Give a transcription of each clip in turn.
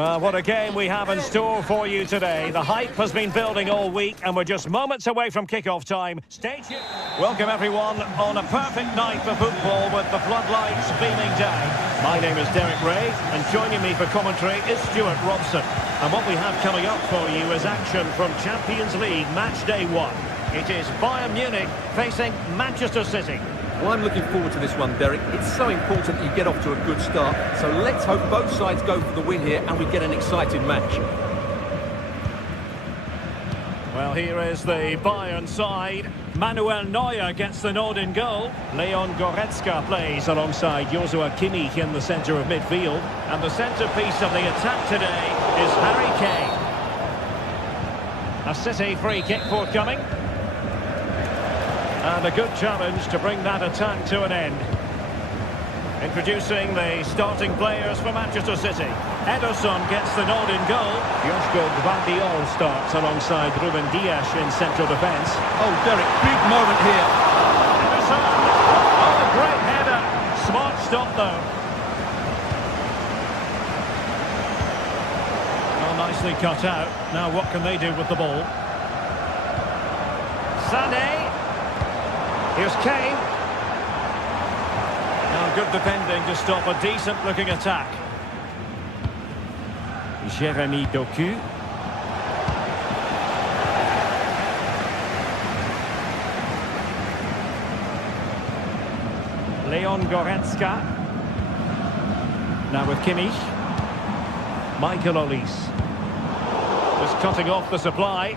Well, what a game we have in store for you today. The hype has been building all week, and we're just moments away from kick-off time. Stay tuned. Welcome, everyone, on a perfect night for football with the floodlights beaming down. My name is Derek Ray, and joining me for commentary is Stuart Robson. And what we have coming up for you is action from Champions League Match Day 1. It is Bayern Munich facing Manchester City. Well, I'm looking forward to this one, Derek. It's so important that you get off to a good start. So let's hope both sides go for the win here and we get an exciting match. Well, here is the Bayern side. Manuel Neuer gets the nod in goal. Leon Goretzka plays alongside Joshua Kimmich in the centre of midfield. And the centrepiece of the attack today is Harry Kane. A City free kick forthcoming. And a good challenge to bring that attack to an end. Introducing the starting players for Manchester City. Ederson gets the nod in goal. Joshua Gvardiol starts alongside Ruben Dias in central defence. Oh, Derek, big moment here. Ederson! Oh, great header. Smart stop, though. Well, nicely cut out. Now what can they do with the ball? Sané. Here's Kane. Now good defending to stop a decent-looking attack. Jeremy Doku. Leon Goretzka. Now with Kimmich. Michael Olise. Just cutting off the supply.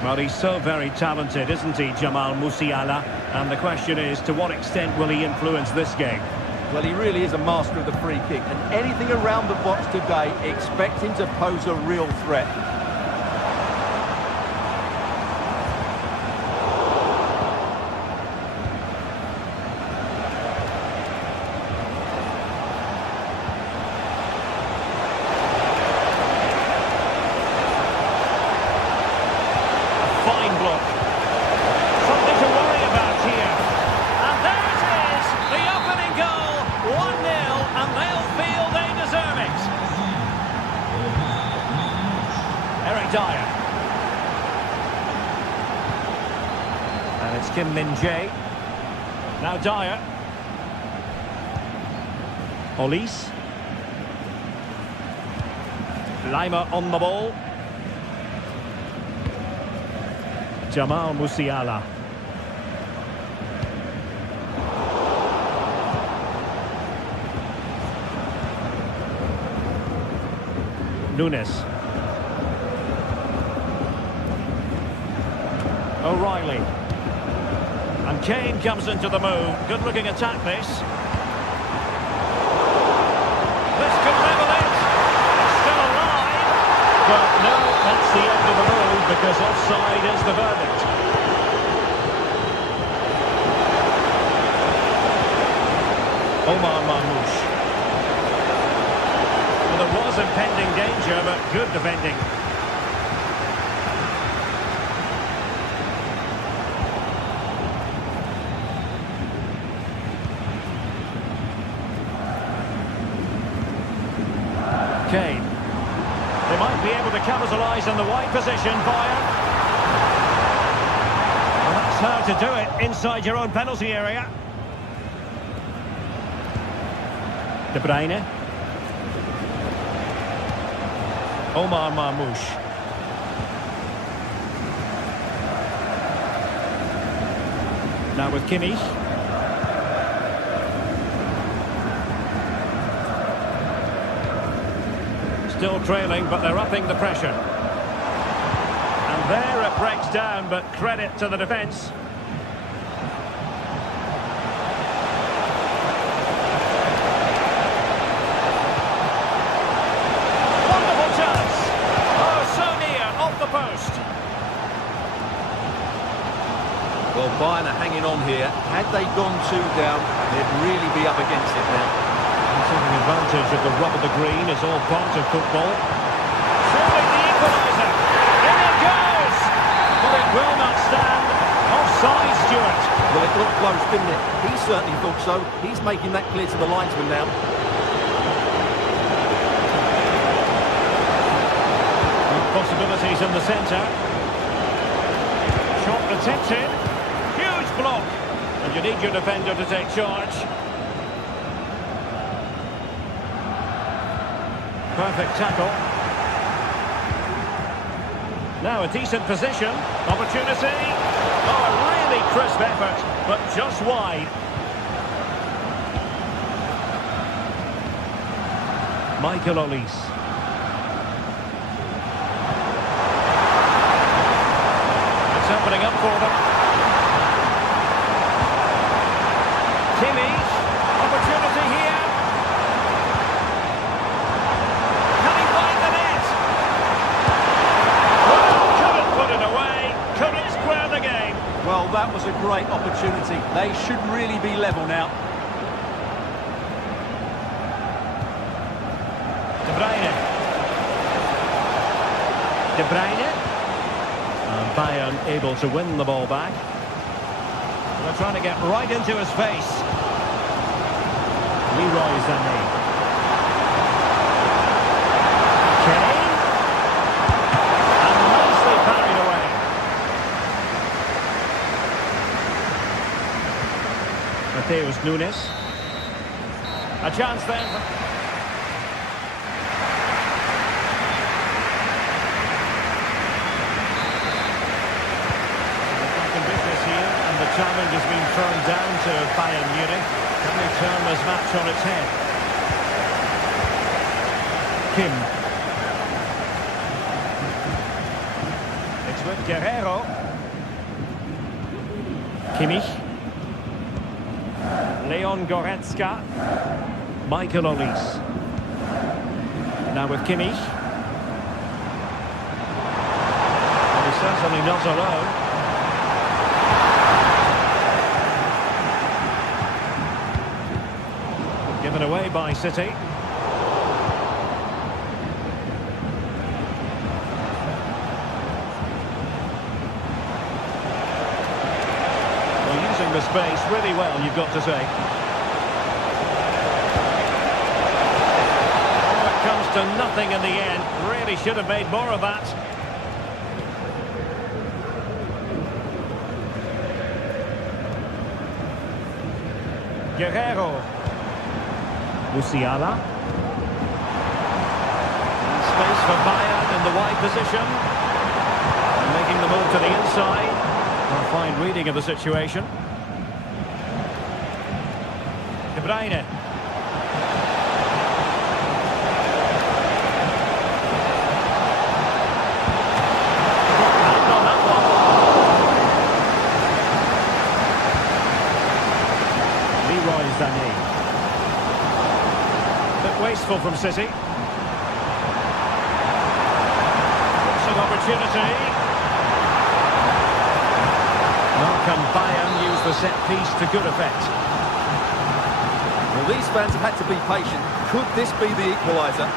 Well, he's so very talented, isn't he, Jamal Musiala? And the question is, to what extent will he influence this game? Well, he really is a master of the free kick. And anything around the box today, expect him to pose a real threat. Fine block. Something to worry about here. And there it is, the opening goal. 1-0, and they'll feel they deserve it. Eric Dyer. And it's Kim Min-jae. Now Dyer. Olise. Lima on the ball. Jamal Musiala. Nunes. O'Reilly. And Kane comes into the move. Good looking attack this. This could level it. It's still alive. But no, that's the end of the move because offside is the verdict. Omar Marmoush. Well, there was impending danger, but good defending. Kane. They might be able to capitalise in the wide position, Bayern. Well, that's how to do it inside your own penalty area. De Bruyne. Omar Marmoush. Now with Kimmich. Still trailing, but they're upping the pressure. And there it breaks down, but credit to the defence. Wonderful chance! Oh, so near, off the post. Well, Bayern are hanging on here. Had they gone 2 down, they'd really be up against it now. Taking advantage of the rub of the green is all part of football. Surely the equaliser. In it goes! But it will not stand. Offside Stewart. Well, it looked close, didn't it? He certainly thought so. He's making that clear to the linesman now. Possibilities in the centre. Shot protected. Huge block. And you need your defender to take charge. Perfect tackle. Now a decent position. Opportunity. Oh, a really crisp effort, but just wide. Michael Olise. It's opening up for them. Kimmich. Opportunity here. Can he find the net? Well, couldn't put it away. Couldn't square the game. Well, that was a great opportunity. They should really be level now. De Bruyne. De Bruyne. And Bayern able to win the ball back. They're trying to get right into his face. Leroy Sané. Kenny. And nicely parried away. Mateus Nunes. A chance then for... The challenge has been thrown down to Bayern Munich. Can they turn this match on its head? Kim. It's with Guerrero. Kimmich. Leon Goretzka. Michael Olise. Now with Kimmich. And he's certainly not alone. Given away by City. Well, using the space really well, you've got to say. Oh, it comes to nothing in the end. Really should have made more of that. Guerrero. Musiala. Space for Bayern in the wide position. And making the move to the inside. A fine reading of the situation. De Bruyne. And on that one. Leroy Sané. Wasteful from City. Crossing opportunity. Now can Bayern use the set piece to good effect? Well, these fans have had to be patient. Could this be the equaliser?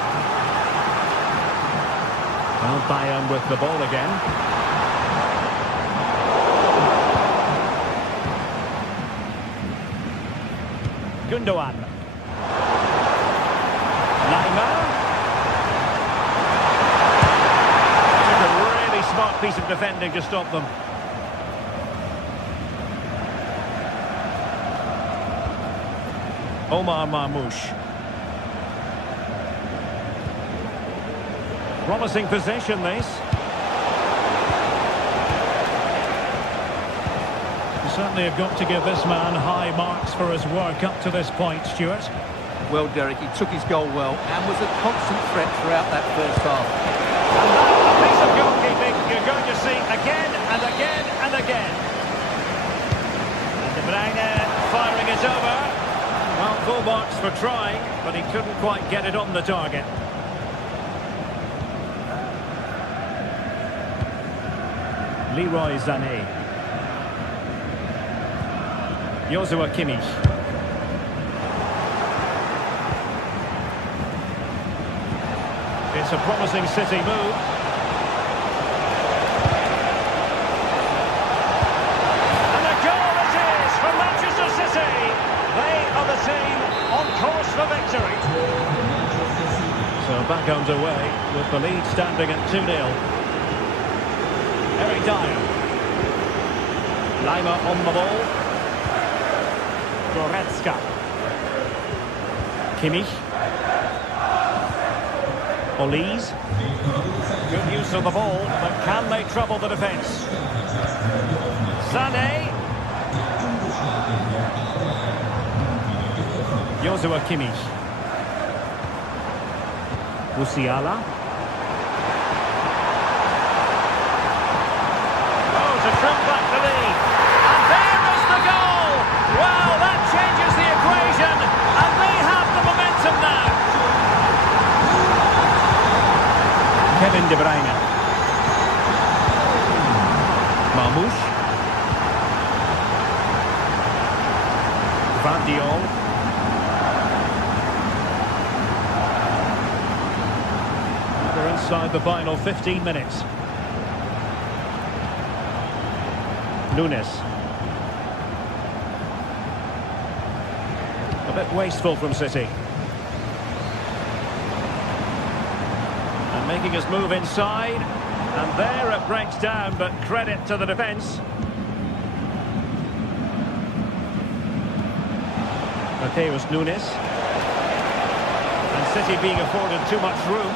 Well, Bayern with the ball again. Gundogan. Took a really smart piece of defending to stop them. Omar Marmoush. Promising possession, this. You certainly have got to give this man high marks for his work up to this point, Stuart. Well, Derek, he took his goal well and was a constant threat throughout that first half. And that's a piece of goalkeeping you're going to see again and again and again. And De Bruyne firing it over. Well, full marks for trying, but he couldn't quite get it on the target. Leroy Sané. Joshua Kimmich. It's a promising City move. And a goal! course for victory. So back underway with the lead standing at 2-0. Eric Dyer. Lima on the ball. Goretzka. Kimmich. Olise. Good use of the ball, but can they trouble the defence? Sané. Joshua Kimmich. Musiala. Oh, to trim back the lead. And there is the goal! Well, that changes the equation, and they have the momentum now. Kevin De Bruyne. Marmoush. Van Dion. They're inside the final 15 minutes. Nunes. A bit wasteful from City. And making his move inside. And there it breaks down, but credit to the defence. Mateus Nunes. And City being afforded too much room.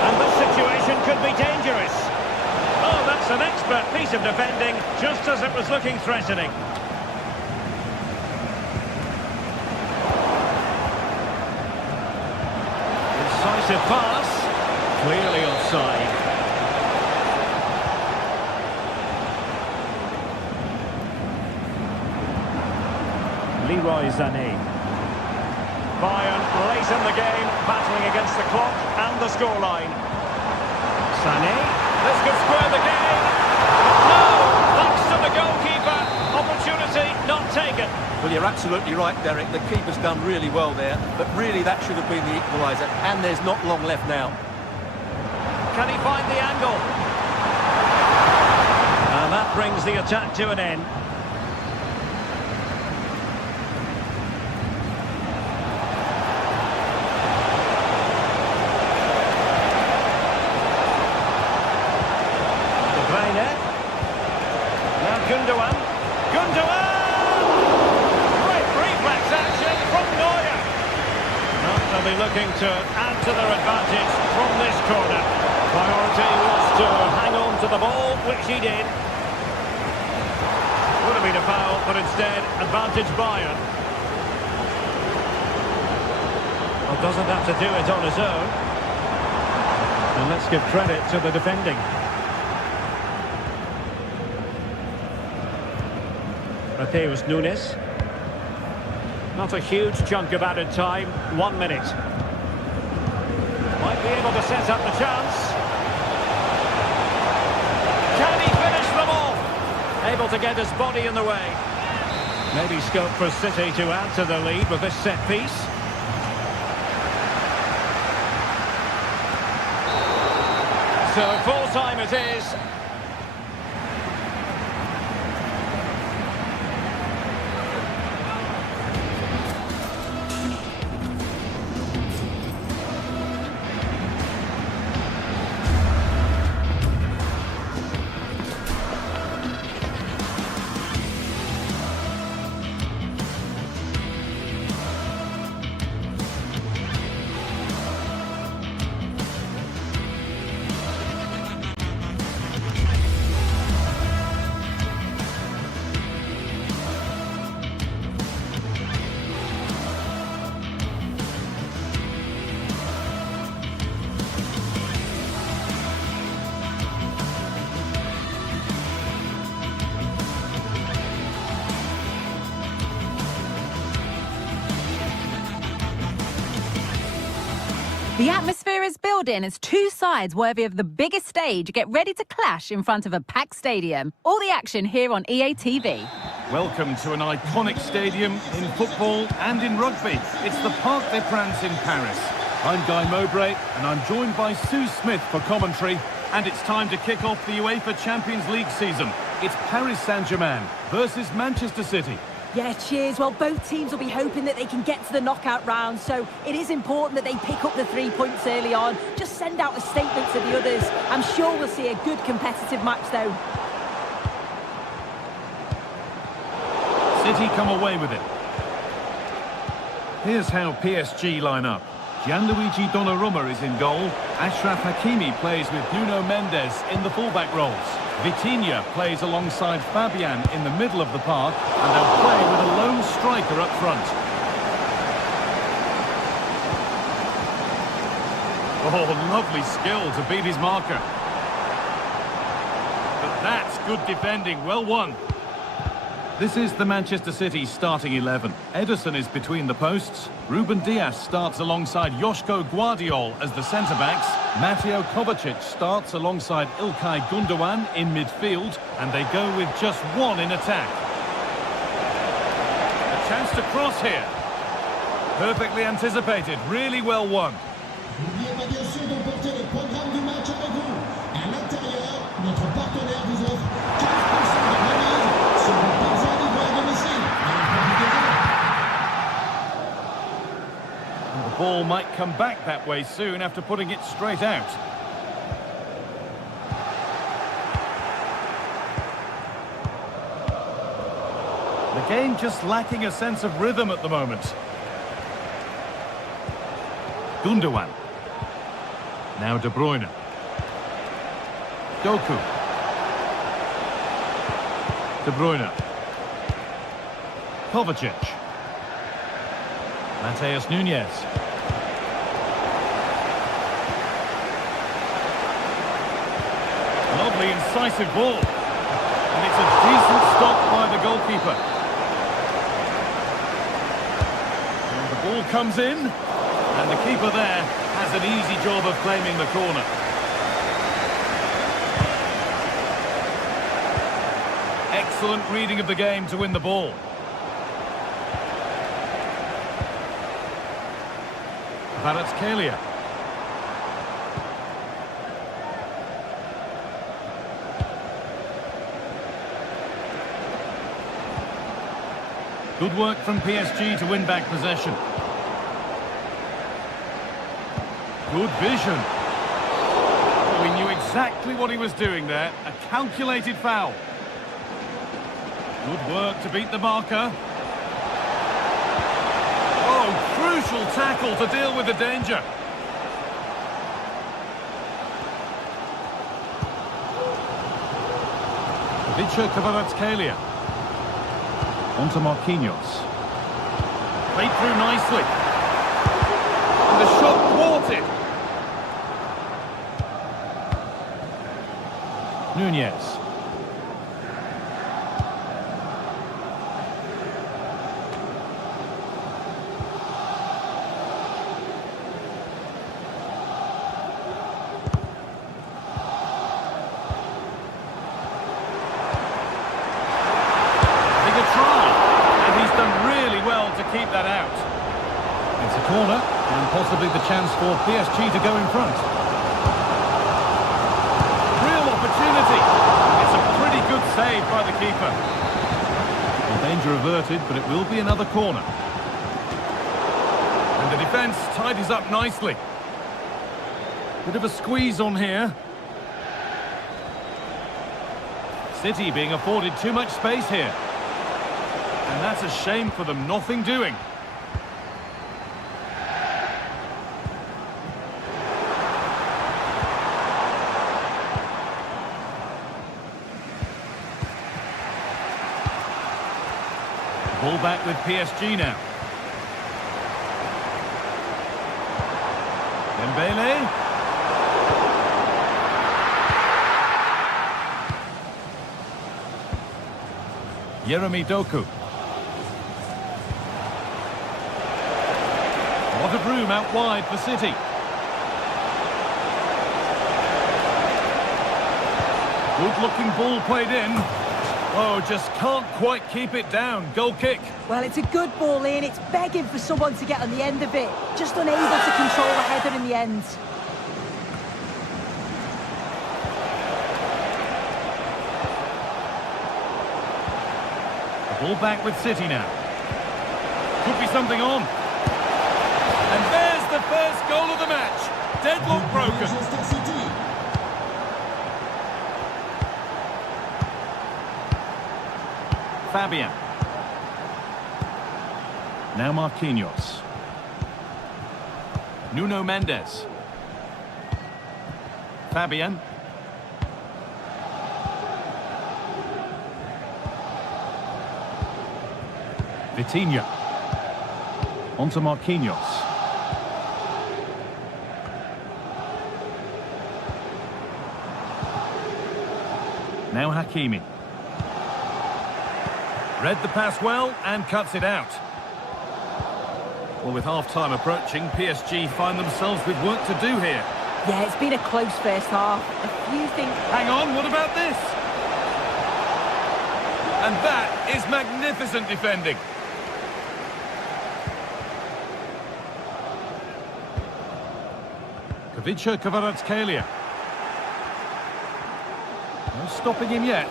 And this situation could be dangerous. Oh, that's an expert piece of defending, just as it was looking threatening. Incisive pass. Clearly offside. Leroy Sané. Bayern late in the game, battling against the clock and the scoreline. Sané, this could square the game. No, thanks to the goalkeeper. Opportunity not taken. Well, you're absolutely right, Derek. The keeper's done really well there, but really that should have been the equaliser, and there's not long left now. Can he find the angle? And that brings the attack to an end. Now Gundogan. Great reflex action from Neuer. Well, they'll be looking to add to their advantage from this corner. Priority was to hang on to the ball, which he did. Would have been a foul, but instead, advantage Bayern. Well, doesn't have to do it on his own. And let's give credit to the defending. Mateus Nunes. Not a huge chunk of added time, 1 minute. Might be able to set up the chance. Can he finish them off? Able to get his body in the way. Maybe scope for City to add to the lead with this set piece. So full time it is. The atmosphere is building as two sides worthy of the biggest stage get ready to clash in front of a packed stadium. All the action here on EA TV. Welcome to an iconic stadium in football and in rugby. It's the Parc des Princes in Paris. I'm Guy Mowbray and I'm joined by Sue Smith for commentary. And it's time to kick off the UEFA Champions League season. It's Paris Saint-Germain versus Manchester City. Yeah, cheers. Well, both teams will be hoping that they can get to the knockout round, so it is important that they pick up the 3 points early on. Just send out a statement to the others. I'm sure we'll see a good competitive match, though. City come away with it. Here's how PSG line up. Gianluigi Donnarumma is in goal. Achraf Hakimi plays with Nuno Mendes in the fullback roles. Vitinha plays alongside Fabian in the middle of the park, and they'll play with a lone striker up front. Oh, lovely skill to beat his marker. But that's good defending, well won. This is the Manchester City starting 11. Ederson is between the posts. Ruben Dias starts alongside Joško Guardiol as the centre-backs. Mateo Kovacic starts alongside Ilkay Gundogan in midfield. And they go with just one in attack. A chance to cross here. Perfectly anticipated, really well won. N'oubliez pas bien sûr d'emporter le programme du match avec vous. À l'intérieur, notre partenaire vous offre 15% de remise sur vos pizzas livrées à domicile. The ball might come back that way soon after putting it straight out. The game just lacking a sense of rhythm at the moment. Gundogan. Now De Bruyne. Doku. De Bruyne. Kovacic. Mateus Nunes. Lovely incisive ball. And it's a decent stop by the goalkeeper. And the ball comes in. And the keeper there has an easy job of claiming the corner. Excellent reading of the game to win the ball. Kvaratskhelia. Good work from PSG to win back possession. Good vision. Oh, he knew exactly what he was doing there. A calculated foul. Good work to beat the marker. Oh, crucial tackle to deal with the danger. Ivica Kvaratskhelia. On to Marquinhos. Played through nicely. And the shot thwarted. Nunez. Keep that out. It's a corner and possibly the chance for PSG to go in front. Real opportunity. It's a pretty good save by the keeper. Well, danger averted, but it will be another corner. And the defence tidies up nicely. Bit of a squeeze on here. City being afforded too much space here. And that's a shame for them, nothing doing. Ball back with PSG now. Dembele. Jeremy Doku. Lot of room out wide for City. Good-looking ball played in. Oh, just can't quite keep it down. Goal kick. Well, it's a good ball in. It's begging for someone to get on the end of it. Just unable to control the header in the end. The Ball back with City now. Could be something on. And there's the first goal of the match. Deadlock broken. Manchester City. Fabian. Now Marquinhos. Nuno Mendes. Fabian. Vitinha. Onto Marquinhos. Now Hakimi. Read the pass well and cuts it out. Well, with half-time approaching, PSG find themselves with work to do here. Yeah, it's been a close first half. A few things... Hang on, what about this? And that is magnificent defending. Kavica Kvaratskhelia. No stopping him yet.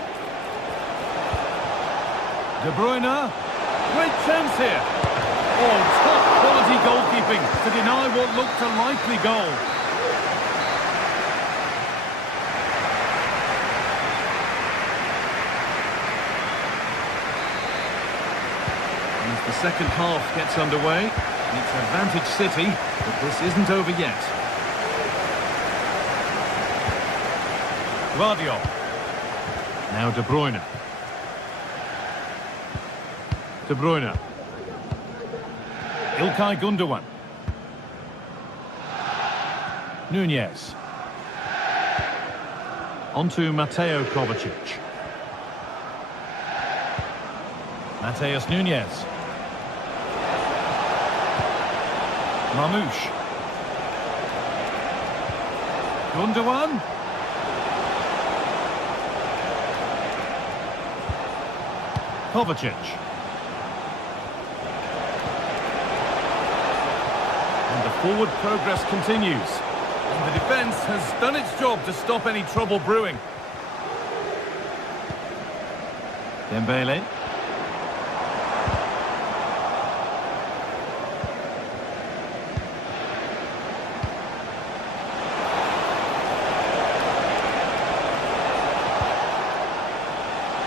De Bruyne. Great chance here. Oh, top quality goalkeeping to deny what looked a likely goal. As the second half gets underway, it's advantage City, but this isn't over yet. Guardiola. Now De Bruyne. De Bruyne. Ilkay Gundogan. Nunez. Onto Mateo Kovacic. Mateus Nunez. Mamouche. Gundogan. Kovacic. And the forward progress continues. And the defence has done its job to stop any trouble brewing. Dembele.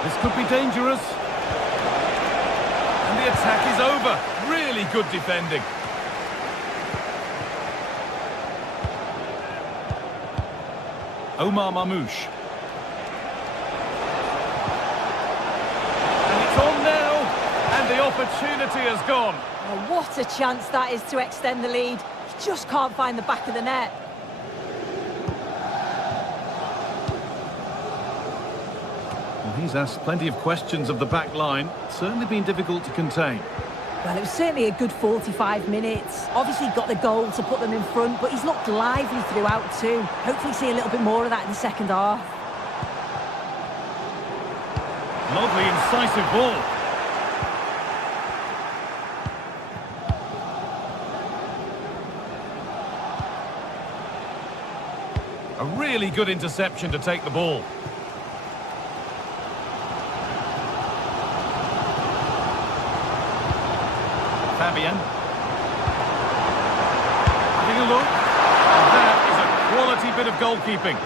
This could be dangerous. And the attack is over. Really good defending. Omar Mamouche. And it's on now. And the opportunity has gone. Oh, what a chance that is to extend the lead. He just can't find the back of the net. Well, he's asked plenty of questions of the back line. Certainly been difficult to contain. Well, it was certainly a good 45 minutes. Obviously got the goal to put them in front, but he's looked lively throughout too. Hopefully see a little bit more of that in the second half. Lovely, incisive ball. A really good interception to take the ball. Fabian. Having a look. And that is a quality bit of goalkeeping.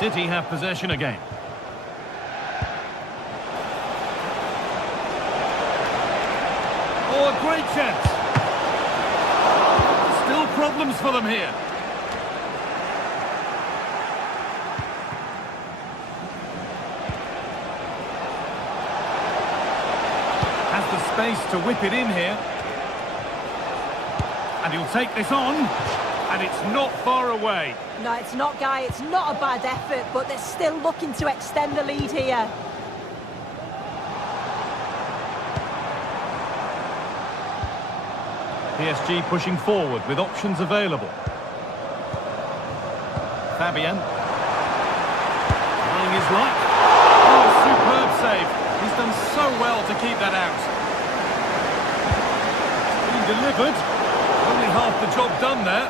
City have possession again. Oh, a great chance. Still problems for them here. Has the space to whip it in here. And he'll take this on. And it's not far away. No, it's not, Guy. It's not a bad effort, but they're still looking to extend the lead here. PSG pushing forward with options available. Fabian. Trying his luck. Oh, superb save. He's done so well to keep that out. It's been delivered. Only half the job done there.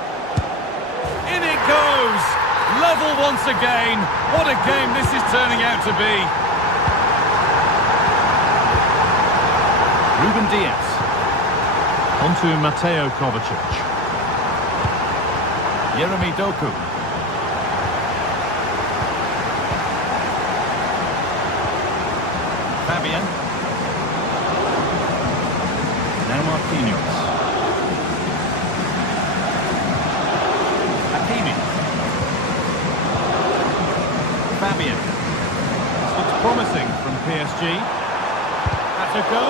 In it goes! Level once again. What a game this is turning out to be. Ruben Diaz. Onto Mateo Kovacic. Jeremy Doku. Fabian. Now Marquinhos. Hakimi. Fabian. This looks promising from PSG. That's a go.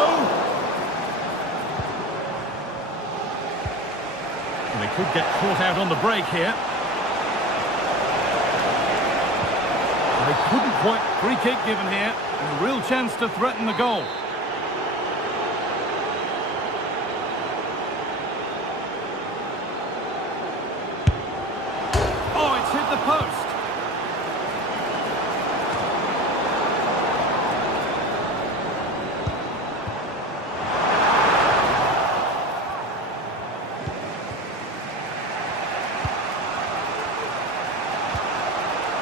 And they could get caught out on the break here. And they couldn't quite. Free kick given here. And a real chance to threaten the goal. Oh, it's hit the post.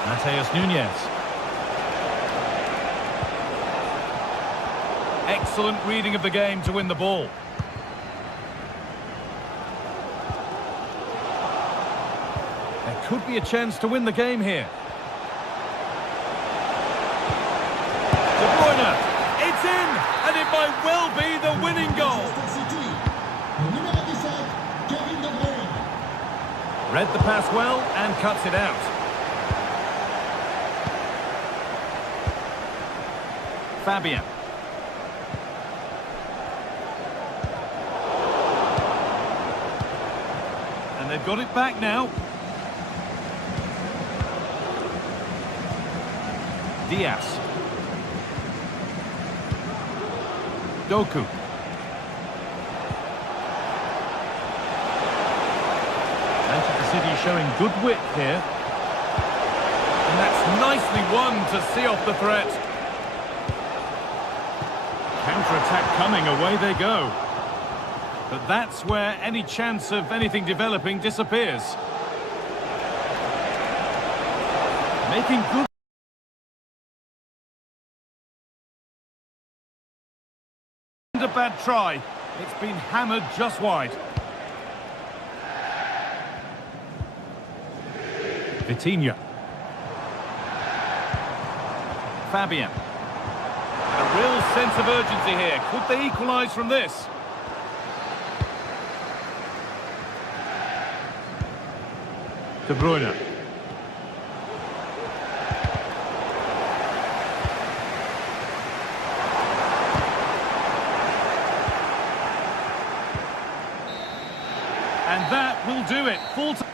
Mateus Nunes. Excellent reading of the game to win the ball. There could be a chance to win the game here. De Bruyne. It's in, and it might well be the winning goal. Read the pass well and cuts it out. Fabian. And they've got it back now. Diaz. Doku. Manchester City showing good width here. And that's nicely won to see off the threat. Counter-attack coming, away they go. But that's where any chance of anything developing disappears. Making good. A bad try. It's been hammered just wide. Vitinha. Fabian. A real sense of urgency here. Could they equalise from this? De Bruyne. And that will do it. Full time.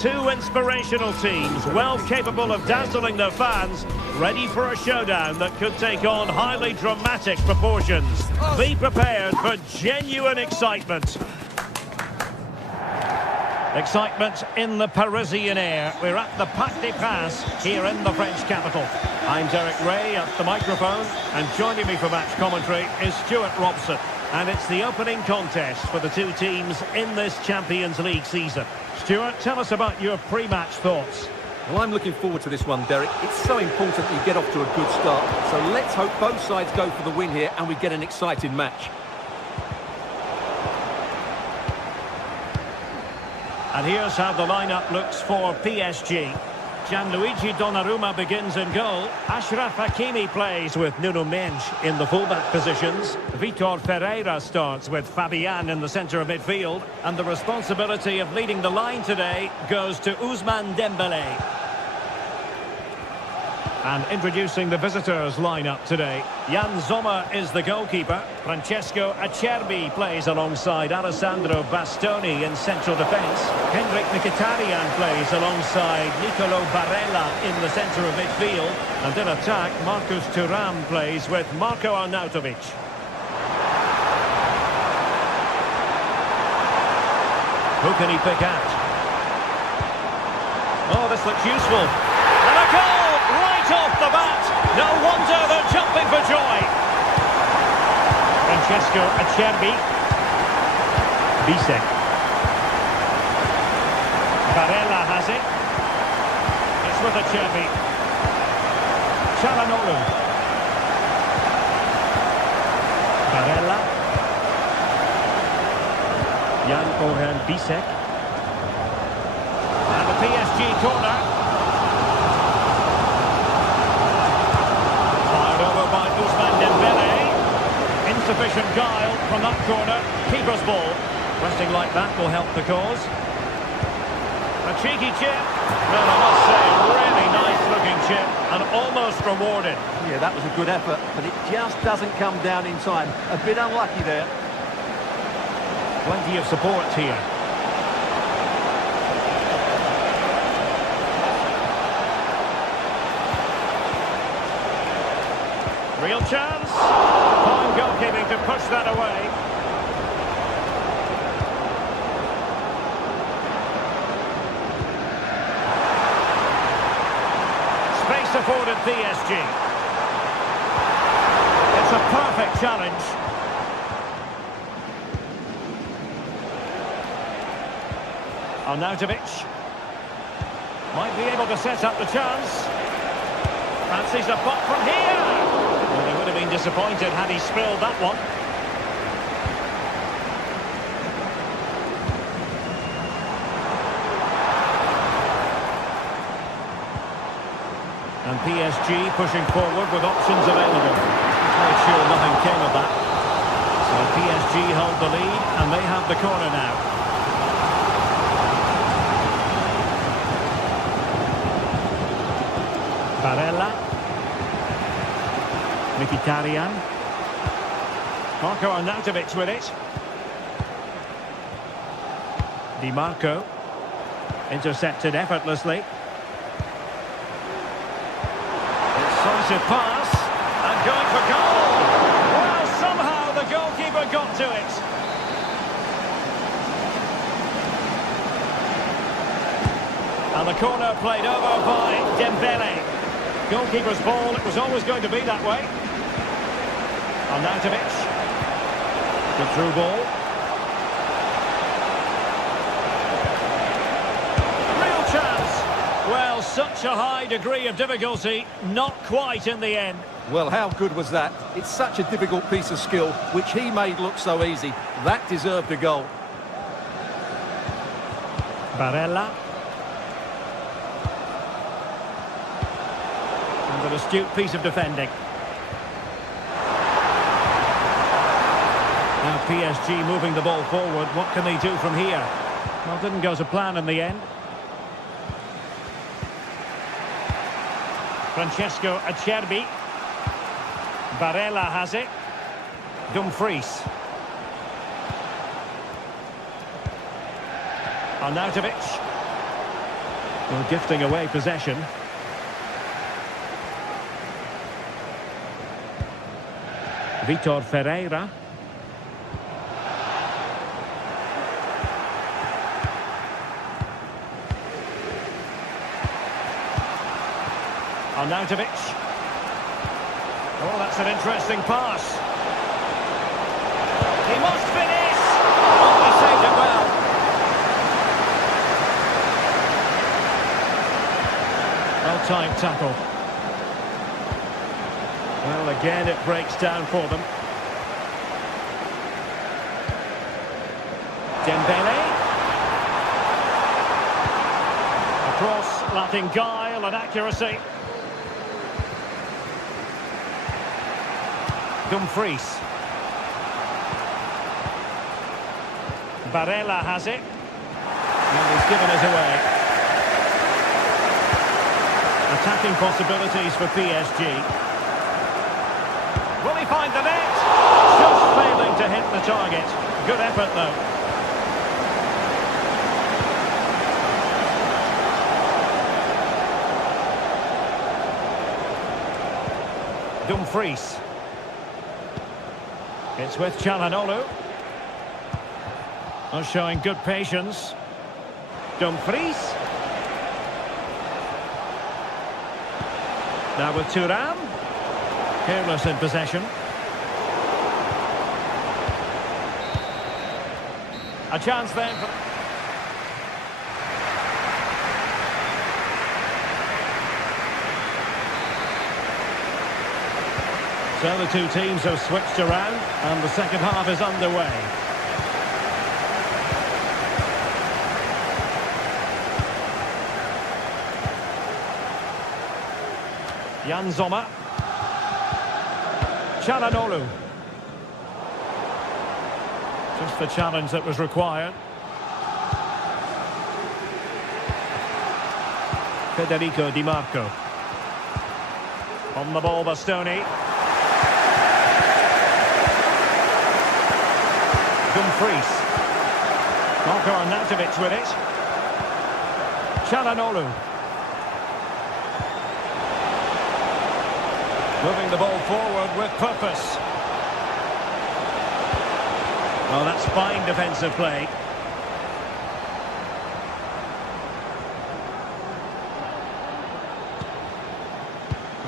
two inspirational teams, well capable of dazzling their fans, ready for a showdown that could take on highly dramatic proportions. Be prepared for genuine excitement. Excitement in the Parisian air. We're at the Parc des Princes here in the French capital. I'm Derek Ray at the microphone, and joining me for match commentary is Stuart Robson. And it's the opening contest for the two teams in this Champions League season. Stuart, tell us about your pre-match thoughts. Well, I'm looking forward to this one, Derek. It's so important that you get off to a good start. So let's hope both sides go for the win here and we get an exciting match. And here's how the lineup looks for PSG. Gianluigi Donnarumma begins in goal. Achraf Hakimi plays with Nuno Mendes in the fullback positions. Vitor Ferreira starts with Fabian in the centre of midfield. And the responsibility of leading the line today goes to Ousmane Dembélé. And introducing the visitors' lineup today. Jan Sommer is the goalkeeper. Francesco Acerbi plays alongside Alessandro Bastoni in central defence. Henrik Mkhitaryan plays alongside Nicolo Barella in the centre of midfield. And in attack, Marcus Thuram plays with Marco Arnautovic. Who can he pick out? Oh, this looks useful. And a goal! Right off the bat. No wonder they're jumping for joy. Francesco Acerbi. Bisek. Barella has it. It's with Acerbi. Çalhanoğlu. Barella. Jan-Ogen Bisek. And the PSG corner. By Ousmane Dembélé. Insufficient guile from that corner. Keeper's ball. Resting like that will help the cause. A cheeky chip. No, I must say, really nice looking chip and almost rewarded. Yeah, that was a good effort, but it just doesn't come down in time. A bit unlucky there. Plenty of support here. Real chance. Fine goalkeeping to push that away. Space afforded PSG. It's a perfect challenge. Arnautovic might be able to set up the chance. Fancies a pop from here. Well, he would have been disappointed had he spilled that one. And PSG pushing forward with options available. Made sure nothing came of that. So PSG hold the lead and they have the corner now. Barella. Mkhitaryan. Marco Arnautovic with it. Di Marco. Intercepted effortlessly. Decisive pass. And going for goal. Well, somehow the goalkeeper got to it. And the corner played over by Dembélé. Goalkeeper's ball, it was always going to be that way. Arnautovic. The through ball. Real chance. Well, such a high degree of difficulty, not quite in the end. Well, how good was that? It's such a difficult piece of skill, which he made look so easy. That deserved a goal. Barella. And an astute piece of defending. Now PSG moving the ball forward. What can they do from here? Well, it didn't go to plan in the end. Francesco Acerbi. Barella has it. Dumfries. Arnautovic. Well, gifting away possession. Vitor Ferreira. Arnautovic. Oh, that's an interesting pass. He must finish! Oh, he saved it well. Well-timed tackle. Well, again, it breaks down for them. Dembele. Across, lacking guile and accuracy. Dumfries. Barella has it. And he's given it away. Attacking possibilities for PSG. Will he find the net? Just failing to hit the target. Good effort, though. Dumfries. It's with Çalhanoğlu. Oh, showing good patience. Dumfries. Now with Thuram. Careless in possession. A chance then for... So the two teams have switched around and the second half is underway. Jan Sommer. Çalhanoğlu. Just the challenge that was required. Federico Di Marco. On the ball, Bastoni. Dumfries. Marco Arnautovic with it. Çalhanoğlu. Moving the ball forward with purpose. Oh, that's fine defensive play.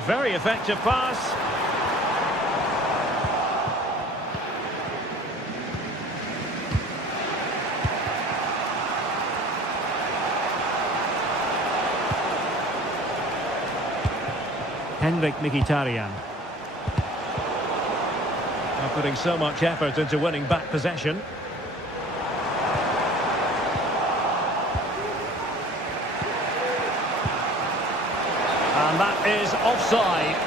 Very effective pass. Henrik Mkhitaryan. Now putting so much effort into winning back possession. And that is offside.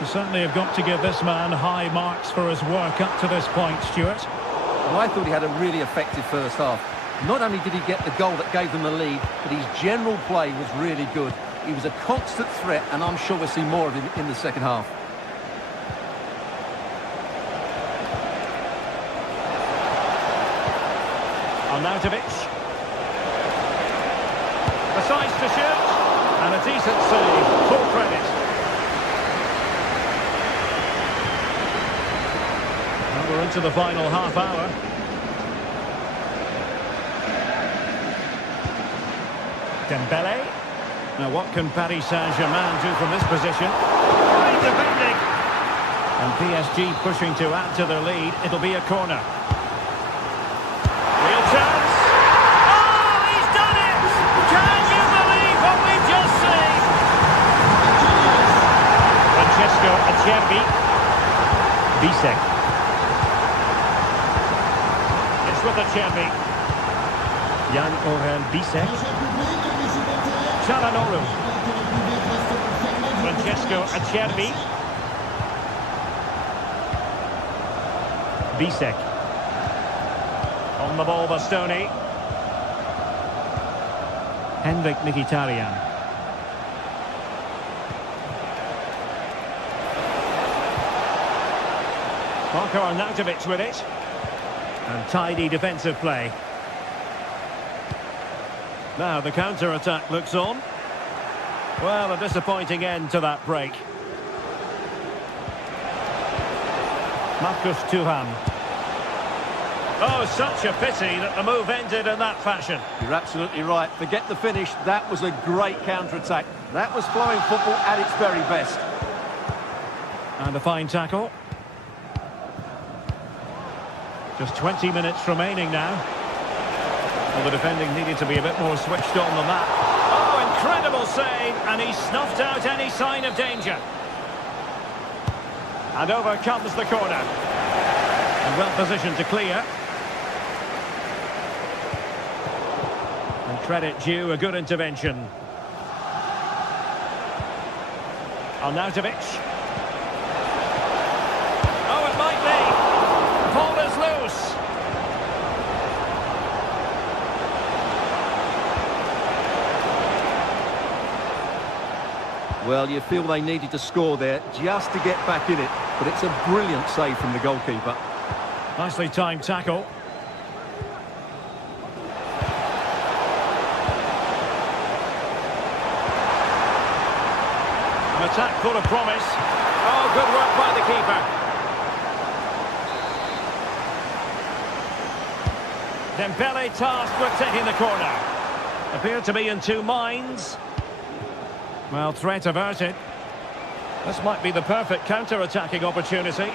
You certainly have got to give this man high marks for his work up to this point, Stuart. Well, I thought he had a really effective first half. Not only did he get the goal that gave them the lead, but his general play was really good. He was a constant threat, and I'm sure we'll see more of him in the second half. Arnautovic. Decides to shoot. And a decent save. Full credit. Well, we're into the final half hour. Dembele. Now what can Paris Saint-Germain do from this position? Fine defending. And PSG pushing to add to their lead. It'll be a corner. Real chance. Oh, he's done it! Can you believe what we've just seen? Francesco Acerbi. Bisek. It's with Acerbi. Jan-Orel Bisek. Çalhanoğlu. Francesco Acerbi. Bisek. On the ball, Bastoni. Henrik Mkhitaryan. Marco Arnautovic with it. And tidy defensive play. Now the counter-attack looks on. Well, a disappointing end to that break. Marcus Thuram. Oh, such a pity that the move ended in that fashion. You're absolutely right. Forget the finish. That was a great counter-attack. That was flowing football at its very best. And a fine tackle. Just 20 minutes remaining now. Well, the defending needed to be a bit more switched on than that. Oh, incredible save, and he snuffed out any sign of danger. And over comes the corner. And well positioned to clear. And credit due, a good intervention. Arnautovic. Oh, it might be. Ball is loose. Well, you feel they needed to score there just to get back in it. But it's a brilliant save from the goalkeeper. Nicely timed tackle. An attack full of promise. Oh, good work by the keeper. Dembele tasked with taking the corner. Appeared to be in two minds. Well, threat averted. This might be the perfect counter-attacking opportunity.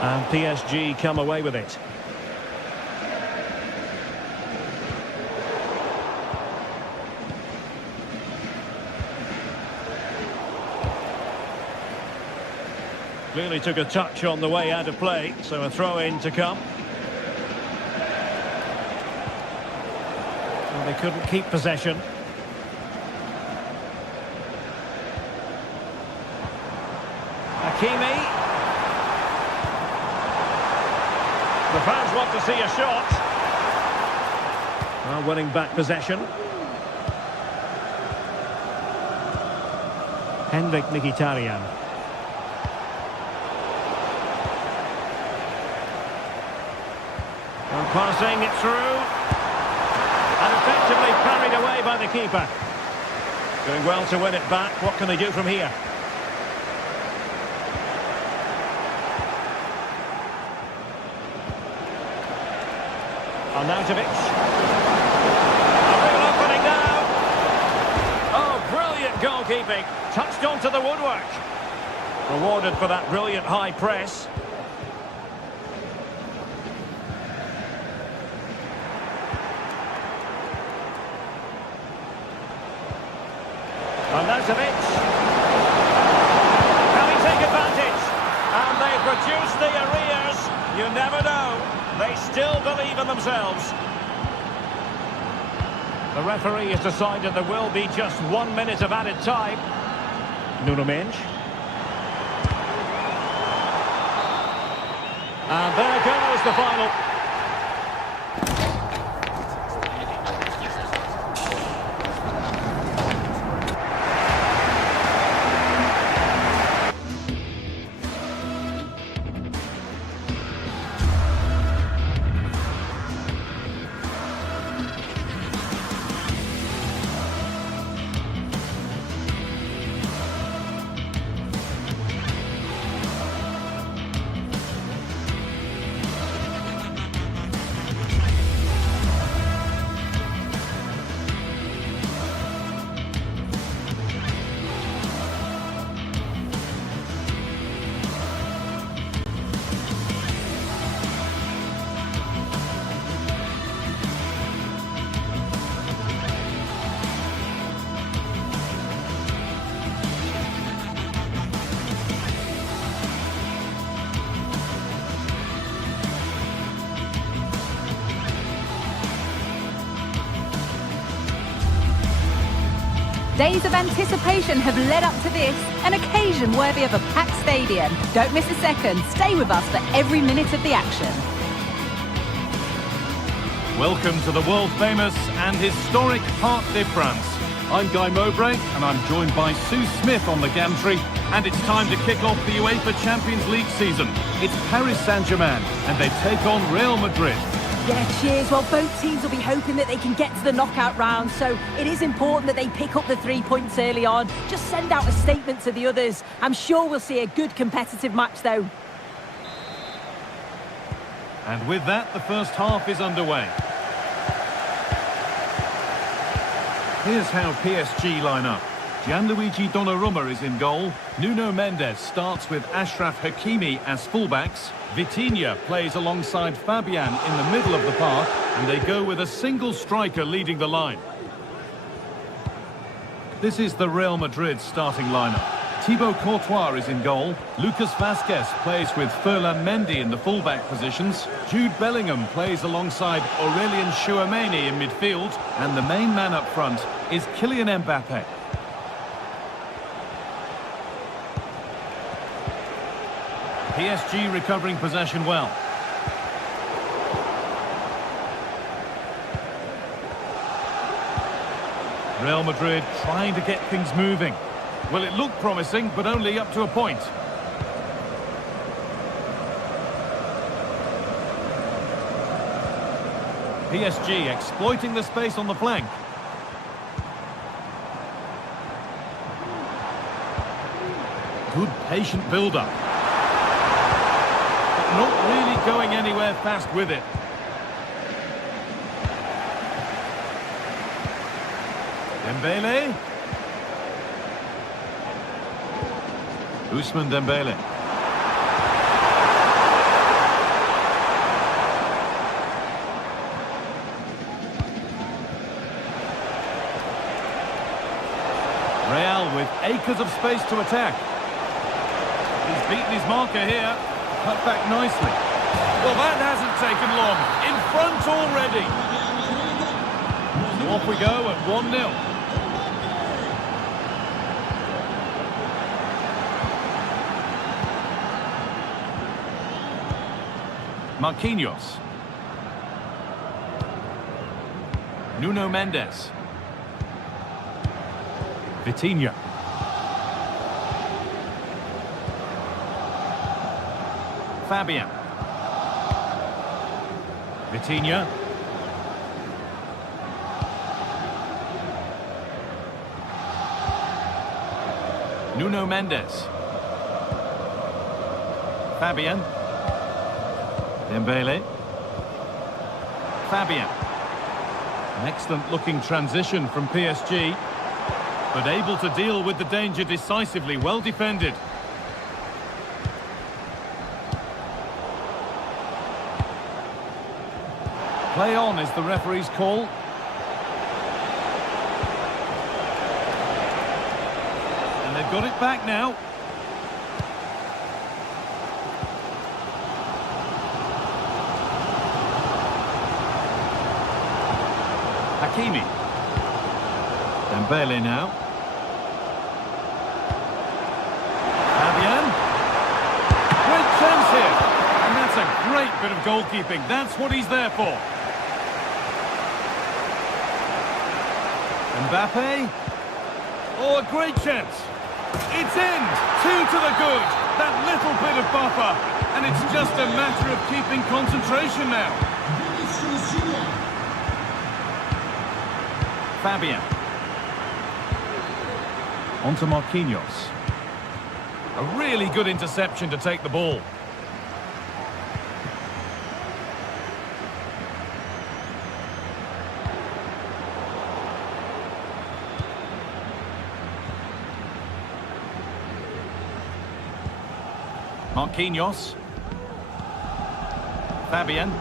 And PSG come away with it. Clearly took a touch on the way out of play, so a throw-in to come. Well, they couldn't keep possession. Hakimi. The fans want to see a shot. Well, winning back possession. Henrik Mkhitaryan. And passing it through. And effectively parried away by the keeper. Doing well to win it back. What can they do from here? Arnautovic. A real opening now. Oh, brilliant goalkeeping. Touched onto the woodwork. Rewarded for that brilliant high press. Arnautovic. Can he take advantage? And they've reduced the arrears. You never know. They still believe in themselves. The referee has decided there will be just 1 minute of added time. Nuno Mendes. And there goes the final. Days of anticipation have led up to this, an occasion worthy of a packed stadium. Don't miss a second. Stay with us for every minute of the action. Welcome to the world-famous and historic Parc des Princes. I'm Guy Mowbray, and I'm joined by Sue Smith on the gantry, and it's time to kick off the UEFA Champions League season. It's Paris Saint-Germain, and they take on Real Madrid. Yeah, cheers. Well, both teams will be hoping that they can get to the knockout round, so it is important that they pick up the 3 points early on. Just send out a statement to the others. I'm sure we'll see a good competitive match, though. And with that, the first half is underway. Here's how PSG line up. Gianluigi Donnarumma is in goal. Nuno Mendes starts with Achraf Hakimi as fullbacks. Vitinha plays alongside Fabian in the middle of the park, and they go with a single striker leading the line. This is the Real Madrid starting lineup. Thibaut Courtois is in goal. Lucas Vazquez plays with Ferland Mendy in the fullback positions. Jude Bellingham plays alongside Aurelien Tchouameni in midfield, and the main man up front is Kylian Mbappe. PSG recovering possession well. Real Madrid trying to get things moving. Well, it looked promising, but only up to a point. PSG exploiting the space on the flank. Good patient build-up. Not really going anywhere fast with it. Dembele. Ousmane Dembele. Real with acres of space to attack. He's beaten his marker here. Cut back nicely. Well, that hasn't taken long. In front already. So off we go at 1-0. Marquinhos. Nuno Mendes. Vitinha. Fabian. Vitinha. Nuno Mendes. Fabian. Dembele. Fabian. An excellent looking transition from PSG, but able to deal with the danger decisively. Well defended. Play on is the referee's call. And they've got it back now. Hakimi. Dembele now. Fabian. Great chance here. And that's a great bit of goalkeeping. That's what he's there for. Mbappe. Oh, a great chance. It's in. 2 to the good. That little bit of buffer. And it's just a matter of keeping concentration now. Fabian. On to Marquinhos. A really good interception to take the ball. Marquinhos. Fabian.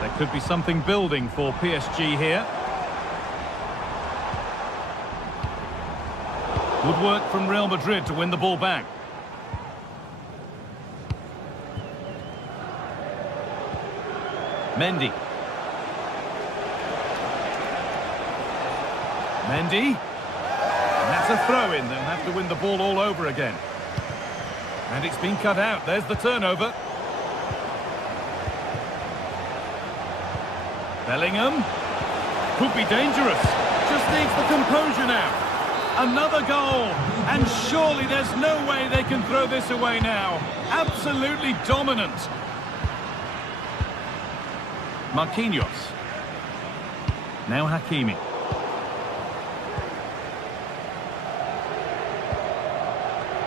There could be something building for PSG here. Good work from Real Madrid to win the ball back. Mendy. Mendy. And that's a throw-in. They'll have to win the ball all over again. And it's been cut out. There's the turnover. Bellingham. Could be dangerous. Just needs the composure now. Another goal. And surely there's no way they can throw this away now. Absolutely dominant. Marquinhos. Now Hakimi.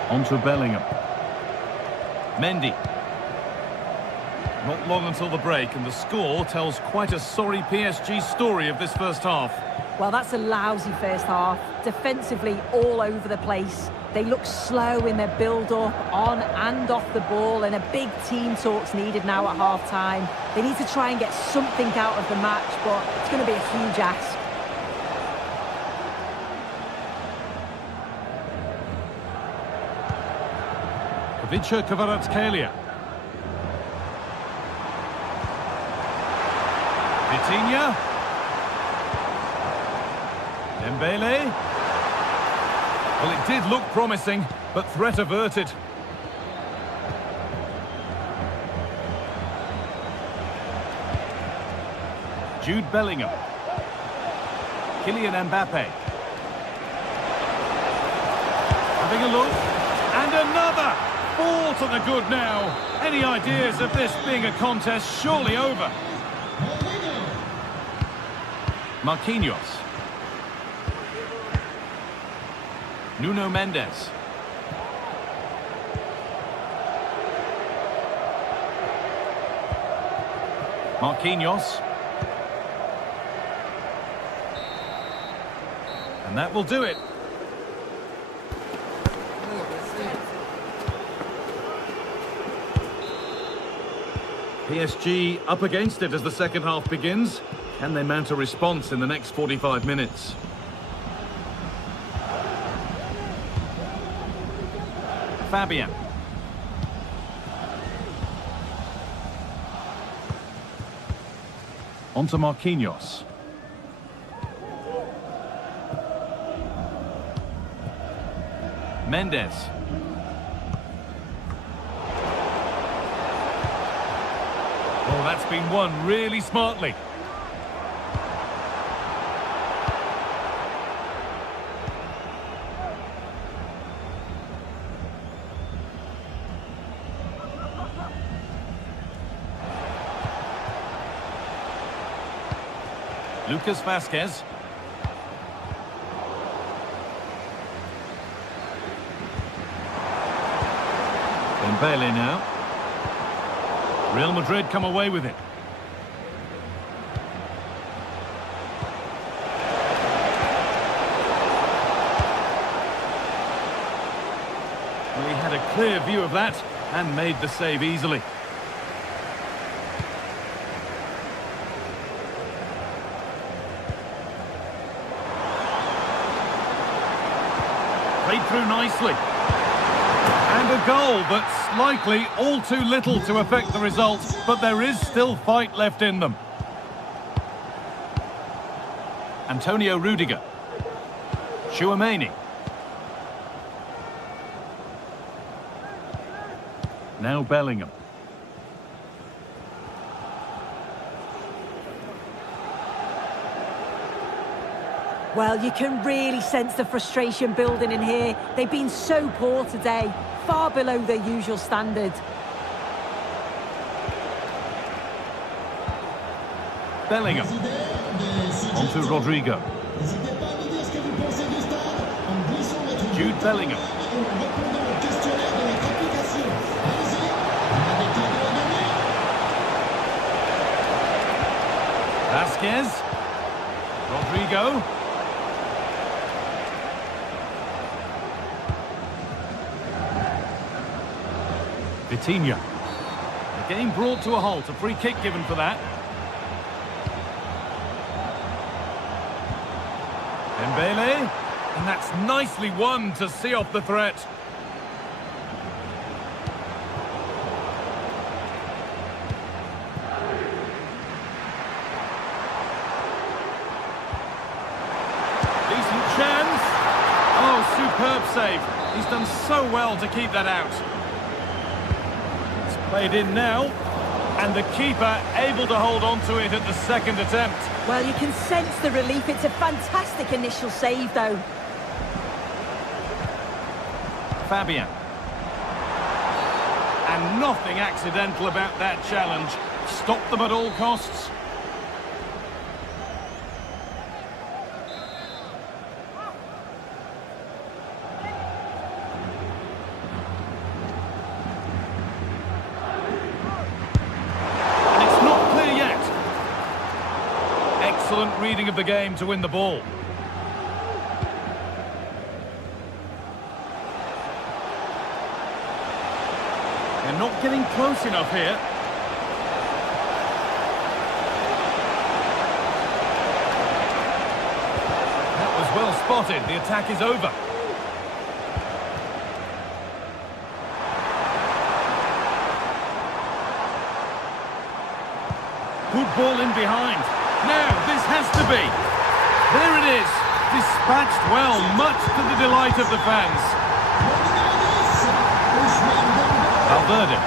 On to Bellingham. Mendy. Not long until the break, and the score tells quite a sorry PSG story of this first half. Well, that's a lousy first half. Defensively, all over the place. They look slow in their build-up, on and off the ball, and a big team talk's needed now at half-time. They need to try and get something out of the match, but it's going to be a huge ask. Vicha Kvaratskhelia. Vitinha. Dembele. Well, it did look promising, but threat averted. Jude Bellingham. Kylian Mbappe. Having a look. And another! 4 to the good now. Any ideas of this being a contest surely over? Marquinhos. Nuno Mendes. Marquinhos. And that will do it. PSG up against it as the second half begins. Can they mount a response in the next 45 minutes? Fabian. On to Marquinhos. Mendes. Oh, that's been won really smartly. Lucas Vazquez. Dembele now. Real Madrid come away with it. Well, he had a clear view of that and made the save easily. Played through nicely. And a goal, but slightly all too little to affect the result. But there is still fight left in them. Antonio Rudiger. Tchouaméni. Now Bellingham. Well, you can really sense the frustration building in here. They've been so poor today, far below their usual standard. Bellingham. On to Rodrigo. Jude Bellingham. Vazquez. Rodrigo. Vitinha. The game brought to a halt, a free kick given for that. Dembele, and that's nicely won to see off the threat. Decent chance. Oh, superb save. He's done so well to keep that out. Played in now, and the keeper able to hold on to it at the second attempt. Well, you can sense the relief. It's a fantastic initial save, though. Fabian. And nothing accidental about that challenge. Stop them at all costs. excellent reading of the game to win the ball. They're not getting close enough here. That was well spotted. The attack is over. Good ball in behind. Now, this has to be. There it is. Dispatched well, much to the delight of the fans. Valverde.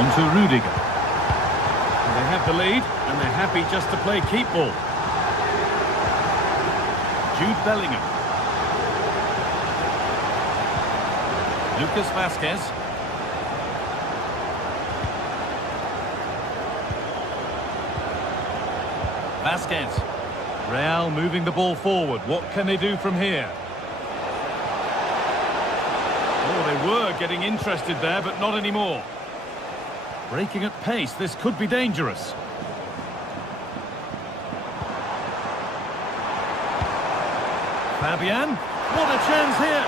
On to Rudiger. They have the lead, and they're happy just to play keep ball. Jude Bellingham. Lucas Vazquez. Vazquez. Real moving the ball forward. What can they do from here? Oh, they were getting interested there, but not anymore. Breaking at pace, this could be dangerous. Fabian, what a chance here!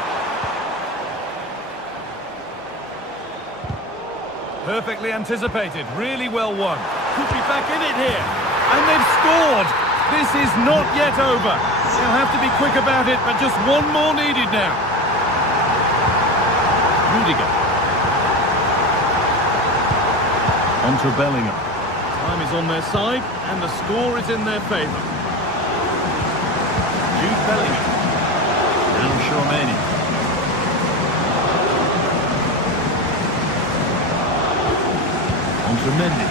Perfectly anticipated, really well won. Could be back in it here. And they've scored! This is not yet over. They'll have to be quick about it, but just one more needed now. Rudiger. On to Bellingham. Time is on their side, and the score is in their favour. Jude Bellingham. Now Tchouaméni. On to Mendy.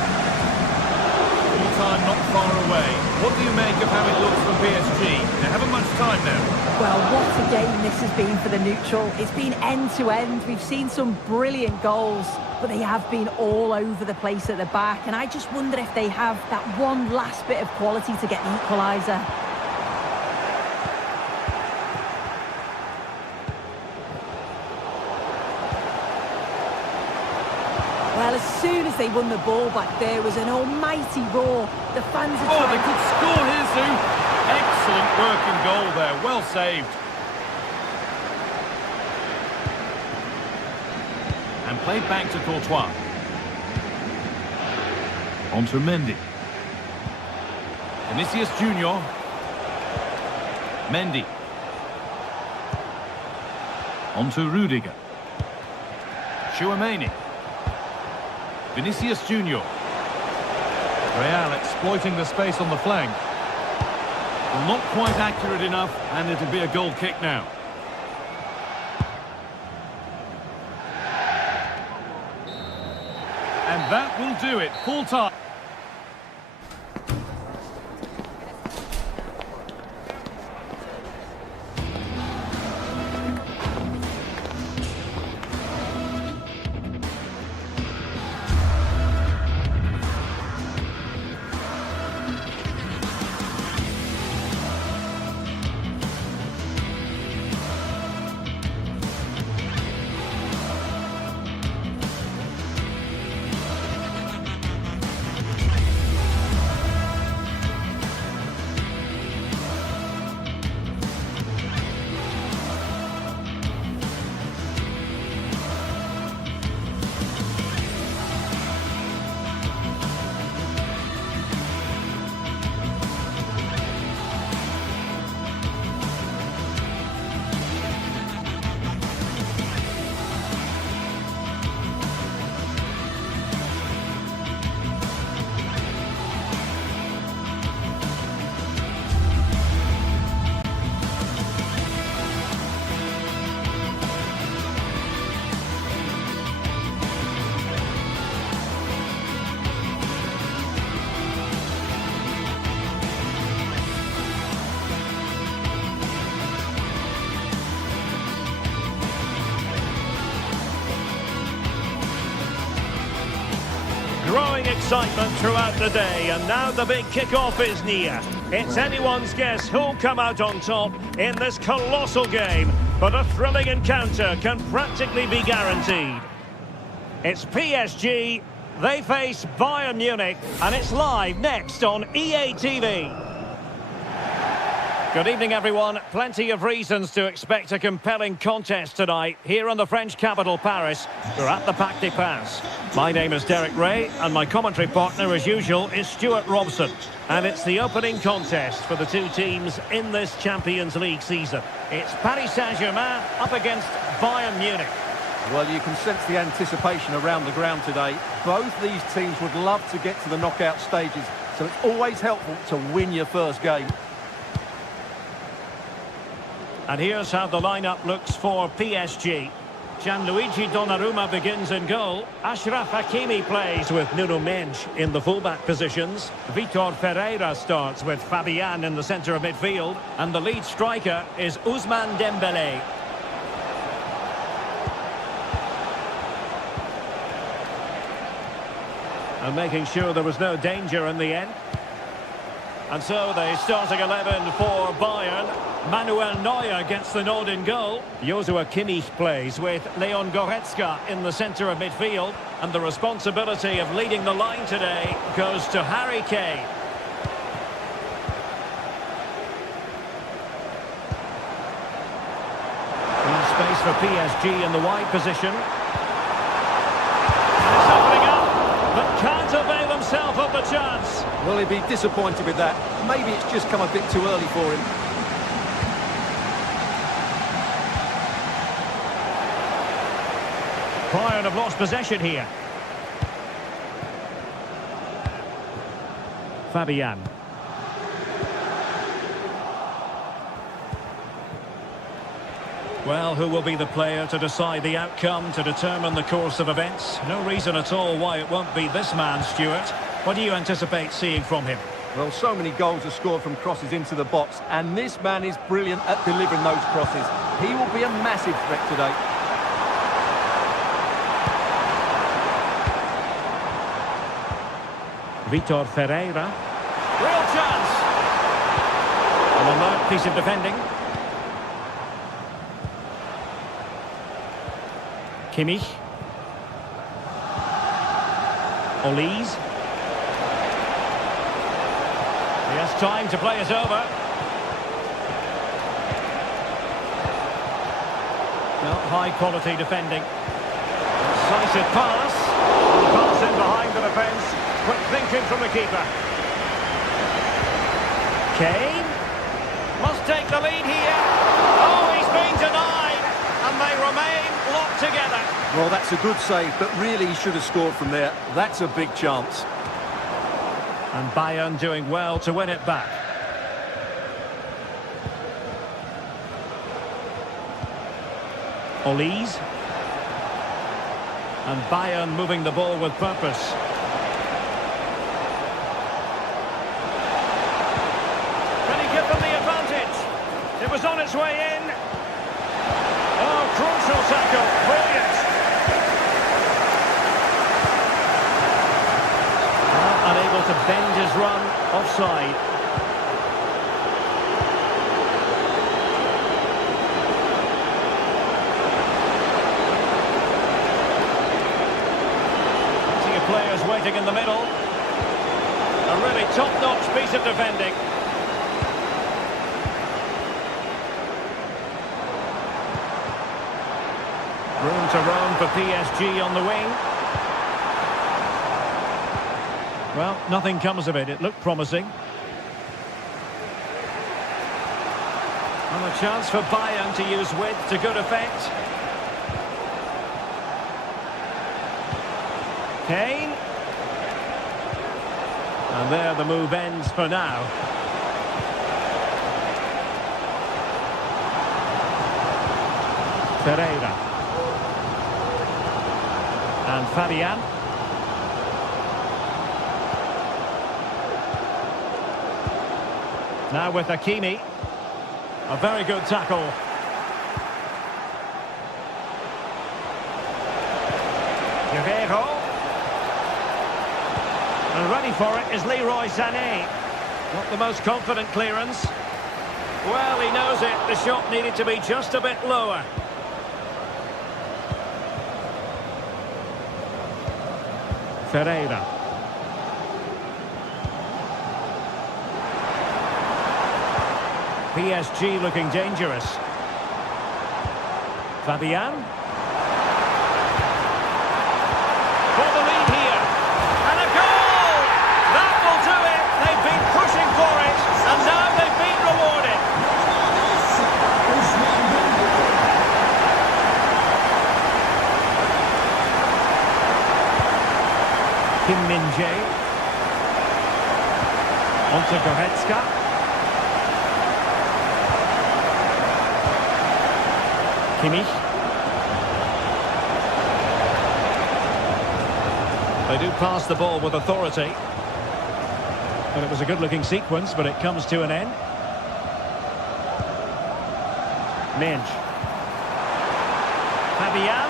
Time not far away. What do you make of how it looks for PSG? They haven't much time now. Well, what a game this has been for the neutral. It's been end-to-end. We've seen some brilliant goals, but they have been all over the place at the back. And I just wonder if they have that one last bit of quality to get the equaliser. Well, as soon as they won the ball back, there was an almighty roar. The fans are Oh, they could score here, Sue. Excellent working goal there. Well saved. And played back to Courtois. On to Mendy. Vinicius Junior. Mendy. On to Rudiger. Tchouaméni. Vinicius Junior. Real exploiting the space on the flank. Well, not quite accurate enough, and it'll be a goal kick now. And that will do it. Full time. Growing excitement throughout the day, and now the big kick-off is near. It's anyone's guess who'll come out on top in this colossal game, but a thrilling encounter can practically be guaranteed. It's PSG They face Bayern Munich, and it's live next on EA TV. Good evening, everyone. Plenty of reasons to expect a compelling contest tonight here in the French capital, Paris. We're at the Parc des Princes. My name is Derek Ray, and my commentary partner, as usual, is Stuart Robson. And it's the opening contest for the two teams in this Champions League season. It's Paris Saint-Germain up against Bayern Munich. Well, you can sense the anticipation around the ground today. Both these teams would love to get to the knockout stages, so it's always helpful to win your first game. And here's how the lineup looks for PSG. Gianluigi Donnarumma begins in goal. Achraf Hakimi plays with Nuno Mendes in the fullback positions. Vitor Ferreira starts with Fabian in the centre of midfield. And the lead striker is Ousmane Dembélé. And making sure there was no danger in the end. And so the starting 11 for Bayern. Manuel Neuer gets the nod in goal. Joshua Kimmich plays with Leon Goretzka in the centre of midfield. And the responsibility of leading the line today goes to Harry Kane. In space for PSG in the wide position. And it's opening up, but can't avail himself of the chance. Well, he'd be disappointed with that. Maybe it's just come a bit too early for him. Bayern have lost possession here. Fabian. Well, who will be the player to decide the outcome, to determine the course of events? No reason at all why it won't be this man, Stuart. What do you anticipate seeing from him? Well, so many goals are scored from crosses into the box, and this man is brilliant at delivering those crosses. He will be a massive threat today. Vitor Ferreira. Real chance! An alert piece of defending. Kimmich. Olise. He has time to play it over. No, high quality defending. Decisive pass. Pass in behind the defence. Quick thinking from the keeper. Kane. Must take the lead here. Oh, he's been denied. And they remain locked together. Well, that's a good save, but really he should have scored from there. That's a big chance. And Bayern doing well to win it back. Olise. And Bayern moving the ball with purpose. Can he give them the advantage? It was on its way in. Oh, crucial tackle. Brilliant. Unable to bend his run, offside. Plenty of players waiting in the middle. A really top-notch piece of defending. Room to roam for PSG on the wing. Well, nothing comes of it. It looked promising. And a chance for Bayern to use width to good effect. Kane. And there the move ends for now. Ferreira. And Fabian. Now with Hakimi. A very good tackle. Guerreiro. And ready for it is Leroy Sané. Not the most confident clearance. Well, he knows it. The shot needed to be just a bit lower. Ferreira. PSG looking dangerous. Fabian. For the lead here. And a goal! That will do it. They've been pushing for it. And now they've been rewarded. Kim Min-jae. Onto Goretzka. Kimmich. They do pass the ball with authority. But it was a good-looking sequence, but it comes to an end. Minge. Fabian.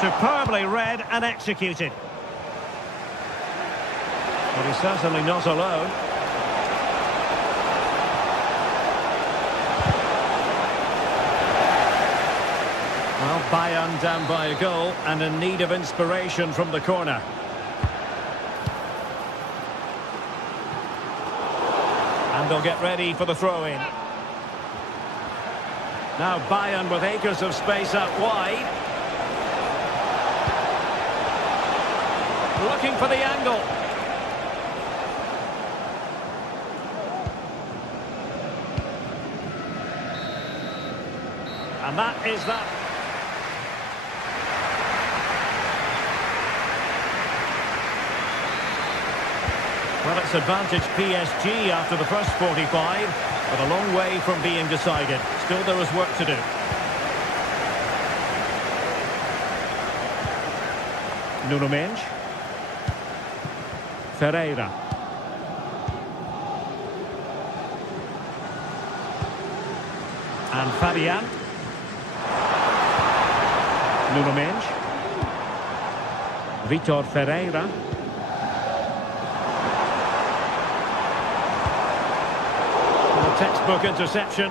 Superbly read and executed. But he's certainly not alone. Well, Bayern down by a goal and in need of inspiration from the corner. And they'll get ready for the throw-in. Now Bayern with acres of space out wide. Looking for the angle. And that is that. Well, it's advantage PSG after the first 45, but a long way from being decided. Still there is work to do. Nuno Mendes. Ferreira. And Fabian. Nuno Mendes. Vitor Ferreira. And a textbook interception.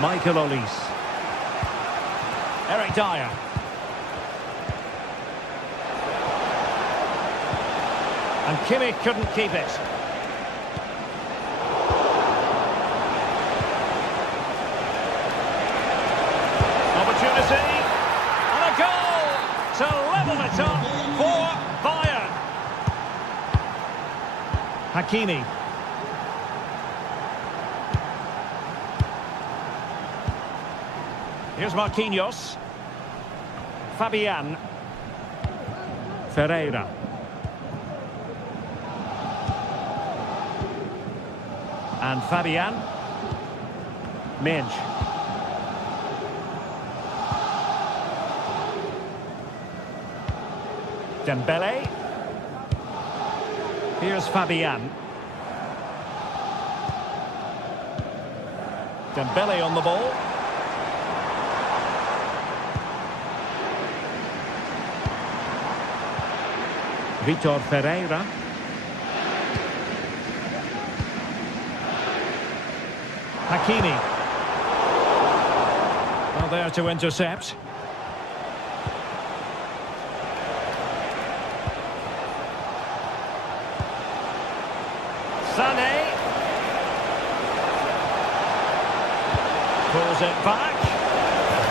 Michael Olise. Eric Dyer. And Kimmich couldn't keep it. Opportunity. And a goal to level it up for Bayern. Hakimi. Here's Marquinhos. Fabian. Ferreira. And Fabian. Minge. Dembele. Here's Fabian. Dembele on the ball. Vitor Ferreira. Hakimi. Well, there to intercept. Sané. Pulls it back.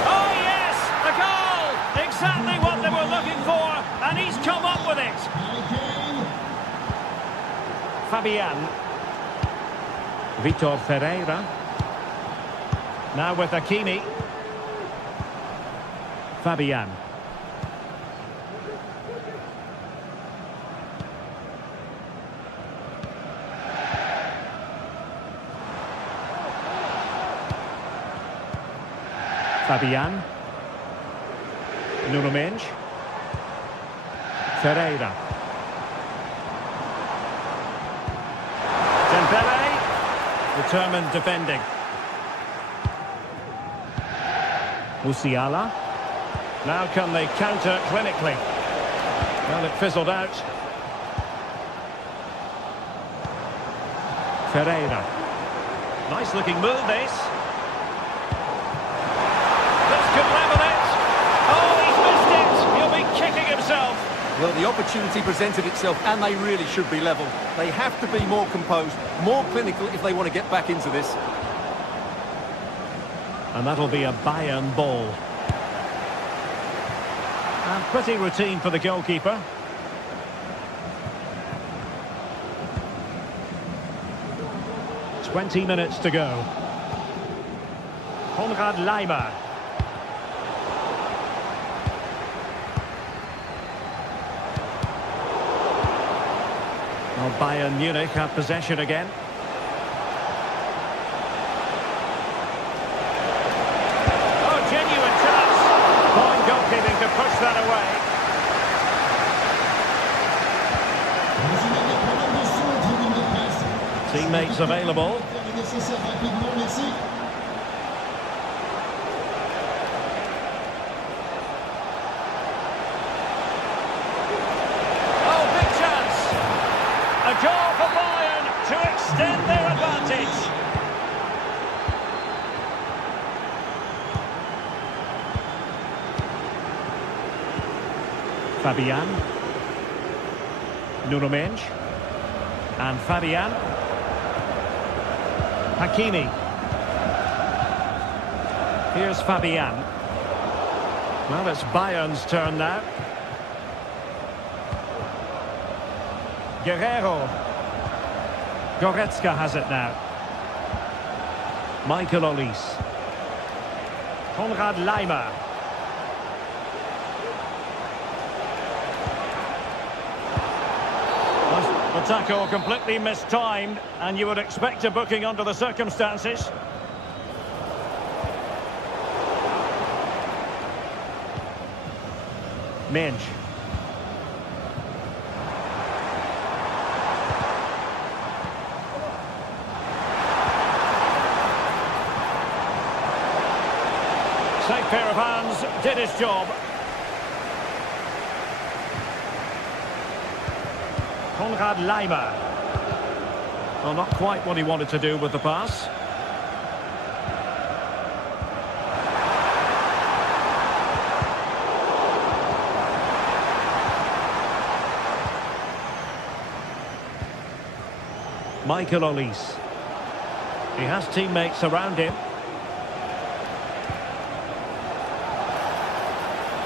Oh, yes! A goal! Exactly what they were looking for, and he's come up with it. Fabian. Vitor Ferreira. Now with Hakimi. Fabian. Fabian. Nuno Mendes. Ferreira. Dembele. Determined defending. Musiala. Now can they counter clinically? Well, it fizzled out. Ferreira. Nice looking move, this. This could level it. Oh, he's missed it. He'll be kicking himself. Well, the opportunity presented itself, and they really should be level. They have to be more composed, more clinical if they want to get back into this. And that'll be a Bayern ball. And pretty routine for the goalkeeper. "20 minutes to go. Konrad Laimer. Well, Bayern Munich have possession again. Oh, genuine chance. Fine goalkeeping to push that away. Teammates available. Oh, big chance. A goal for Bayern to extend their advantage. Fabian. Nuno Mendes. And Fabian. Hakimi. Here's Fabian. Well, it's Bayern's turn now. Guerrero. Goretzka has it now. Michael Olise. Konrad Laimer. The tackle completely mistimed, and you would expect a booking under the circumstances. Mendes. Safe pair of hands, did his job. Konrad Laimer. Well, not quite what he wanted to do with the pass. Michael Olise. He has teammates around him.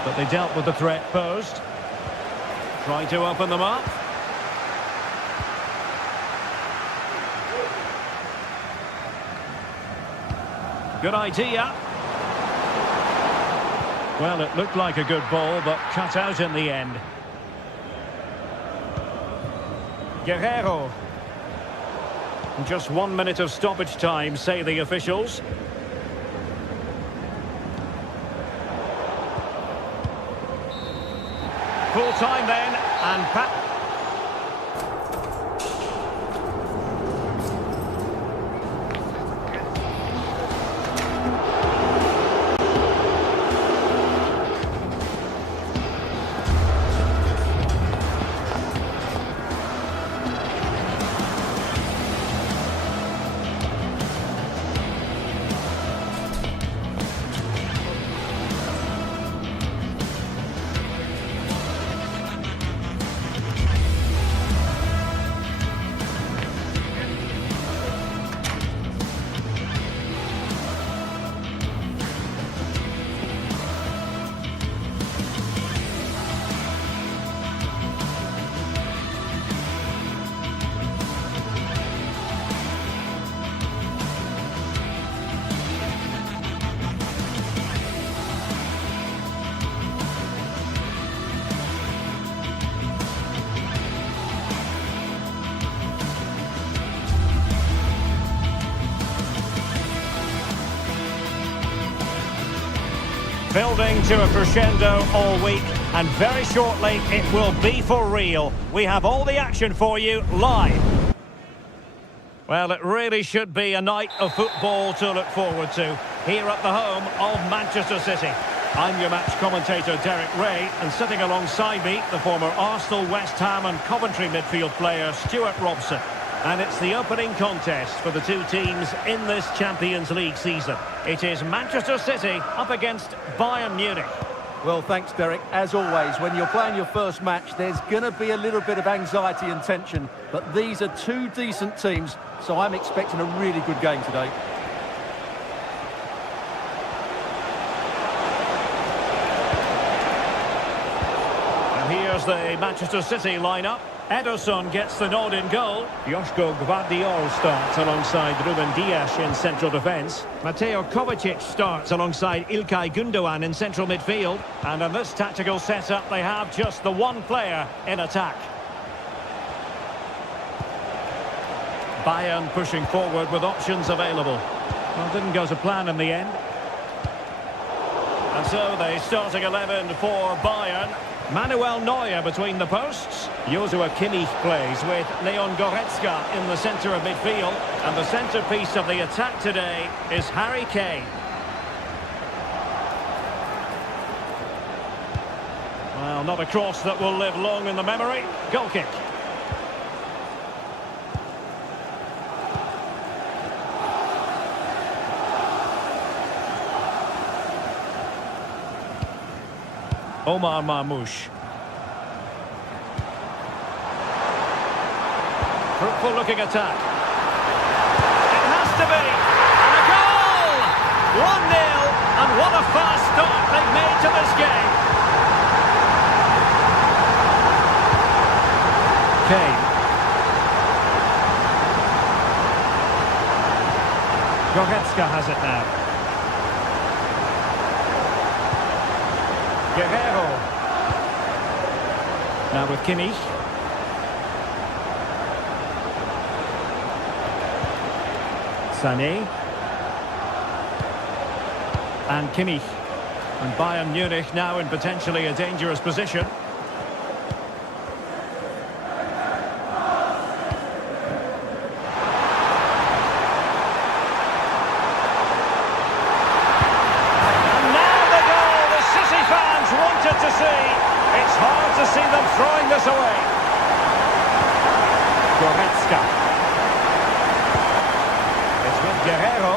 But they dealt with the threat posed. Trying to open them up. Good idea. Well, it looked like a good ball, but cut out in the end. Guerrero. Just 1 minute of stoppage time, say the officials. Full time then, and building to a crescendo all week, and very shortly it will be for real. We have all the action for you live. Well, it really should be a night of football to look forward to here at the home of Manchester City. I'm your match commentator Derek Ray, and sitting alongside me the former Arsenal, West Ham and Coventry midfield player Stuart Robson. And it's the opening contest for the two teams in this Champions League season. It is Manchester City up against Bayern Munich. Well, thanks, Derek. As always, when you're playing your first match, there's going to be a little bit of anxiety and tension. But these are two decent teams, so I'm expecting a really good game today. And here's the Manchester City lineup. Ederson gets the nod in goal. Joško Gvardiol starts alongside Ruben Dias in central defence. Mateo Kovacic starts alongside Ilkay Gundogan in central midfield. And in this tactical setup, they have just the one player in attack. Bayern pushing forward with options available. Well, didn't go to plan in the end. And so the starting 11 for Bayern. Manuel Neuer between the posts. Joshua Kimmich plays with Leon Goretzka in the centre of midfield. And the centrepiece of the attack today is Harry Kane. Well, not a cross that will live long in the memory. Goal kick. Omar Marmoush. Fruitful looking attack. It has to be. And a goal! 1-0. And what a fast start they've made to this game. Kane. Goretzka has it now. Guerrero. Now with Kimmich. Sané. And Kimmich. And Bayern Munich now in potentially a dangerous position. To see. It's hard to see them throwing this away. Goretzka. It's with Guerrero.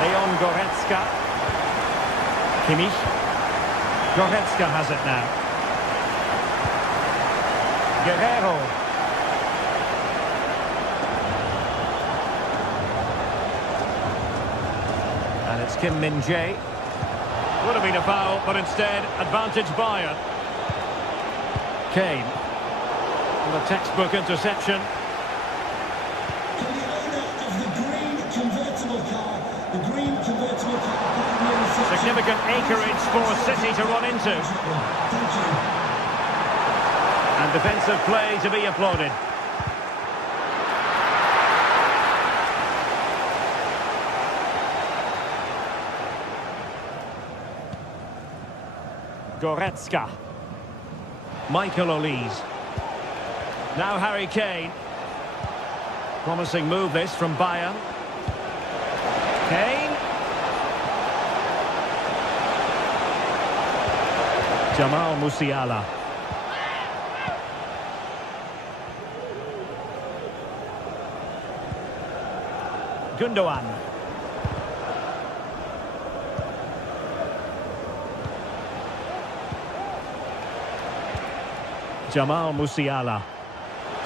Leon Goretzka. Kimmich. Goretzka has it now. Guerrero. And it's Kim Min-jae. Would have been a foul, but instead, advantage Bayern. Kane. And the textbook interception. To the owner of the green convertible car, the green convertible car. Significant acreage for City to run into. Thank you. And defensive play to be applauded. Goretzka. Michael Olise. Now Harry Kane. Promising move this from Bayern. Kane. Jamal Musiala. Gundogan. Jamal Musiala.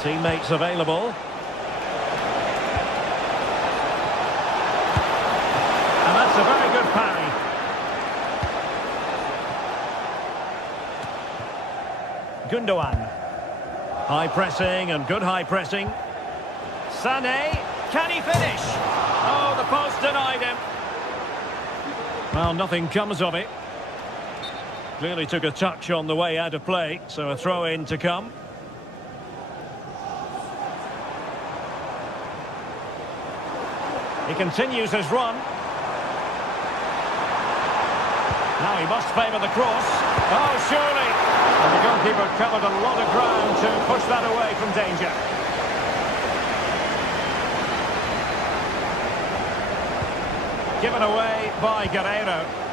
Teammates available. And that's a very good parry. Gundogan. High pressing and good high pressing. Sané. Can he finish? Oh, the post denied him. Well, nothing comes of it. Clearly took a touch on the way out of play, so a throw-in to come. He continues his run. Now he must favour the cross. Oh, surely! And the goalkeeper covered a lot of ground to push that away from danger. Given away by Guerrero.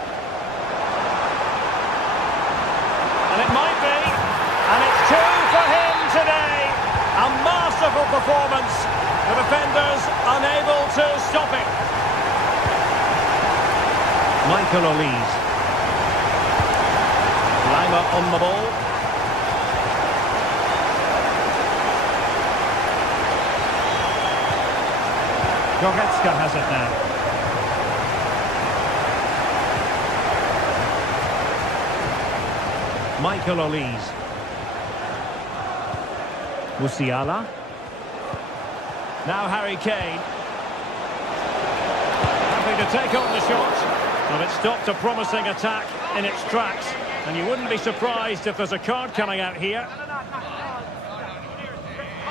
And it might be, and it's two for him today. A masterful Wonderful performance. The defenders unable to stop it. Michael Olise. Lima on the ball. Goretzka has it now. Michael Olise. Musiala. Now Harry Kane. Happy to take on the shot, but it stopped a promising attack in its tracks, and you wouldn't be surprised if there's a card coming out here.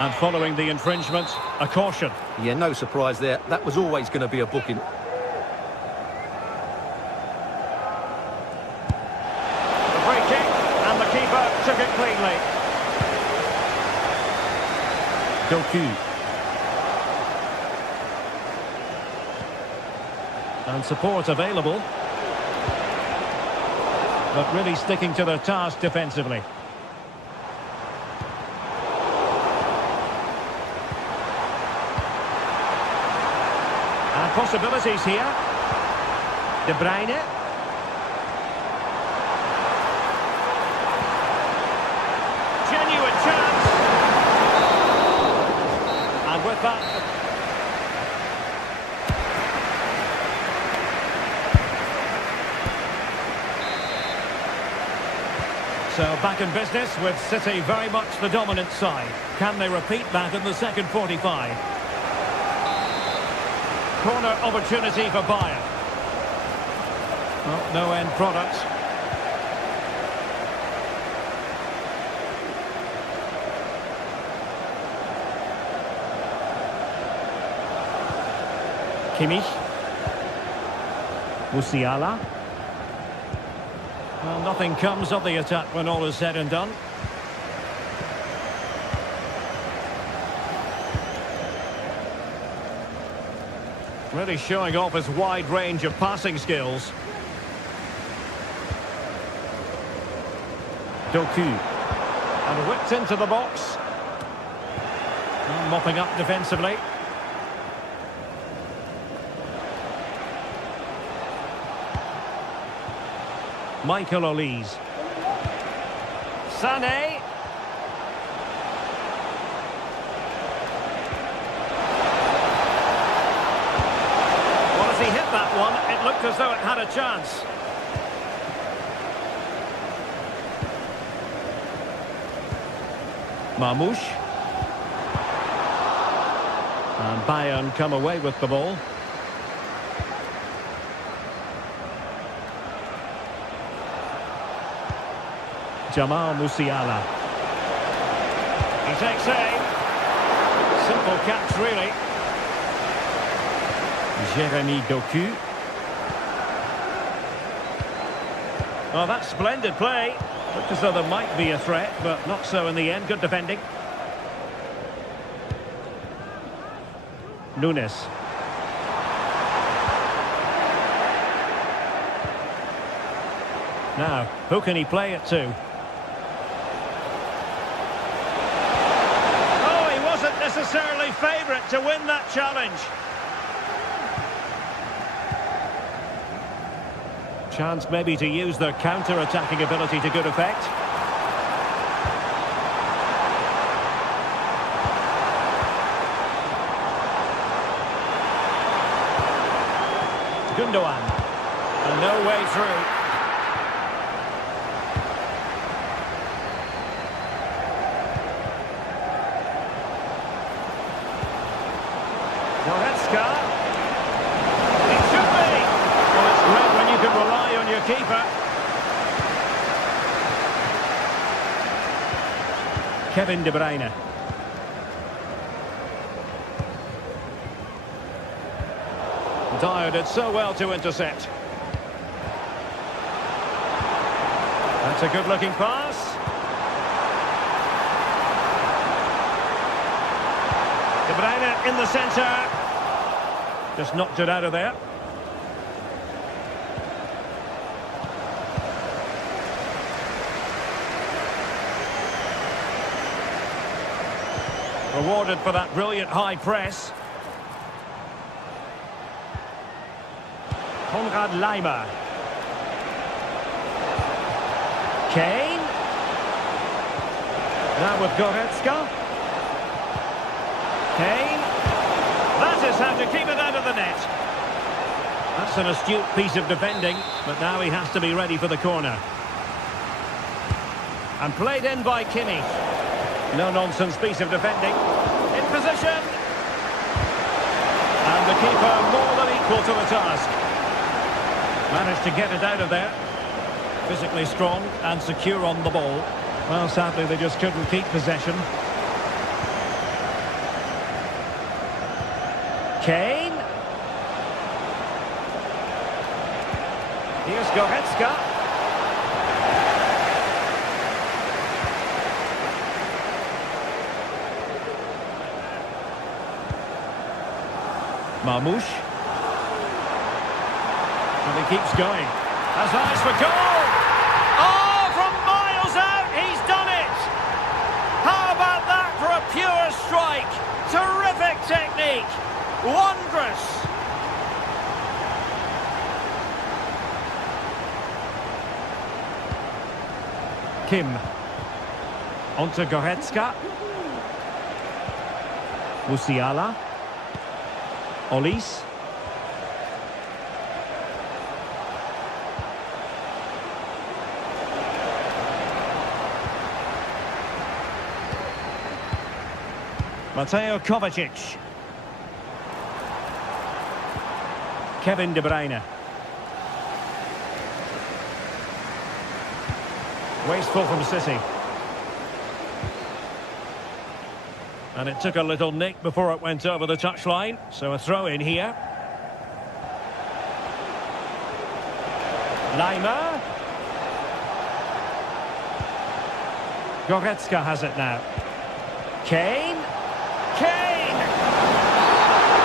And following the infringement, a caution. Yeah, no surprise there. That was always going to be a booking. The free kick, and the keeper took it cleanly. Doku. And support available. But really sticking to their task defensively. And possibilities here. De Bruyne. Genuine chance. And with that... So back in business with City very much the dominant side. Can they repeat that in the second 45? Corner opportunity for Bayern. Oh, no end product. Kimmich. Musiala. Well, nothing comes of the attack when all is said and done. Really showing off his wide range of passing skills. Doku. And whipped into the box. And mopping up defensively. Michael Olise. Sané. Well, as he hit that one, it looked as though it had a chance. Marmoush. And Bayern come away with the ball. Jamal Musiala. He takes aim. Simple catch, really. Jeremy Doku. Well, that's splendid play. Looked as though there might be a threat, but not so in the end. Good defending. Nunes. Now, who can he play it to? Necessarily favourite to win that challenge. Chance maybe to use their counter-attacking ability to good effect. Gundogan. And no way through. Goretzka. It should be. Well, it's great when you can rely on your keeper. Kevin De Bruyne. Dyer did so well to intercept. That's a good-looking pass. De Bruyne in the centre. Just knocked it out of there. Rewarded for that brilliant high press. Konrad Laimer. Kane. Now with Goretzka. Kane. That is how to keep it out of the net. That's an astute piece of defending, but now he has to be ready for the corner. And played in by Kimmich. No-nonsense piece of defending. In position. And the keeper more than equal to the task. Managed to get it out of there. Physically strong and secure on the ball. Well, sadly, they just couldn't keep possession. Kane. Here's Goretzka. Marmoush. And he keeps going. Has eyes for goal! Oh, from miles out, he's done it! How about that for a pure strike? Terrific technique! Wondrous! Kim. Onto Goretzka. Musiala. Olis. Mateo Kovacic. Kevin De Bruyne. Wasteful from City. And it took a little nick before it went over the touchline. So a throw in here. Laimer. Goretzka has it now. Kane. Kane!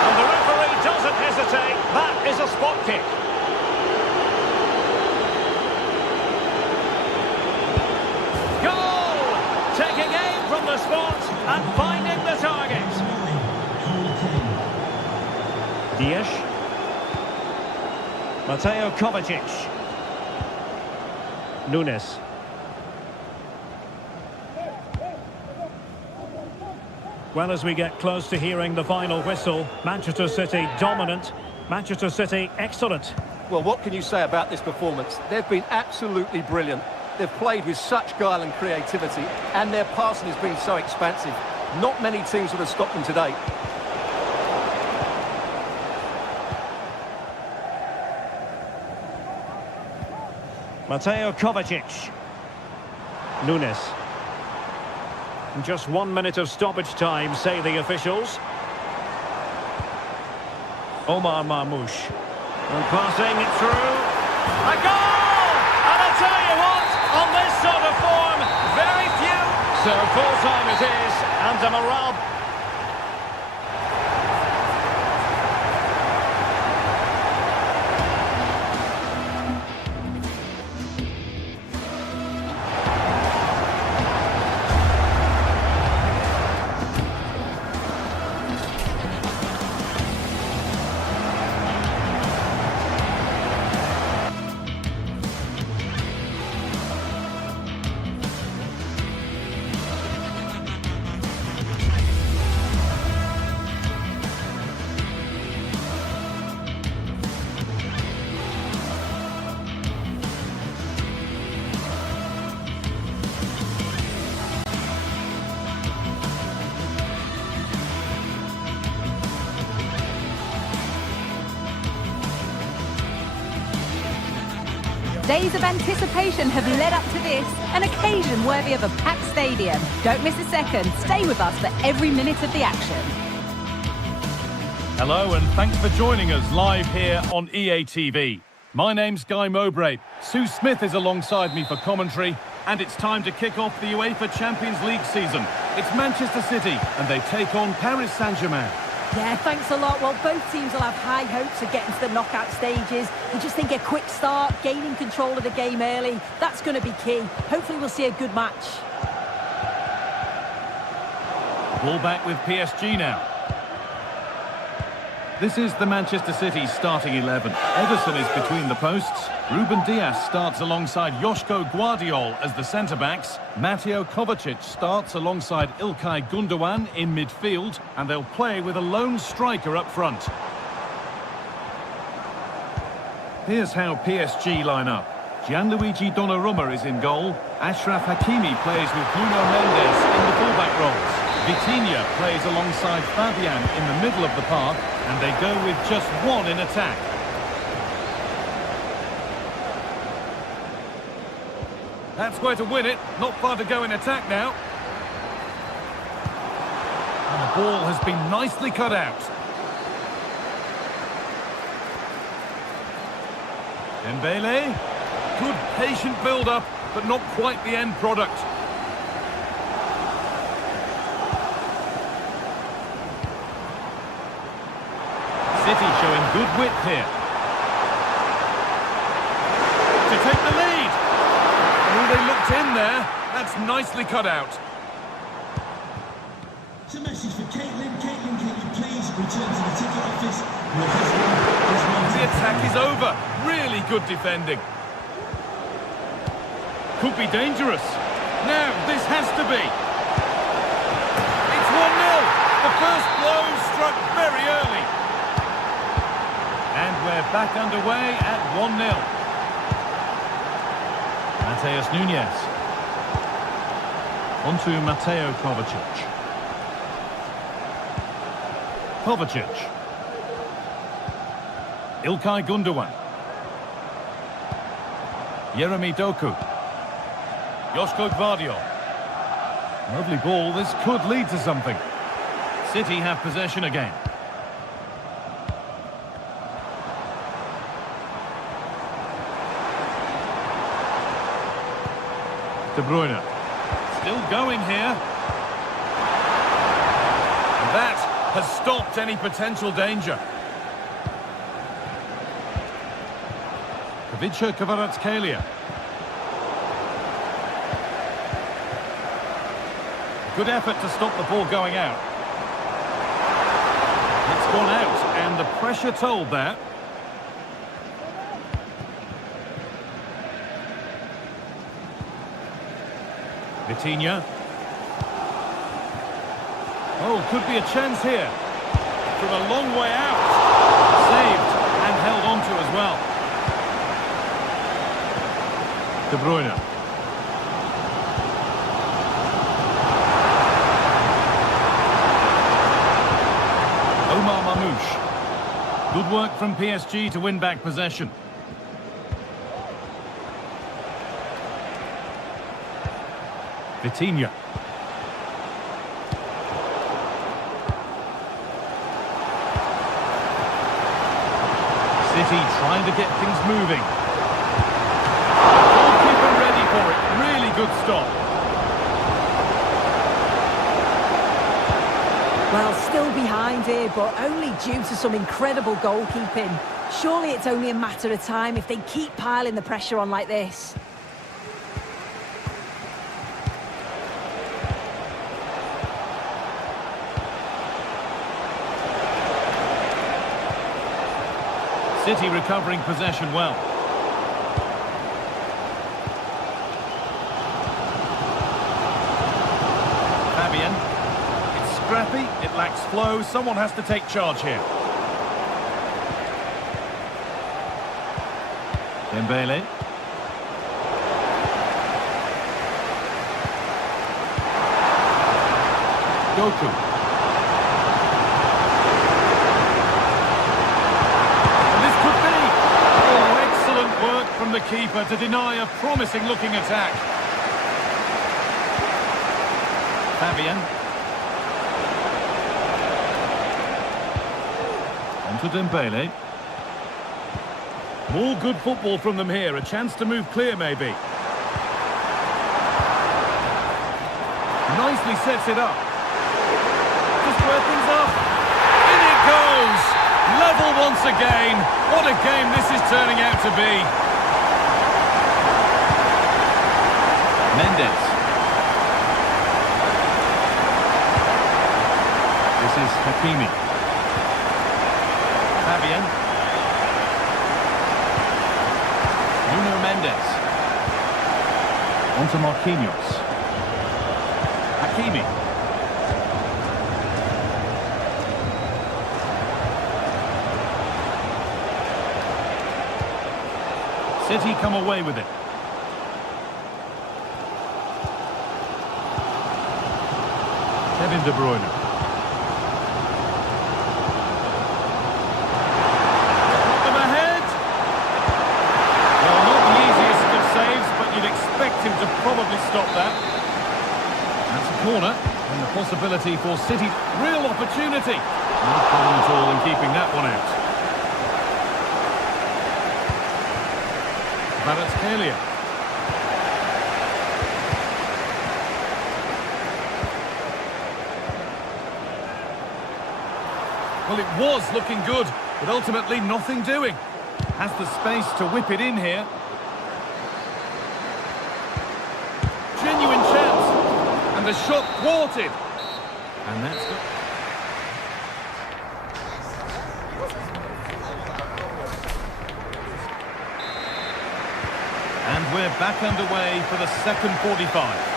And the referee doesn't hesitate. That is a spot kick. Goal! Taking aim from the spot and finding the target. Dias. Mateo Kovacic. Nunes. Well, as we get close to hearing the final whistle, Manchester City dominant, Manchester City excellent. Well, what can you say about this performance? They've been absolutely brilliant. They've played with such guile and creativity, and their passing has been so expansive. Not many teams would have stopped them today. Mateo Kovacic. Nunes. Just 1 minute of stoppage time, say the officials. Omar Marmoush. And passing it through. A goal! And I'll tell you what, on this sort of form, very few. So full time it is, and a morale. Days of anticipation have led up to this, an occasion worthy of a packed stadium. Don't miss a second. Stay with us for every minute of the action. Hello and thanks for joining us live here on EA TV. My name's Guy Mowbray. Sue Smith is alongside me for commentary, and it's time to kick off the UEFA Champions League season. It's Manchester City and they take on Paris Saint-Germain. Yeah, thanks a lot. Well, both teams will have high hopes of getting to the knockout stages. You just think a quick start, gaining control of the game early, that's going to be key. Hopefully we'll see a good match. Ball back with PSG now. This is the Manchester City starting 11. Ederson is between the posts. Ruben Dias starts alongside Joško Guardiol as the centre-backs. Mateo Kovacic starts alongside Ilkay Gundogan in midfield, and they'll play with a lone striker up front. Here's how PSG line up. Gianluigi Donnarumma is in goal. Achraf Hakimi plays with Bruno Mendes in the fullback roles. Vitinha plays alongside Fabian in the middle of the park, and they go with just one in attack. That's where to win it, not far to go in attack now. And the ball has been nicely cut out. Dembele, good patient build-up, but not quite the end product. City showing good width here. To take the lead. Oh, they looked in there. That's nicely cut out. It's a message for Caitlin. Caitlin, can you please return to the ticket office? The attack is over. Really good defending. Could be dangerous. Now, this has to be. It's 1-0. The first blow struck very early. And we're back underway at 1-0. Mateus Nunes. On to Mateo Kovacic. Kovacic. Ilkay Gundogan. Jeremy Doku. Joško Guardiol. Lovely ball. This could lead to something. City have possession again. De Bruyne. Still going here. And that has stopped any potential danger. Ivica Kvaratskhelia. Good effort to stop the ball going out. It's gone out, and the pressure told that. Vitinha. Oh, could be a chance here. From a long way out. Saved and held on to as well. De Bruyne. Omar Mamouche. Good work from PSG to win back possession. Vitinha. City trying to get things moving. Goalkeeper ready for it. Really good stop. Well, still behind here, but only due to some incredible goalkeeping. Surely it's only a matter of time if they keep piling the pressure on like this. City recovering possession well. Fabian. It's scrappy, it lacks flow, someone has to take charge here. Dembele. Doku. From the keeper to deny a promising-looking attack. Fabian. On to Dembele. More good football from them here. A chance to move clear, maybe. Nicely sets it up. Just square things up. In it goes! Level once again. What a game this is turning out to be. Mendes. is Hakimi. Fabian. Nuno Mendes. On to Marquinhos. Hakimi. City come away with it. Kevin De Bruyne. Put them ahead. Well, not the easiest of saves, but you'd expect him to probably stop that. That's a corner, and the possibility for City. Real opportunity. No problem at all in keeping that one out. Kvaratskhelia. Well, it was looking good, but ultimately nothing doing. Has the space to whip it in here. Genuine chance. And the shot thwarted. And that's good. And we're back underway for the second 45.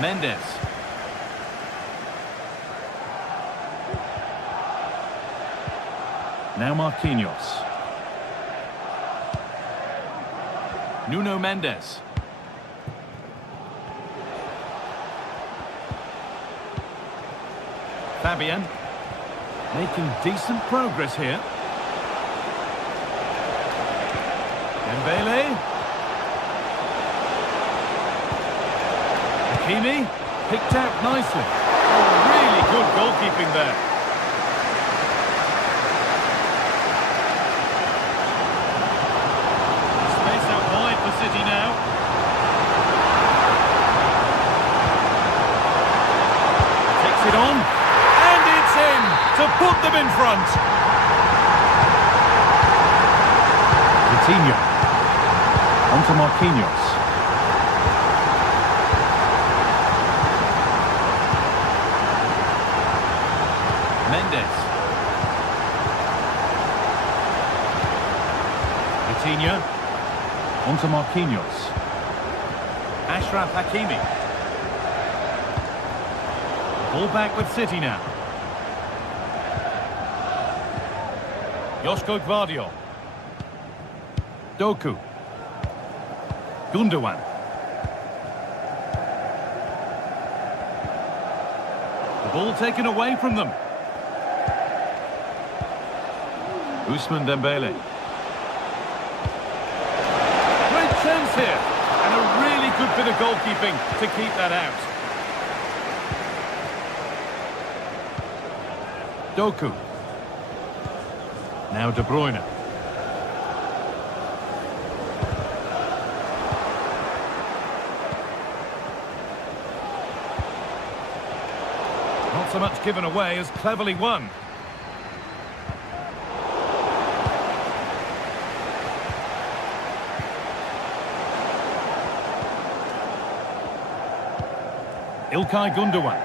Mendes. Now Marquinhos. Nuno Mendes. Fabian. Making decent progress here. Dembele. Hakimi, picked out nicely. Oh, really good goalkeeping there. Space out wide for City now. Takes it on, and it's in to put them in front. Coutinho, on to Marquinhos. Mendes. Coutinho. On to Marquinhos. Achraf Hakimi. Ball back with City now. Joško Gvardiol. Doku. Gundogan. The ball taken away from them. Ousmane Dembele. Great chance here. And a really good bit of goalkeeping to keep that out. Doku. Now De Bruyne. Not so much given away as cleverly won. Ilkay Gundogan.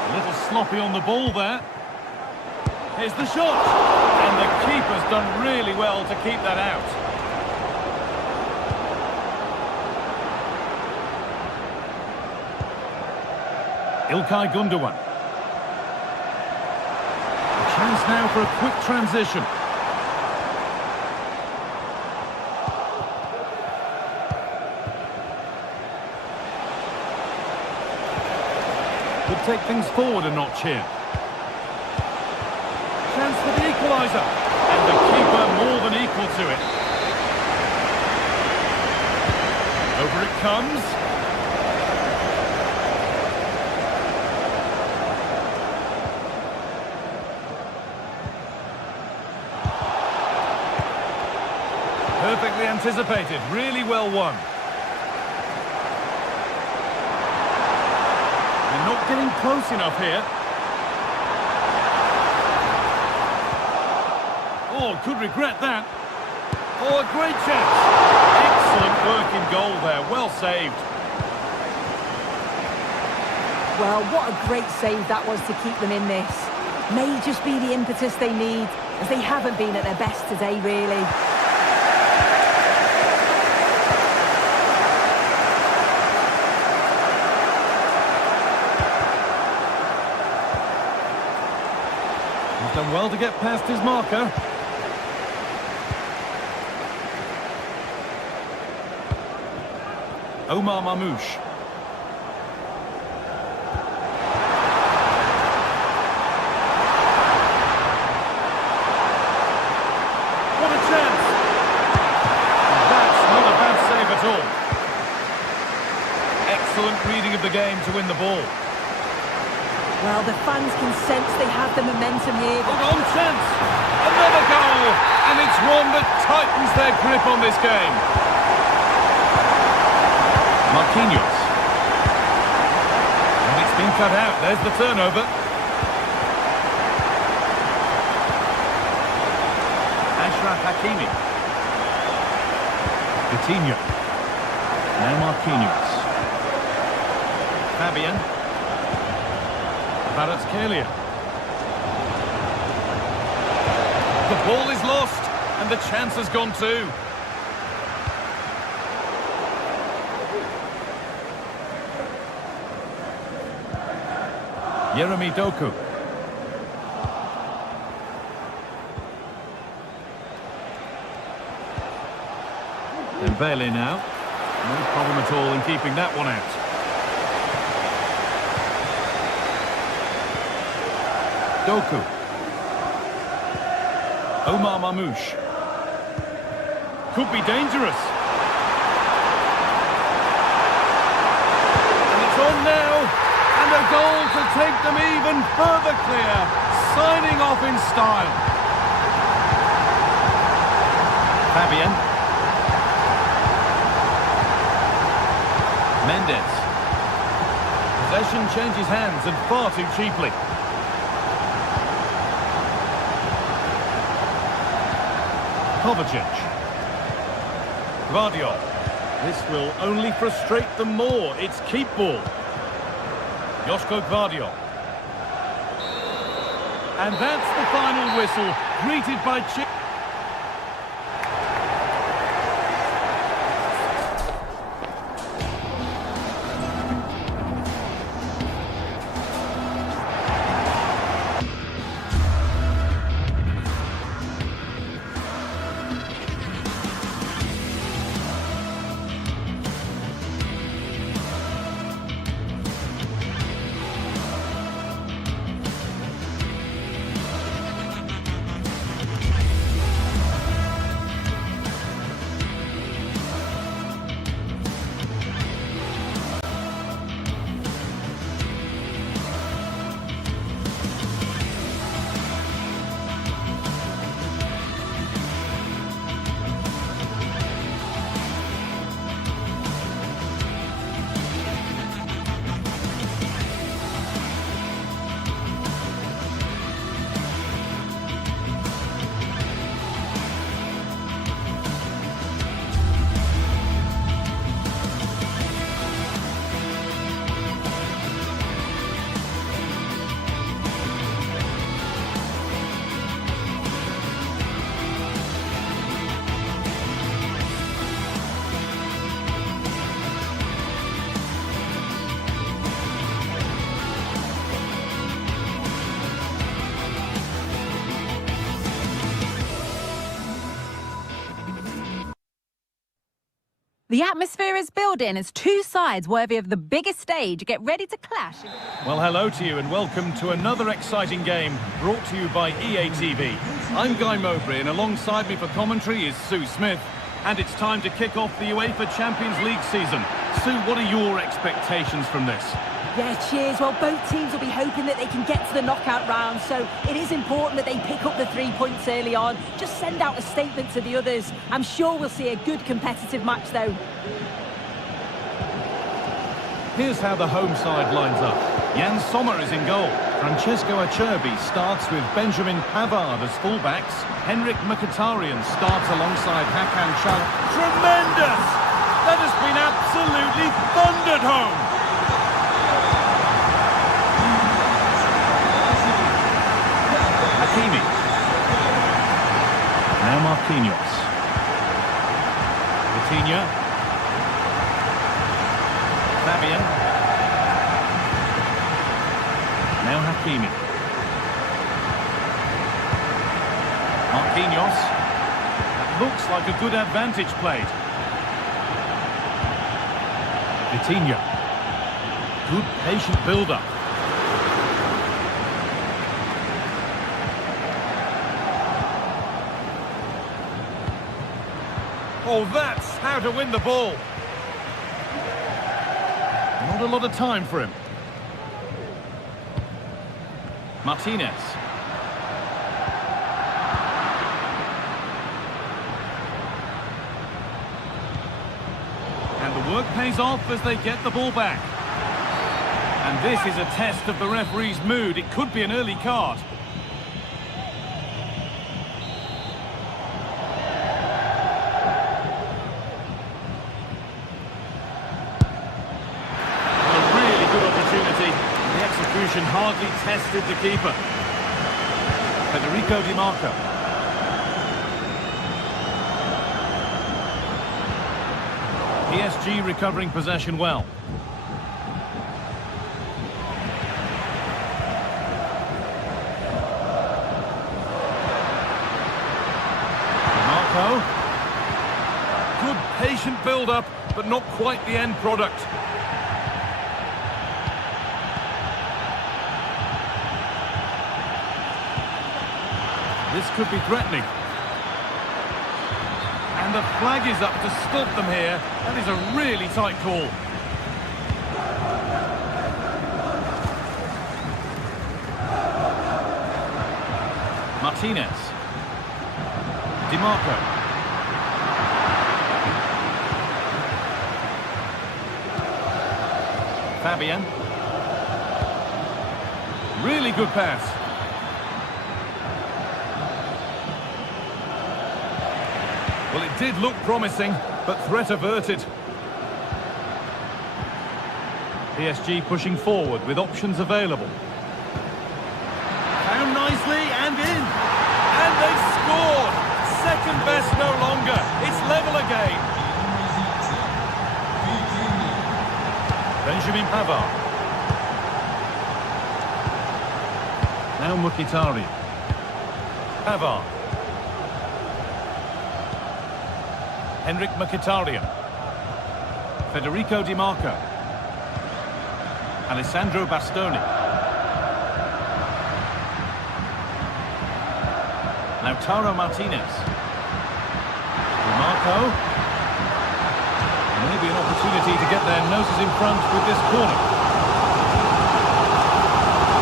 A little sloppy on the ball there. Here's the shot. And the keeper's done really well to keep that out. Ilkay Gundogan. A chance now for a quick transition. Could take things forward a notch here. Chance for the equaliser. And the keeper more than equal to it. Over it comes. Perfectly anticipated, really well won. They're not getting close enough here. Oh, could regret that. Oh, a great chance. Excellent work in goal there. Well saved. Well, what a great save that was to keep them in this. May just be the impetus they need, as they haven't been at their best today, really. He's done well to get past his marker. Omar Mamouche. What a chance! That's not a bad save at all. Excellent reading of the game to win the ball. Well, the fans can sense they have the momentum here. Hold on, chance! Another goal! And it's one that tightens their grip on this game. Marquinhos. And it's been cut out. There's the turnover. Ashraf Hakimi. Coutinho. Now Marquinhos. Fabian. Kvaratskhelia. The ball is lost, and the chance has gone too. Yeremy Doku. Dembele now. No problem at all in keeping that one out. Doku. Omar Mamouche. Could be dangerous. And it's on now. And a goal to take them even further clear. Signing off in style. Fabian. Mendes. Possession changes hands and far too cheaply. Kovacic. Gvardiol. This will only frustrate them more. It's keep ball. Joško Gvardiol. And that's the final whistle, greeted by cheers. The atmosphere is building as two sides worthy of the biggest stage get ready to clash. Well, hello to you and welcome to another exciting game brought to you by EA TV. I'm Guy Mowbray and alongside me for commentary is Sue Smith. And it's time to kick off the UEFA Champions League season. Sue, what are your expectations from this? Yeah, cheers. Well, both teams will be hoping that they can get to the knockout round, so it is important that they pick up the 3 points early on. Just send out a statement to the others. I'm sure we'll see a good competitive match, though. Here's how the home side lines up. Jan Sommer is in goal. Francesco Acerbi starts with Benjamin Pavard as fullbacks. Henrik Mkhitaryan starts alongside Hakan Şal. Tremendous! That has been absolutely thundered home! Hakimi. Now Marquinhos. Vitinha. Fabian. Now Hakimi. Marquinhos. That looks like a good advantage played. Vitinha. Good patient build-up. Oh, that's how to win the ball. Not a lot of time for him. Martinez. And the work pays off as they get the ball back. And this is a test of the referee's mood. It could be an early card. Hardly tested the keeper. Federico Di Marco. PSG recovering possession well. Di Marco. Good patient build-up, but not quite the end product. This could be threatening. And the flag is up to stop them here. That is a really tight call. Martinez. Di Marco. Fabian. Really good pass. Well, it did look promising, but threat averted. PSG pushing forward with options available. Found nicely and in. And they've scored. Second best no longer. It's level again. Benjamin Pavard. Now Mkhitaryan. Pavard. Henrik Mkhitaryan. Federico Di Marco. Alessandro Bastoni. Lautaro Martinez. Di Marco. Maybe an opportunity to get their noses in front with this corner.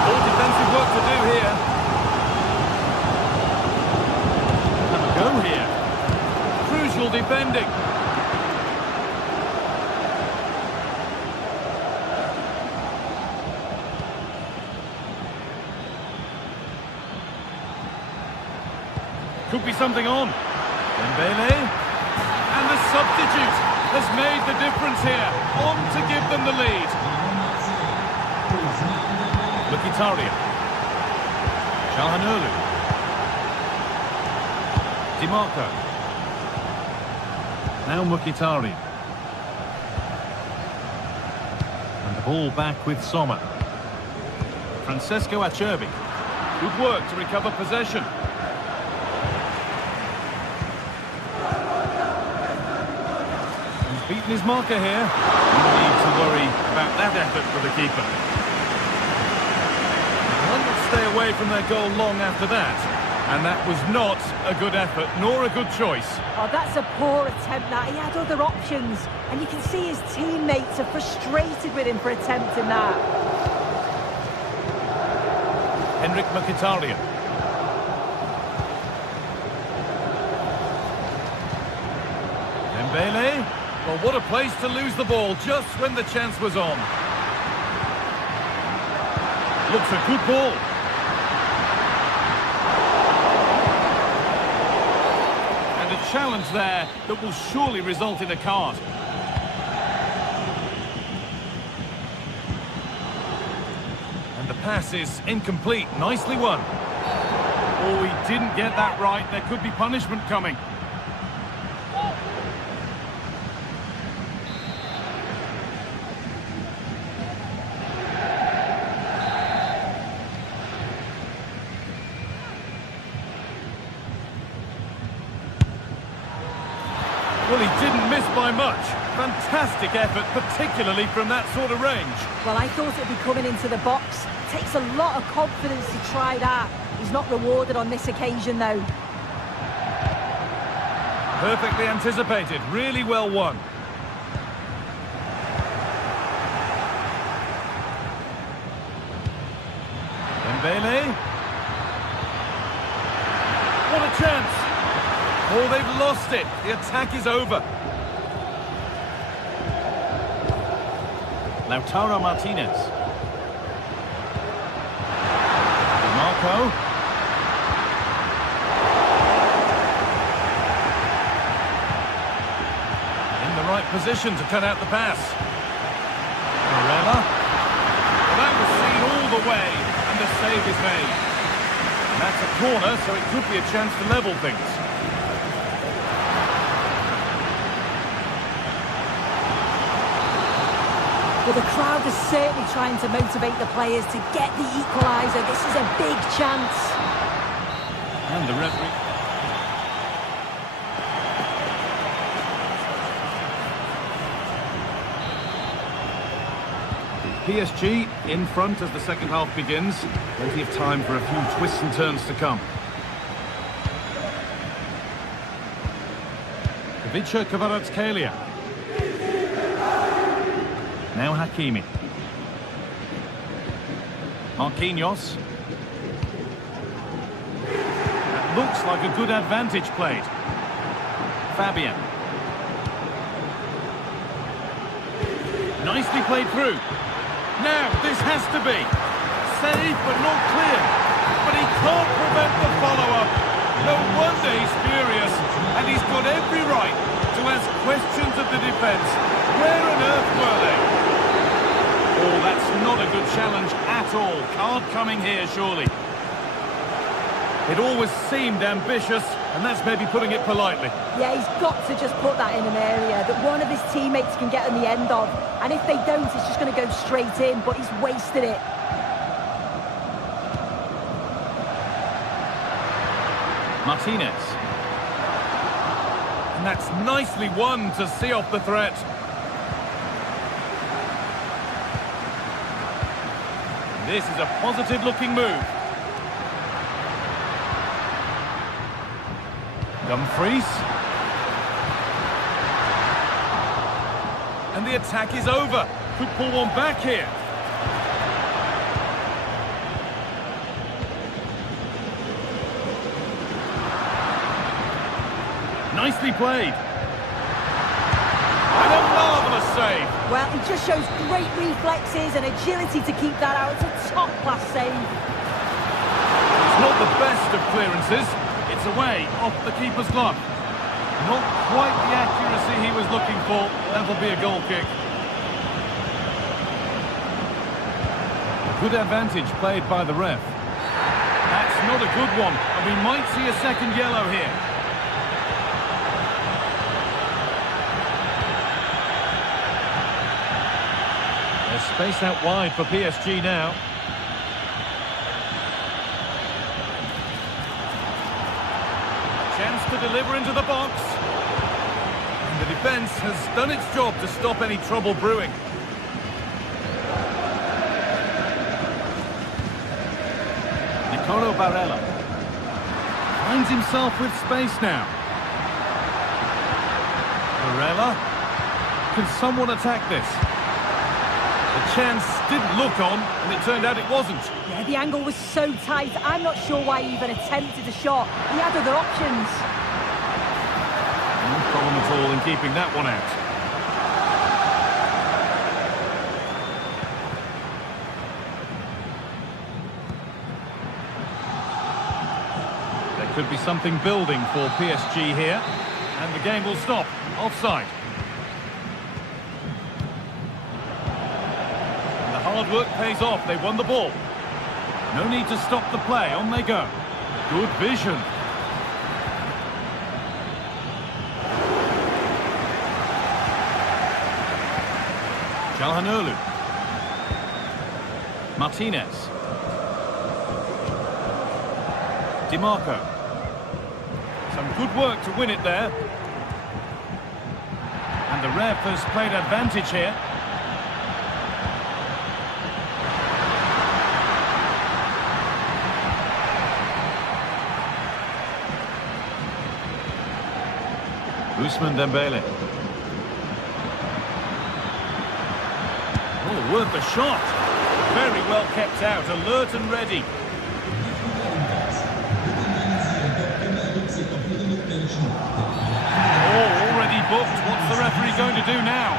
More defensive work to do here. Have a go here. Crucial defending. Could be something on. Dembele. And the substitute has made the difference here. On to give them the lead. Mkhitaryan. Çalhanoğlu. Di Marco. Now Mkhitaryan. And the ball back with Sommer. Francesco Acerbi. Good work to recover possession. He's beaten his marker here. No need to worry about that effort for the keeper. They will not stay away from their goal long after that. And that was not a good effort, nor a good choice. Oh, that's a poor attempt, that. He had other options. And you can see his teammates are frustrated with him for attempting that. Henrik Mkhitaryan. Dembele. Well, what a place to lose the ball just when the chance was on. Looks a good ball. And a challenge there that will surely result in a card. And the pass is incomplete. Nicely won. Oh, he didn't get that right. There could be punishment coming. Well, he didn't miss by much. Fantastic effort, particularly from that sort of range. Well, I thought it'd be coming into the box. It takes a lot of confidence to try that. He's not rewarded on this occasion, though. Perfectly anticipated. Really well won. Dembele. What a chance. Oh, they've lost it. The attack is over. Lautaro Martinez. Marco. In the right position to cut out the pass. Barella. That was seen all the way, and the save is made. And that's a corner, so it could be a chance to level things. Well, the crowd is certainly trying to motivate the players to get the equaliser. This is a big chance. And the referee. PSG in front as the second half begins. Plenty of time for a few twists and turns to come. Ivica Kvaratskhelia. Now Hakimi. Marquinhos. That looks like a good advantage played. Fabian. Nicely played through. Now, this has to be. Save, but not clear. But he can't prevent the follow-up. No wonder he's furious. And he's got every right to ask questions of the defence. Where on earth were they? Oh, that's not a good challenge at all. Card coming here, surely. It always seemed ambitious, and that's maybe putting it politely. Yeah, he's got to just put that in an area that one of his teammates can get on the end of. And if they don't, it's just going to go straight in, but he's wasted it. Martinez. And that's nicely won to see off the threat. This is a positive-looking move. Dumfries. And the attack is over. Could pull one back here. Nicely played. And a marvellous save. Well, he just shows great reflexes and agility to keep that out. It's a top-class save. It's not the best of clearances. It's away, off the keeper's glove. Not quite the accuracy he was looking for. That'll be a goal kick. A good advantage played by the ref. That's not a good one, and we might see a second yellow here. There's space out wide for PSG now. Chance to deliver into the box. And the defence has done its job to stop any trouble brewing. Nicolo Barella finds himself with space now. Barella. Can someone attack this? The chance didn't look on, and it turned out it wasn't. Yeah, the angle was so tight. I'm not sure why he even attempted a shot. He had other options. No problem at all in keeping that one out. Could be something building for PSG here. And the game will stop. Offside. And the hard work pays off. They won the ball. No need to stop the play. On they go. Good vision. Calhanoglu. Martinez. DiMarco. Some good work to win it there. And the ref has played advantage here. Ousmane Dembele. Oh, worth a shot. Very well kept out, alert and ready. Oh, already booked. What's the referee going to do now?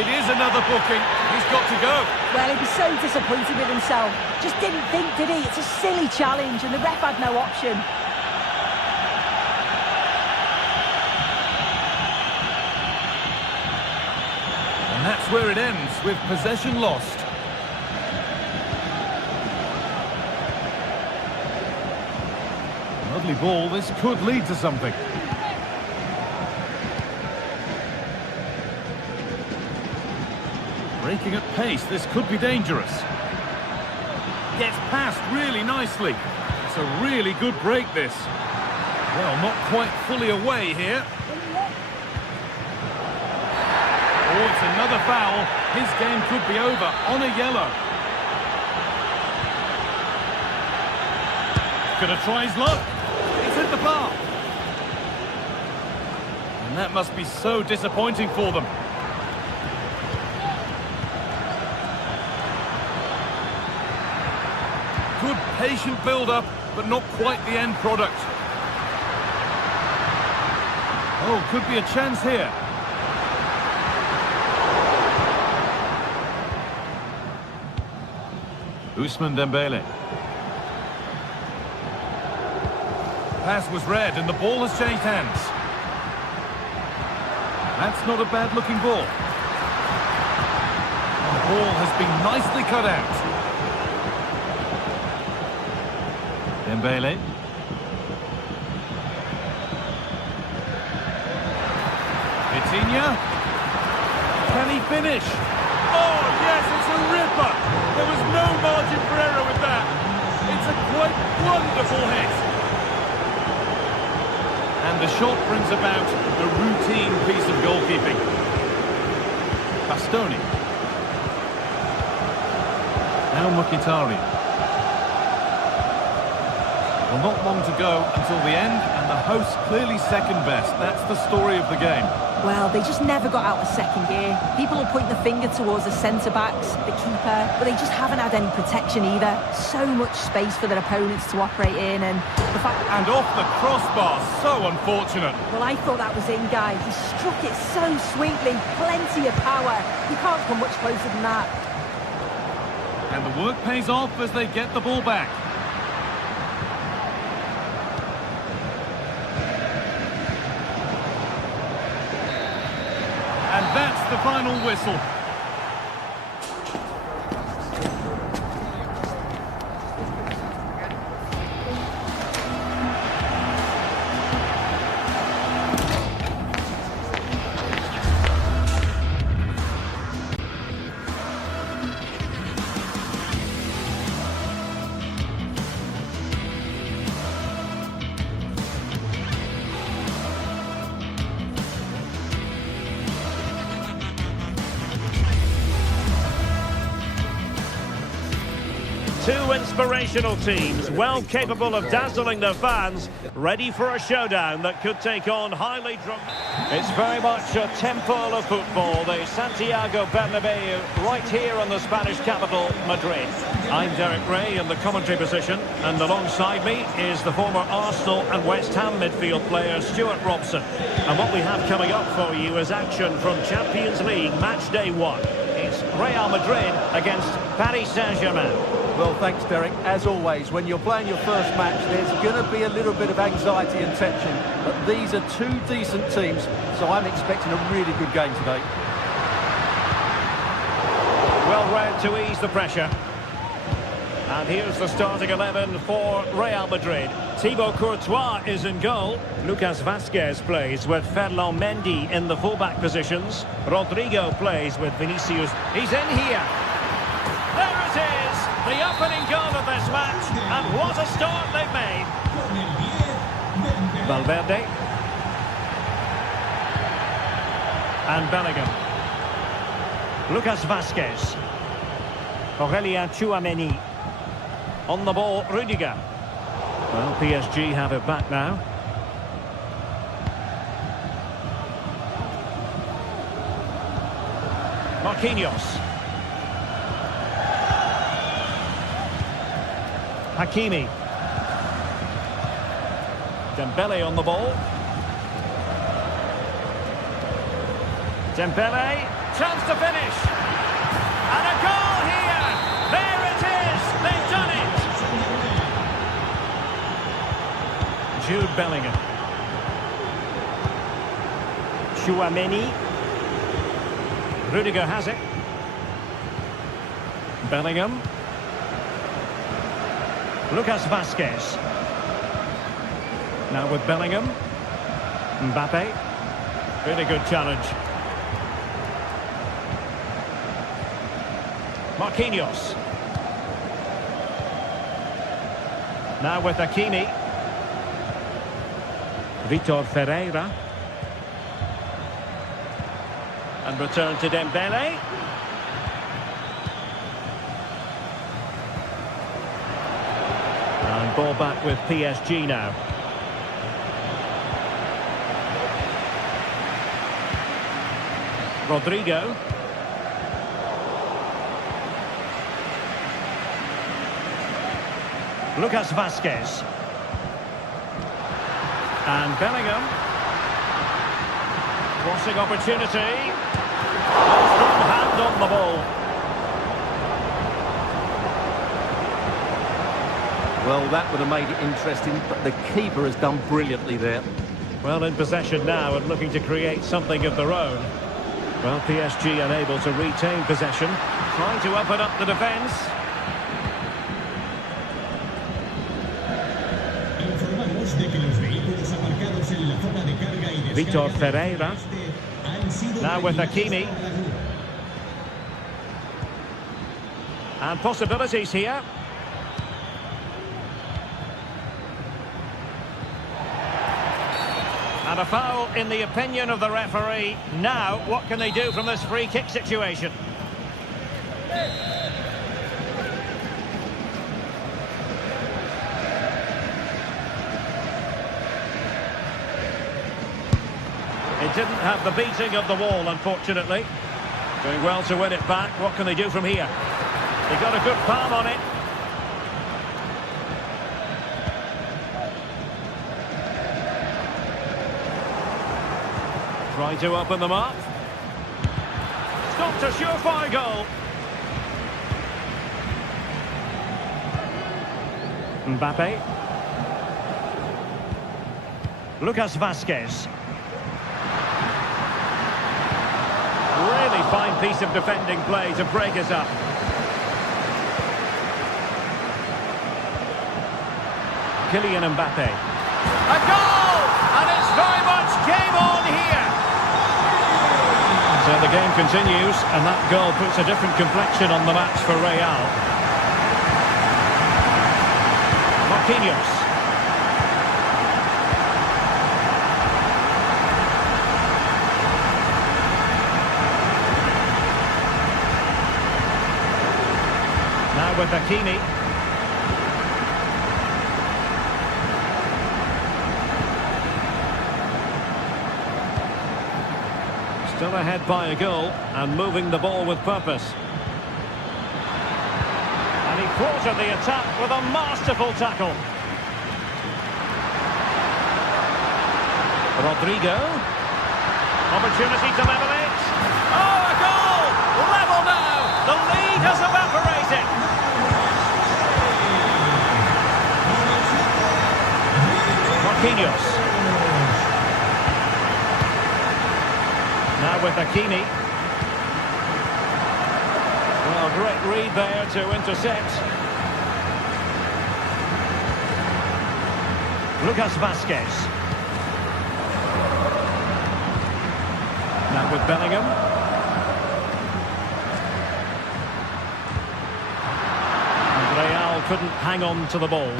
It is another booking. He's got to go. Well, he'd be so disappointed with himself. Just didn't think, did he? It's a silly challenge and the ref had no option. And that's where it ends, with possession lost. Lovely ball. This could lead to something. Breaking at pace, this could be dangerous. Gets past really nicely. It's a really good break, this. Well, not quite fully away here. Oh, it's another foul. His game could be over on a yellow. Gonna try his luck. It's hit the bar. And that must be so disappointing for them. Good patient build-up, but not quite the end product. Oh, could be a chance here. Ousmane Dembele. Pass was read and the ball has changed hands. That's not a bad-looking ball. And the ball has been nicely cut out. Dembele. Vitinha. Can he finish? Oh, yes, it's a ripper. There was no margin for error with that. It's a quite wonderful hit. And the shot brings about a routine piece of goalkeeping. Bastoni. Now Mkhitaryan. Well, not long to go until the end, and the hosts clearly second best. That's the story of the game. Well, they just never got out of second gear. People will point the finger towards the centre-backs, the keeper, but they just haven't had any protection either. So much space for their opponents to operate in, and the fact... And off the crossbar, so unfortunate. Well, I thought that was in, guy. He struck it so sweetly, plenty of power. You can't come much closer than that. And the work pays off as they get the ball back. And that's the final whistle. Two inspirational teams, well capable of dazzling their fans, ready for a showdown that could take on highly drunk. It's very much a temple of football, the Santiago Bernabeu, right here in the Spanish capital, Madrid. I'm Derek Ray in the commentary position, and alongside me is the former Arsenal and West Ham midfield player Stuart Robson. And what we have coming up for you is action from Champions League match day 1. It's Real Madrid against Paris Saint-Germain. Well, thanks, Derek. As always, when you're playing your first match, there's going to be a little bit of anxiety and tension. But these are two decent teams, so I'm expecting a really good game today. Well read to ease the pressure. And here's the starting 11 for Real Madrid. Thibaut Courtois is in goal. Lucas Vazquez plays with Ferland Mendy in the fullback positions. Rodrigo plays with Vinicius. He's in here. There it is, the opening goal of this match. And what a start they've made. Valverde. And Bellingham. Lucas Vazquez. Aurelien Tchouameni. On the ball, Rudiger. Well, PSG have it back now. Marquinhos. Hakimi. Dembele on the ball. Dembele. Chance to finish. And a goal here. There it is. They've done it. Jude Bellingham. Tchouameni. Rudiger has it. Bellingham. Lucas Vazquez. Now with Bellingham. Mbappe. Really good challenge. Marquinhos. Now with Hakimi. Vitor Ferreira. And return to Dembele. And ball back with PSG now. Rodrigo. Lucas Vazquez. And Bellingham. Crossing opportunity. Strong hand on the ball. Well, that would have made it interesting, but the keeper has done brilliantly there. Well, in possession now and looking to create something of their own. Well, PSG unable to retain possession. Trying to open up the defence. Vitor Ferreira. Now with Hakimi. And possibilities here. And a foul in the opinion of the referee. Now, what can they do from this free kick situation? It didn't have the beating of the wall, unfortunately. Doing well to win it back. What can they do from here? They got a good palm on it. Trying to open them up. Stopped a surefire goal. Mbappe. Lucas Vazquez. Really fine piece of defending play to break us up. Kylian Mbappe. A goal! And it's very much game on here. So the game continues, and that goal puts a different complexion on the match for Real. Marquinhos. Now with Hakimi. Still ahead by a goal and moving the ball with purpose. And he thwarted the attack with a masterful tackle. Rodrigo. Opportunity to level it. Oh, a goal! Level now! The lead has evaporated. Marquinhos. Now with Hakimi. Well, great read there to intercept. Lucas Vazquez. Now with Bellingham. And Real couldn't hang on to the ball.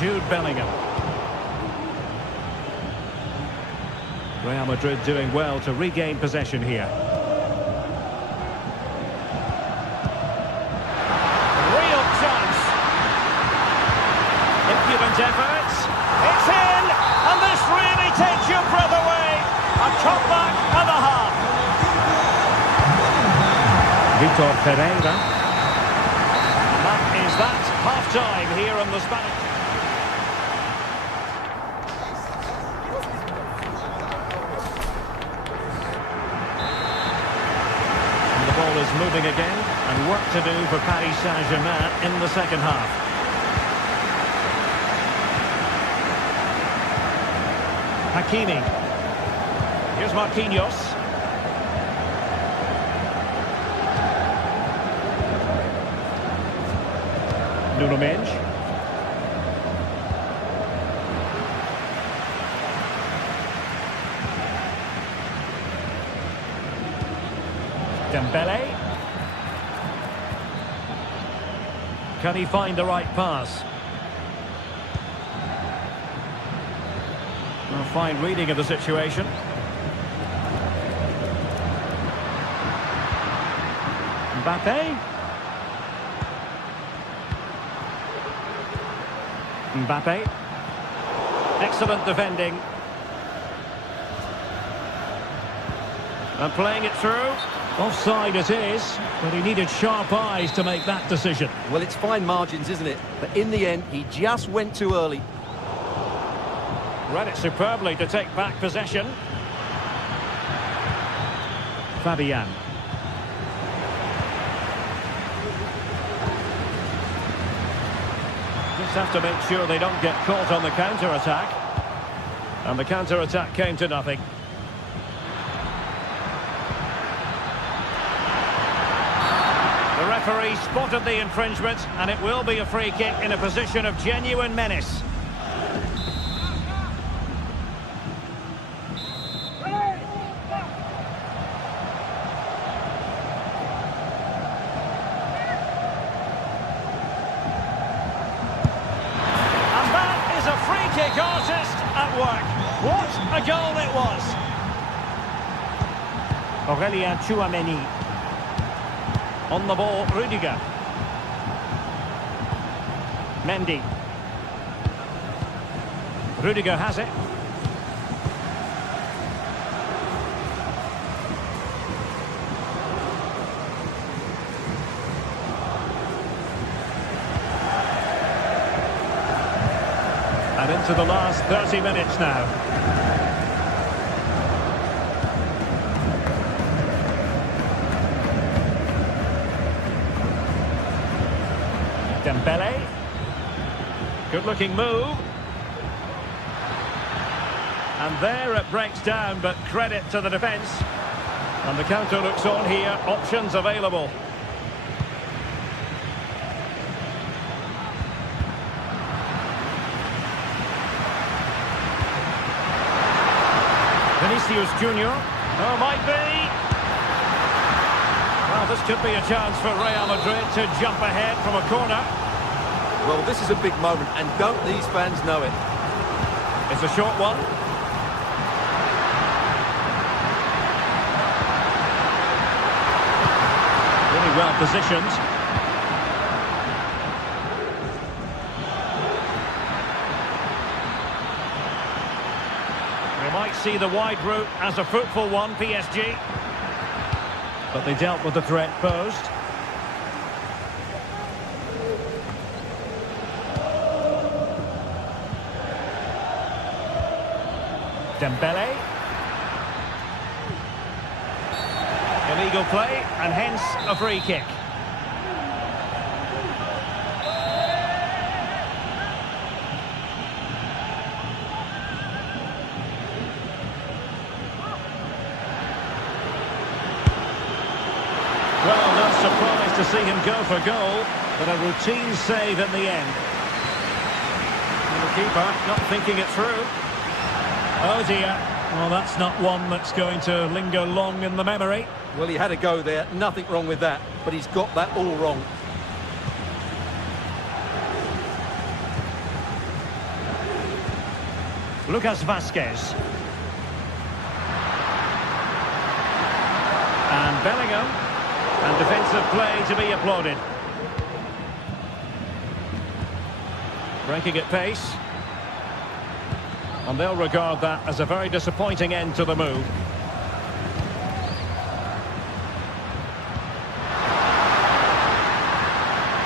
Jude Bellingham. Real Madrid doing well to regain possession here. Real chance. Impudent efforts. It's in! And this really takes your breath away. A comeback and a half. Vitor Pereira. And that is that. Half-time here in the Spanish. Is moving again, and work to do for Paris Saint-Germain in the second half. Hakimi. Here's Marquinhos. Nuno Mendes. Dembele. Can he find the right pass? A fine reading of the situation. Mbappe. Mbappe. Excellent defending. And playing it through. Offside it is, but he needed sharp eyes to make that decision. Well, it's fine margins, isn't it? But in the end, he just went too early. Read it superbly to take back possession. Fabian. Just have to make sure they don't get caught on the counter-attack. And the counter-attack came to nothing. The referee spotted the infringement, and it will be a free kick in a position of genuine menace. And that is a free kick artist at work. What a goal it was! Aurélien Tchouameni. On the ball, Rudiger. Mendy. Rudiger has it. And into the last 30 minutes now. Dembele. Good-looking move. And there it breaks down, but credit to the defence. And the counter looks on here. Options available. Vinicius Junior. Oh, might be. Well, this could be a chance for Real Madrid to jump ahead from a corner. Well, this is a big moment, and don't these fans know it? It's a short one. Really well positioned. We might see the wide route as a fruitful one, PSG. But they dealt with the threat posed. Dembele. Illegal play, and hence a free kick. Well, no surprise to see him go for goal, but a routine save in the end. And the keeper not thinking it through. Oh dear. Well, that's not one that's going to linger long in the memory. Well, he had a go there, nothing wrong with that, but he's got that all wrong. Lucas Vazquez. And Bellingham. And defensive play to be applauded. Breaking at pace. And they'll regard that as a very disappointing end to the move.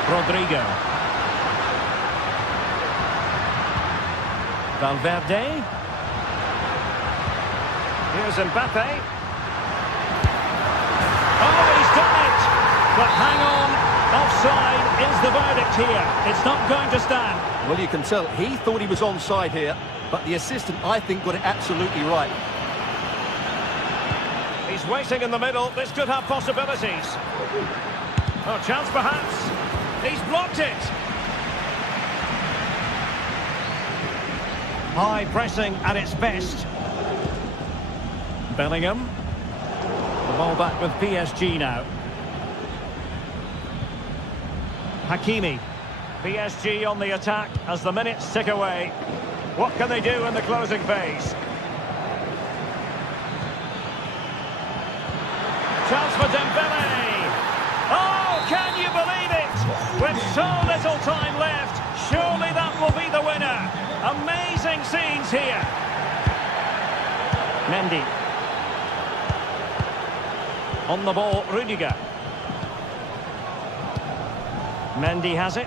Rodrigo. Valverde. Here's Mbappe. Oh, he's done it! But hang on, offside is the verdict here. It's not going to stand. Well, you can tell he thought he was onside here, but the assistant, I think, got it absolutely right. He's waiting in the middle. This could have possibilities. Oh, chance perhaps. He's blocked it. High pressing at its best. Bellingham. The ball back with PSG now. Hakimi. PSG on the attack as the minutes tick away. What can they do in the closing phase? Chance for Dembele. Oh, can you believe it? With so little time left, surely that will be the winner. Amazing scenes here. Mendy. On the ball, Rudiger. Mendy has it.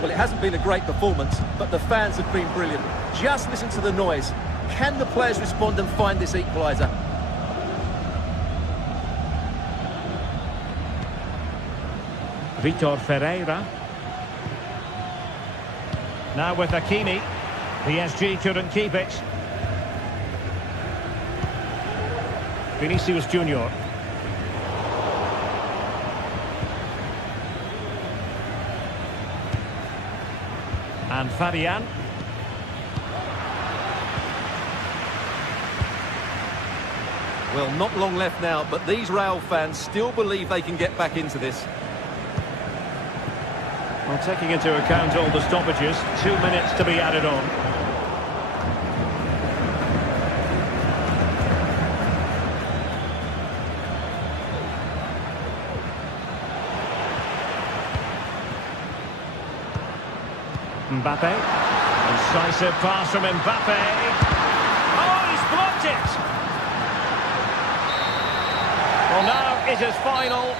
Well, it hasn't been a great performance, but the fans have been brilliant. Just listen to the noise. Can the players respond and find this equaliser? Vitor Ferreira. Now with Hakimi. PSG couldn't keep it. Vinicius Junior. And Fabian. Well, not long left now, but these Real fans still believe they can get back into this. Well, taking into account all the stoppages, 2 minutes to be added on. Mbappe. Incisive pass from Mbappe. Oh, he's blocked it! Well, now it is final.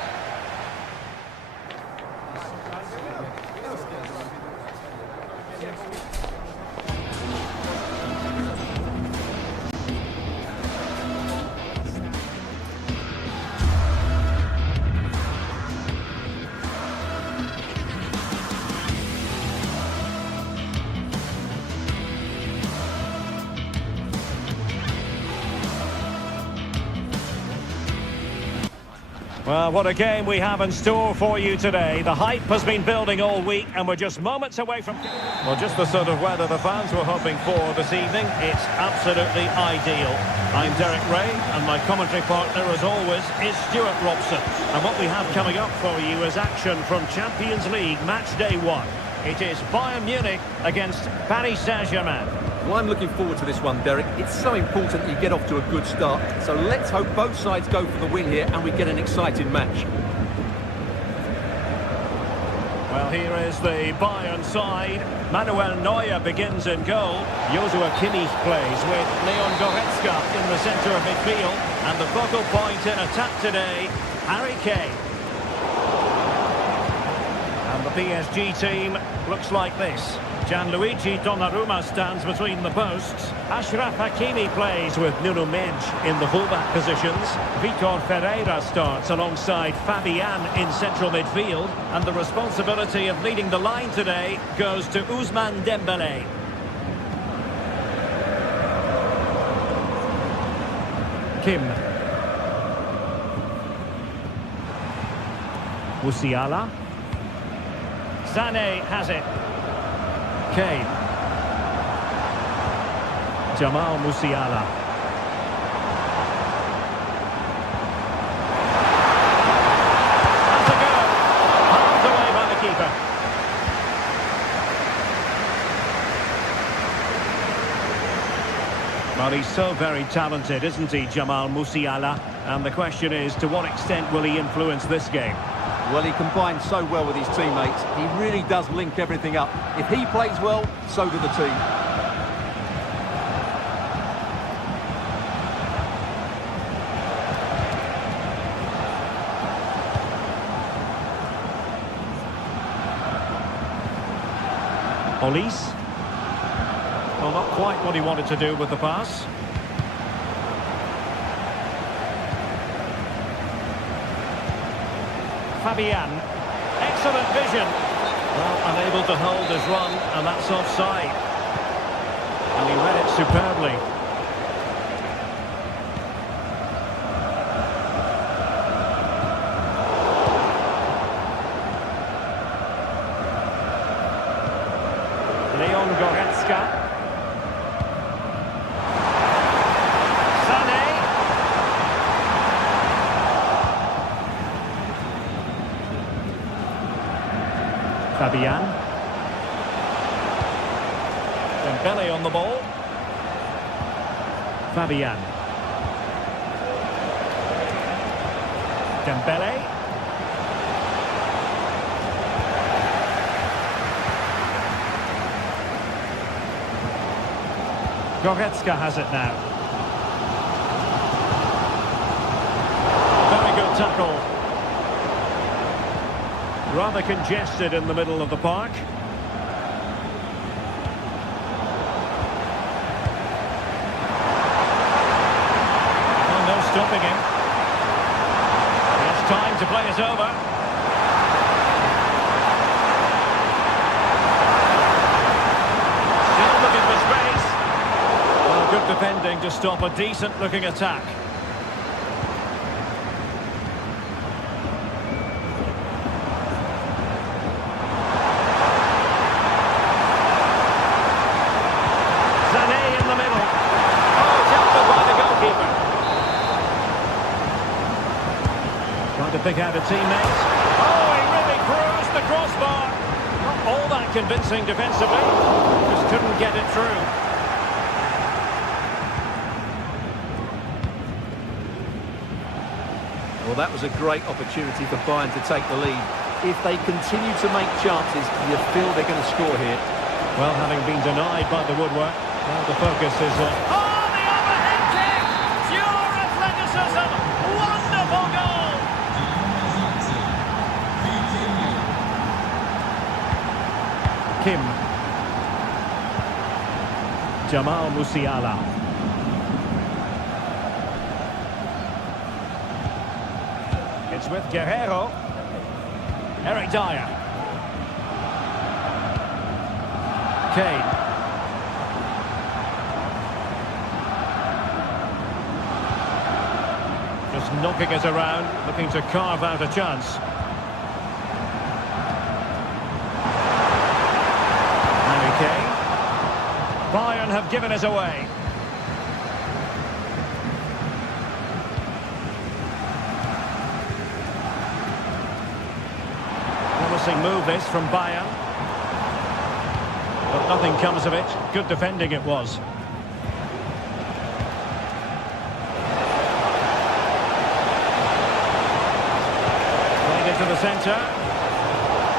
Well, what a game we have in store for you today. The hype has been building all week and we're just moments away from... Well, just the sort of weather the fans were hoping for this evening. It's absolutely ideal. I'm Derek Ray and my commentary partner, as always, is Stuart Robson. And what we have coming up for you is action from Champions League match day 1. It is Bayern Munich against Paris Saint-Germain. Well, I'm looking forward to this one, Derek. It's so important that you get off to a good start. So let's hope both sides go for the win here and we get an exciting match. Well, here is the Bayern side. Manuel Neuer begins in goal. Joshua Kimmich plays with Leon Goretzka in the centre of midfield. And the focal point in attack today, Harry Kane. The PSG team looks like this. Gianluigi Donnarumma stands between the posts. Achraf Hakimi plays with Nuno Mendes in the fullback positions. Vitor Ferreira starts alongside Fabian in central midfield. And the responsibility of leading the line today goes to Ousmane Dembélé. Kim. Musiala. Sané has it. Kane. Jamal Musiala. That's a go. Halved away by the keeper. Well, he's so very talented, isn't he, Jamal Musiala? And the question is, to what extent will he influence this game? Well, he combines so well with his teammates. He really does link everything up. If he plays well, so do the team. Olise. Well, not quite what he wanted to do with the pass. Fabian, excellent vision. Well, unable to hold his run, and that's offside. And he read it superbly. Leon Goretzka. Fabian. Dembélé on the ball. Fabian. Dembélé. Goretzka has it now. Very good tackle. Rather congested in the middle of the park. Well, no stopping him. It's time to play it over. Still looking for space. Well, good defending to stop a decent-looking attack. To pick out a teammate. Oh, he really cruised the crossbar. Not all that convincing defensively. Just couldn't get it through. Well, that was a great opportunity for Bayern to take the lead. If they continue to make chances, you feel they're going to score here. Well, having been denied by the woodwork, well, the focus is... Oh, the overhead kick! Pure athleticism! Wonderful goal! Kim. Jamal Musiala. It's with Guerrero. Eric Dyer. Kane. Just knocking it around, looking to carve out a chance. Bayern have given us away. Promising move this from Bayern. But nothing comes of it. Good defending it was. Played it to the centre.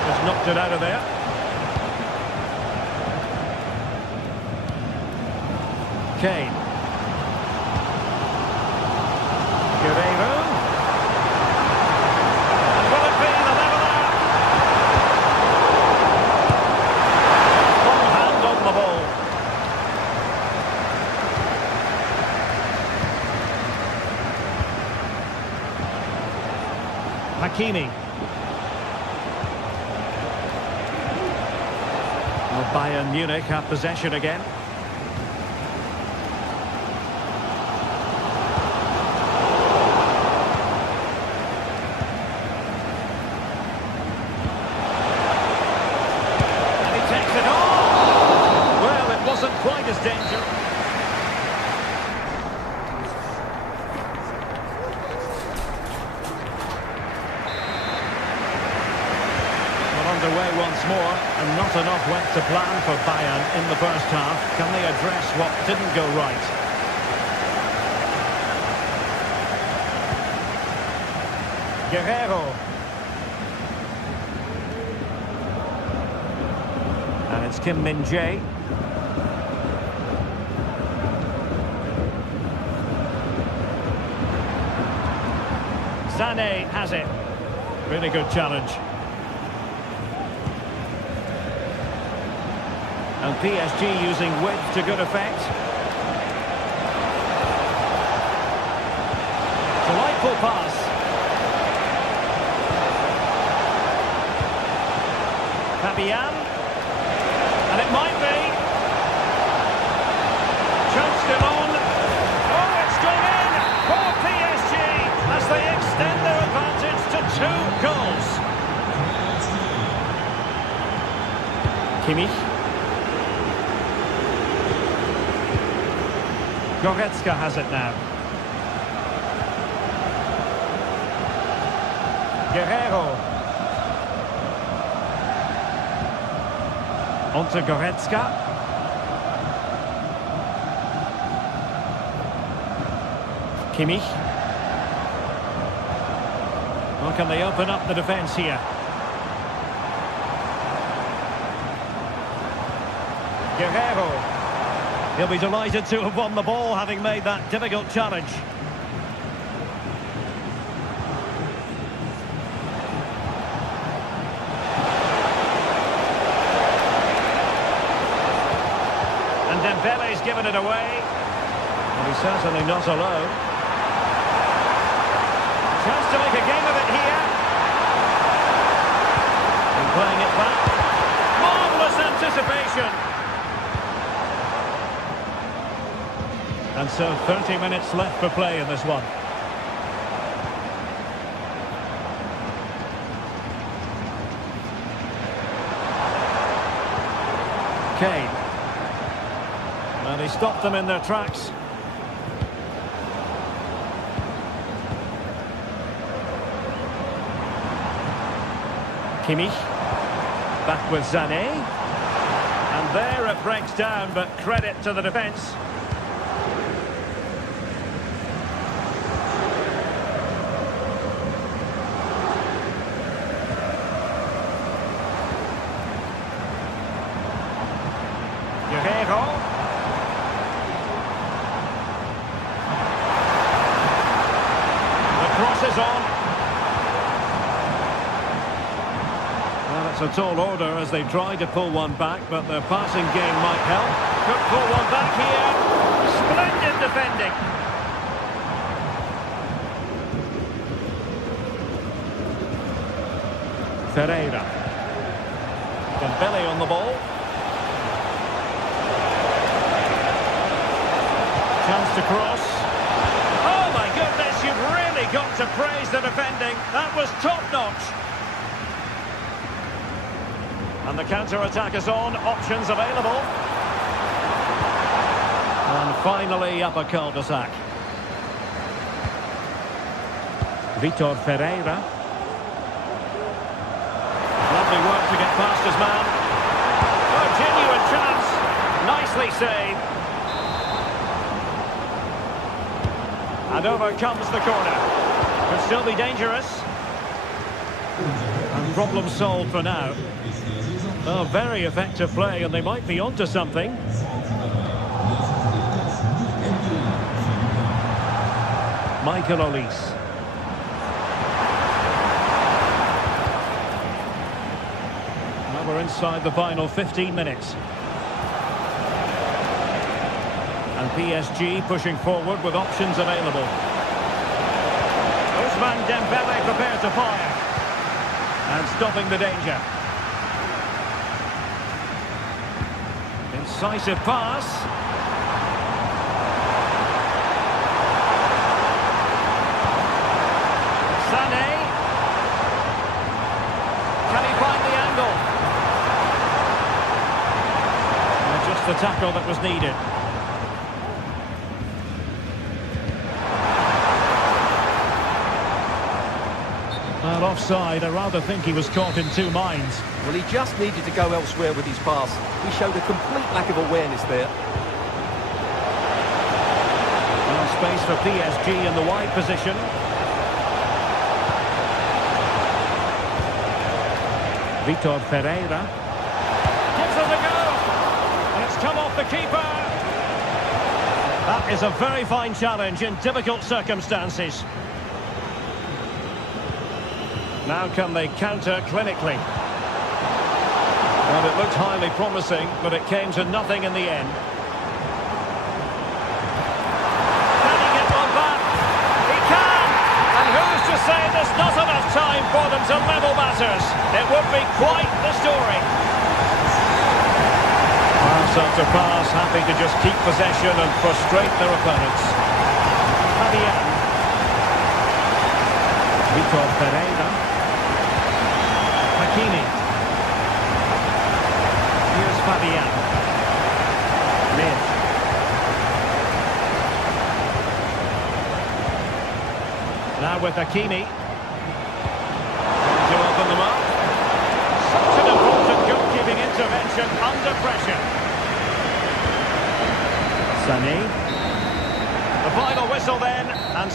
Just knocked it out of there. Kane. Guerrero. Will it be the leveller? Hakimi. Well, Bayern Munich have possession again. And he takes it on! Well, it wasn't quite as dangerous. Underway once more, and not enough went to plan for Bayern in the first half. Can they address what didn't go right? Guerrero. And it's Kim Min-jae. Sané has it. Really good challenge. And PSG using width to good effect. Delightful pass. Fabian. And it might be. Chance still on. Oh, it's gone in for PSG as they extend their advantage to 2 goals. Kimmich. Goretzka has it now. Guerrero. On to Goretzka. Kimmich. Well, can they open up the defence here? Guerrero. He'll be delighted to have won the ball, having made that difficult challenge. And Dembele's given it away. And he's certainly not alone. Chance to make a game of it here. And playing it back. Marvellous anticipation. And so 30 minutes left for play in this one. Kane. And he stopped them in their tracks. Kimmich. Back with Sané. And there it breaks down, but credit to the defence. Guerrero. The cross is on. Well, it's a tall order as they try to pull one back, but their passing game might help. Could pull one back here. Splendid defending. Ferreira. Dembele on the ball. Chance to cross. Oh my goodness, you've really got to praise the defending. That was top-notch. And the counter-attack is on. Options available. And finally up a cul-de-sac. Vitor Ferreira. Lovely work to get past his man. Oh, genuine chance. Nicely saved. And over comes the corner. Could still be dangerous. And problem solved for now. Oh, very effective play, and they might be onto something. Michael Olise. Now we're inside the final 15 minutes. And PSG pushing forward with options available. Ousmane Dembele prepared to fire. And stopping the danger. Incisive pass. Sané. Can he find the angle? And just the tackle that was needed. Well, offside. I rather think he was caught in two minds. Well, he just needed to go elsewhere with his pass. He showed a complete lack of awareness there. Well, space for PSG in the wide position. Vitor Pereira. Gives it a go. And it's come off the keeper. That is a very fine challenge in difficult circumstances. Now can they counter clinically? Well, it looked highly promising, but it came to nothing in the end. Can he get one back? He can! And who's to say there's not enough time for them to level matters? It would be quite the story. Pass after pass, happy to just keep possession and frustrate their opponents. Fabian. Vitor Pereira. Hakimi. Here's Fabian. Mid. Now with Hakimi. To open them up. Such an important goalkeeping intervention under pressure. Sané. The final whistle then, and...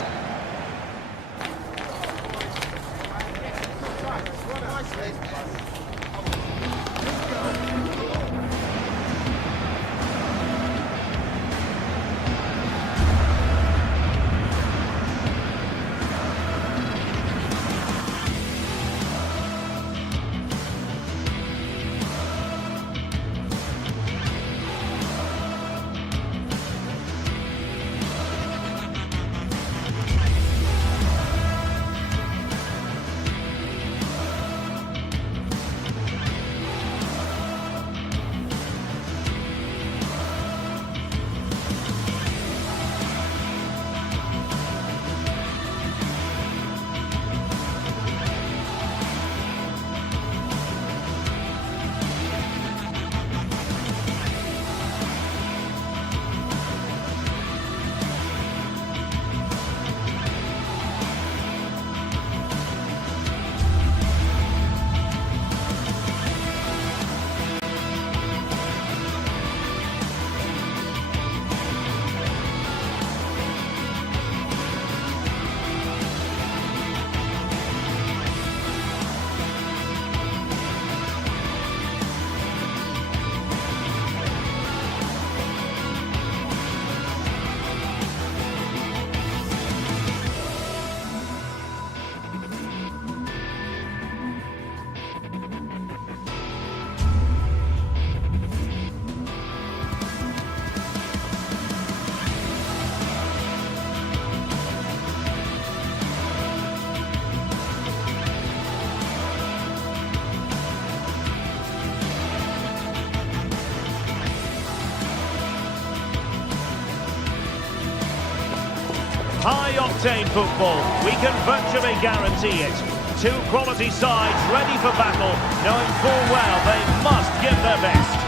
High-octane football, we can virtually guarantee it. Two quality sides ready for battle, knowing full well they must give their best.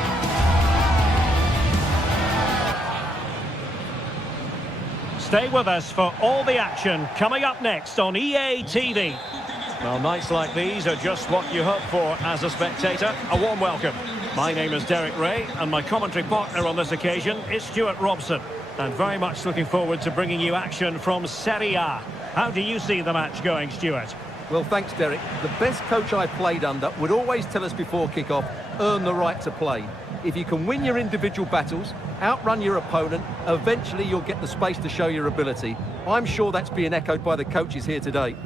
Stay with us for all the action coming up next on EA TV. Well, nights like these are just what you hope for as a spectator. A warm welcome. My name is Derek Ray, and my commentary partner on this occasion is Stuart Robson. And very much looking forward to bringing you action from Serie A. How do you see the match going, Stuart? Well, thanks, Derek. The best coach I played under would always tell us before kick-off, earn the right to play. If you can win your individual battles, outrun your opponent, eventually you'll get the space to show your ability. I'm sure that's being echoed by the coaches here today.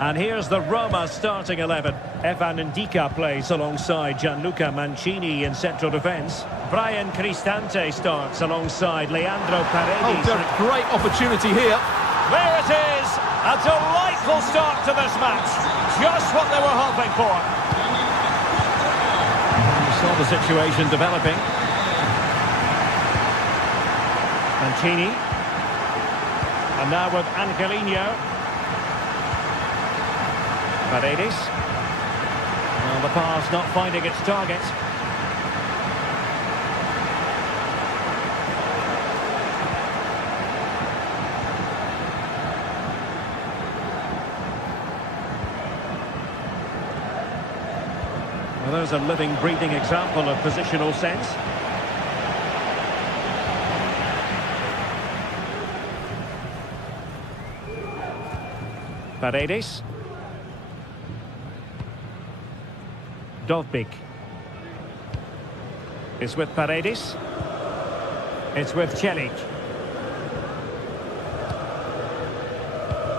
And here's the Roma starting 11. Evan Ndika plays alongside Gianluca Mancini in central defence. Brian Cristante starts alongside Leandro Paredes. Oh, Derek, great opportunity here. There it is! A delightful delightful start to this match. Just what they were hoping for. You saw the situation developing. Mancini. And now with Angelino. Paredes. Well, the pass not finding its target. Well, there's a living, breathing example of positional sense. Paredes. Dovbik. It's with Paredes. It's with Celik.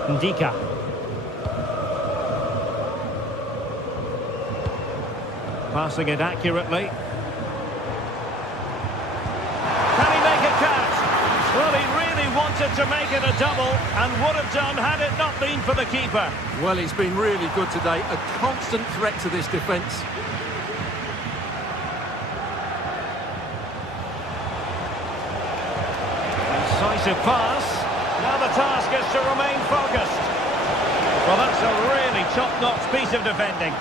Ndika. Passing it accurately. Can he make a catch? Well, he really wanted to make it a double and would have done had it not been for the keeper. Well, he's been really good today. A constant threat to this defence. Decisive pass. Now the task is to remain focused. Well, that's a really top-notch piece of defending.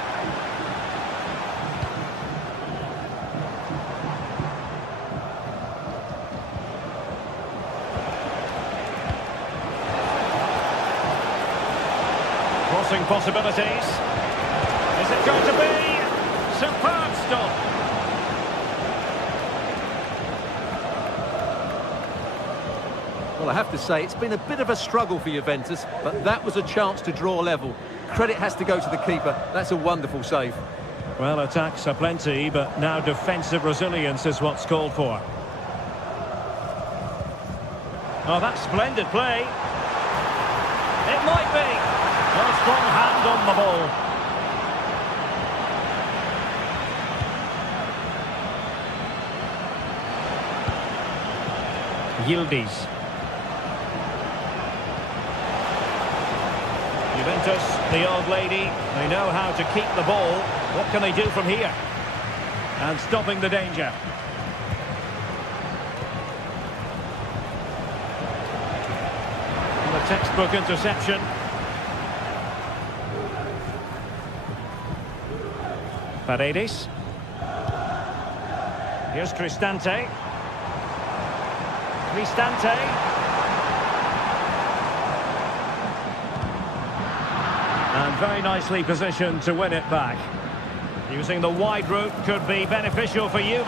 Crossing possibilities. Is it going to be? Superb stop. Well, I have to say, it's been a bit of a struggle for Juventus, but that was a chance to draw level. Credit has to go to the keeper. That's a wonderful save. Well, attacks are plenty, but now defensive resilience is what's called for. Oh, that's splendid play. It might be. A strong hand on the ball. Yildiz. Juventus, the old lady, they know how to keep the ball. What can they do from here? And stopping the danger. And the textbook interception. Paredes. Here's Cristante. Cristante. And very nicely positioned to win it back. Using the wide route could be beneficial for Juve.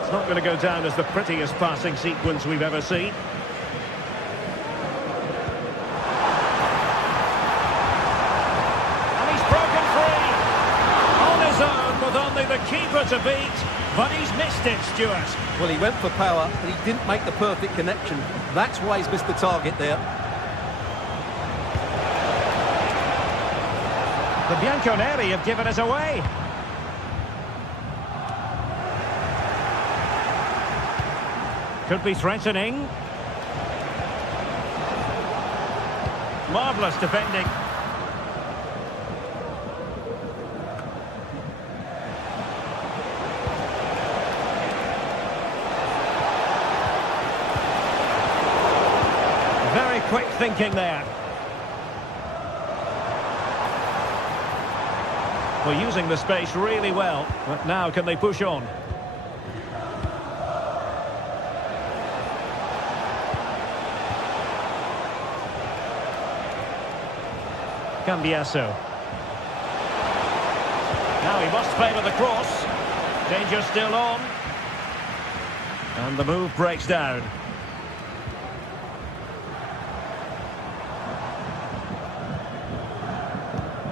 It's not going to go down as the prettiest passing sequence we've ever seen. Only the keeper to beat, but he's missed it, Stuart. Well, he went for power, but he didn't make the perfect connection. That's why he's missed the target there. The Bianconeri have given us away. Could be threatening. Marvellous defending. Very quick thinking there. Well, using the space really well, but now can they push on? Cambiasso. Now he must play with the cross. Danger still on. And the move breaks down.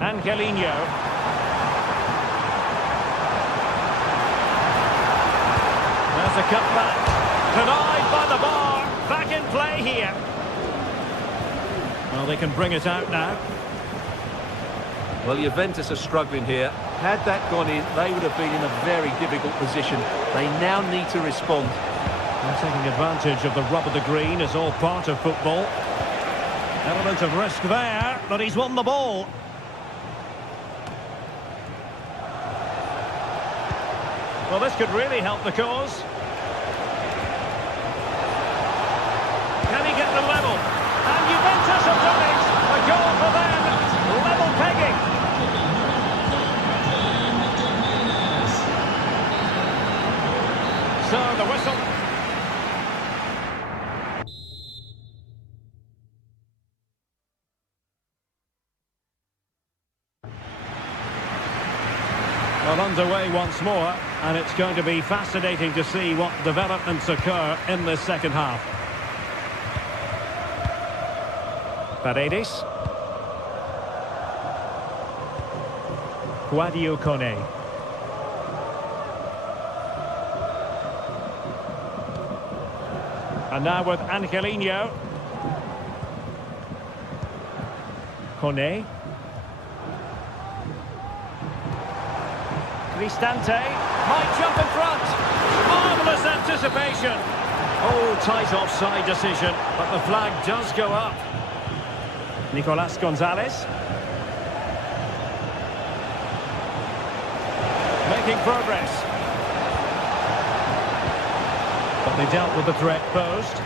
Angelino. There's a cutback. Denied by the bar. Back in play here. Well, they can bring it out now. Well, Juventus are struggling here. Had that gone in, they would have been in a very difficult position. They now need to respond. And taking advantage of the rub of the green is all part of football. Element of risk there, but he's won the ball. Well, this could really help the cause. Can he get the level? And Juventus have done it! A goal for them! Level pegging! So, the whistle. Well, underway once more, and it's going to be fascinating to see what developments occur in this second half. Paredes. Guadio Kone. And now with Angelino. Kone. Cristante might jump in front. Marvellous anticipation. Oh, tight offside decision, but the flag does go up. Nicolas Gonzalez. Making progress. But they dealt with the threat posed.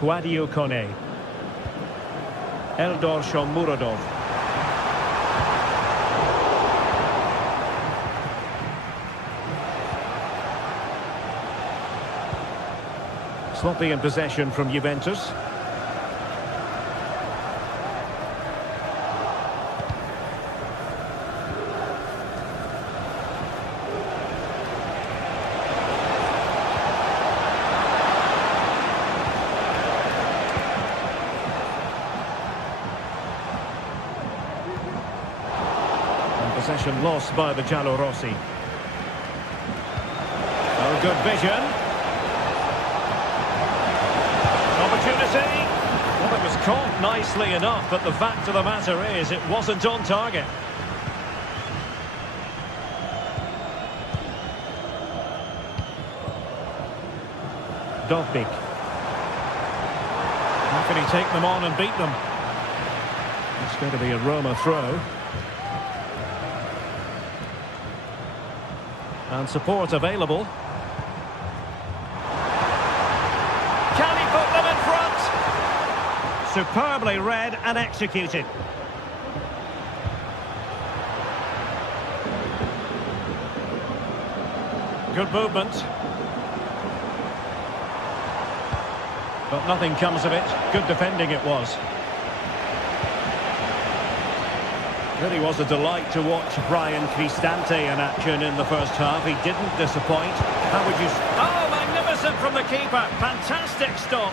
Guadio Kone. Eldor Shomurodov. Sloppy in possession from Juventus. And possession lost by the Giallorossi. Oh, good vision. Opportunity. Well, it was caught nicely enough, but the fact of the matter is it wasn't on target. Dovbyk. How can he take them on and beat them? It's going to be a Roma throw. And support available. Superbly read and executed. Good movement. But nothing comes of it. Good defending it was. Really was a delight to watch Brian Cristante in action in the first half. He didn't disappoint. How would you... Oh, magnificent from the keeper. Fantastic stop.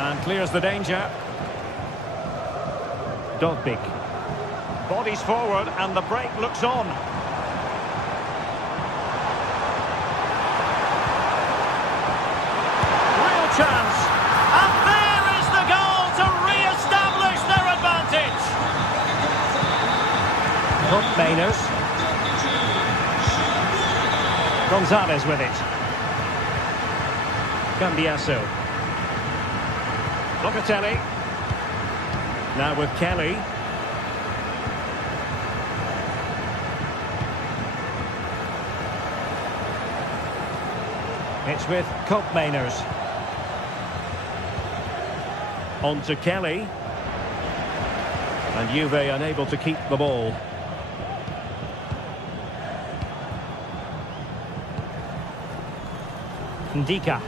And clears the danger. Dovbyk. Bodies forward and the break looks on. Real chance. And there is the goal to re-establish their advantage. Hook Mainers. Gonzalez with it. Cambiasso. Locatelli. Now with Kelly. It's with Koopmeiners. On to Kelly. And Juve unable to keep the ball. Ndika.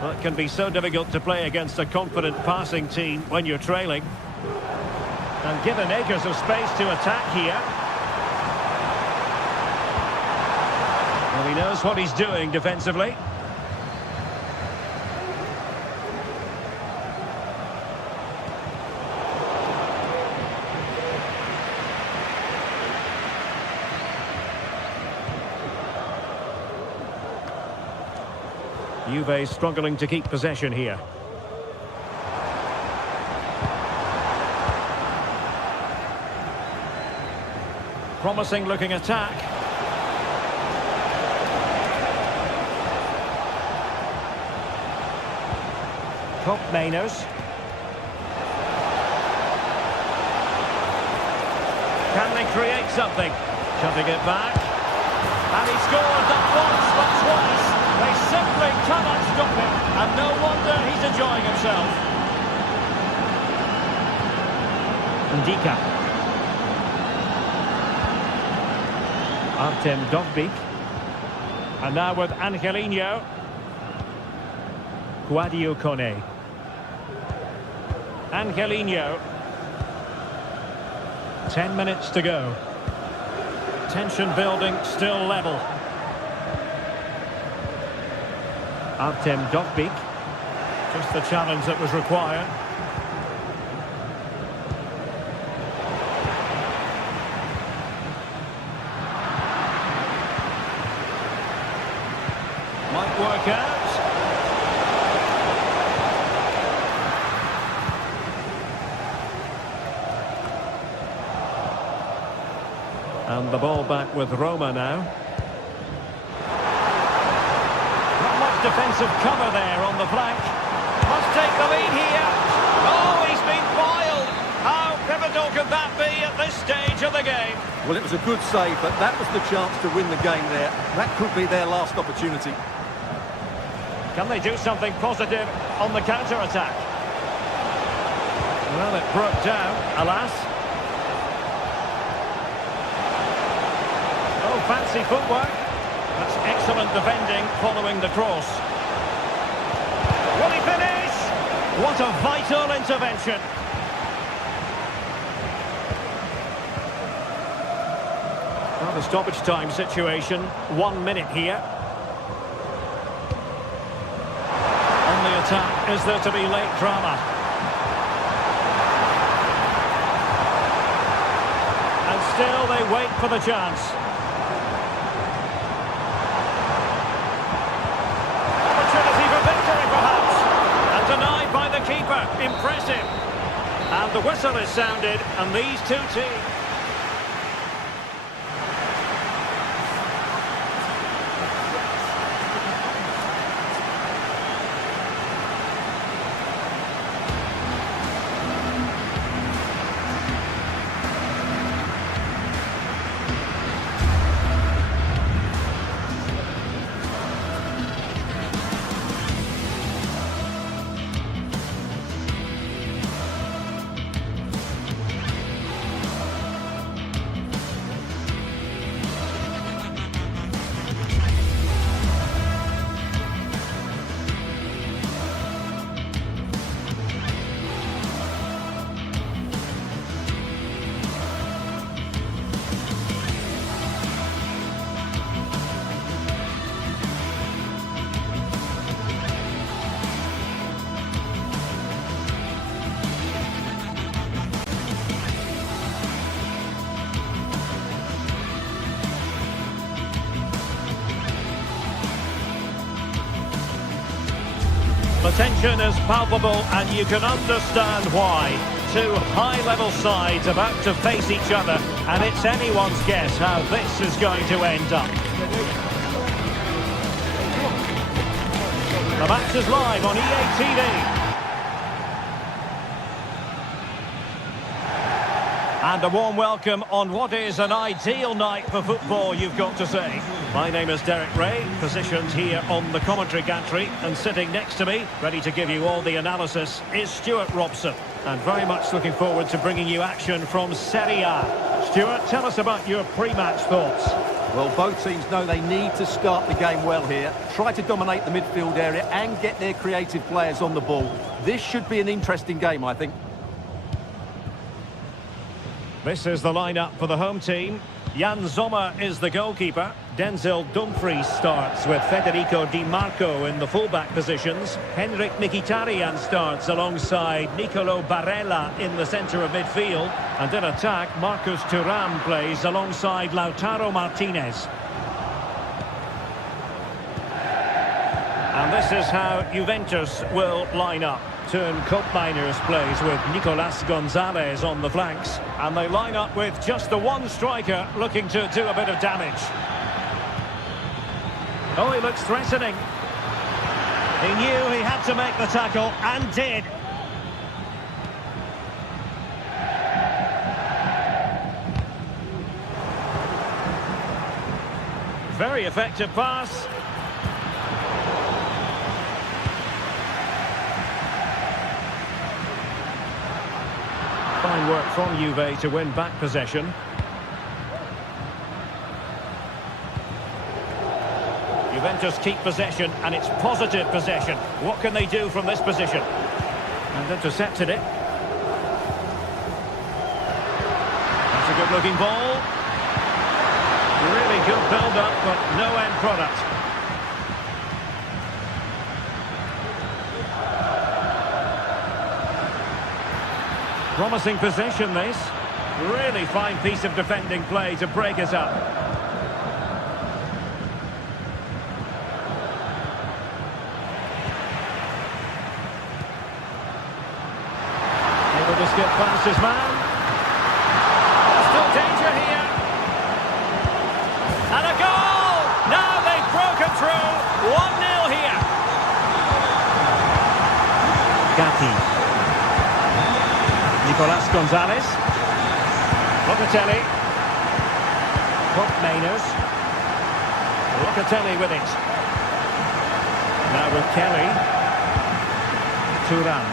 Well, it can be so difficult to play against a confident passing team when you're trailing. And given acres of space to attack here. Well, he knows what he's doing defensively. Juve struggling to keep possession here. Promising looking attack. Top Mainers. Can they create something? Shoving it back. And he scored not once but twice. They simply cannot stop him. And no wonder he's enjoying himself. Ndika. Artem Dovbyk. And now with Angelino. Guadio Kone. Angelino. 10 minutes to go. Tension building, still level. Artem Dovbyk. Just the challenge that was required. Might work out. And the ball back with Roma now. Not much defensive cover there on the flank. Must take the lead here. Oh, he's been foiled. How pivotal could that be at this stage of the game? Well, it was a good save, but that was the chance to win the game there. That could be their last opportunity. Can they do something positive on the counter-attack? Well, it broke down, alas. Oh, fancy footwork. That's excellent defending following the cross. Will he finish? What a vital intervention. Well, the stoppage time situation, 1 minute here. On the attack, is there to be late drama? And still they wait for the chance. Opportunity for victory perhaps. And denied by the keeper. Impressive. And the whistle is sounded, and these two teams... The tension is palpable, and you can understand why. Two high-level sides about to face each other, and it's anyone's guess how this is going to end up. The match is live on EA TV. And a warm welcome on what is an ideal night for football, you've got to say. My name is Derek Ray, positioned here on the commentary gantry, and sitting next to me, ready to give you all the analysis, is Stuart Robson. And very much looking forward to bringing you action from Serie A. Stuart, tell us about your pre-match thoughts. Well, both teams know they need to start the game well here, try to dominate the midfield area and get their creative players on the ball. This should be an interesting game, I think. This is the lineup for the home team. Jan Sommer is the goalkeeper. Denzel Dumfries starts with Federico Di Marco in the fullback positions. Henrik Mkhitaryan starts alongside Nicolo Barella in the centre of midfield. And in attack, Marcus Thuram plays alongside Lautaro Martinez. And this is how Juventus will line up. return Miners plays with Nicolas Gonzalez on the flanks. And they line up with just the one striker looking to do a bit of damage. Oh, he looks threatening. He knew he had to make the tackle, and did. Very effective pass. Fine work from Juve to win back possession. Juventus keep possession, and it's positive possession. What can they do from this position? And intercepted it. That's a good-looking ball. Really good build-up, but no end product. Promising possession, this. Really fine piece of defending play to break us up. Able to skip past his man. Still danger here. And a goal! Now they've broken through. 1-0 here. Gatti. Nicolas Gonzalez. Locatelli. Mainers. Locatelli with it. Now with Kelly. Thuram.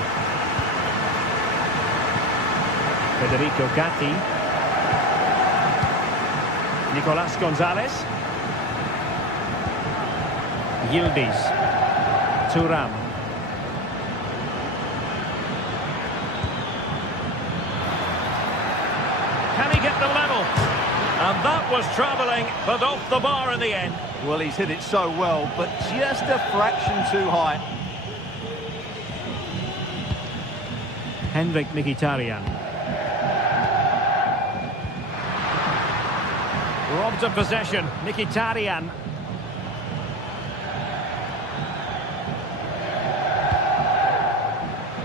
Federico Gatti. Nicolas Gonzalez. Yildiz. Thuram. Can he get the level? And that was troubling, but off the bar in the end. Well, he's hit it so well, but just a fraction too high. Henrik Mkhitaryan. Robbed of possession, Mkhitaryan.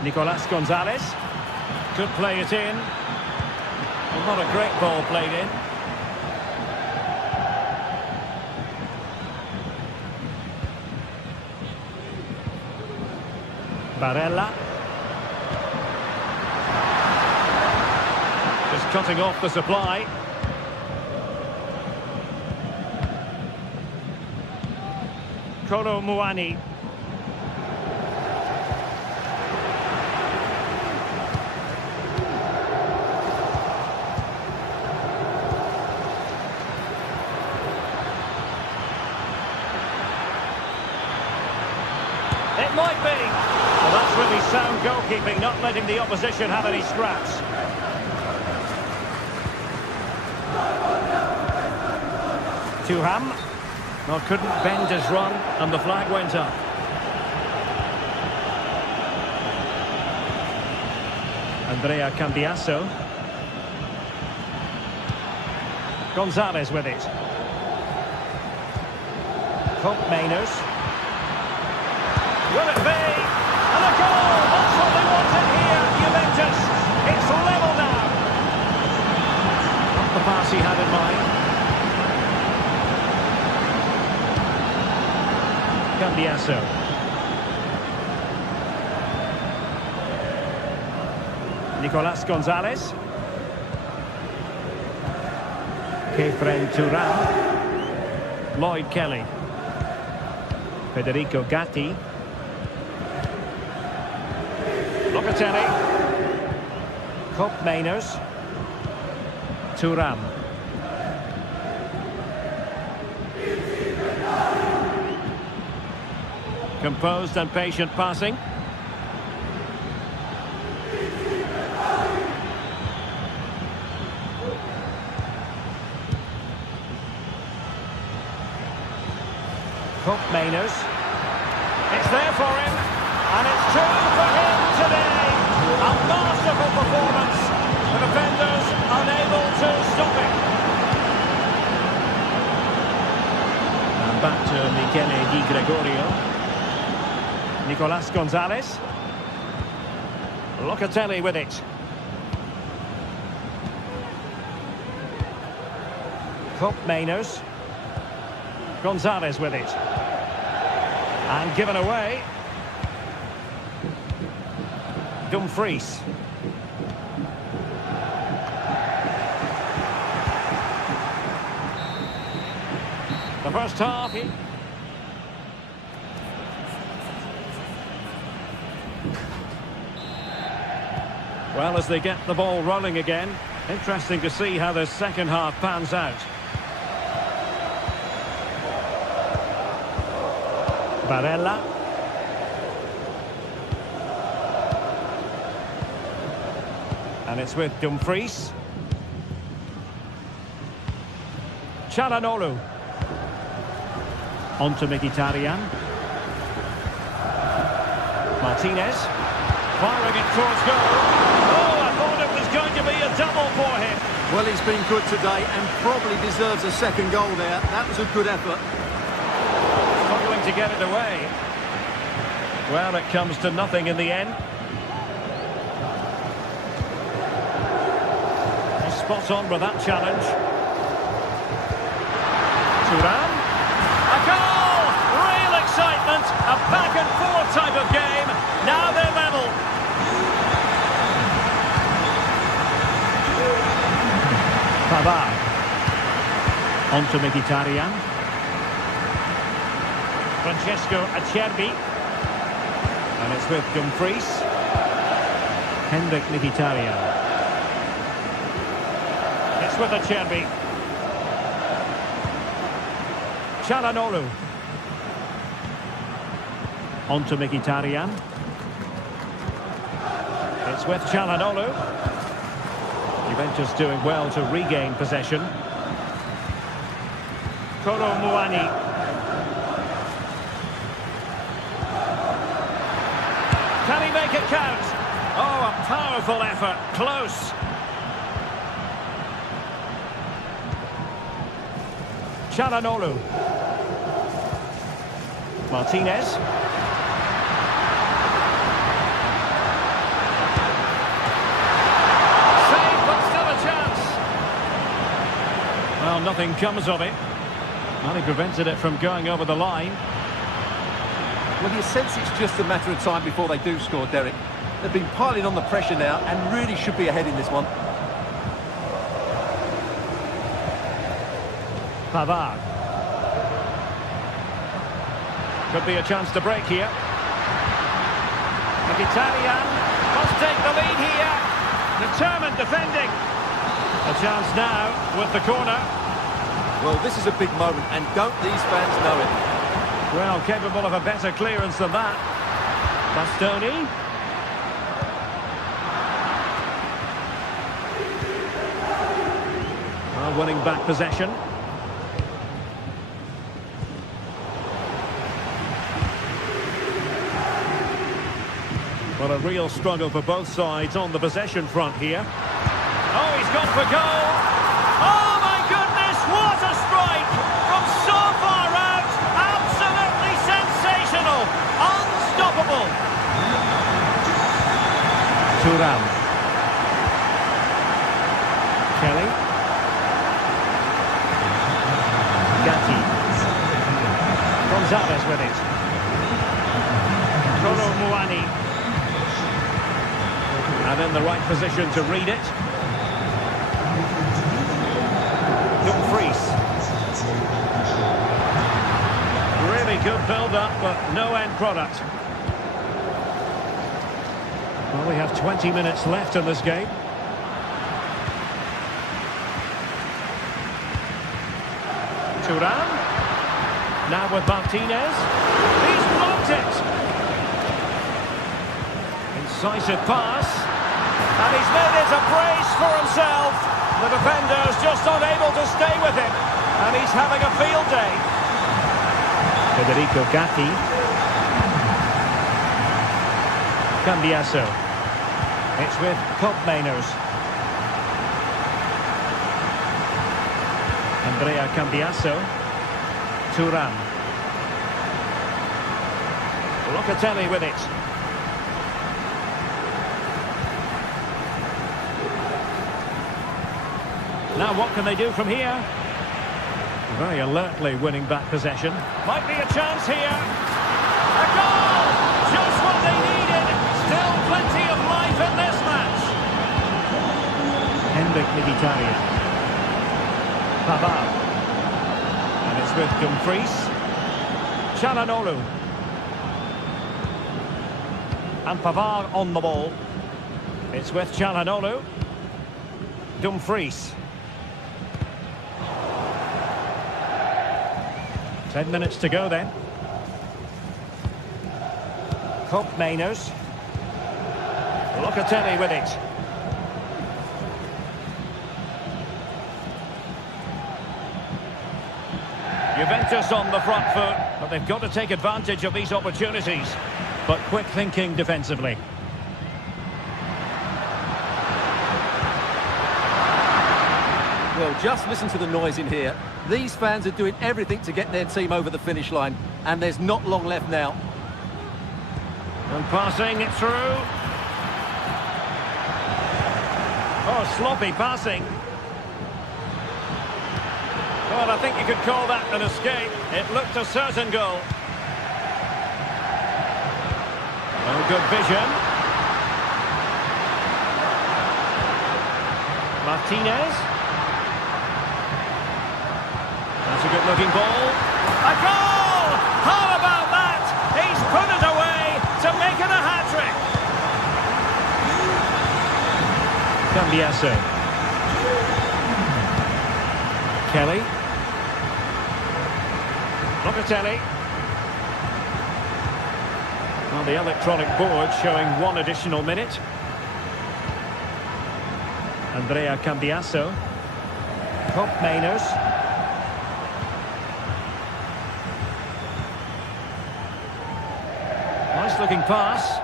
Nicolas Gonzalez. Could play it in. Well, not a great ball played in. Barella. Just cutting off the supply. Kolo Muani. It might be. Well, that's really sound goalkeeping, not letting the opposition have any scraps. Thuram. Well, couldn't bend his run, and the flag went up. Andrea Cambiasso. Gonzalez with it. Mainers. Will it be? And a goal! That's what they wanted here, Juventus. It's level now. Not the pass he had in mind. Cambiasso. Nicolas Gonzalez. Kefren Thuram. Lloyd Kelly. Federico Gatti. Locatelli. Mainers. Thuram. Composed and patient passing. Mainers. It's there for him, and it's two for him today. A masterful performance. The defenders unable to stop him. And back to Michele Di Gregorio. Nicolas Gonzalez. Locatelli with it. Mainers. Gonzalez with it. And given away. Dumfries. The first half. Well, as they get the ball rolling again, interesting to see how the second half pans out. Barella. And it's with Dumfries. Çalhanoğlu. On to Mkhitaryan. Martinez. Firing it towards goal. Oh, I thought it was going to be a double for him. Well, he's been good today and probably deserves a second goal there. That was a good effort. Struggling to get it away. Well, it comes to nothing in the end. He's spot on with that challenge. Thuram. A goal! Real excitement. A back and forth type of game. Now they're level. Pavard. On to Mkhitaryan. Francesco Acerbi. And it's with Dumfries. Henrik Mkhitaryan. It's with Acerbi. Çalhanoğlu. On to Mkhitaryan. It's with Çalhanoğlu. Juventus doing well to regain possession. Kolo Muani. Can he make it count? Oh, a powerful effort. Close. Çalhanoğlu. Martinez. Save, but still a chance. Well, nothing comes of it. Well, he prevented it from going over the line. Well, you sense it's just a matter of time before they do score, Derek. They've been piling on the pressure now and really should be ahead in this one. Pavard. Could be a chance to break here. Mkhitaryan must take the lead here. Determined defending. A chance now with the corner. Well, this is a big moment, and don't these fans know it? Well, capable of a better clearance than that. Bastoni. Well, winning back possession. Well, a real struggle for both sides on the possession front here. Oh, he's gone for goal. Oh, my goodness, what a strike from so far out. Absolutely sensational. Unstoppable. Thuram. Kelly. Gatti. Gonzalez with it. Kolo Muani. And in the right position to read it. Dumfries. Really good build-up, but no end product. Well, we have 20 minutes left in this game. Thuram. Now with Martinez. He's blocked it. Incisive pass. And he's made it a brace for himself. The defender's just unable to stay with him. And he's having a field day. Federico Gatti. Cambiasso. It's with Mainers. Andrea Cambiasso. Thuram. Locatelli with it. Now what can they do from here? Very alertly winning back possession. Might be a chance here. A goal! Just what they needed. Still plenty of life in this match. Hendrik Mkhitaryan. Pavard. And it's with Dumfries. Çalhanoğlu. And Pavard on the ball. It's with Çalhanoğlu. Dumfries. 10 minutes to go then. Mainers. Locatelli with it. Juventus on the front foot, but they've got to take advantage of these opportunities. But quick thinking defensively. Well, just listen to the noise in here. These fans are doing everything to get their team over the finish line, and there's not long left now. And passing it through. Oh, sloppy passing. Well, I think you could call that an escape. It looked a certain goal. Oh, good vision. Martinez. That's a good-looking ball. A goal! How about that? He's put it away to make it a hat-trick. Cambiasso. Kelly. Locatelli. Well, the electronic board showing 1 additional minute. Andrea Cambiasso. Mainers. Nice looking pass.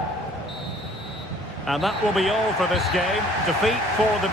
And that will be all for this game. Defeat for the...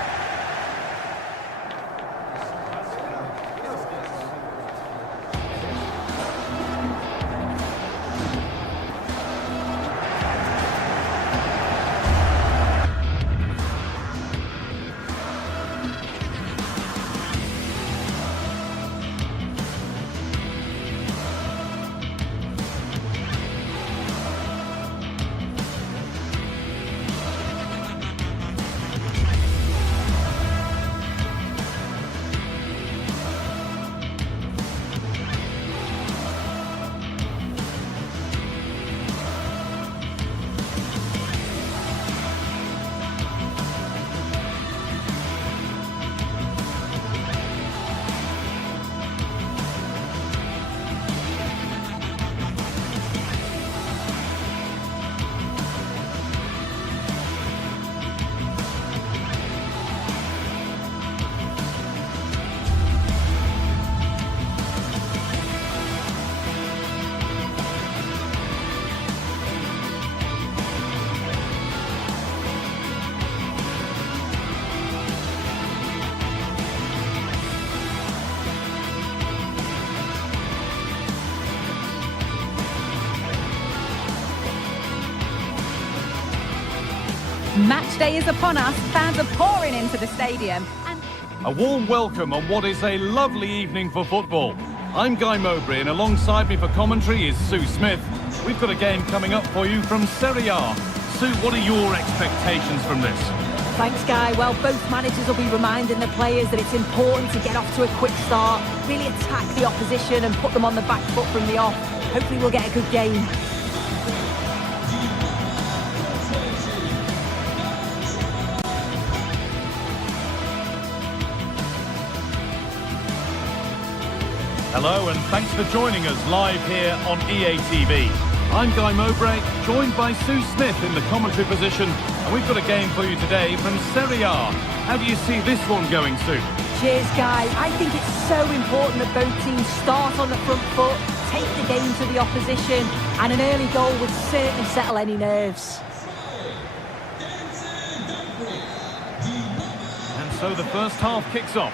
Match day is upon us. Fans are pouring into the stadium. And A warm welcome on what is a lovely evening for football. I'm Guy Mowbray, and alongside me for commentary is Sue Smith. We've got a game coming up for you from Serie A. Sue, what are your expectations from this? Thanks, Guy. Well, both managers will be reminding the players that it's important to get off to a quick start, really attack the opposition and put them on the back foot from the off. Hopefully we'll get a good game. Hello and thanks for joining us live here on EA TV. I'm Guy Mowbray, joined by Sue Smith in the commentary position, and we've got a game for you today from Serie A. How do you see this one going, Sue? Cheers, Guy. I think it's so important that both teams start on the front foot, take the game to the opposition, and an early goal would certainly settle any nerves. And so the first half kicks off.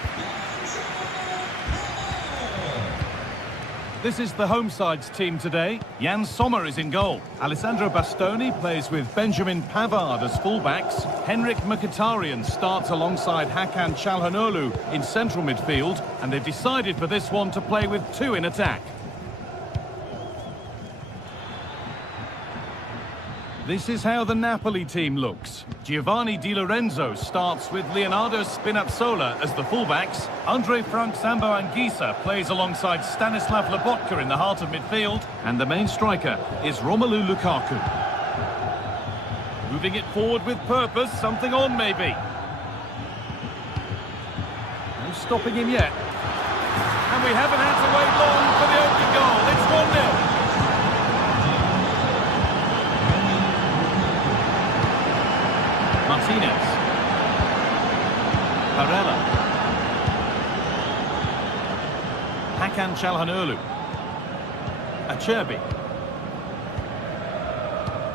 This is the home side's team today. Jan Sommer is in goal. Alessandro Bastoni plays with Benjamin Pavard as fullbacks. Henrik Mkhitaryan starts alongside Hakan Çalhanoğlu in central midfield. And they've decided for this one to play with two in attack. This is how the Napoli team looks. Giovanni Di Lorenzo starts with Leonardo Spinazzola as the fullbacks. Andre Frank Zambo Anguissa plays alongside Stanislav Lobotka in the heart of midfield. And the main striker is Romelu Lukaku. Moving it forward with purpose, something on maybe. No stopping him yet. And we haven't had to wait long for the opening goal. It's 1-0. Martinez. Barella. Hakan Çalhanoğlu. Acerbi.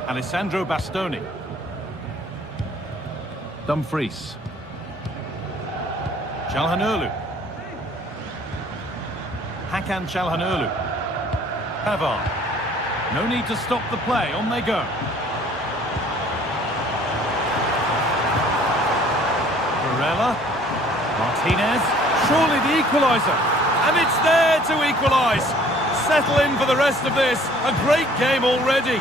Alessandro Bastoni. Dumfries. Çalhanoğlu. Hakan Çalhanoğlu. Pavard. No need to stop the play, on they go. Barella, Martinez, surely the equaliser, and it's there to equalise. Settle in for the rest of this, a great game already.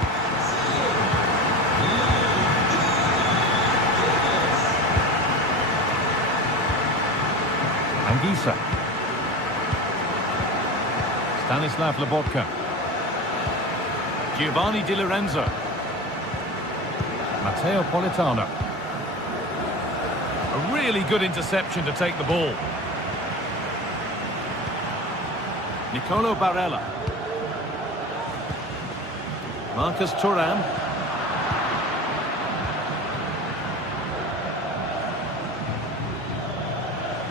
Anguissa, Stanislav Lobotka, Giovanni Di Lorenzo, Matteo Politano. A really good interception to take the ball. Nicolo Barella. Marcus Thuram.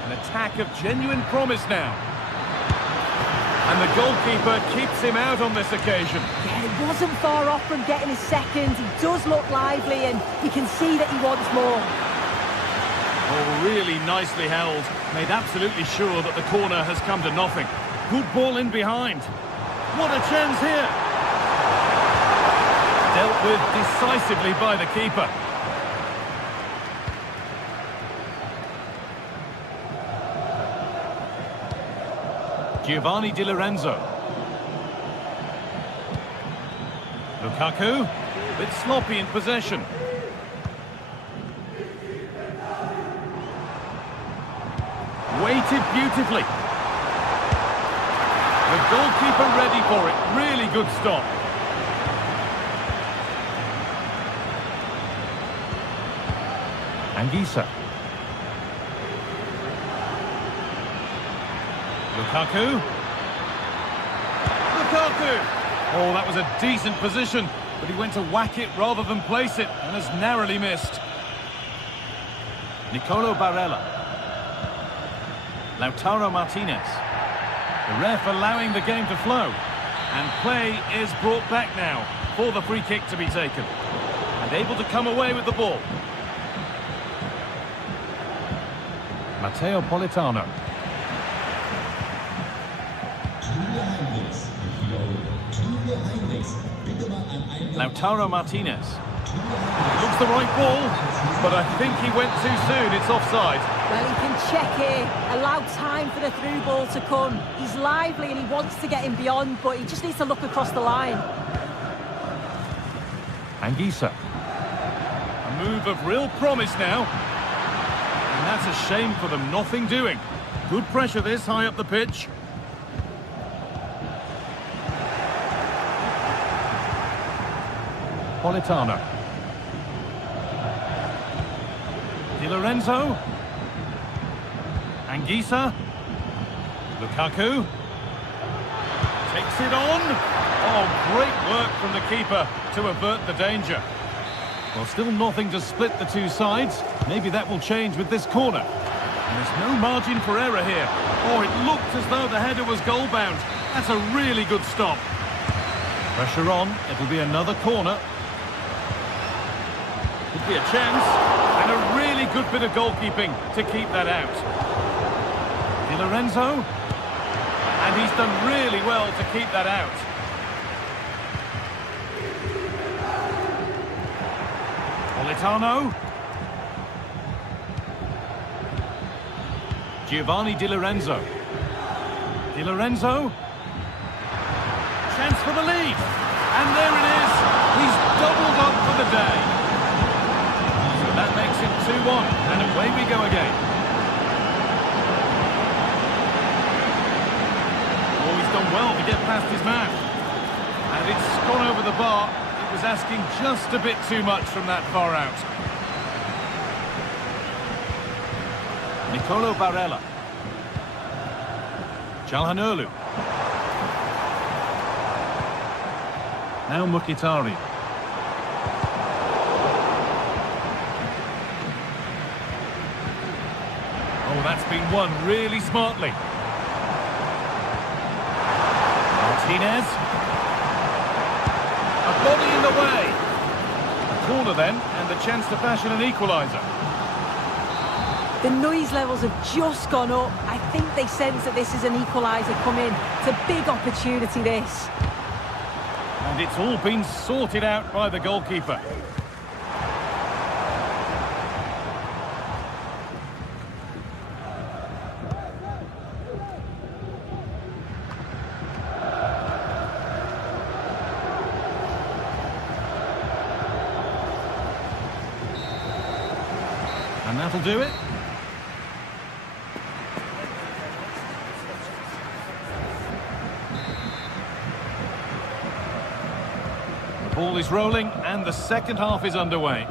An attack of genuine promise now. And the goalkeeper keeps him out on this occasion. Yeah, he wasn't far off from getting his second. He does look lively and you can see that he wants more. Oh, really nicely held. Made absolutely sure that the corner has come to nothing. Good ball in behind. What a chance here. Dealt with decisively by the keeper. Giovanni Di Lorenzo. Lukaku. A bit sloppy in possession. Weighted beautifully. The goalkeeper ready for it. Really good stop. Anguissa. Lukaku. Lukaku! Oh, that was a decent position, but he went to whack it rather than place it, and has narrowly missed. Nicolo Barella. Lautaro Martinez. The ref allowing the game to flow. And play is brought back now for the free kick to be taken. And able to come away with the ball. Matteo Politano. Lautaro Martinez. Looks the right ball, but I think he went too soon. It's offside. Well, he can check here, allow time for the through ball to come. He's lively and he wants to get him beyond, but he just needs to look across the line. Anguissa. A move of real promise now. And that's a shame for them, nothing doing. Good pressure this, high up the pitch. Politano. Di Lorenzo. Anguissa. Lukaku. Takes it on. Oh, great work from the keeper to avert the danger. Well, still nothing to split the two sides. Maybe that will change with this corner. And there's no margin for error here. Oh, it looked as though the header was goal-bound. That's a really good stop. Pressure on. It'll be another corner. Could be a chance. And a really good bit of goalkeeping to keep that out. Di Lorenzo. And he's done really well to keep that out. Politano. Giovanni Di Lorenzo. Di Lorenzo. Chance for the lead. And there it is. He's doubled up for the day. So that makes it 2-1. And away we go again. Oh, he's done well to get past his man. And it's gone over the bar. It was asking just a bit too much from that far out. Nicolo Barella. Çalhanoğlu. Now Mkhitaryan. Oh, that's been won really smartly. Martinez. A body in the way. A corner then, and the chance to fashion an equaliser. The noise levels have just gone up. I think they sense that this is an equaliser coming. It's a big opportunity, this. And it's all been sorted out by the goalkeeper. And that'll do it. The ball is rolling and the second half is underway.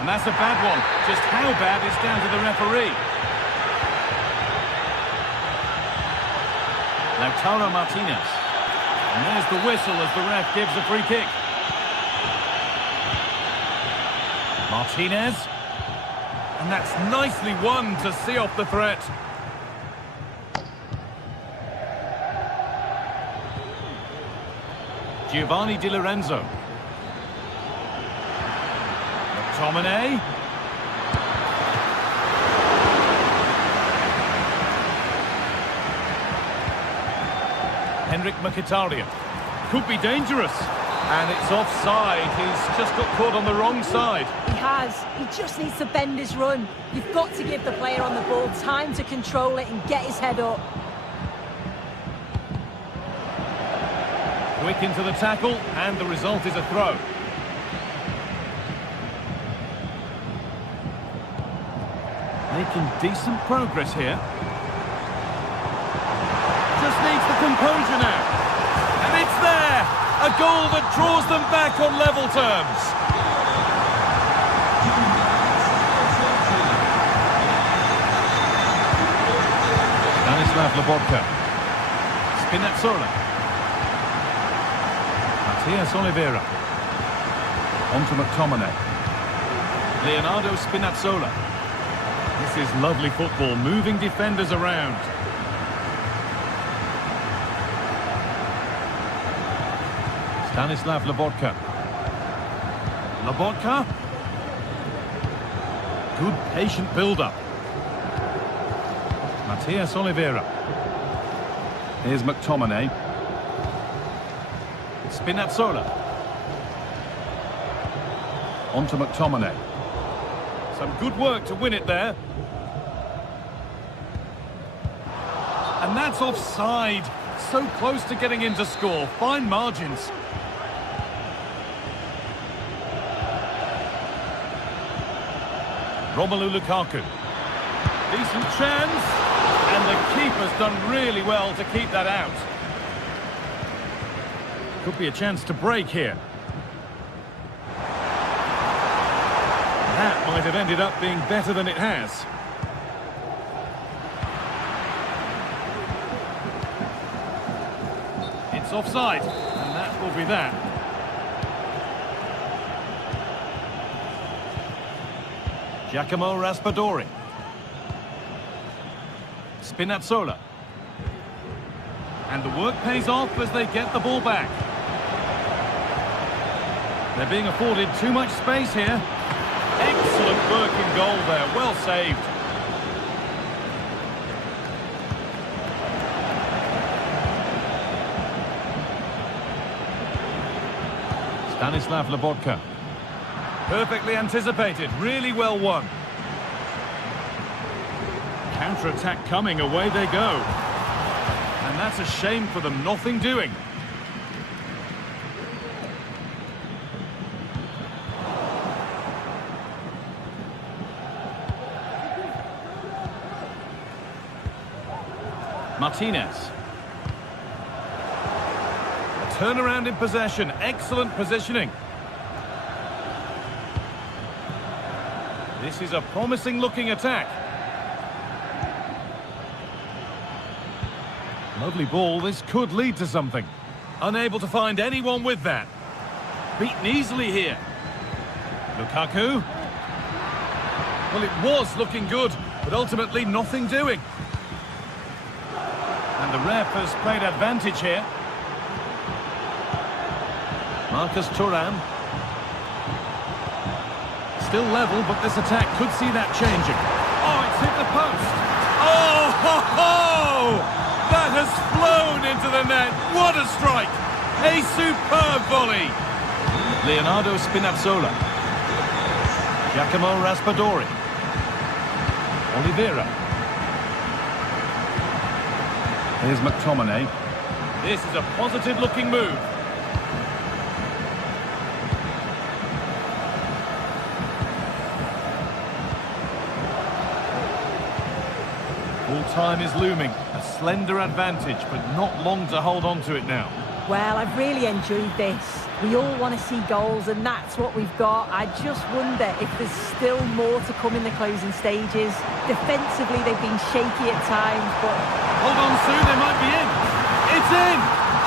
And that's a bad one. Just how bad is down to the referee. Lautaro Martinez. And there's the whistle as the ref gives a free kick. Martinez. And that's nicely won to see off the threat. Giovanni Di Lorenzo. McTominay. Henrik Mkhitaryan. Could be dangerous. And it's offside. He's just got caught on the wrong side. He has. He just needs to bend his run. You've got to give the player on the ball time to control it and get his head up. Quick into the tackle, and the result is a throw. Making decent progress here. Just needs the composure now. And it's there! A goal that draws them back on level terms. Stanislav Lobotka. Spinazzola. Matias Oliveira. On to McTominay. Leonardo Spinazzola. This is lovely football, moving defenders around. Stanislav Lobotka. Lobotka. Good patient build-up. Matias Oliveira. Here's McTominay. Spinazzola. On to McTominay. Some good work to win it there. And that's offside. So close to getting in to score. Fine margins. Romelu Lukaku. Decent chance. And the keeper's done really well to keep that out. Could be a chance to break here. That might have ended up being better than it has. It's offside, and that will be that. Giacomo Raspadori. Spinazzola. And the work pays off as they get the ball back. They're being afforded too much space here. Excellent work in goal there, well saved. Stanislav Lobotka. Perfectly anticipated, really well won. Counter-attack coming, away they go. And that's a shame for them, nothing doing. Martinez. A turnaround in possession, excellent positioning. This is a promising looking attack. Lovely ball, this could lead to something. Unable to find anyone with that. Beaten easily here. Lukaku. Well, it was looking good, but ultimately nothing doing. And the ref has played advantage here. Marcus Thuram. Still level, but this attack could see that changing. Oh, it's hit the post. Oh, ho, ho! That has flown into the net. What a strike! A superb volley. Leonardo Spinazzola. Giacomo Raspadori. Oliveira. Here's McTominay. This is a positive-looking move. Full time is looming. A slender advantage, but not long to hold on to it now. Well, I've really enjoyed this. We all want to see goals, and that's what we've got. I just wonder if there's still more to come in the closing stages. Defensively, they've been shaky at times, but... Hold on, Sue, they might be in. It's in!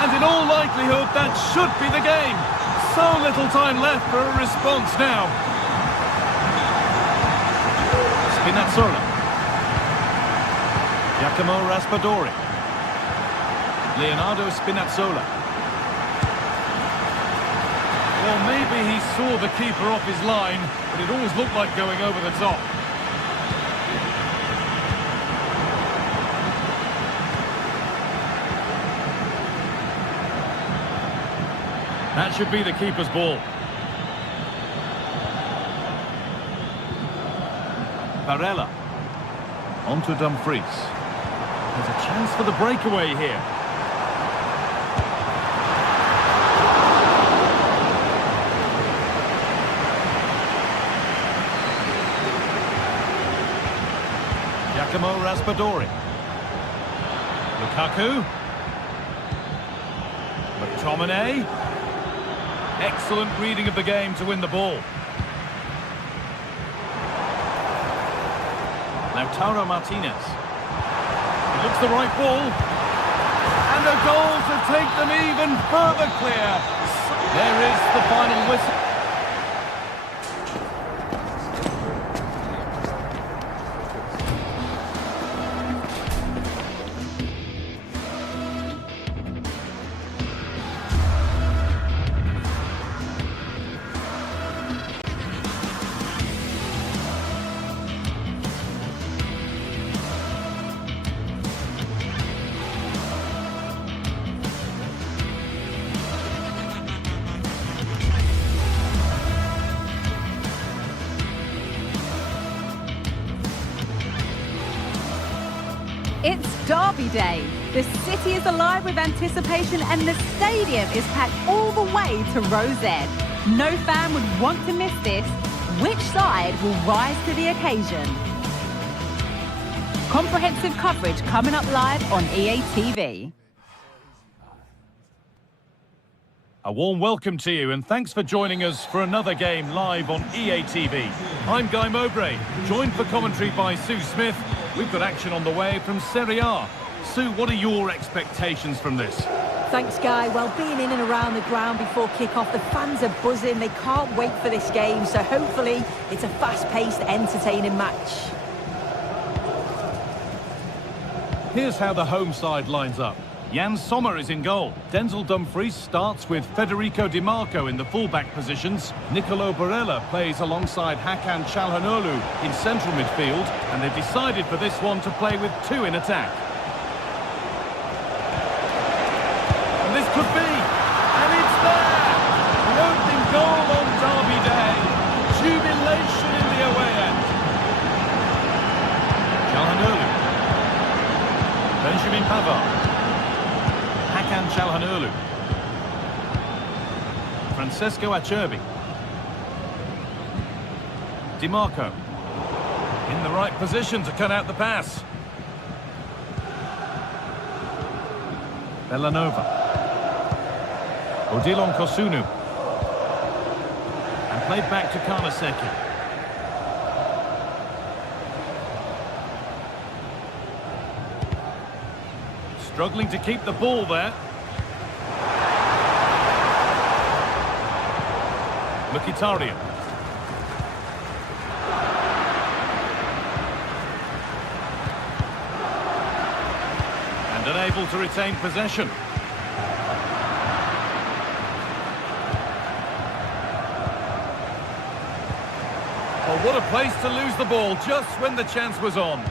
And in all likelihood, that should be the game. So little time left for a response now. Spinazzola. Giacomo Raspadori. Leonardo Spinazzola. Well, maybe he saw the keeper off his line, but it always looked like going over the top. That should be the keeper's ball. Barella. On to Dumfries. There's a chance for the breakaway here. Giacomo Raspadori. Lukaku. McTominay. Excellent reading of the game to win the ball. Lautaro Martinez. It looks the right ball. And a goal to take them even further clear. There is the final whistle. It's Derby Day. The city is alive with anticipation and the stadium is packed all the way to Rose Ed. No fan would want to miss this. Which side will rise to the occasion? Comprehensive coverage coming up live on EA TV. A warm welcome to you and thanks for joining us for another game live on EA TV. I'm Guy Mowbray, joined for commentary by Sue Smith. We've got action on the way from Serie A. Sue, what are your expectations from this? Thanks, Guy. Well, being in and around the ground before kick-off, the fans are buzzing. They can't wait for this game, so hopefully it's a fast-paced, entertaining match. Here's how the home side lines up. Jan Sommer is in goal. Denzel Dumfries starts with Federico Di Marco in the full-back positions. Nicolo Barella plays alongside Hakan Çalhanoğlu in central midfield, and they've decided for this one to play with two in attack. And this could be, and it's there! The opening goal on Derby Day. Jubilation in the away end. Çalhanoğlu. Benjamin Pavard. Hakan Çalhanoğlu. Francesco Acerbi. Di Marco. In the right position to cut out the pass. Bellanova. Odilon Kosunu. And played back to Karnaseki. Struggling to keep the ball there. Mkhitaryan. And unable to retain possession. Oh, what a place to lose the ball just when the chance was on.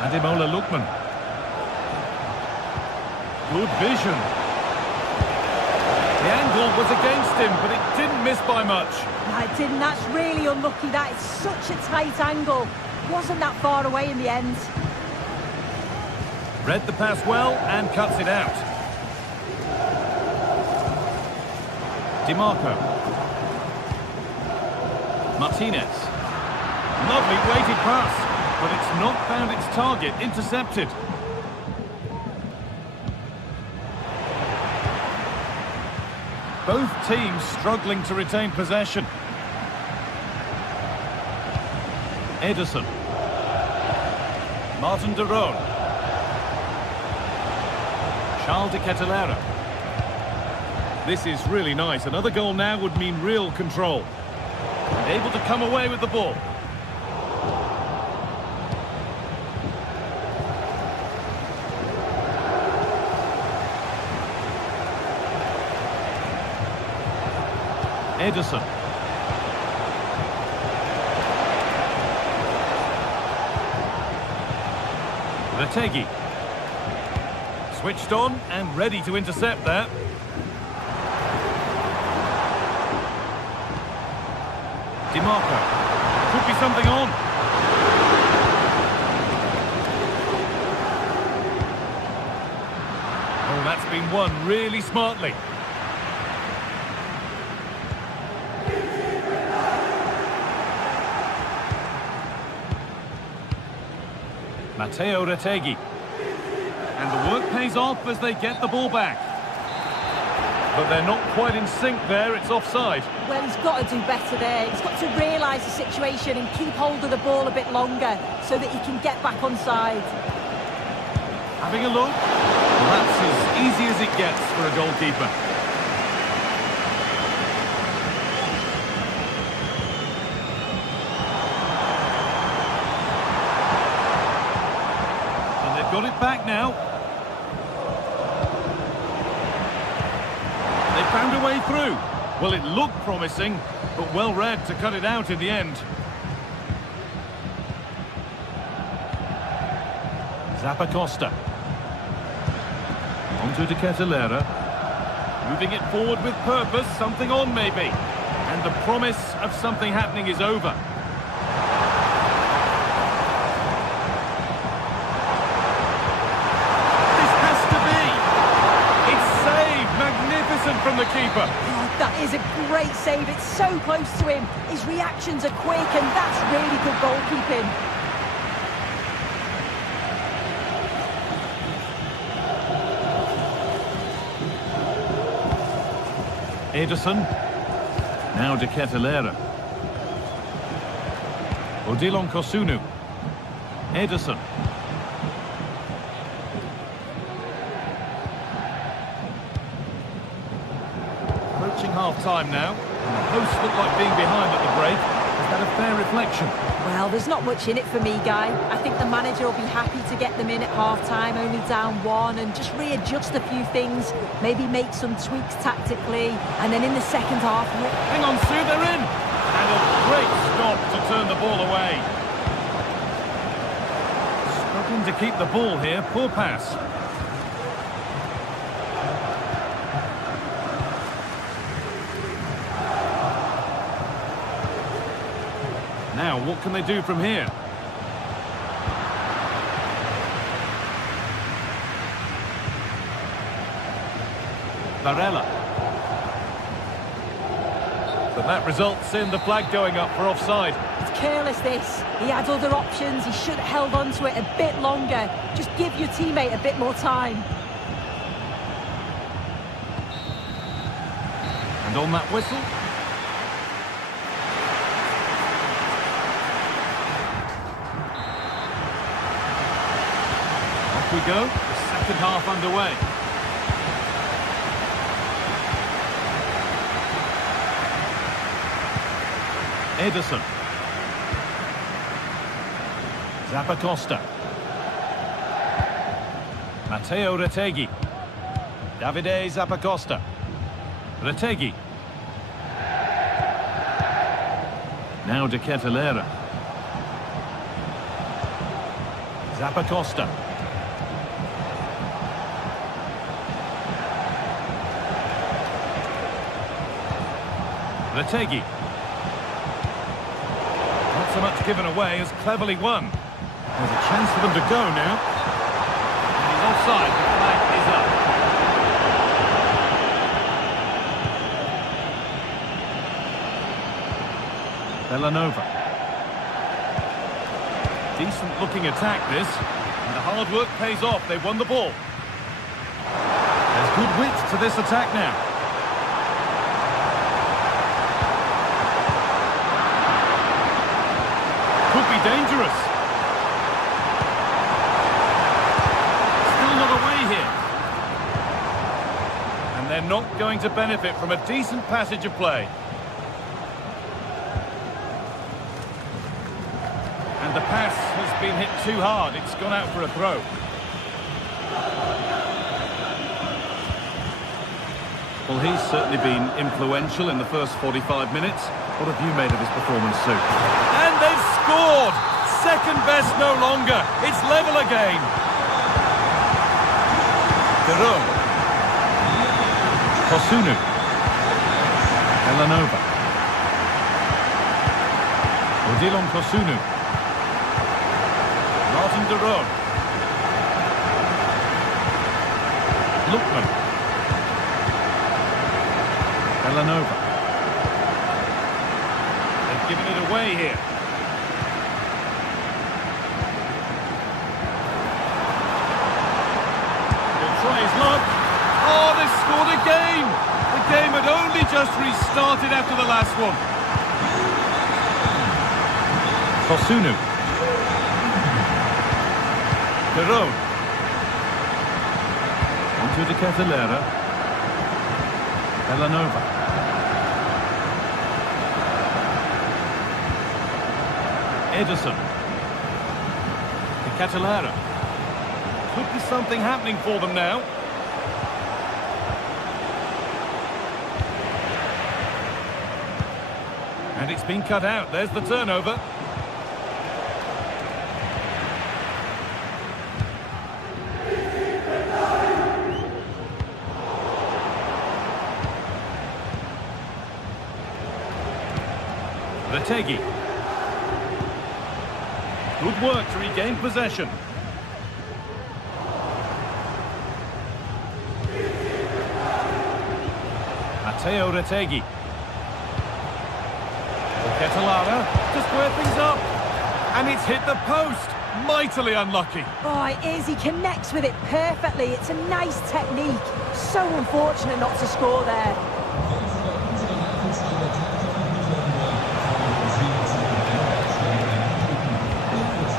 Ademola Lookman. Good vision. The angle was against him, but it didn't miss by much. No, it didn't. That's really unlucky. That is such a tight angle. Wasn't that far away in the end. Read the pass well and cuts it out. Di Marco. Martinez. Lovely weighted pass, but it's not found its target. Intercepted. Both teams struggling to retain possession. Ederson. Martin de Roon. Charles de Ketelaere. This is really nice. Another goal now would mean real control. And able to come away with the ball. Ederson. Retegi. Switched on and ready to intercept there. Di Marco. Could be something on. Oh, that's been won really smartly. Matteo Retegi. And the work pays off as they get the ball back. But they're not quite in sync there, it's offside. Well, he's got to do better there. He's got to realise the situation and keep hold of the ball a bit longer so that he can get back on side. Having a look. Well, that's as easy as it gets for a goalkeeper. Got it back now. They found a way through. Well, it looked promising, but well read to cut it out in the end. Zappacosta. Onto De Ketelaere. Moving it forward with purpose, something on maybe. And the promise of something happening is over. From the keeper. Oh, that is a great save. It's so close to him. His reactions are quick, and that's really good goalkeeping. Ederson. Now De Ketelaere. Odilon Kosunu. Ederson. Half-time now. The hosts look like being behind at the break. Is that a fair reflection? Well, there's not much in it for me, Guy. I think the manager will be happy to get them in at half-time, only down 1, and just readjust a few things, maybe make some tweaks tactically, and then in the second half... Hang on, Sue, they're in! And a great stop to turn the ball away. Struggling to keep the ball here, poor pass. Now, what can they do from here? Varela. But that results in the flag going up for offside. It's careless, this. He had other options. He should have held on to it a bit longer. Just give your teammate a bit more time. And on that whistle... we go, the second half underway. Ederson. Zappacosta. Matteo Retegui. Davide Zappacosta. Retegui. Now De Ketelaere. Zappacosta. Retegui. Not so much given away as cleverly won. There's a chance for them to go now. And he's offside. The flag is up. Villanova. Decent looking attack this. And the hard work pays off. They've won the ball. There's good width to this attack now. Could be dangerous. Still not away here. And they're not going to benefit from a decent passage of play. And the pass has been hit too hard. It's gone out for a throw. Well, he's certainly been influential in the first 45 minutes. What have you made of his performance, Sue? And they've scored! Second best no longer. It's level again. Derot. Kosunu. Villanova. Odilon Kosunu. Martin Derot. Lookman. Villanova. They've given it away here. He'll try his luck. Oh, they've scored again! The game had only just restarted after the last one. Kosunu. Derot. Onto De Ketelaere. Villanova. Ederson. De Ketelaere. Could be something happening for them now. And it's been cut out. There's the turnover. Retegui. Good work to regain possession. Matteo Retegui. Ketelaere to square things up. And it's hit the post. Mightily unlucky. Oh, it is. He connects with it perfectly. It's a nice technique. So unfortunate not to score there.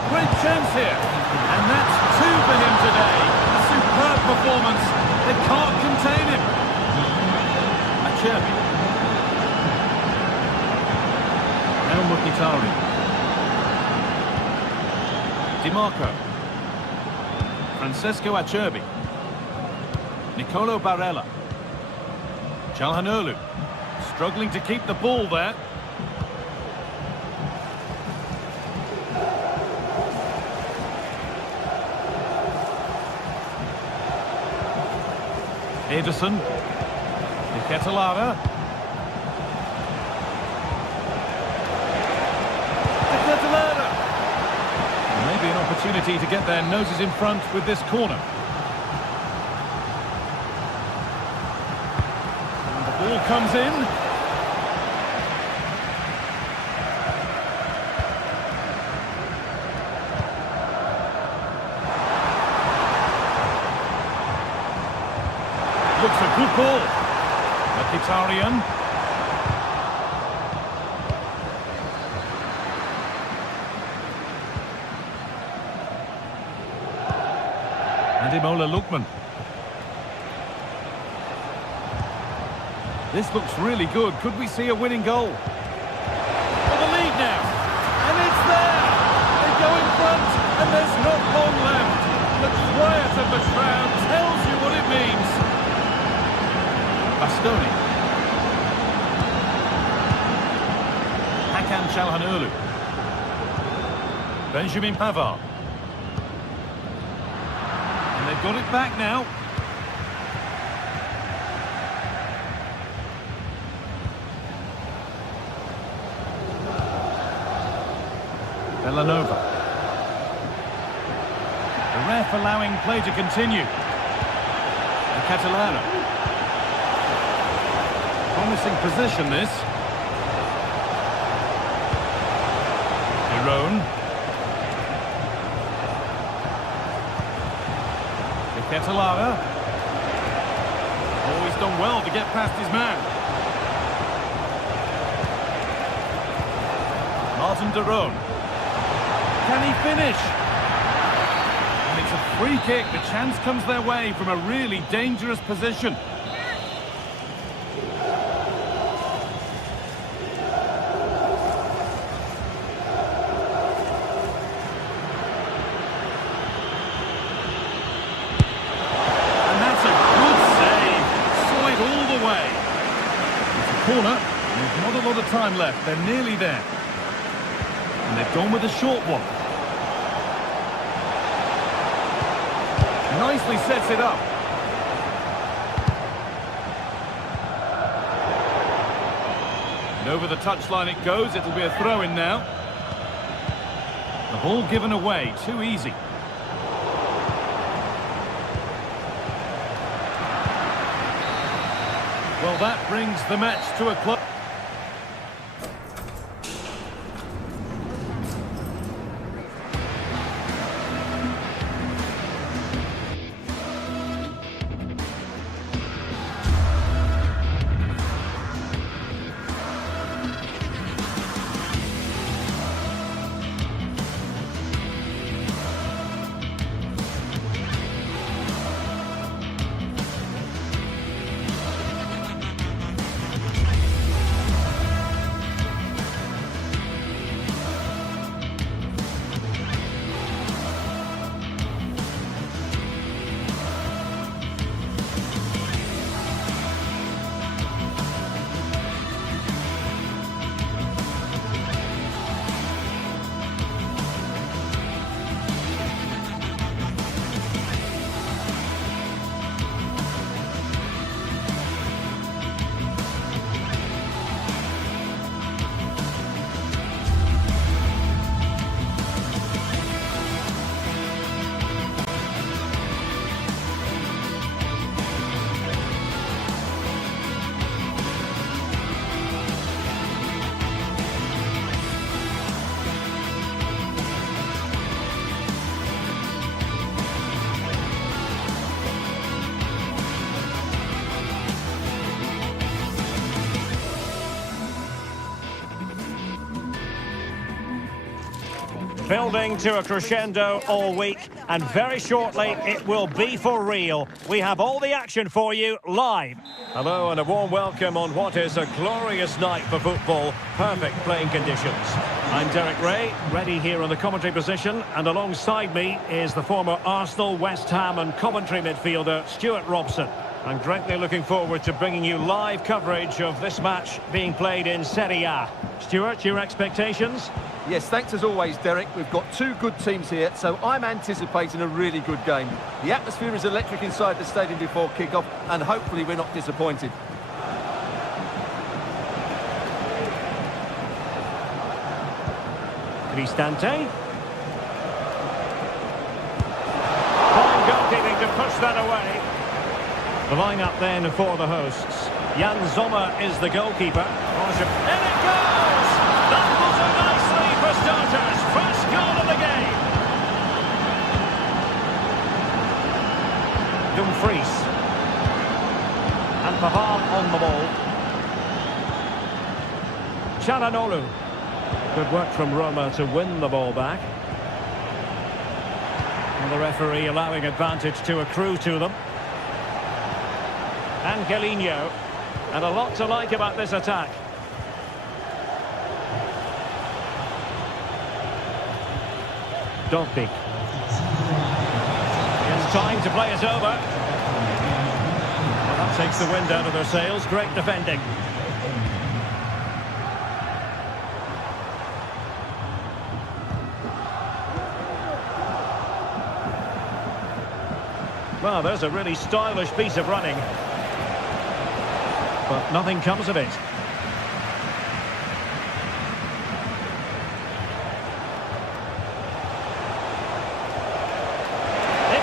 Great chance here. And that's 2 for him today. A superb performance. They can't contain him. Acerbi. Now Mkhitaryan. DiMarco. Francesco Acerbi. Nicolo Barella. Calhanoglu. Struggling to keep the ball there. Ederson. De Ketelaere. Maybe an opportunity to get their noses in front with this corner. And the ball comes in. Looks a good ball. Mkhitaryan. Ademola Lookman. This looks really good. Could we see a winning goal? For the lead now. And it's there. They go in front and there's not long left. The quiet of the crowd tells you what it means. Bastoni. Hakan Calhanoglu. Benjamin Pavard. And they've got it back now. Villanova. The ref allowing play to continue. And Catalano. Promising position, this. Iron. De Ketelaere. Oh, he's done well to get past his man. Martin de Roon. Can he finish? And it's a free kick. The chance comes their way from a really dangerous position. Corner, there's not a lot of time left, they're nearly there. And they've gone with a short one. Nicely sets it up. And over the touchline it goes, it'll be a throw-in now. The ball given away, too easy. Well, that brings the match to a close. Building to a crescendo all week, and very shortly it will be for real. We have all the action for you live. Hello and a warm welcome on what is a glorious night for football. Perfect playing conditions. I'm Derek Ray, ready here in the commentary position, and alongside me is the former Arsenal, West Ham and Coventry midfielder Stuart Robson. I'm greatly looking forward to bringing you live coverage of this match being played in Serie A. Stuart, your expectations? Yes, thanks as always, Derek. We've got two good teams here, so I'm anticipating a really good game. The atmosphere is electric inside the stadium before kick-off, and hopefully we're not disappointed. Cristante. Fine goalkeeping to push that away. The line-up then for the hosts. Jan Sommer is the goalkeeper. In it goes! That will do nicely for starters. First goal of the game. Dumfries. And Pavard on the ball. Çalhanoğlu. Good work from Roma to win the ball back. And the referee allowing advantage to accrue to them. Angelino. And a lot to like about this attack. Dogbik. It's time to play it over. Well, that takes the wind out of their sails. Great defending. Well, there's a really stylish piece of running. But nothing comes of it. It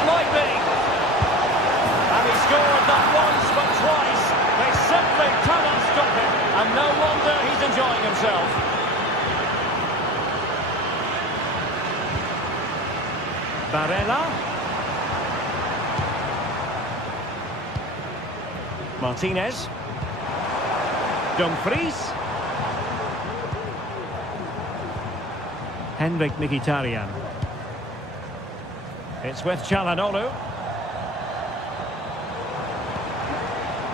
might be. And he scored not once but twice. They simply cannot stop him. And no wonder he's enjoying himself. Barella. Martinez. Dumfries. Henrik Mkhitaryan. It's with Çalhanoğlu.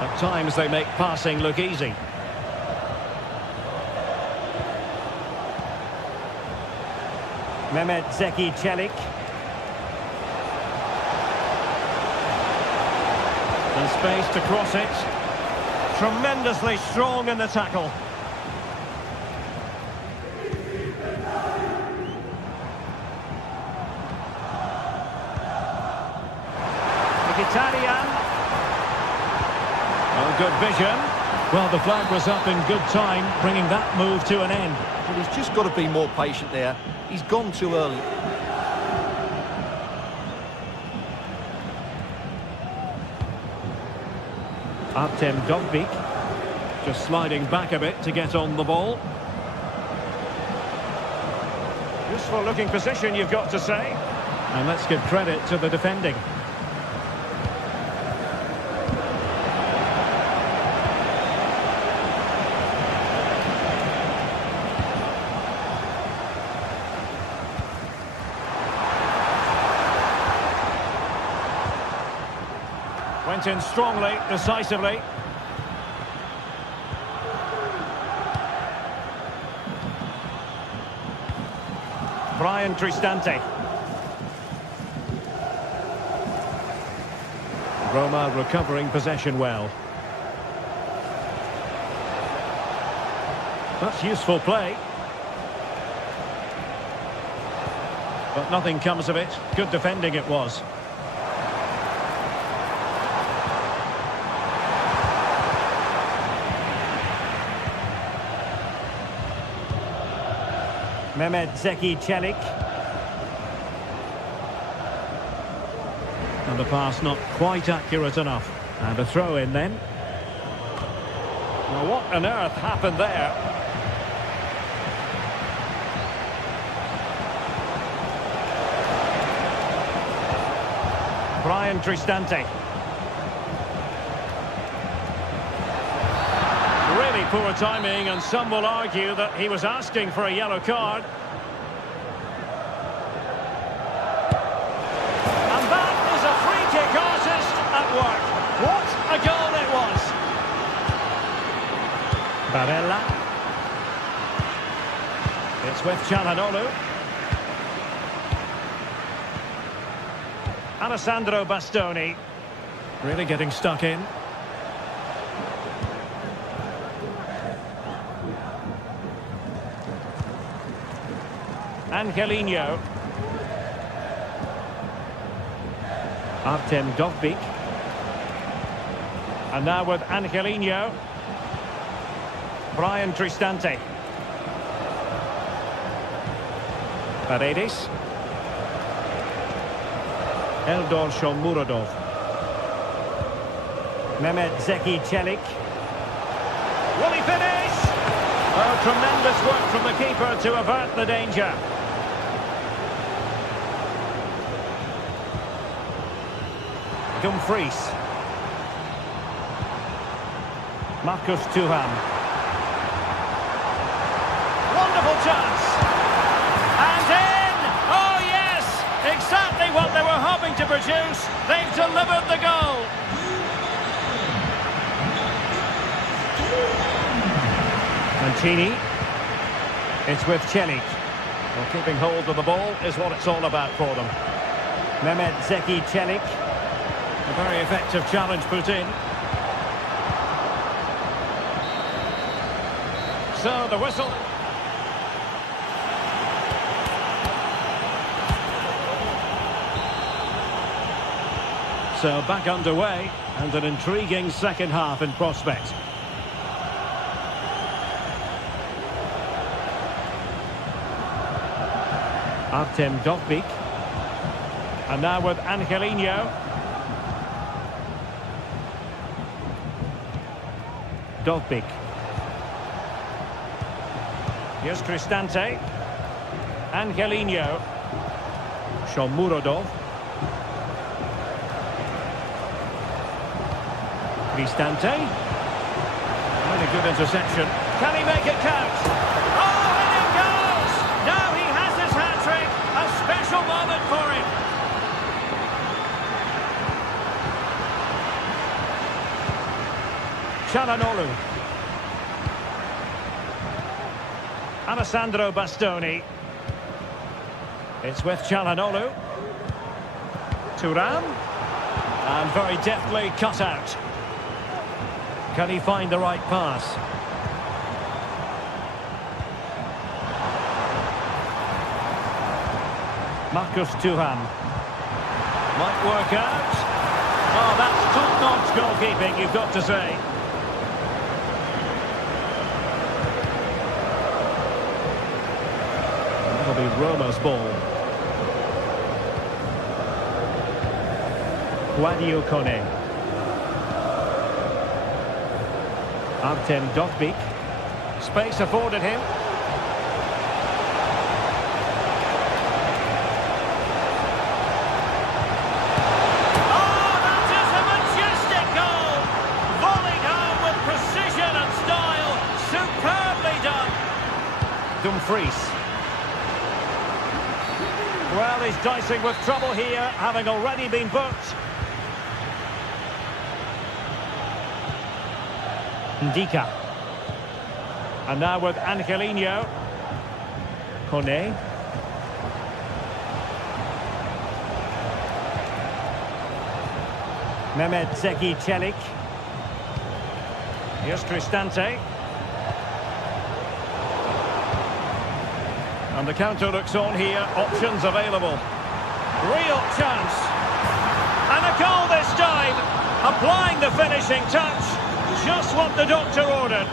At times they make passing look easy. Mehmet Zeki Çelik. And space to cross it. Tremendously strong in the tackle. Mkhitaryan. Oh, good vision. Well, the flag was up in good time, bringing that move to an end. But he's just got to be more patient there. He's gone too early. Artem Dogbik, just sliding back a bit to get on the ball. Useful looking position, you've got to say. And let's give credit to the defending. Went in strongly, decisively. Brian Cristante. Roma recovering possession well. That's useful play. But nothing comes of it. Good defending it was. Mehmet Zeki Çelik. And the pass not quite accurate enough. And a throw in then. Well, what on earth happened there? Brian Cristante. Really poor timing, and some will argue that he was asking for a yellow card. And that is a free kick artist at work. What a goal it was! It's with Çalhanoğlu. Alessandro Bastoni. Really getting stuck in. Angelino. Artem Dovbyk. And now with Angelino. Brian Cristante. Paredes. Eldor Shomurodov. Mehmet Zeki Çelik. Will he finish? Oh, tremendous work from the keeper to avert the danger. Dumfries. Marcus Thuram. Wonderful chance. And in! Oh yes! Exactly what they were hoping to produce. They've delivered the goal. Mancini. It's with Çelik. Well, keeping hold of the ball is what it's all about for them. Mehmet Zeki Çelik. A very effective challenge put in. So the whistle. So back underway and an intriguing second half in prospect. Artem Dovbyk. And now with Angelino. Dovbyk. Here's Cristante. Angelino. Shomurodov. Cristante. And a good interception. Can he make it count? Oh, and it goes! Now he has his hat-trick. A special moment for him. Çalhanoğlu. Alessandro Bastoni. It's with Çalhanoğlu. Thuram. And very deftly cut out. Can he find the right pass? Marcus Thuram. Might work out. Oh, that's top-notch goalkeeping, you've got to say. That'll be Roma's ball. Sadio Kone. Artem Dovbyk. Space afforded him. Oh, that is a majestic goal! Volleyed home with precision and style. Superbly done. Dumfries. Well, he's dicing with trouble here, having already been booked. Ndika. And now with Angelino. Kone. Mehmet Zeki Çelik. Here's Cristante. And the counter looks on here. Options available. Real chance. And a goal this time. Applying the finishing touch. Just what the doctor ordered.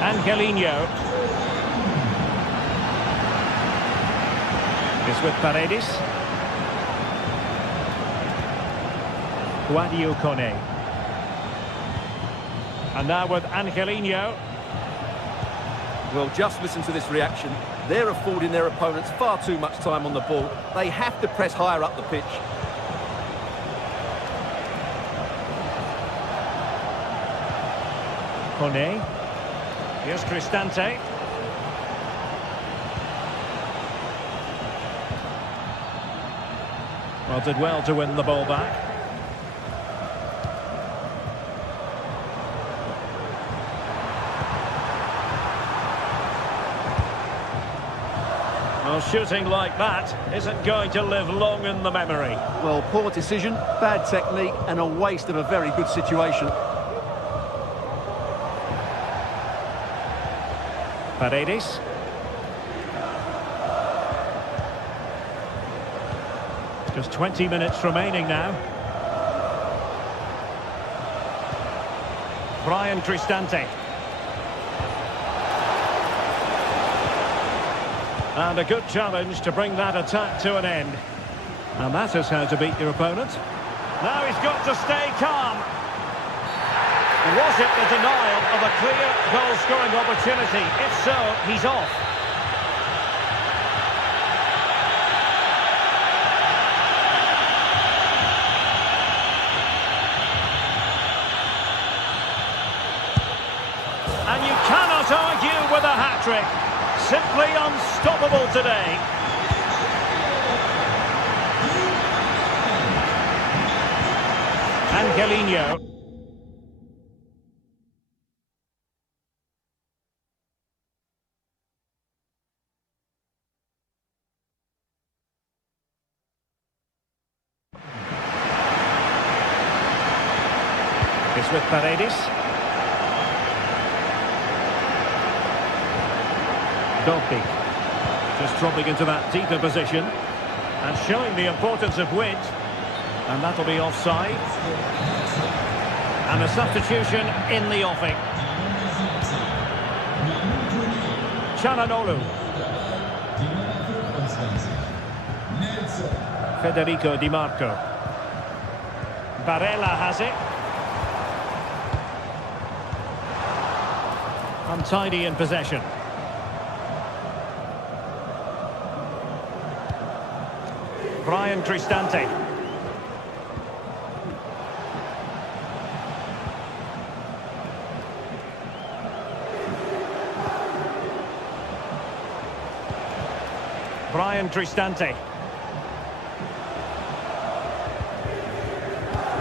Angelino. Is with Paredes. Sadio Kone. And now with Angelino. Well, just listen to this reaction. They're affording their opponents far too much time on the ball. They have to press higher up the pitch. Kone. Here's Cristante. Well, did well to win the ball back. Well, shooting like that isn't going to live long in the memory. Well, poor decision, bad technique, and a waste of a very good situation. Paredes. Just 20 minutes remaining now. Brian Cristante. And a good challenge to bring that attack to an end. And that is how to beat your opponent. Now he's got to stay calm. Was it the denial of a clear goal-scoring opportunity? If so, he's off. And you cannot argue with a hat-trick. Simply unstoppable today. Angelino. It's with Paredes. Dopi, just dropping into that deeper position and showing the importance of width, and that'll be offside. And a substitution in the offing. Çalhanoğlu. Federico Di Marco. Barella has it. Untidy in possession. Brian Cristante. Brian Cristante.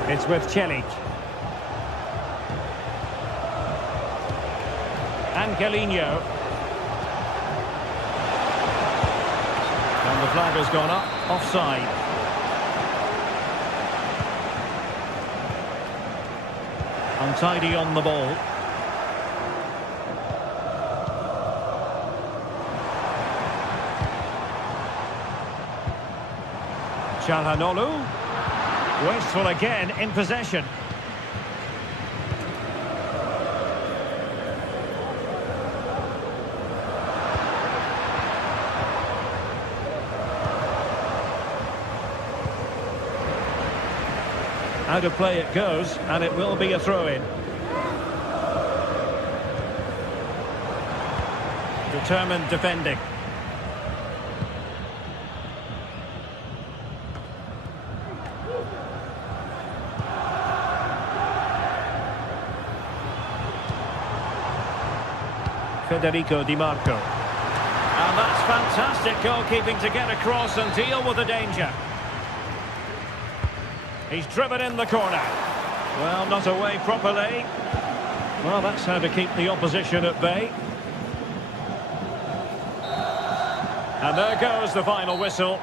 It's with Celik. Angelino. And the flag has gone up. Offside. Untidy on the ball. Çalhanoğlu. Wasteful again in possession. Out of play it goes, and it will be a throw-in. Determined defending. Federico Di Marco. And that's fantastic goalkeeping to get across and deal with the danger. He's driven in the corner. Well, not away properly. Well, that's how to keep the opposition at bay. And there goes the final whistle.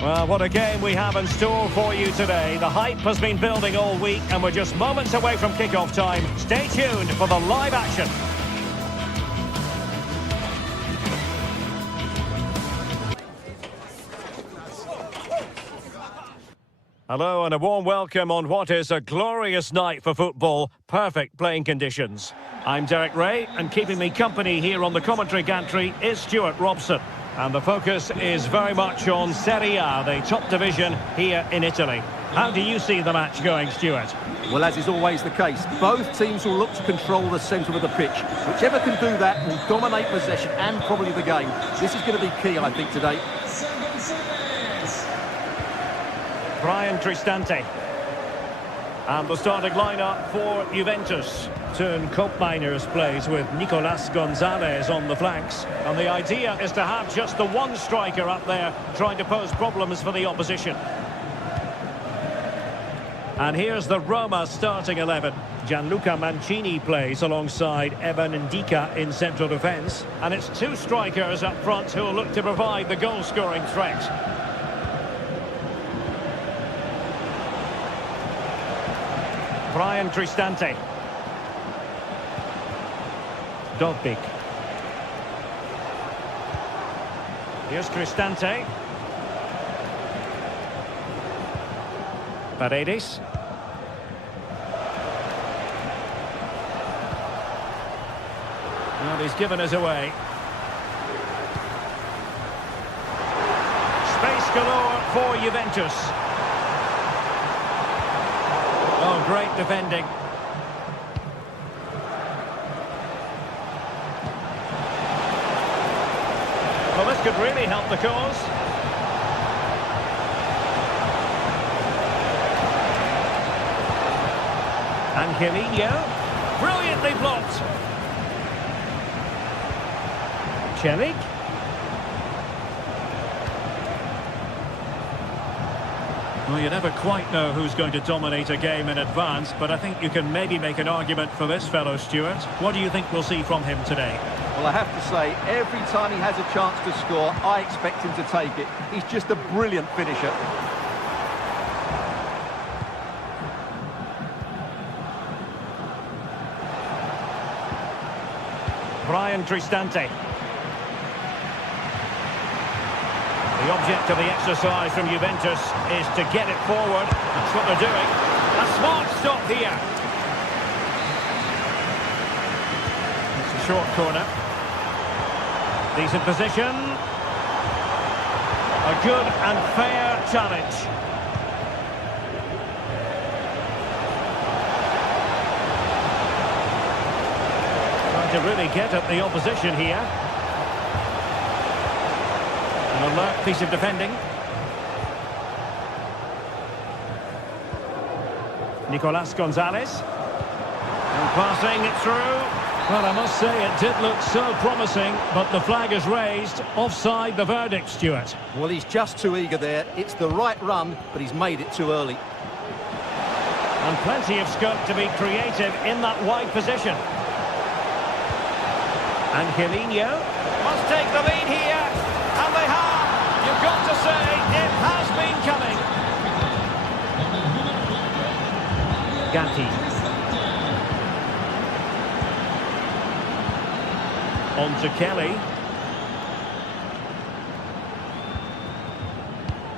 Well, what a game we have in store for you today. The hype has been building all week and we're just moments away from kick-off time. Stay tuned for the live action. Hello and a warm welcome on what is a glorious night for football. Perfect playing conditions. I'm Derek Ray, and keeping me company here on the commentary gantry is Stuart Robson. And the focus is very much on Serie A, the top division here in Italy. How do you see the match going, Stuart? Well, as is always the case, both teams will look to control the centre of the pitch. Whichever can do that will dominate possession and probably the game. This is going to be key, I think, today. Brian Cristante. And the starting lineup for Juventus. Turn Koopmeiners plays with Nicolas Gonzalez on the flanks. And the idea is to have just the one striker up there trying to pose problems for the opposition. And here's the Roma starting 11. Gianluca Mancini plays alongside Evan Ndika in central defence. And it's two strikers up front who will look to provide the goal-scoring threat. Brian Cristante. Dobbik. Here's Cristante. Paredes. Well, he's given us away. Space galore for Juventus. Oh, great defending. Well, this could really help the cause. Angelino, brilliantly blocked. Celik. Well, you never quite know who's going to dominate a game in advance, but I think you can maybe make an argument for this fellow, Stuart. What do you think we'll see from him today? Well, I have to say, every time he has a chance to score, I expect him to take it. He's just a brilliant finisher. Brian Cristante. The object of the exercise from Juventus is to get it forward. That's what they're doing. A smart stop here. It's a short corner. Decent position. A good and fair challenge. Trying to really get at the opposition here. An alert piece of defending. Nicolas Gonzalez. And passing it through. Well, I must say it did look so promising, but the flag is raised. Offside the verdict, Stuart. Well, he's just too eager there. It's the right run, but he's made it too early. And plenty of scope to be creative in that wide position. Angelino must take the lead here. And they have. You've got to say, it has been coming. Gatti. On to Kelly.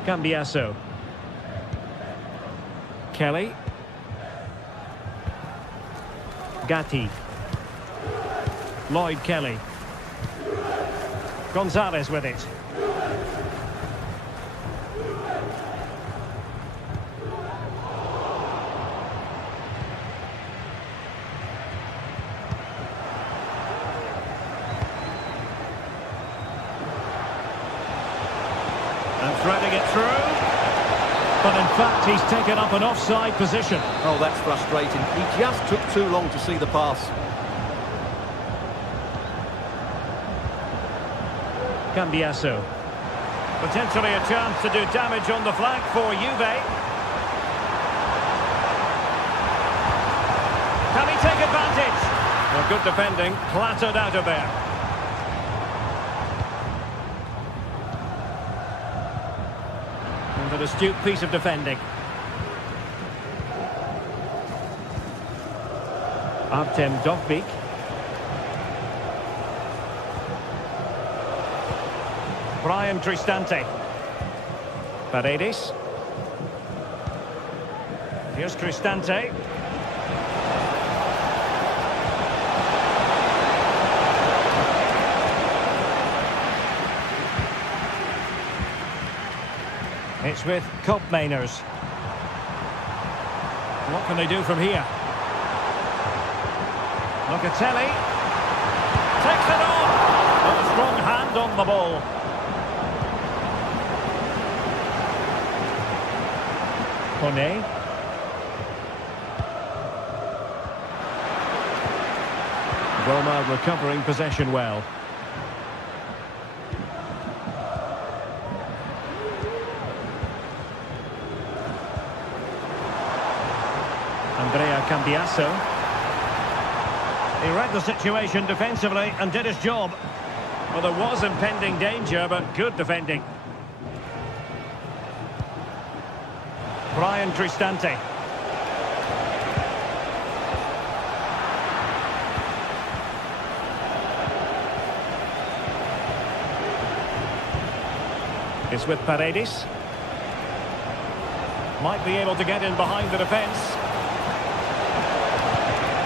Cambiasso. Kelly. Gatti. Lloyd Kelly. Gonzalez with it. And threading it through. But in fact, he's taken up an offside position. Oh, that's frustrating. He just took too long to see the pass. Cambiasso. Potentially a chance to do damage on the flank for Juve. Can he take advantage? Well, good defending, clattered out of there. With an astute piece of defending. Artem Dovbyk. Brian Cristante. Paredes. Here's Cristante. It's with Koopmeiners. What can they do from here? Locatelli. Takes it on. A strong hand on the ball. Kone. Roma recovering possession well. Andrea Cambiasso. He read the situation defensively and did his job. Well, there was impending danger, but good defending. Brian Cristante. It's with Paredes. Might be able to get in behind the defence.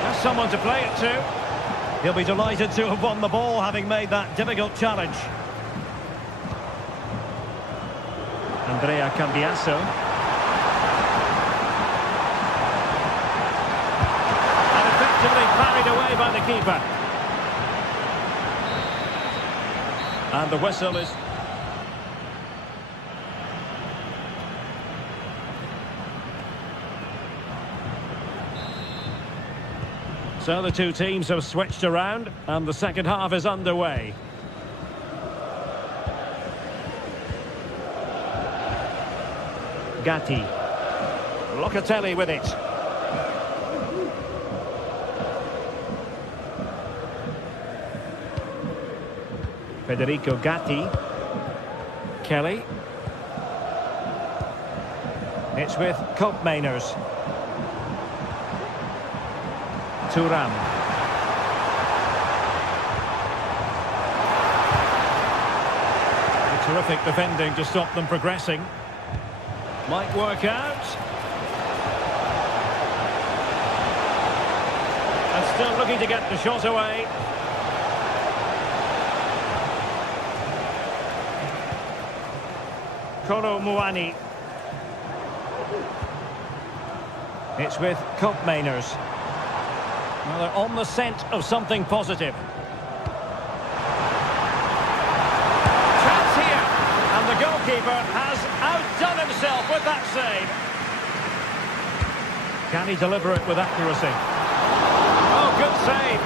There's someone to play it to. He'll be delighted to have won the ball, having made that difficult challenge. Andrea Cambiasso. And effectively parried away by the keeper. And the whistle is... So the two teams have switched around and the second half is underway. Gatti. Locatelli with it. Federico Gatti. Kelly. It's with Koopmeiners. Thuram. Terrific defending to stop them progressing. Might work out. And still looking to get the shot away. Kolo Muani. It's with Koopmeiners. Well, they're on the scent of something positive. Chance here. And the goalkeeper has outdone himself with that save. Can he deliver it with accuracy? Oh, good save.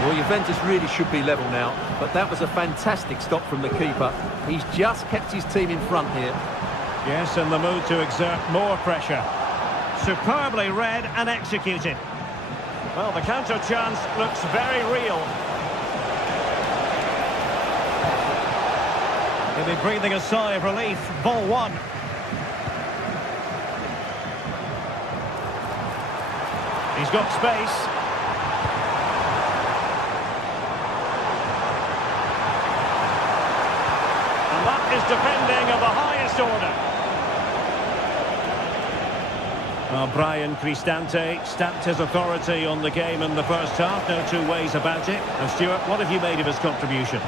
Well, Juventus really should be level now, but that was a fantastic stop from the keeper. He's just kept his team in front here. Yes, in the mood to exert more pressure. Superbly read and executed. Well, the counter chance looks very real. He'll be breathing a sigh of relief. Ball one. He's got space. And that is defending of the highest order. Brian Cristante stamped his authority on the game in the first half, no two ways about it. And Stuart, what have you made of his contribution?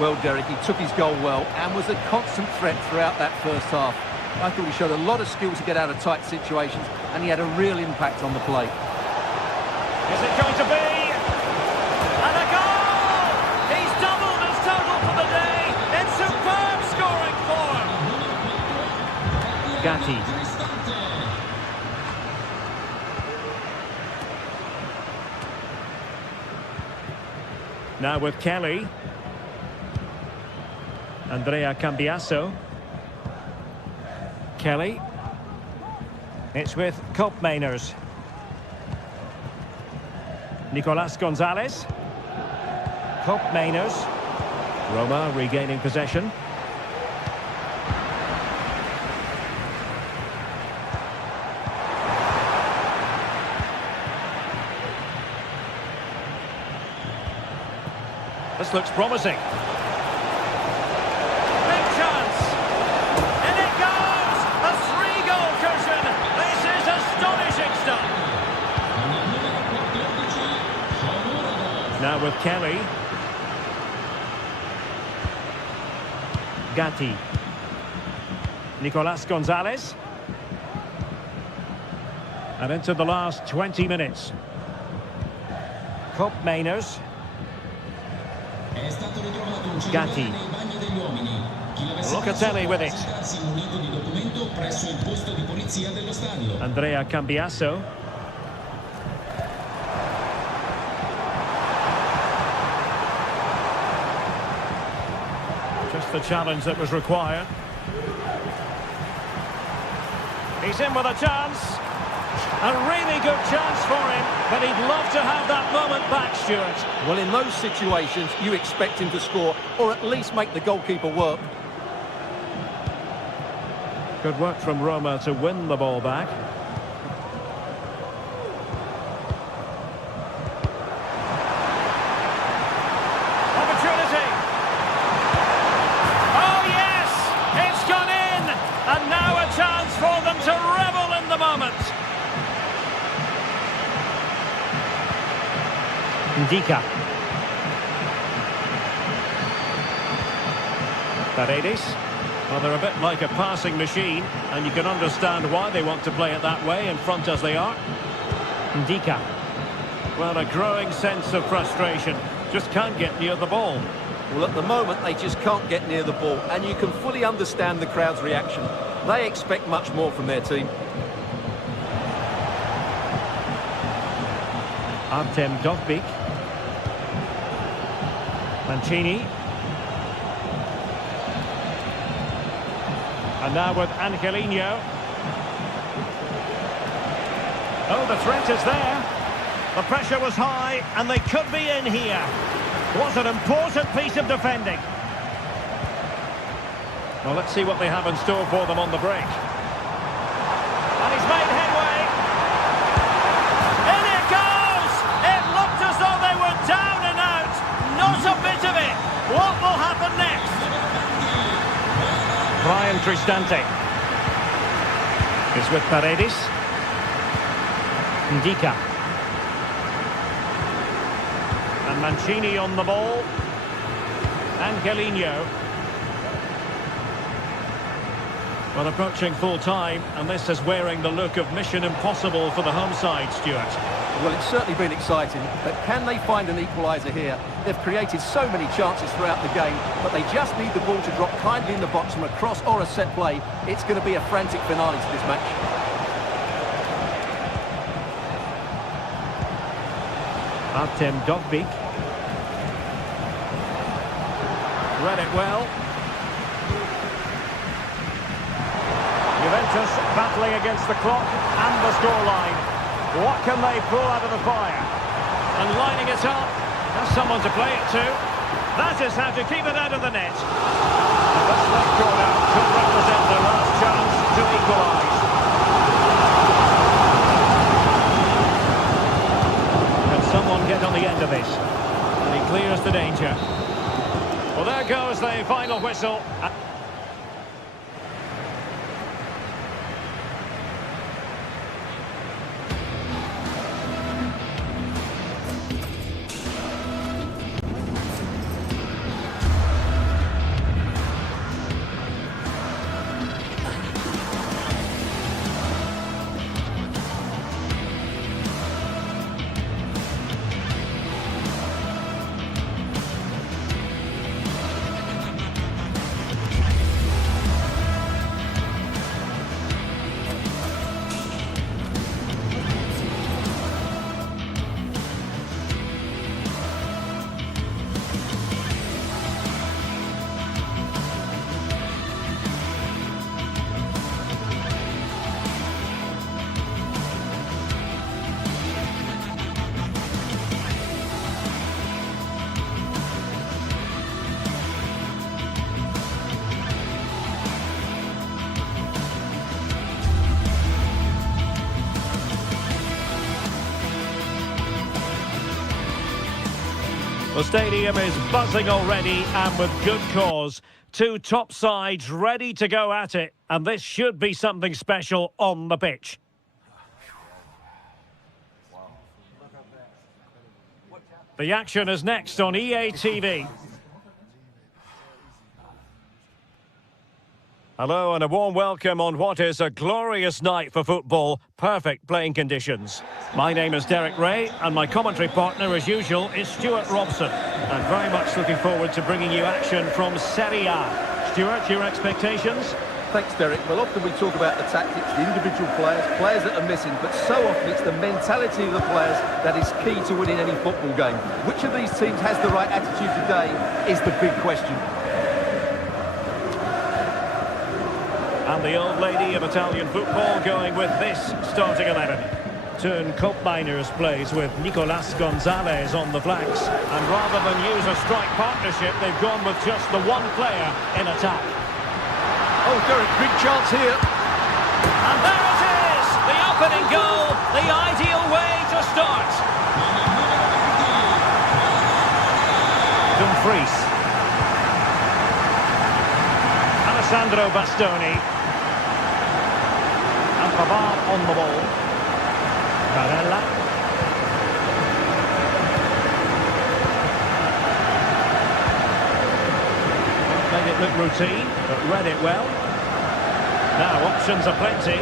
Well, Derek, he took his goal well and was a constant threat throughout that first half. I thought he showed a lot of skill to get out of tight situations, and he had a real impact on the play. Is it going to be? And a goal! He's doubled his total for the day in superb scoring form. Gatti. Now with Kelly. Andrea Cambiasso. Kelly. It's with Koopmeiners. Nicolas Gonzalez. Cope Mainers. Roma regaining possession. This looks promising. Big chance. And it goes! A 3-goal cushion. This is astonishing stuff. Now with Kelly. Gatti. Nicolas Gonzalez. And into the last 20 minutes. Cope Mainers. Gatti. Locatelli with it. Andrea Cambiasso. Just the challenge that was required. He's in with a chance. A really good chance for him, but he'd love to have that moment back, Stuart. Well, in those situations, you expect him to score, or at least make the goalkeeper work. Good work from Roma to win the ball back. Opportunity! Oh, yes! It's gone in! And now a chance for them to revel in the moment. Ndika. Paredes. Well, they're a bit like a passing machine, and you can understand why they want to play it that way, in front as they are. Ndika. Well, a growing sense of frustration. Just can't get near the ball. Well, at the moment, they just can't get near the ball, and you can fully understand the crowd's reaction. They expect much more from their team. Artem Dovbyk. Mancini. And now with Angelino. Oh, the threat is there. The pressure was high, and they could be in here. Was an important piece of defending. Well, let's see what they have in store for them on the break. And he's made headway. In it goes! It looked as though they were down and out. Not a bit of it. What will happen next? Brian Cristante is with Paredes. Ndika. And Mancini on the ball. Angelino. Well, approaching full time, and this is wearing the look of mission impossible for the home side, Stuart. Well, it's certainly been exciting, but can they find an equaliser here? They've created so many chances throughout the game, but they just need the ball to drop kindly in the box from a cross or a set play. It's going to be a frantic finale to this match. Artem Dovbyk. Read it well. Juventus battling against the clock and the scoreline. What can they pull out of the fire? And lining it up. Has someone to play it to. That is how to keep it out of the net. And this left corner could represent their last chance to equalise. Can someone get on the end of this? And he clears the danger. Well, there goes the final whistle. The stadium is buzzing already, and with good cause. Two top sides ready to go at it, and this should be something special on the pitch. The action is next on EA TV. Hello and a warm welcome on what is a glorious night for football. Perfect playing conditions. My name is Derek Ray and my commentary partner as usual is Stuart Robson. I'm very much looking forward to bringing you action from Serie A. Stuart, your expectations? Thanks, Derek. Well, often we talk about the tactics, the individual players that are missing, but so often it's the mentality of the players that is key to winning any football game. Which of these teams has the right attitude today is the big question. And the old lady of Italian football going with this starting 11. Turn Koopmeiners plays with Nicolas Gonzalez on the flanks. And rather than use a strike partnership, they've gone with just the one player in attack. Oh, Derek, big chance here. And there it is! The opening goal, the ideal way to start. Dumfries. Alessandro Bastoni. And Pavard on the ball. Barella. Made it look routine, but read it well. Now options are plenty.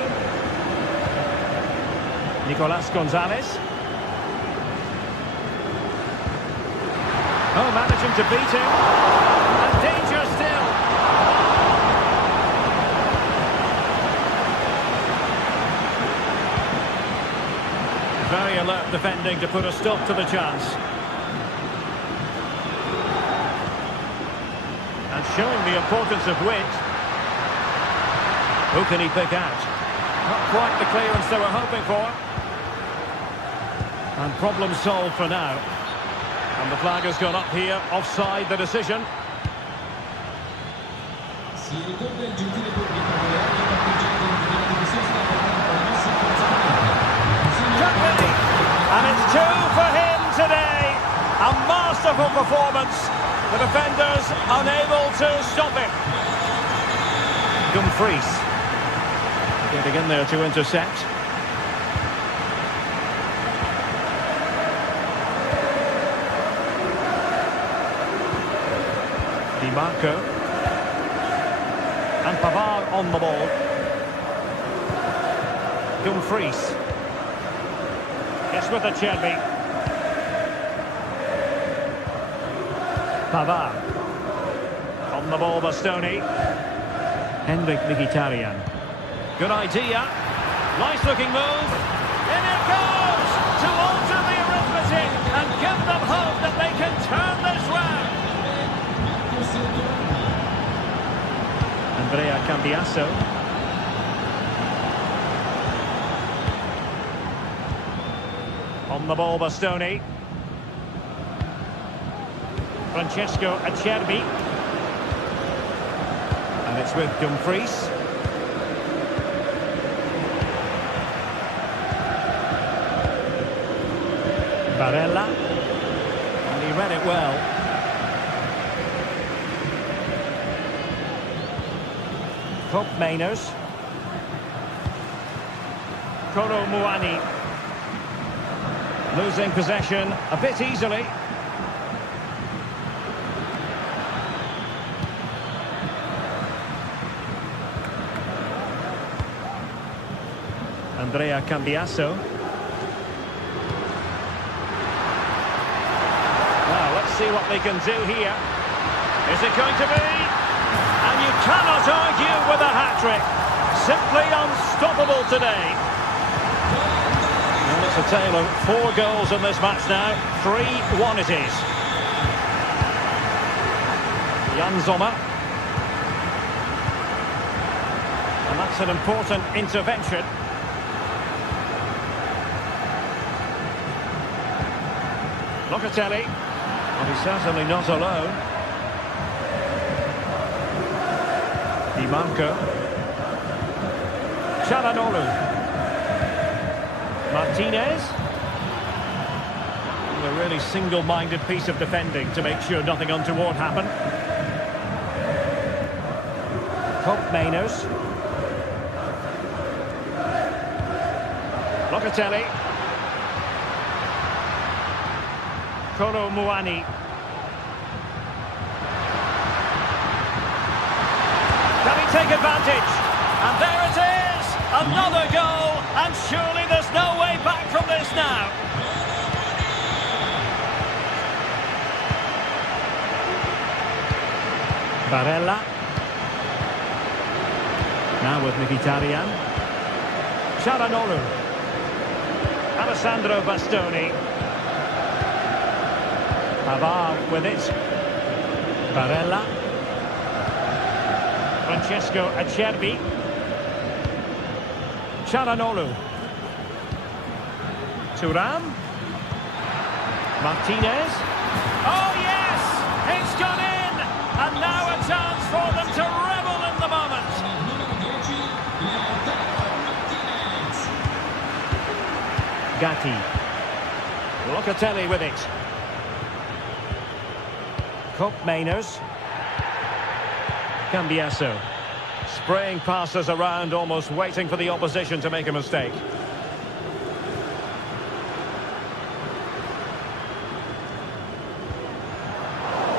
Nicolas Gonzalez. Oh, managing to beat him. And danger still. Very alert defending to put a stop to the chance. And showing the importance of wit. Who can he pick out? Not quite the clearance they were hoping for. And problem solved for now. And the flag has gone up here, offside the decision. And it's two for him today. A masterful performance. The defenders unable to stop him. Dumfries getting in there to intercept. Di Marco. And Pavard on the ball. Dumfries. It's with Acerbi. Pavard. On the ball, Bastoni. Henrik Mkhitaryan. Good idea. Nice looking move. In it goes! To alter the arithmetic and give them hope that they can turn this round. Andrea Cambiasso. On the ball, Bastoni. Francesco Acerbi. And it's with Dumfries. Barella. And he read it well. Koopmeiners. Koro Muani. Losing possession a bit easily. Andrea Cambiasso. Now, let's see what they can do here. Is it going to be? And you cannot argue with a hat-trick. Simply unstoppable today. And it's a tale of 4 goals in this match now. 3-1 it is. Jan Sommer. And that's an important intervention. Locatelli. Well, he's certainly not alone. Di Marco. Çalhanoğlu. Martinez. The really single-minded piece of defending to make sure nothing untoward happened. Hope Mainers. Locatelli. Kolo Muani. Can he take advantage? And there it is! Another goal! And surely there's no way back from this now. Barella. Now with Mkhitaryan. Çalhanoğlu. Alessandro Bastoni. Pavard with it. Barella. Francesco Acerbi. Çalhanoğlu. Thuram. Martinez. Oh yes! It's gone in! And now a chance for them to revel in the moment. Gatti. Locatelli with it. Hope Mainers. Cambiasso. Spraying passes around, almost waiting for the opposition to make a mistake.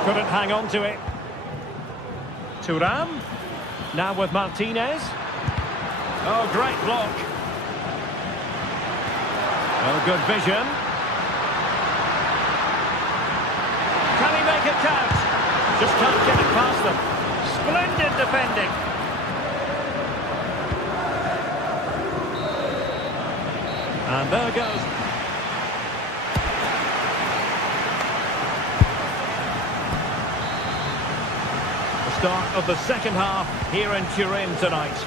Couldn't hang on to it. Thuram. Now with Martinez. Oh, great block. Oh, good vision. Can he make it count? Just can't get it past them. Splendid defending. And there goes. The start of the second half here in Turin tonight.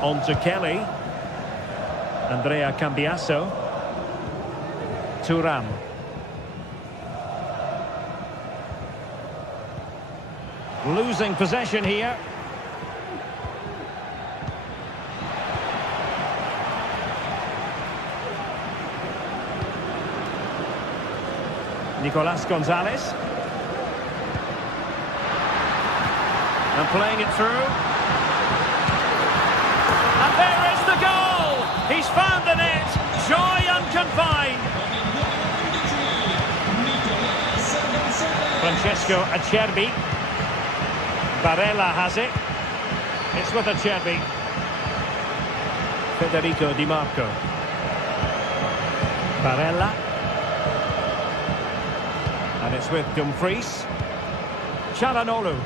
On to Kelly. Andrea Cambiasso. Thuram. Losing possession here. Nicolas Gonzalez. And playing it through. And there is the goal! He's found the net. Joy unconfined. Francesco Acerbi. Barella has it. It's with Acerbi. Federico Di Marco. Barella. And it's with Dumfries. Çalhanoğlu.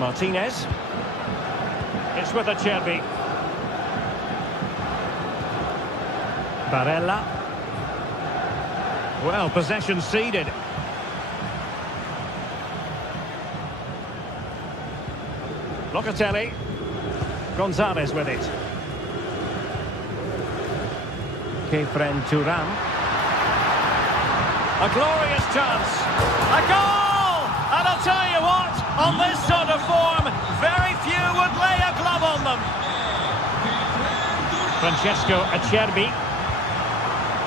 Martinez. It's with Acerbi. Barella. Well, possession ceded. Locatelli. Gonzalez with it. Kefren Thuram. A glorious chance. A goal! And I'll tell you what, on this sort of form, very few would lay a glove on them. Francesco Acerbi.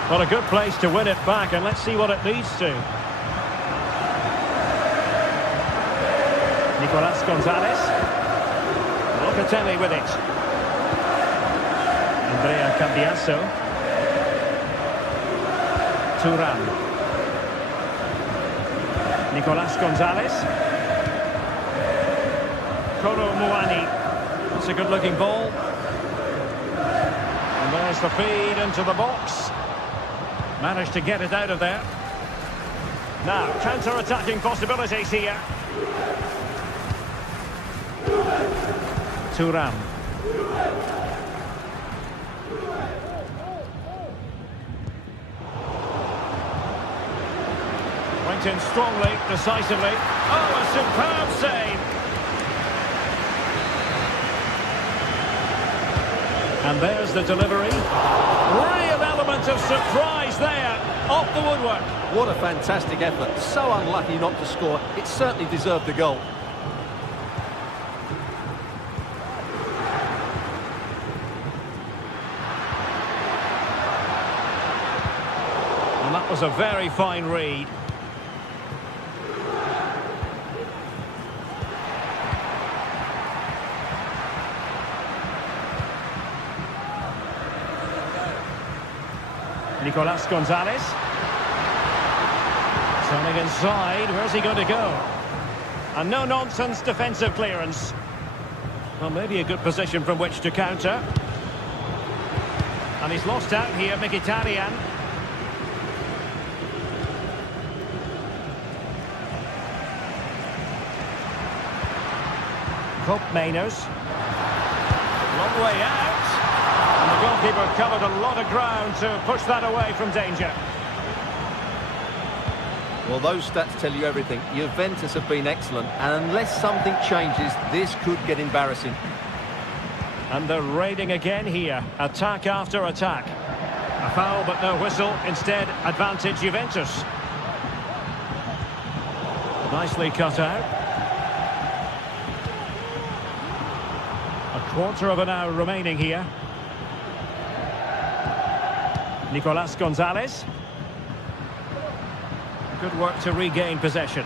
Well, a good place to win it back, and let's see what it leads to. Nicolas Gonzalez. Locatelli with it. Andrea Cambiasso. Thuram. Nicolas Gonzalez. Kolo Muani. That's a good-looking ball. And there's the feed into the box. Managed to get it out of there. Now, counter-attacking possibilities here. Thuram. Went in strongly, decisively. Oh, a superb save. And there's the delivery. Real element element of surprise there, off the woodwork. What a fantastic effort. So unlucky not to score. It certainly deserved a goal. And that was a very fine read. Nicolas Gonzalez. Turning inside, where's he going to go? And no-nonsense defensive clearance. Well, maybe a good position from which to counter. And he's lost out here, Mkhitaryan. Meiners. Long way out. And the goalkeeper covered a lot of ground to push that away from danger. Well, those stats tell you everything. Juventus have been excellent, and unless something changes, this could get embarrassing. And they're raiding again here. Attack after attack. A foul, but no whistle. Instead, advantage Juventus. Nicely cut out. A quarter of an hour remaining here. Nicolas Gonzalez. Good work to regain possession.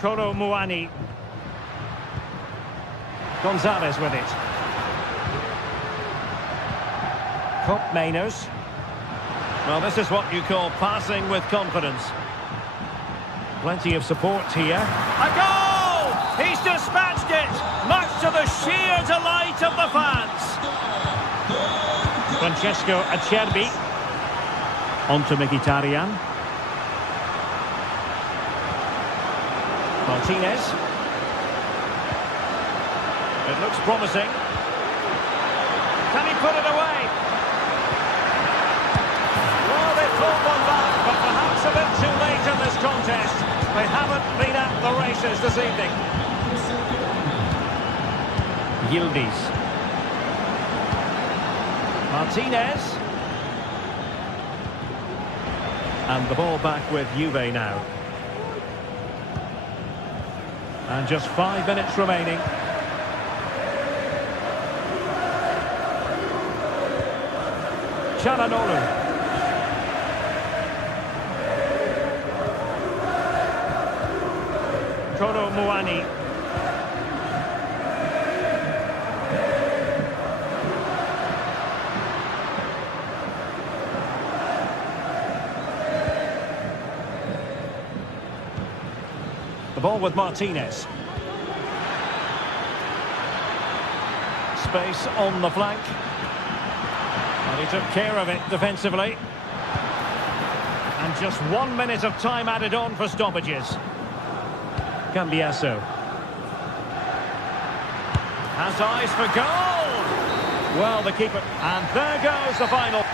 Kolo Muani. Gonzalez with it. Meiners. Well, this is what you call passing with confidence. Plenty of support here. A goal! He's dispatched it, much to the sheer delight of the fans. Francesco Acerbi. On to Mkhitaryan. Martinez. It looks promising. Can he put it away? Well, they fought one back, but perhaps a bit too late in this contest. They haven't been at the races this evening. Yildiz. Martinez. And the ball back with Juve now. And just 5 minutes remaining. Çalhanoğlu. Kolo Muani. The ball with Martinez. Space on the flank. And he took care of it defensively. And just 1 minute of time added on for stoppages. Cambiasso. Has eyes for goal! Well, the keeper... And there goes the final...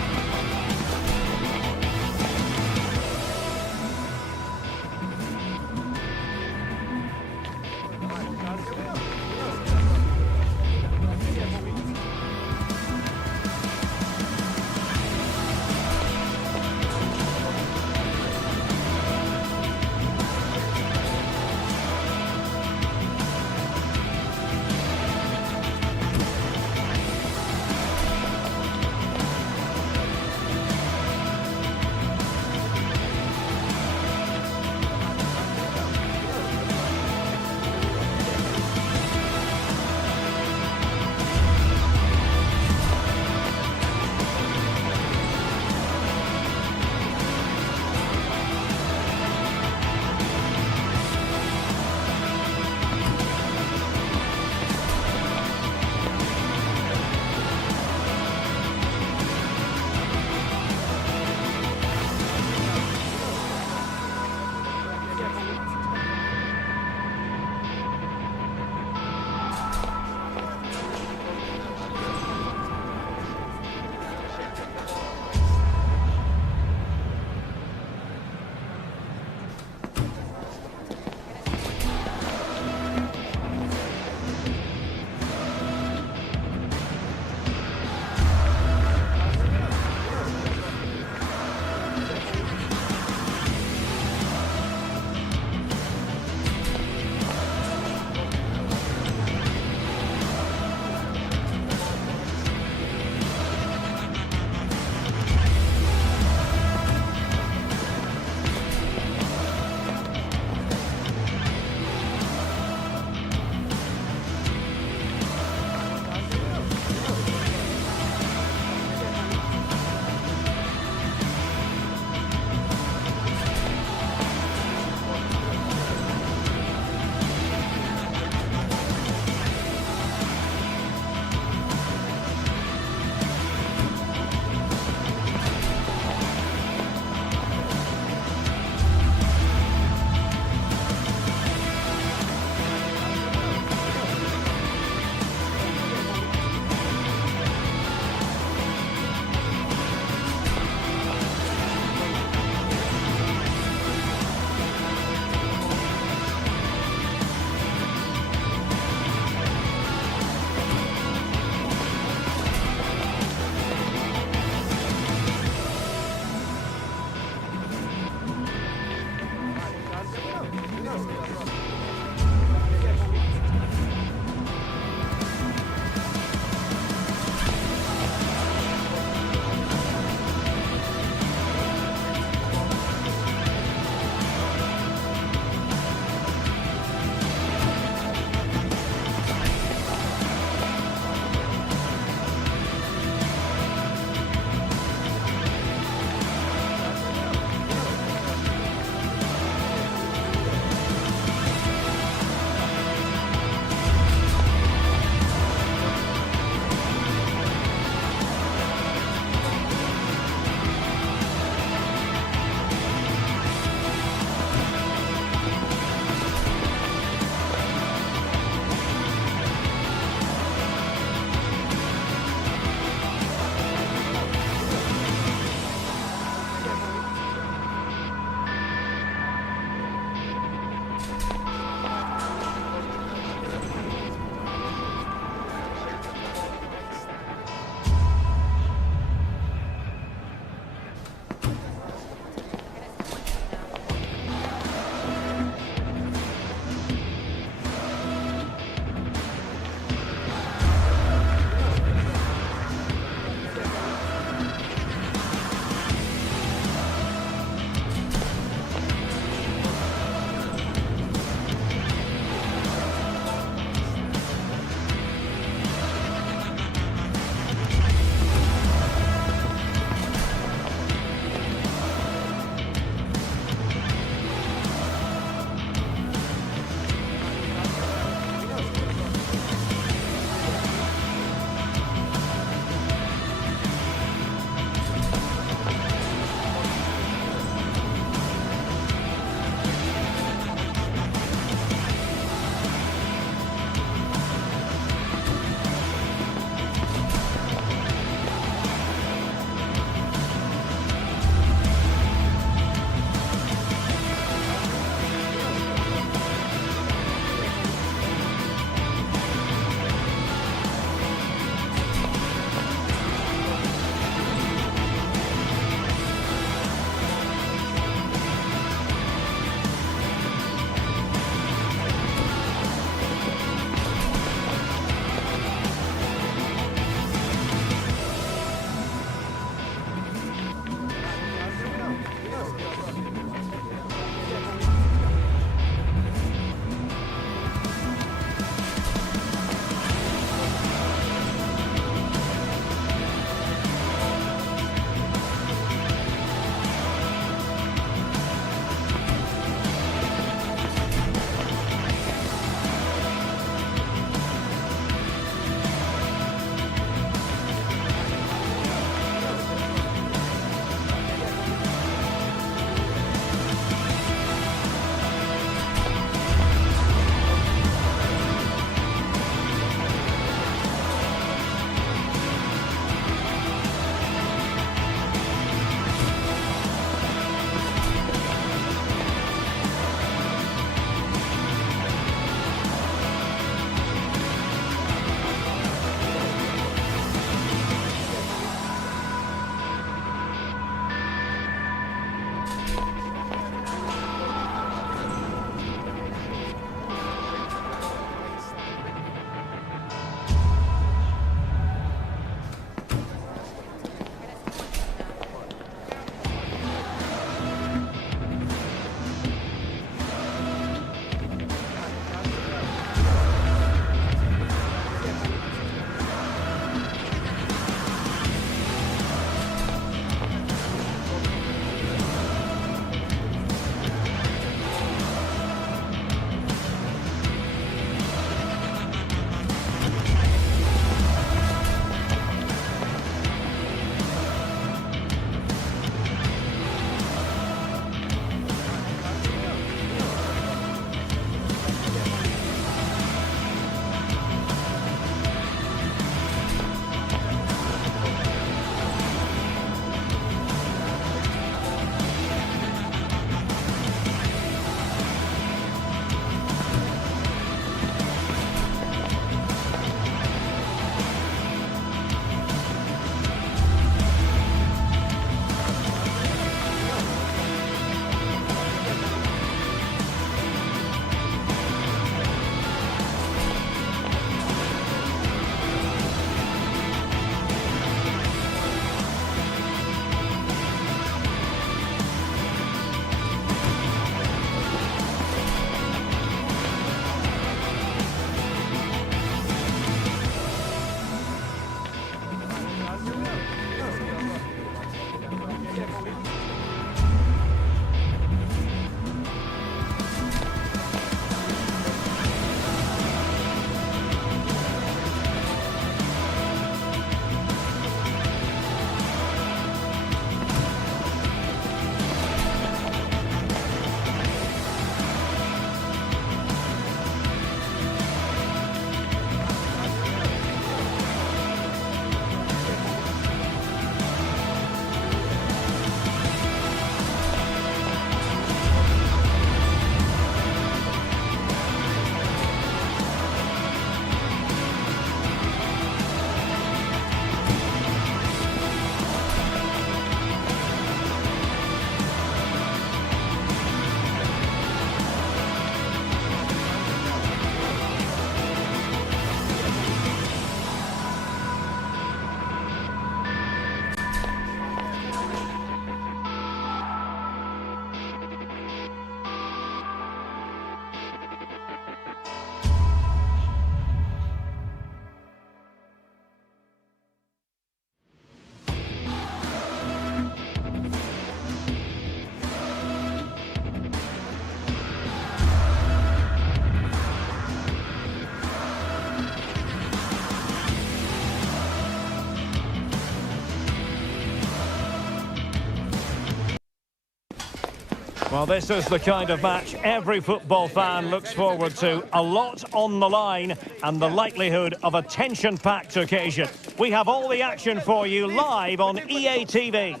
Well, this is the kind of match every football fan looks forward to. A lot on the line and the likelihood of a tension-packed occasion. We have all the action for you live on EA TV.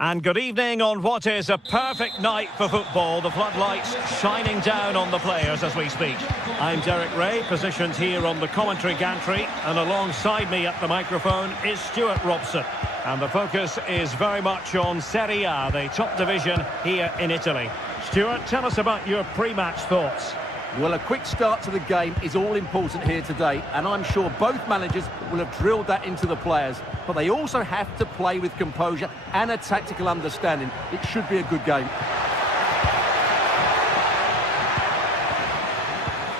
And good evening on what is a perfect night for football. The floodlights shining down on the players as we speak. I'm Derek Ray, positioned here on the commentary gantry, and alongside me at the microphone is Stuart Robson. And the focus is very much on Serie A, the top division here in Italy. Stuart, tell us about your pre-match thoughts. Well, a quick start to the game is all important here today, and I'm sure both managers will have drilled that into the players. But they also have to play with composure and a tactical understanding. It should be a good game.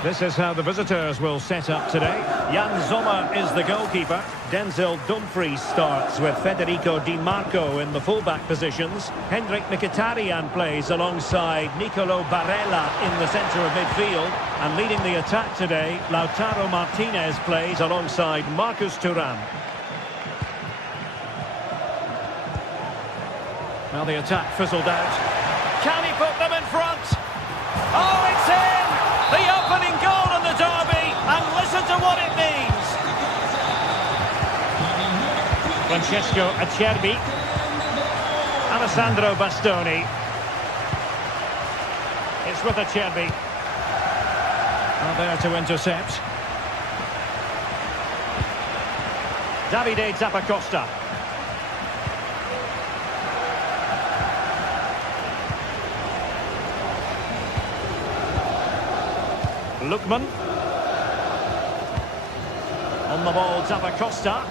This is how the visitors will set up today. Jan Sommer is the goalkeeper. Denzel Dumfries starts with Federico Di Marco in the fullback positions. Hendrik Mkhitaryan plays alongside Nicolo Barella in the centre of midfield. And leading the attack today, Lautaro Martinez plays alongside Marcus Thuram. Well, the attack fizzled out. Can he put them in front? Oh, it's in! The opening goal in the derby, and listen to what it means. Francesco Acerbi. Alessandro Bastoni. It's with Acerbi. Not there to intercept. Davide Zappacosta. Lookman. On the ball, Zappacosta.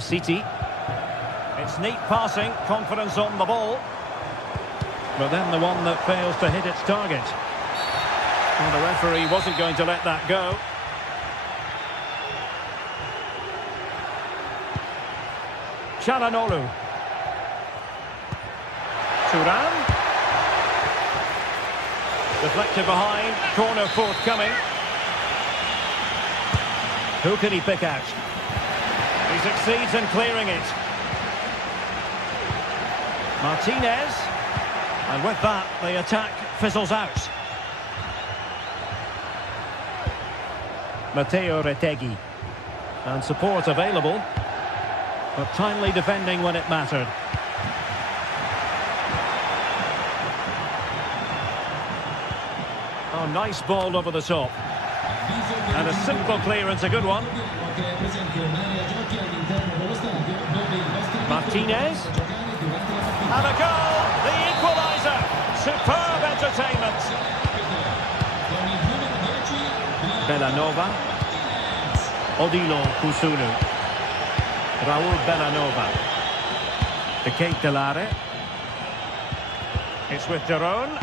City. It's neat passing, confidence on the ball. But then the one that fails to hit its target. Well, the referee wasn't going to let that go. Çalhanoğlu. Thuram. Deflected behind, corner forthcoming. Who can he pick out? He succeeds in clearing it. Martinez. And with that, the attack fizzles out. Matteo Retegui. And support available, but timely defending when it mattered. Oh, nice ball over the top. And a simple clearance, a good one. Martinez. And a goal! The equaliser! Superb entertainment! Bellanova. Odilo Kusunu. Raul Bellanova. The Kate Delare. It's with Daron.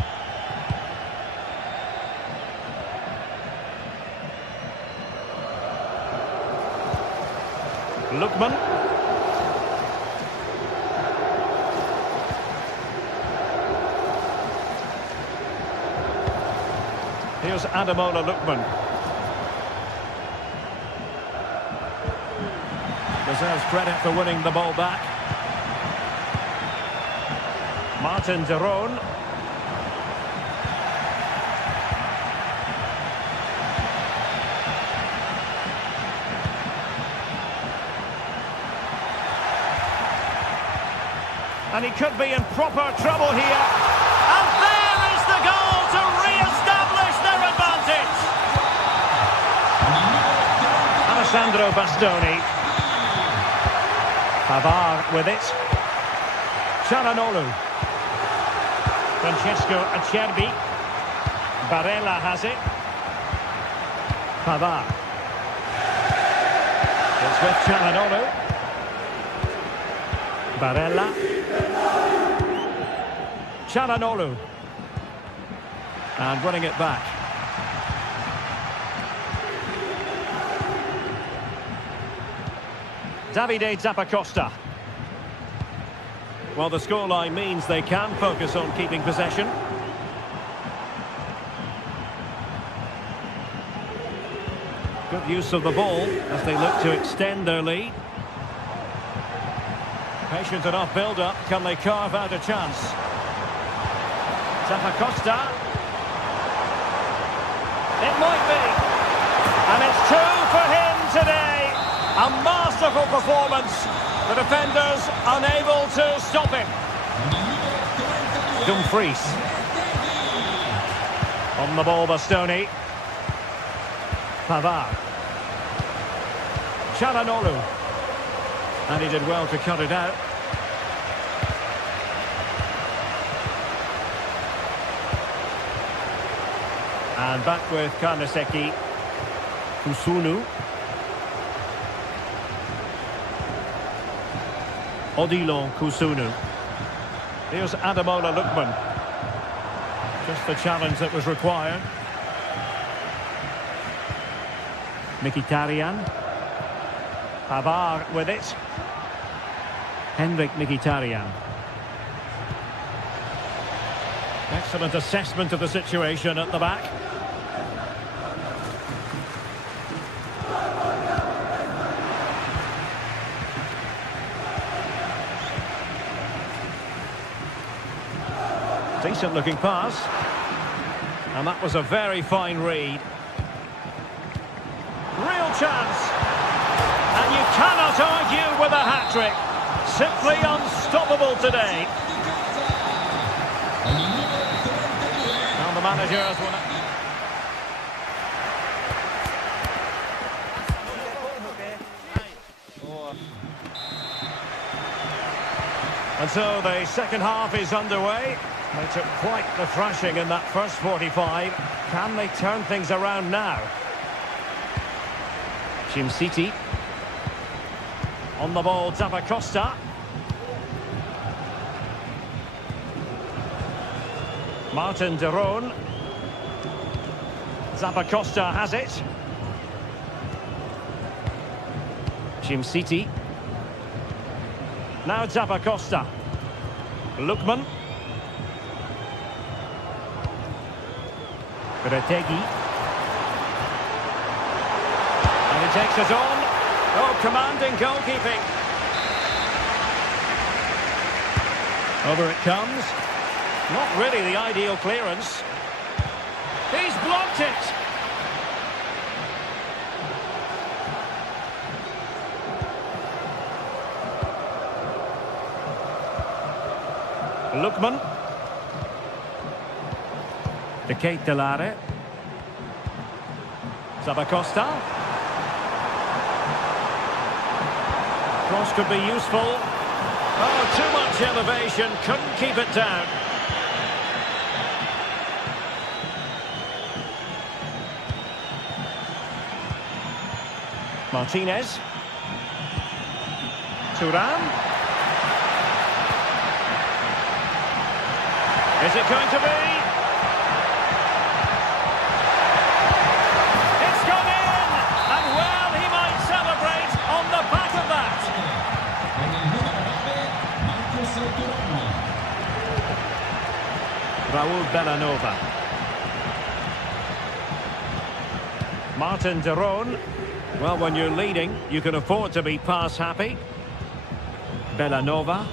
Lookman. Here's Ademola Lookman. Deserves credit for winning the ball back. Martin Daron. And he could be in proper trouble here. And there is the goal to re-establish their advantage. Alessandro Bastoni. Pavard with it. Çalhanoğlu. Francesco Acerbi. Barella has it. Pavard. It's with Çalhanoğlu. Barella. Çalhanoğlu. And running it back. Davide Zappacosta. Well, the scoreline means they can focus on keeping possession. Good use of the ball as they look to extend their lead. Patient enough build-up. Can they carve out a chance? Zappacosta. It might be. And it's 2 for him today. A masterful performance. The defenders unable to stop him. Dumfries. On the ball, Bastoni. Pavard. Çalhanoğlu. And he did well to cut it out. And back with Karnaseki. Kusunu. Odilon Kusunu. Here's Ademola Lookman. Just the challenge that was required. Mkhitaryan. Pavard with it. Henrik Mkhitaryan. Excellent assessment of the situation at the back. Decent looking pass. And that was a very fine read. Real chance. And you cannot argue with a hat-trick. Simply unstoppable today. And the manager has won it. And so the second half is underway. They took quite the thrashing in that first 45. Can they turn things around now? City. On the ball, Zappacosta. Martin de Roon. Zappacosta has it. City. Now Zappacosta. Lookman. Retegi. And he takes it on. Oh, commanding goalkeeping. Over it comes. Not really the ideal clearance. He's blocked it. Lookman. De Ketelare. Zappacosta. Cross could be useful. Oh, too much elevation. Couldn't keep it down. Martinez. Thuram. Is it going to be? It's gone in! And well, he might celebrate on the back of that. Raul Bellanova. Martin de Roon. Well, when you're leading, you can afford to be pass happy. Bellanova.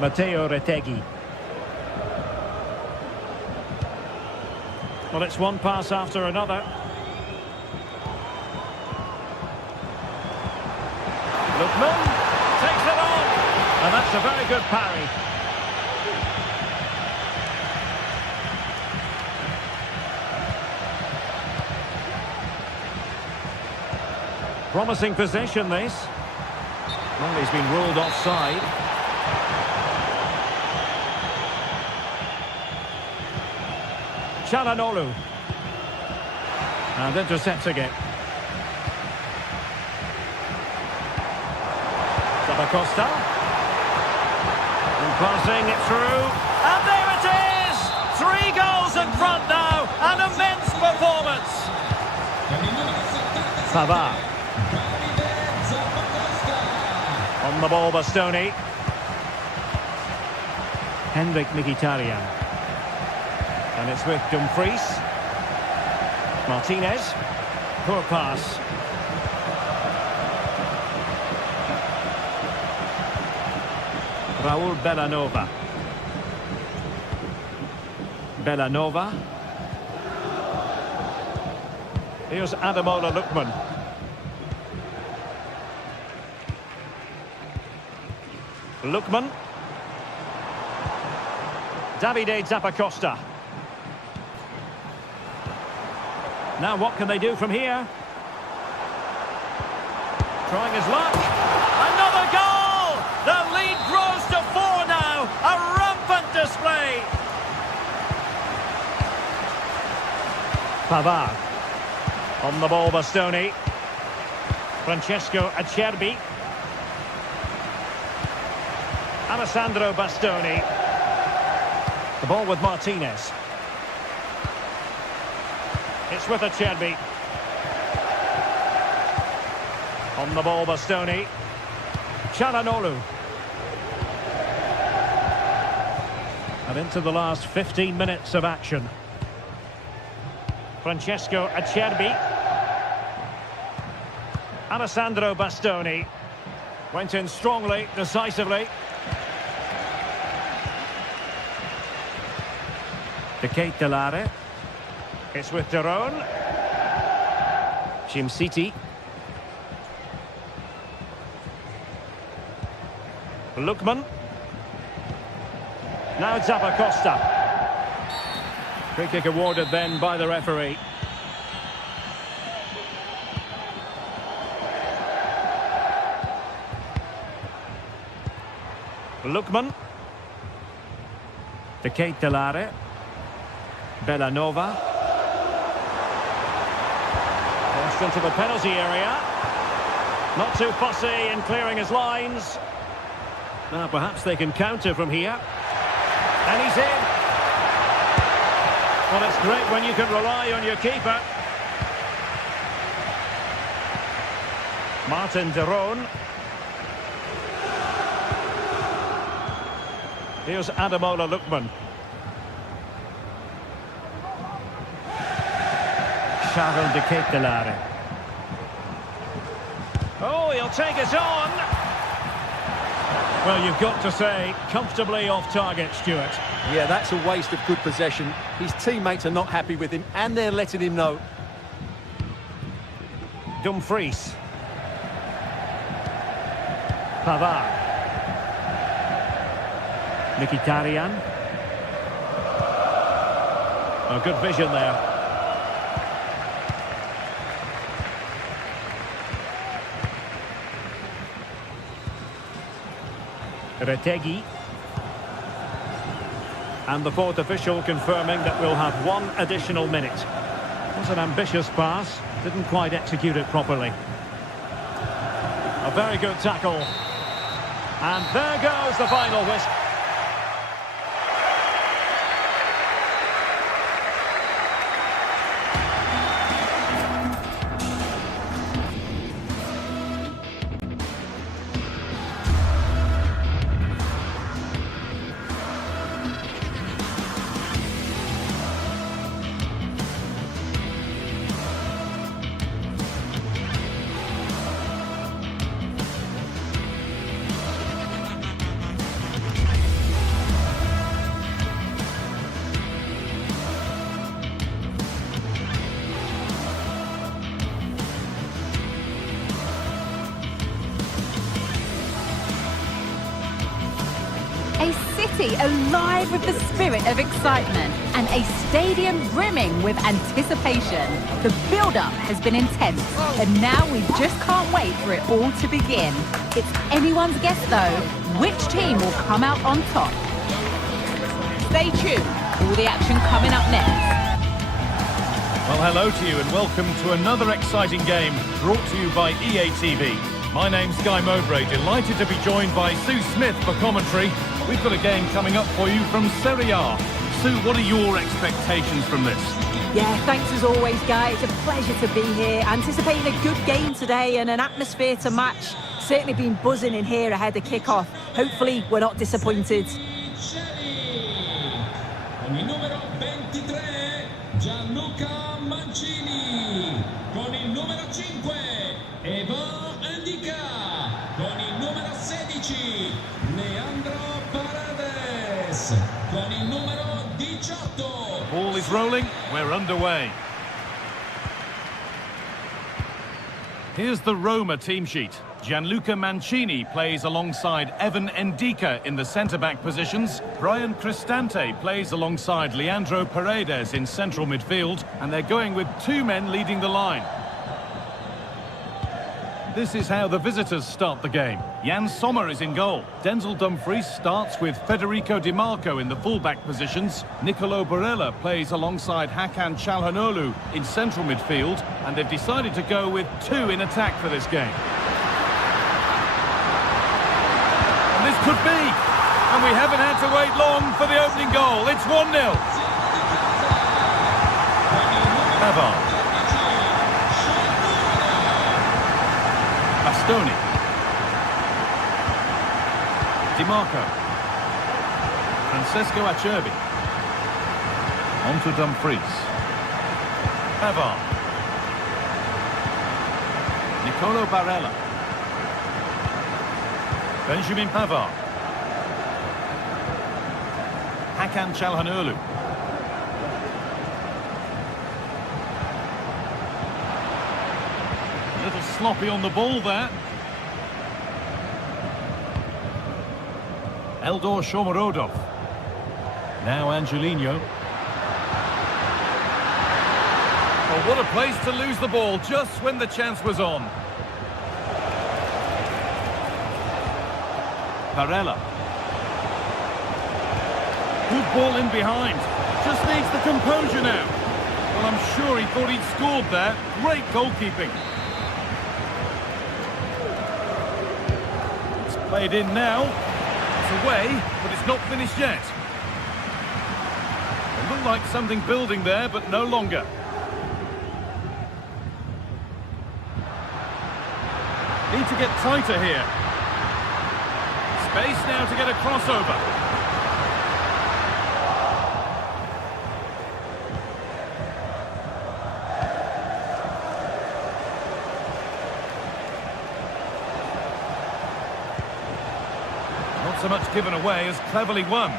Matteo Retegi. Well, it's one pass after another. Lookman takes it on. And that's a very good parry. Promising possession, this. Well, he's been ruled offside. Çalhanoğlu. And intercepting it. Zappacosta. And passing it through. And there it is! 3 goals in front now. An immense performance. Pavard. On the ball, Bastoni. Henrik Mkhitaryan. And it's with Dumfries. Martinez. Poor pass. Raul Bellanova. Bellanova. Here's Ademola Lookman. Lookman. Davide Zappacosta. Now what can they do from here? Trying his luck. Another goal! The lead grows to 4 now. A rampant display. Pavard. On the ball, Bastoni. Francesco Acerbi. Alessandro Bastoni. The ball with Martinez. It's with Acerbi. On the ball, Bastoni. Çalhanoğlu. And into the last 15 minutes of action. Francesco Acerbi. Alessandro Bastoni. Went in strongly, decisively. De Ketelare. It's with Deron. Jim City. Lookman. Now Zappacosta. Free kick awarded then by the referee. Lookman. De Ketelare. Bellanova. Pushed into the penalty area. Not too fussy in clearing his lines. Now perhaps they can counter from here. And he's in. Well, it's great when you can rely on your keeper. Martin Deron. Here's Ademola Lookman. Charles de Ketelare. Oh, he'll take it on. Well, you've got to say, comfortably off target, Stuart. Yeah, that's a waste of good possession. His teammates are not happy with him, and they're letting him know. Dumfries. Pavard. Mkhitaryan. Oh, good vision there. Retegi. And the fourth official confirming that we'll have 1 additional minute. It was an ambitious pass, didn't quite execute it properly. A very good tackle. And there goes the final whistle. A city alive with the spirit of excitement and a stadium brimming with anticipation. The build-up has been intense and now we just can't wait for it all to begin. It's anyone's guess though, which team will come out on top. Stay tuned, all the action coming up next. Well, hello to you and welcome to another exciting game brought to you by EA TV. My name's Guy Mowbray, delighted to be joined by Sue Smith for commentary. We've got a game coming up for you from Serie A. Sue, what are your expectations from this? Yeah, thanks as always, Guy. It's a pleasure to be here. Anticipating a good game today and an atmosphere to match. Certainly been buzzing in here ahead of kick-off. Hopefully, we're not disappointed. Con il numero 23 è Gianluca Mancini. Con il numero 5, Evan Ndika. Con il numero 16, Leandro Paredes. Con il numero 18. Ball is rolling, we're underway. Here's the Roma team sheet. Gianluca Mancini plays alongside Evan Ndika in the centre-back positions. Brian Cristante plays alongside Leandro Paredes in central midfield. And they're going with two men leading the line. This is how the visitors start the game. Jan Sommer is in goal. Denzel Dumfries starts with Federico Di Marco in the full-back positions. Nicolo Barella plays alongside Hakan Çalhanoğlu in central midfield. And they've decided to go with two in attack for this game. And this could be. And we haven't had to wait long for the opening goal. It's 1-0. Pavard. Bastoni. Di Marco. Francesco Acerbi. On to Dumfries. Pavard. Nicolo Barella. Benjamin Pavard. Hakan Çalhanoğlu. A little sloppy on the ball there. Eldor Shomurodov. Now Angelino. Well, what a place to lose the ball just when the chance was on. Barella. Good ball in behind. Just needs the composure now. Well, I'm sure he thought he'd scored there. Great goalkeeping. It's played in now. It's away, but it's not finished yet. It looked like something building there, but no longer. Need to get tighter here. Space now to get a crossover. Not so much given away as cleverly won.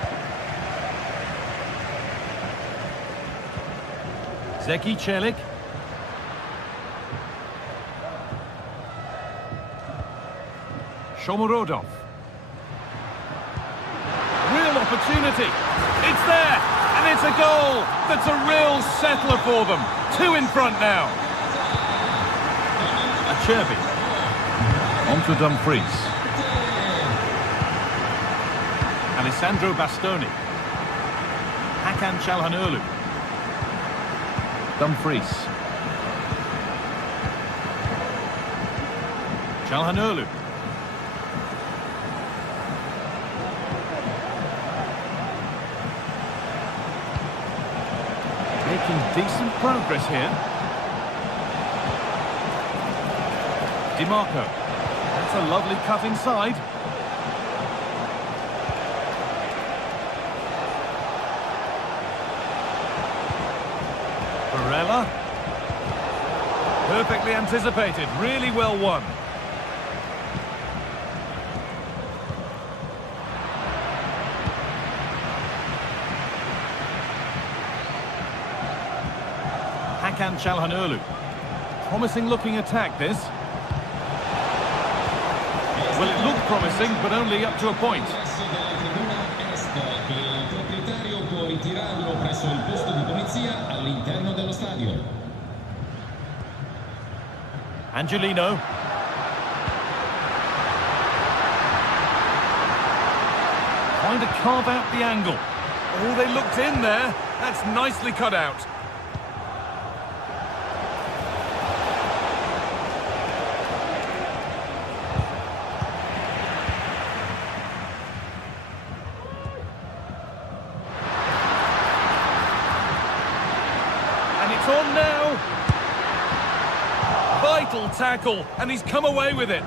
Zeki Çelik. Shomurodov. Real opportunity. It's there, and it's a goal. That's a real settler for them. Two in front now. Acerbi. On to Dumfries. Alessandro Bastoni. Hakan Çalhanoğlu. Dumfries. Çalhanoğlu. Making decent progress here. Di Marco. That's a lovely cut inside. Barella. Perfectly anticipated. Really well won. Hakan Çalhanoğlu. Promising looking attack, this. Well, it looked promising, but only up to a point. Il proprietario può ritirarlo presso il posto di polizia all'interno dello stadio. Angelino. Trying to carve out the angle. Oh, they looked in there. That's nicely cut out. It's on now. Vital tackle, and he's come away with it.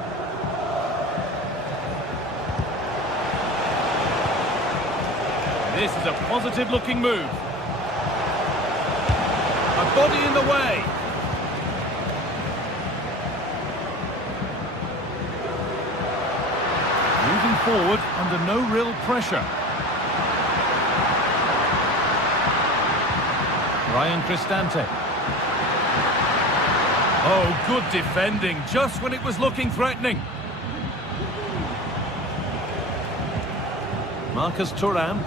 This is a positive-looking move. body in the way. Moving forward under no real pressure. Ryan Cristante. Oh, good defending, just when it was looking threatening. Marcus Thuram.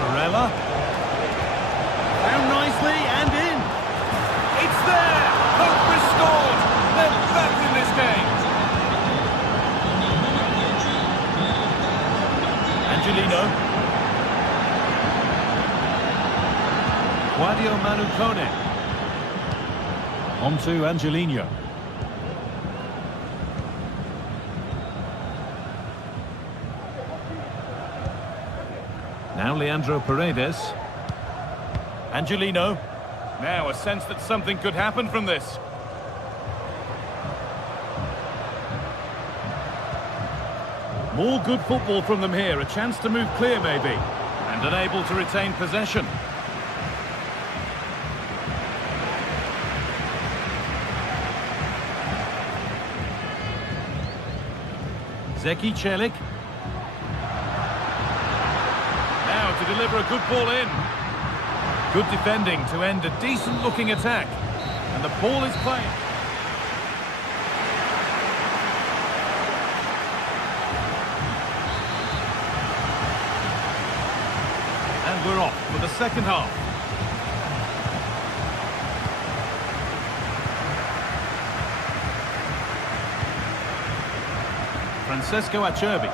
Barella. Down nicely and in. It's there! Hope restored! They're back in this game. Angelino. Guadio Manu Kone. On to Angelino. Now Leandro Paredes. Angelino. Now a sense that something could happen from this. More good football from them here. A chance to move clear maybe. And unable to retain possession. Zeki Celik. Now to deliver a good ball in. Good defending to end a decent-looking attack. And the ball is played. And we're off for the second half. Francesco Acerbi.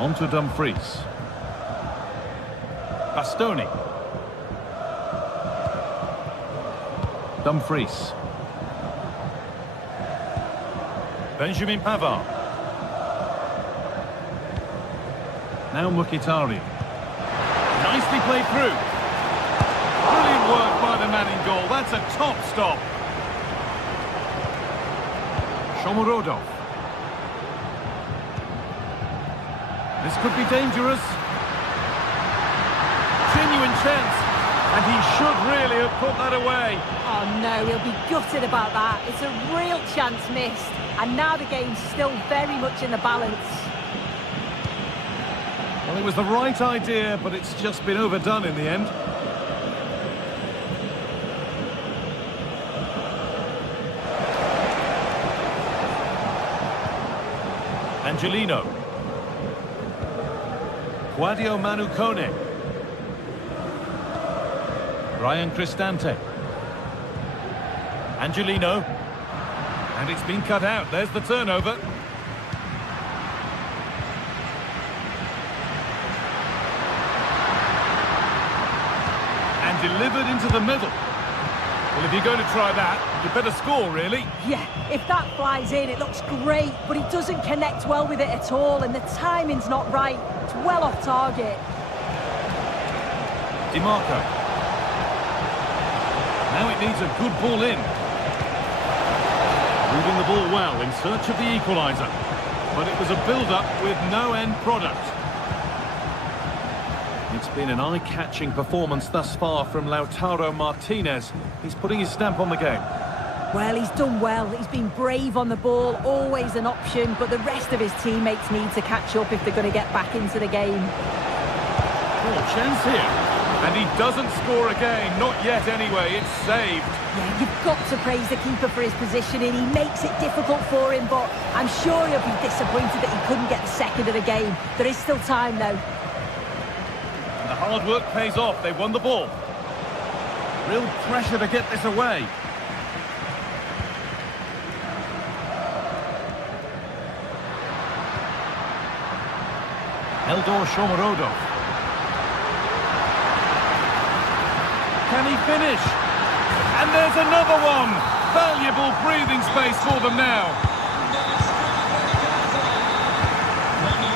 On to Dumfries. Bastoni. Dumfries. Benjamin Pavard. Now Mkhitaryan. Nicely played through. Brilliant work by the man in goal. That's a top stop. Shomurodov. This could be dangerous. Genuine chance. And he should really have put that away. Oh no, he'll be gutted about that. It's a real chance missed. And now the game's still very much in the balance. Well, it was the right idea, but it's just been overdone in the end. Angelino. Guadio Manu Kone. Ryan Cristante. Angelino. And it's been cut out. There's the turnover. And delivered into the middle. Well, if you're going to try that, you better score, really. Yeah, if that flies in, it looks great, but he doesn't connect well with it at all, and the timing's not right. It's well off target. DiMarco. Now it needs a good ball in. Moving the ball well in search of the equaliser. But it was a build-up with no end product. It's been an eye-catching performance thus far from Lautaro Martinez. He's putting his stamp on the game. Well, he's done well. He's been brave on the ball, always an option, but the rest of his teammates need to catch up if they're going to get back into the game. Oh, chance here. And he doesn't score again. Not yet anyway. It's saved. Yeah, you've got to praise the keeper for his positioning. He makes it difficult for him, but I'm sure he'll be disappointed that he couldn't get the second of the game. There is still time, though. And the hard work pays off. They won the ball. Real pressure to get this away. Eldor Shomurodov. Can he finish? And there's another one! Valuable breathing space for them now.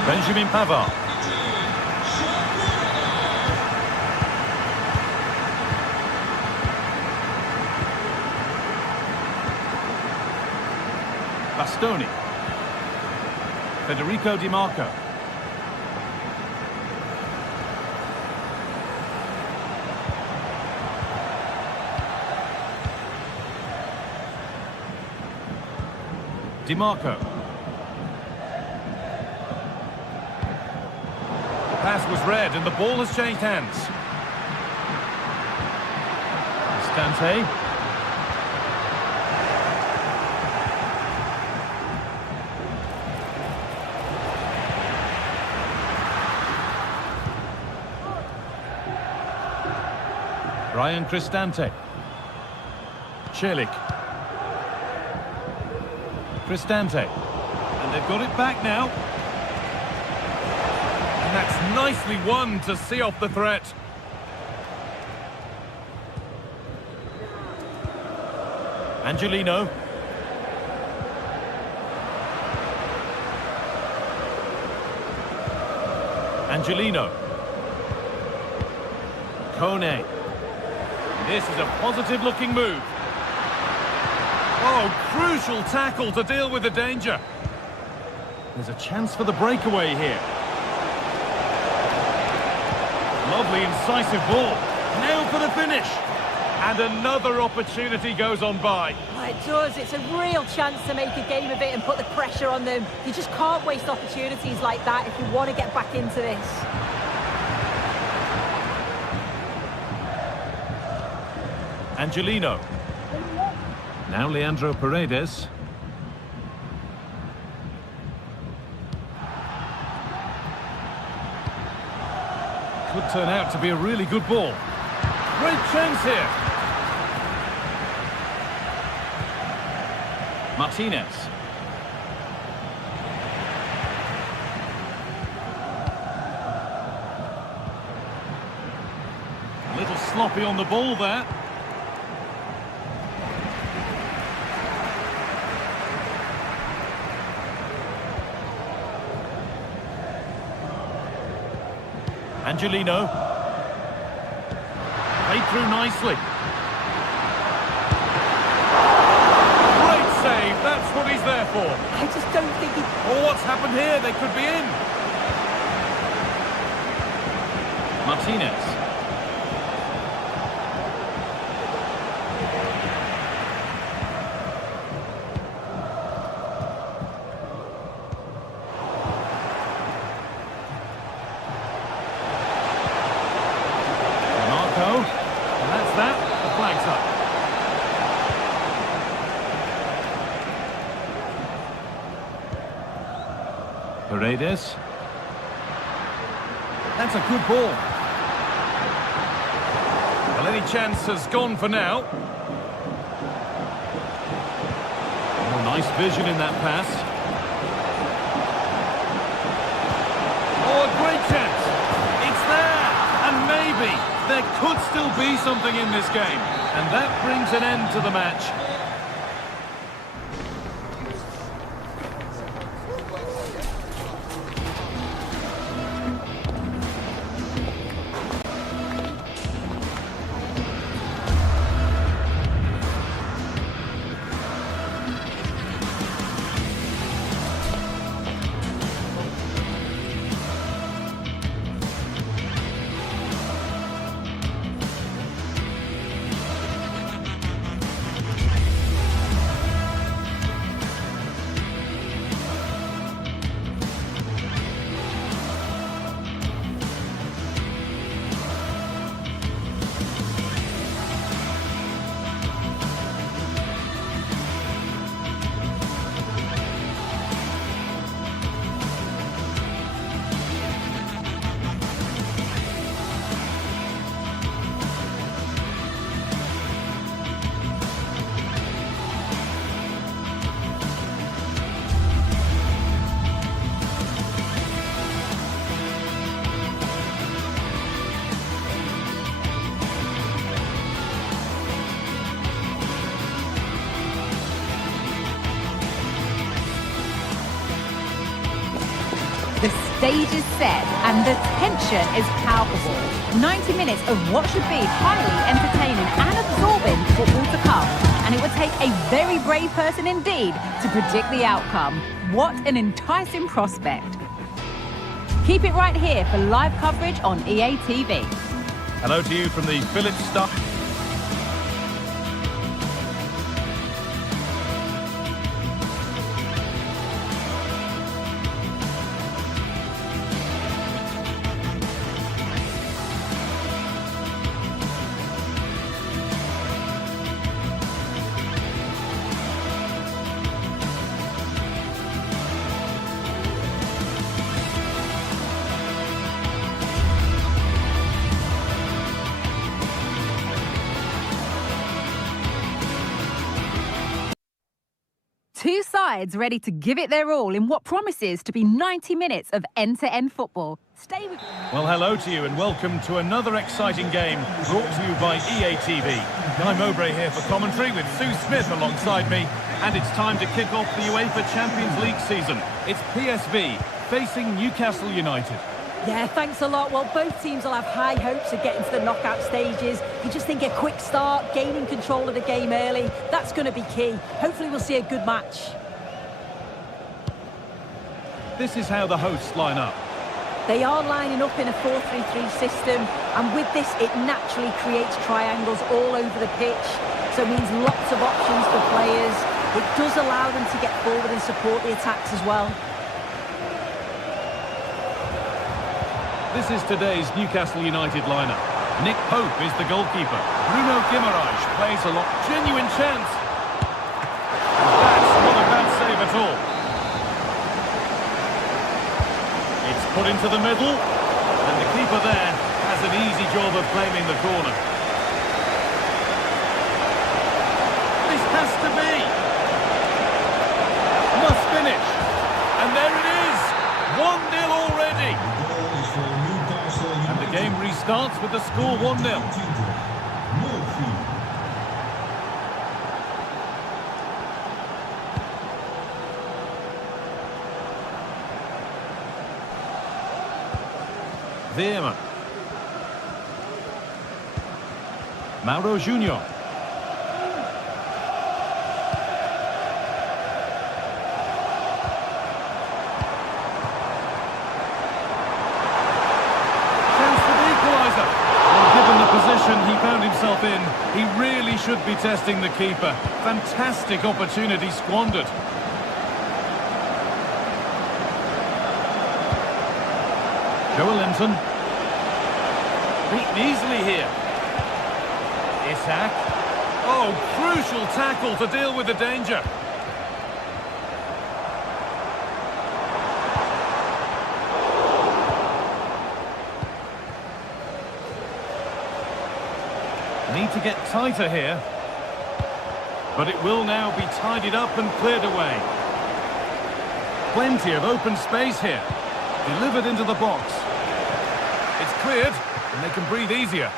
Benjamin Pavard. Bastoni. Federico DiMarco. DiMarco. Pass was read and the ball has changed hands. Cristante. Ryan Cristante. Celik. Cristante. And they've got it back now. And that's nicely won to see off the threat. Angelino. Angelino. Kone. This is a positive-looking move. Oh, crucial tackle to deal with the danger. There's a chance for the breakaway here. Lovely, incisive ball. Now for the finish. And another opportunity goes on by. Oh, it does. It's a real chance to make a game of it and put the pressure on them. You just can't waste opportunities like that if you want to get back into this. Angelino. Now Leandro Paredes. Could turn out to be a really good ball. Great chance here. Martinez. A little sloppy on the ball there. Angelino. Played through nicely. Great save, that's what he's there for. I just don't think he... Oh, what's happened here? They could be in. Martinez. And that's that. The flag's up. Paredes. That's a good ball. Well, any chance has gone for now. Oh, nice vision in that pass. Oh, a great chance. It's there. And maybe there could still be something in this game. And that brings an end to the match. The stage is set and the tension is palpable. 90 minutes of what should be highly entertaining and absorbing football to come. And it would take a very brave person indeed to predict the outcome. What an enticing prospect. Keep it right here for live coverage on EA TV. Hello to you from the Philips Stuff. sides ready to give it their all in what promises to be 90 minutes of end-to-end football. Stay with... Well, hello to you and welcome to another exciting game brought to you by EA TV. Guy Mowbray here for commentary with Sue Smith alongside me, and it's time to kick off the UEFA Champions League season. It's PSV facing Newcastle United. Yeah, thanks a lot. Well, both teams will have high hopes of getting to the knockout stages. You just think a quick start, gaining control of the game early, that's going to be key. Hopefully we'll see a good match. This is how the hosts line up. They are lining up in a 4-3-3 system, and with this it naturally creates triangles all over the pitch, so it means lots of options for players. It does allow them to get forward and support the attacks as well. This is today's Newcastle United lineup. Nick Pope is the goalkeeper. Bruno Guimaraes plays a lot. Genuine chance. And that's not a bad save at all. It's put into the middle, and the keeper there has an easy job of claiming the corner. This has to be. Must finish. And there it is. 1-0 already. And the game restarts with the score 1-0. Veerman. Mauro Junior. He found himself in. He really should be testing the keeper. Fantastic opportunity squandered. Joelinton. Beaten easily here. Isak. Oh, crucial tackle to deal with the danger. Need to get tighter here, but it will now be tidied up and cleared away. Plenty of open space here. Delivered into the box. It's cleared, and they can breathe easier.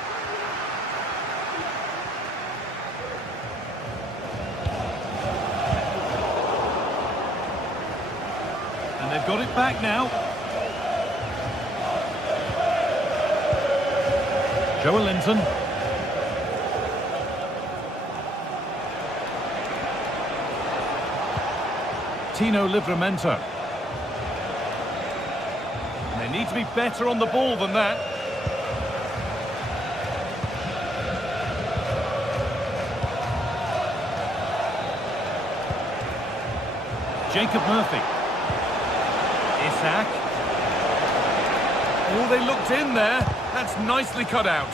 And they've got it back now. Joelinton. Tino Livramento. They need to be better on the ball than that. Jacob Murphy. Isak. Oh, they looked in there. That's nicely cut out.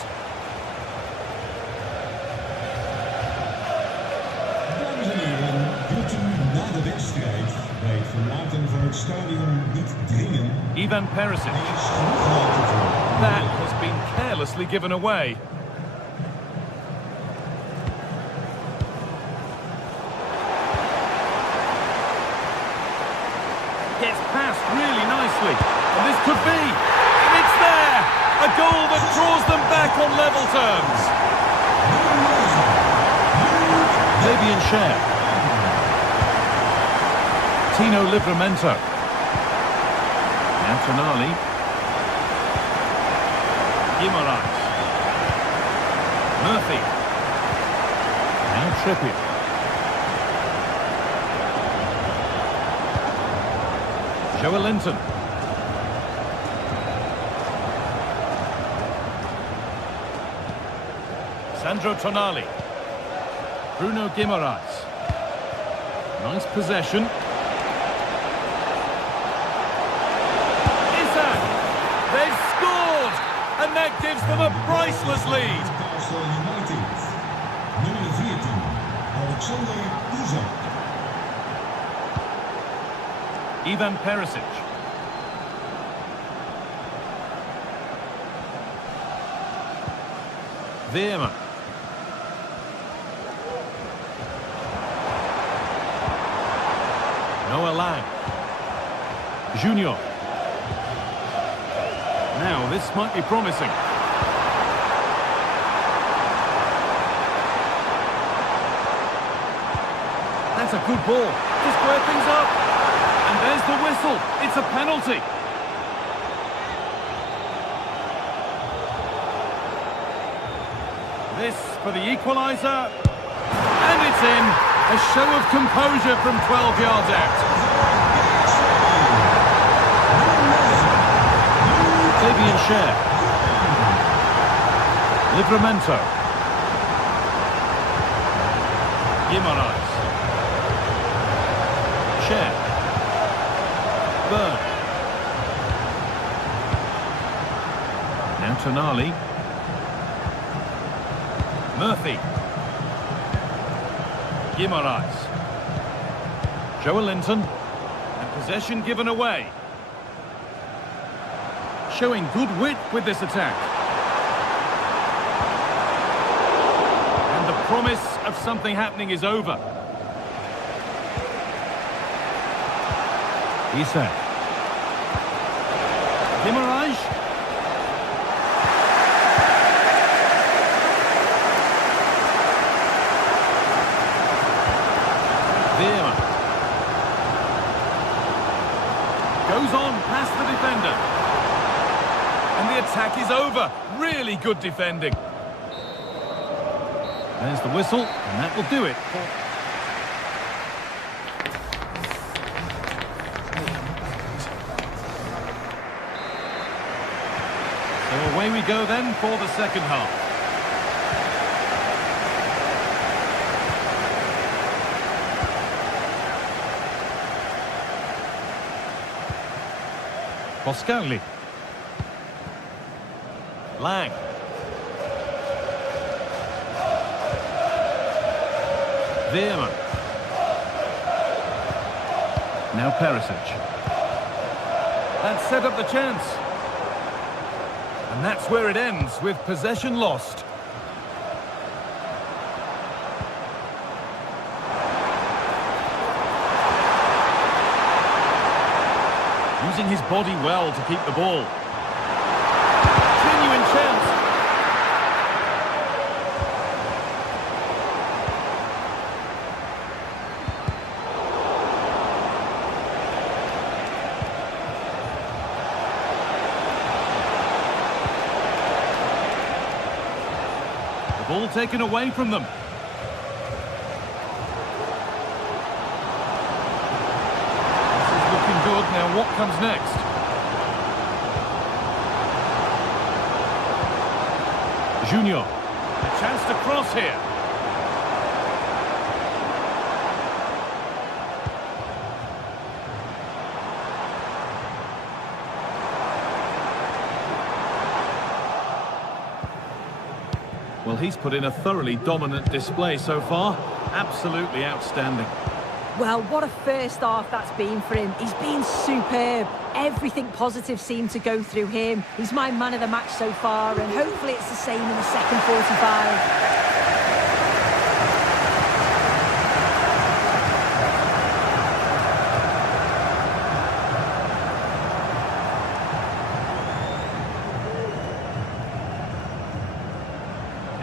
Dames en heren, wilt u na de wedstrijd bij het verlaten van het stadion niet dringen? Ivan Perisic. That has been carelessly given away. Gets past really nicely. And this could be. And it's there! A goal that draws them back on level terms. Fabian Schär. Tino Livramento. Now Tonali. Guimaraes. Murphy. Now Trippier. Joelinton. Sandro Tonali. Bruno Guimaraes. Nice possession. Isak! They've scored! And that gives them a priceless lead. Newcastle United. Nummer 14. Alexander Isak. Ivan Perisic. Veerman. Noah Lang. Junior. Now, this might be promising. That's a good ball. To square things up. And there's the whistle. It's a penalty. This for the equaliser. And it's in. A show of composure from 12 yards out. Fabian Schär. Livramento. Guimaraes. Schär. Byrne. Now Tonali. Murphy. Guimaraes. Joelinton. And possession given away. Showing good wit with this attack. And the promise of something happening is over. Isak. Guimaraes. Veerman. Goes on past the defender. And the attack is over. Really good defending. There's the whistle, and that will do it. So away we go then for the second half. Boscagli. Lang. Veerman. Now Perisic. That set up the chance. And that's where it ends, with possession lost. Using his body well to keep the ball. Genuine chance. The ball taken away from them. Good. Now what comes next? Junior. A chance to cross here. Well, he's put in a thoroughly dominant display so far. Absolutely outstanding. Well, what a first half that's been for him. He's been superb. Everything positive seemed to go through him. He's my man of the match so far, and hopefully it's the same in the second 45.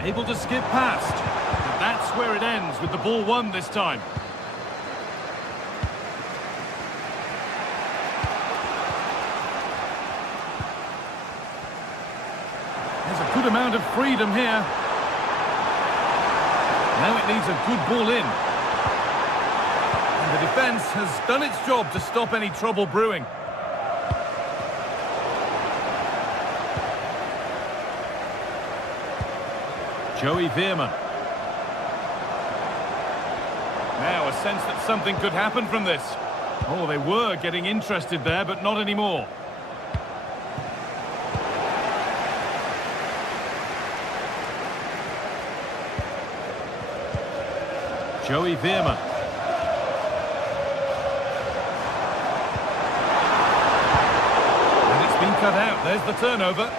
Able to skip past. But that's where it ends, with the ball won this time. Good amount of freedom here. Now it needs a good ball in. And the defence has done its job to stop any trouble brewing. Joey Veerman. Now a sense that something could happen from this. Oh, they were getting interested there, but not anymore. Joey Veerman. And it's been cut out. There's the turnover.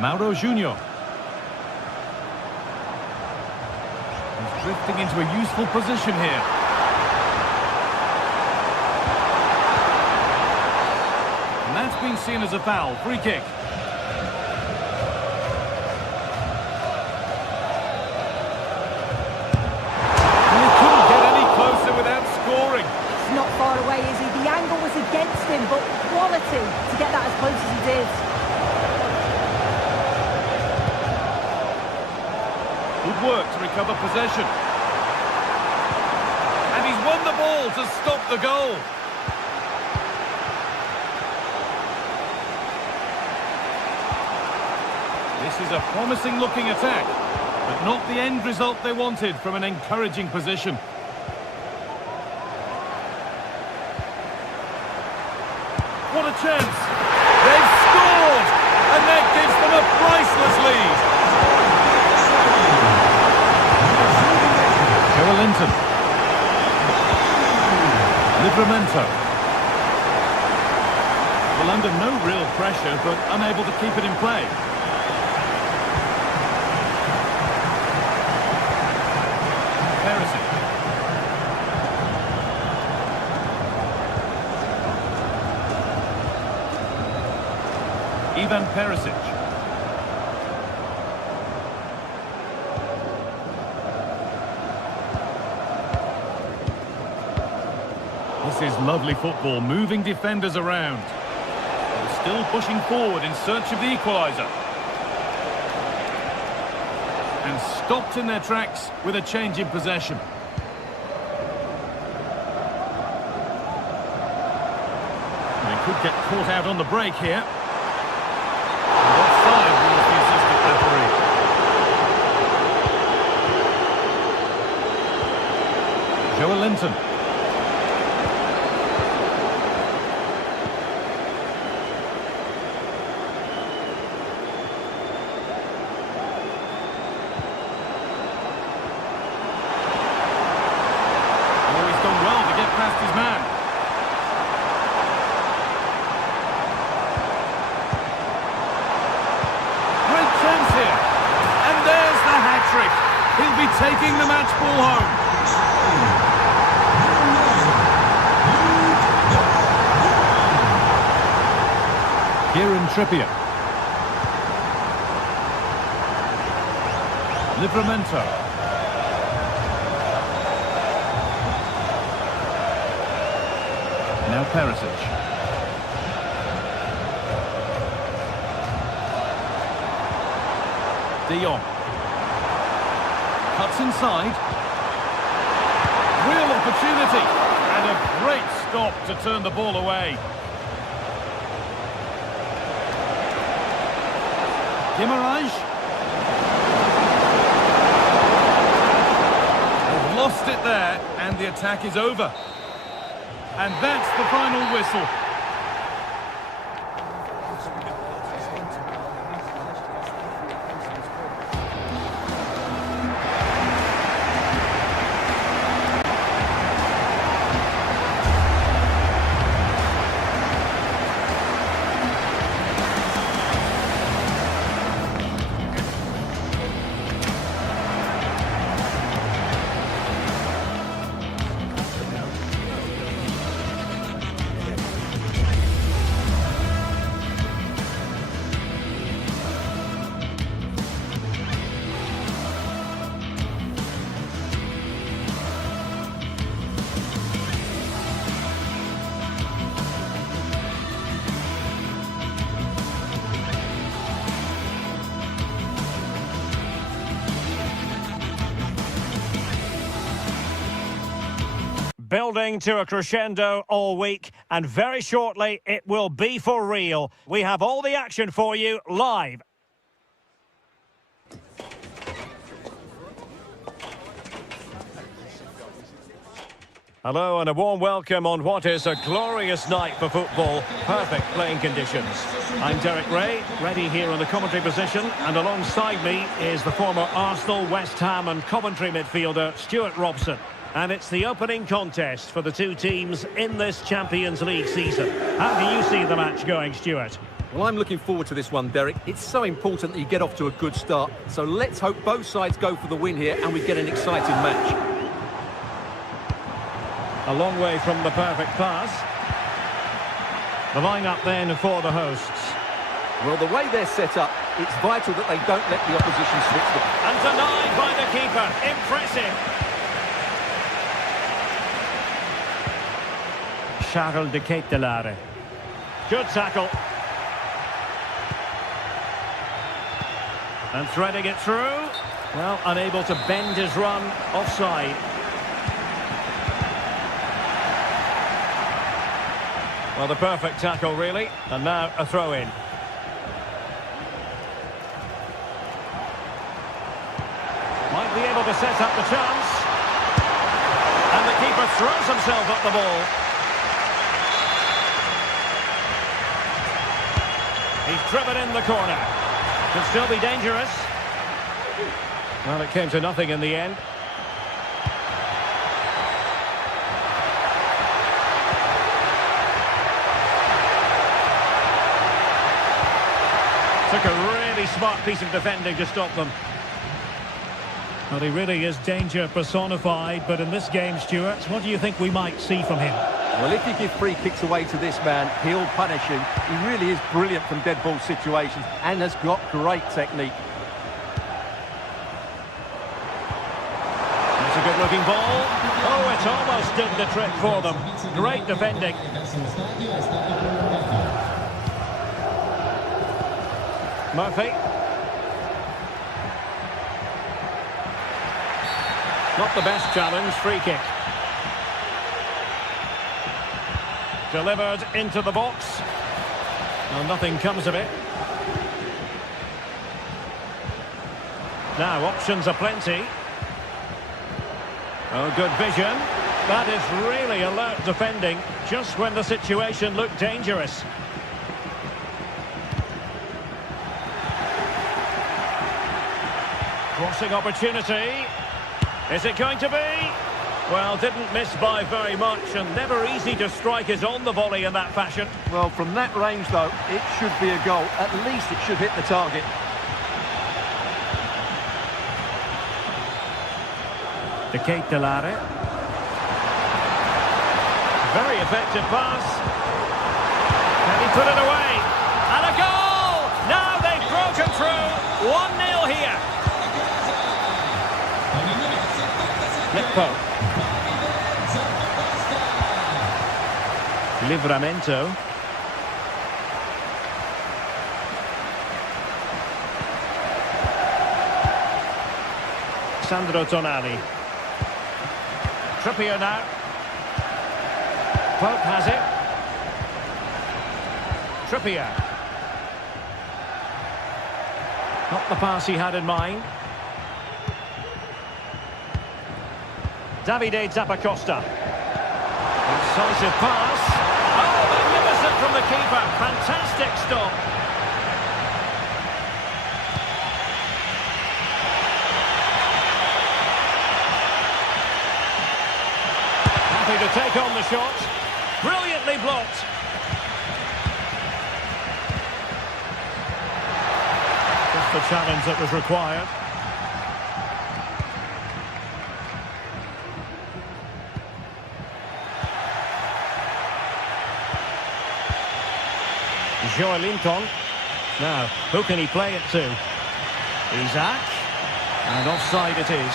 Mauro Junior. He's drifting into a useful position here. And that's been seen as a foul. Free kick. And he couldn't get any closer without scoring. It's not far away, is he? The angle was against him, but quality to get that as close as he did. Good work to recover possession. And he's won the ball to stop the goal. This is a promising looking attack, but not the end result they wanted from an encouraging position. What a chance! They've scored! And that gives them a priceless lead. Linton. Livramento. Well, under no real pressure, but unable to keep it in play. Perisic. Ivan Perisic. This is lovely football, moving defenders around. They're still pushing forward in search of the equaliser. And stopped in their tracks with a change in possession. They could get caught out on the break here. And offside rules the assistant referee. Joe Linton. Past his man. Great chance here. And there's the hat-trick. He'll be taking the match ball home. Kieran Trippier. Livramento. Now Perisic. De Jong. Cuts inside. Real opportunity. And a great stop to turn the ball away. Guimaraes. They've lost it there, and the attack is over. And that's the final whistle. Building to a crescendo all week, and very shortly it will be for real. We have all the action for you live. Hello and a warm welcome on what is a glorious night for football. Perfect playing conditions. I'm Derek Ray, ready here in the commentary position, and alongside me is the former Arsenal, West Ham and Coventry midfielder Stuart Robson. And it's the opening contest for the two teams in this Champions League season. How do you see the match going, Stuart? Well, I'm looking forward to this one, Derek. It's so important that you get off to a good start. So let's hope both sides go for the win here and we get an exciting match. A long way from the perfect pass. The line-up then for the hosts. Well, the way they're set up, it's vital that they don't let the opposition switch them. And denied by the keeper. Impressive. Charles de Ketelaere. Good tackle. And threading it through. Well, unable to bend his run. Offside. Well, the perfect tackle, really. And now a throw-in. Might be able to set up the chance. And the keeper throws himself at the ball. He's driven in the corner. Could still be dangerous. Well, it came to nothing in the end. Took a really smart piece of defending to stop them. Well, he really is danger personified, but in this game, Stuart, what do you think we might see from him? Well, if you give free kicks away to this man, he'll punish you. He really is brilliant from dead ball situations and has got great technique. That's a good-looking ball. Oh, it almost did the trick for them. Great defending. Murphy. Not the best challenge, free kick. Delivered into the box. Well, nothing comes of it. Now, options are plenty. Oh, good vision. That is really alert defending, just when the situation looked dangerous. Crossing opportunity. Is it going to be? Well, didn't miss by very much, and never easy to strike is on the volley in that fashion. Well, from that range, though, it should be a goal. At least it should hit the target. De Ketelaere. Very effective pass. Can he put it away? And a goal! Now they've broken through. 1-0 here. Lippo. Livramento. Sandro Tonali. Trippier now. Pope has it. Trippier. Not the pass he had in mind. Davide Zappacosta. Incisive pass. Oh, magnificent from the keeper. Fantastic stop. Happy to take on the shot. Brilliantly blocked. Just the challenge that was required. Joelinton. Now, who can he play it to? Isaac. And offside it is.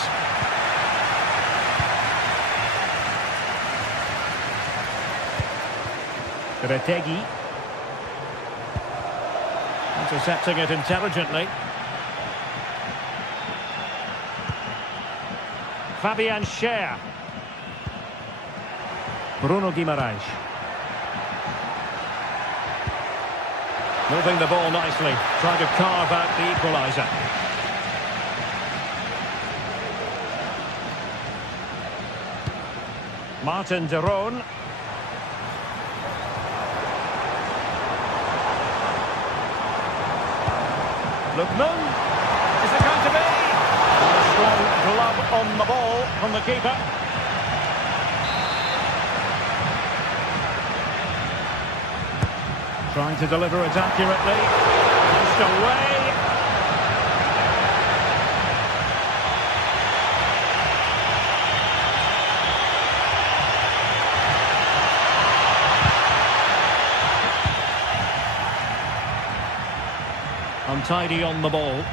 Retegi. Intercepting it intelligently. Fabian Schär. Bruno Guimaraes. Moving the ball nicely, trying to carve out the equaliser. Martin de Roon. Lookman. Is it going to be? And a strong glove on the ball from the keeper. Trying to deliver it accurately. Just away. Untidy on the ball.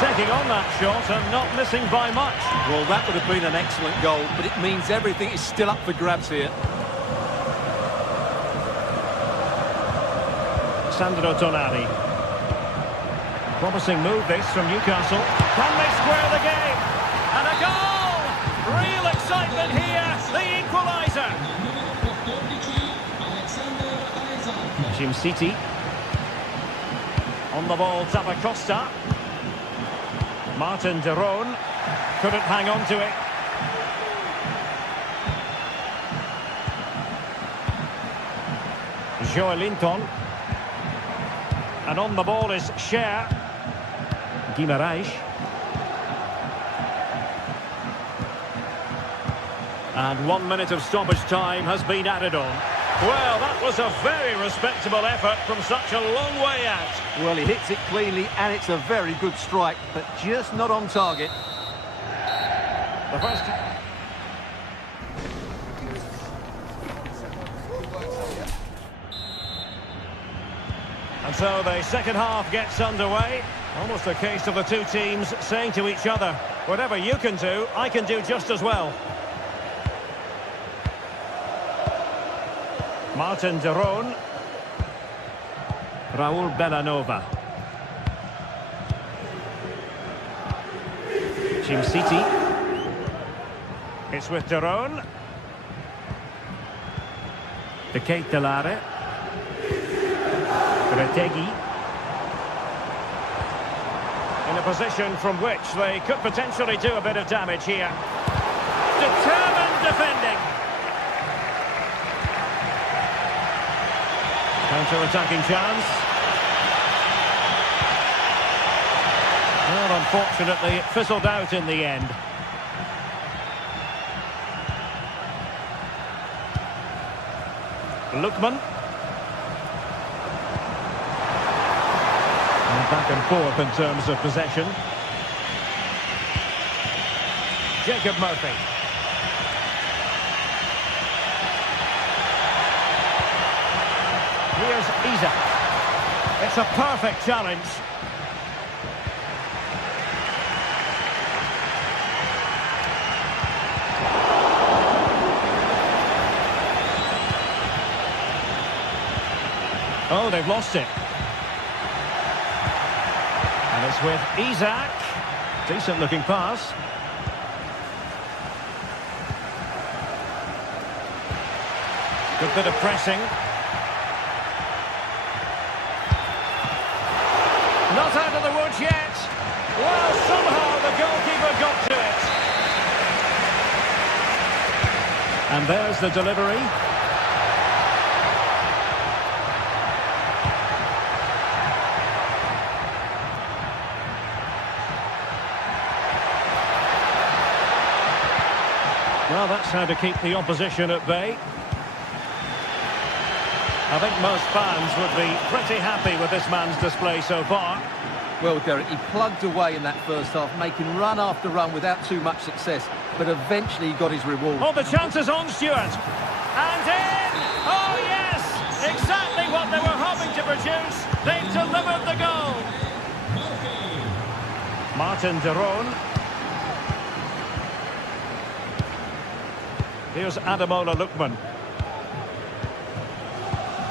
Taking on that shot and not missing by much. Well, that would have been an excellent goal, but it means everything is still up for grabs here. Sandro Tonali. Promising move this from Newcastle. Can they square the game? And a goal! Real excitement here. The equaliser. Jim City. On the ball, Tapacosta. Martin de Roon couldn't hang on to it. Joelinton. And on the ball is Cher. Guimaraes. And 1 minute of stoppage time has been added on. Well, that was a very respectable effort from such a long way out. Well, he hits it cleanly and it's a very good strike, but just not on target. The first... And so the second half gets underway. Almost a case of the two teams saying to each other, whatever you can do, I can do just as well. Martin de Roon. Raul Bellanova. Jim City. It's with de Roon. De Ketelare. Retegi. In a position from which they could potentially do a bit of damage here. Determined defending. Counter-attacking chance. Well, unfortunately, it fizzled out in the end. Lookman. And back and forth in terms of possession. Jacob Murphy. Here's Isak. It's a perfect challenge. Oh, they've lost it. And it's with Isak. Decent looking pass. Good bit of pressing. Not out of the woods yet. Well, somehow the goalkeeper got to it. And there's the delivery. Well, that's how to keep the opposition at bay. I think most fans would be pretty happy with this man's display so far. Well, Derek, he plugged away in that first half, making run after run without too much success, but eventually he got his reward. Oh, the chance is on, Stuart. And in! Oh, yes! Exactly what they were hoping to produce. They've delivered the goal. Martin de Roon. Here's Ademola Lookman.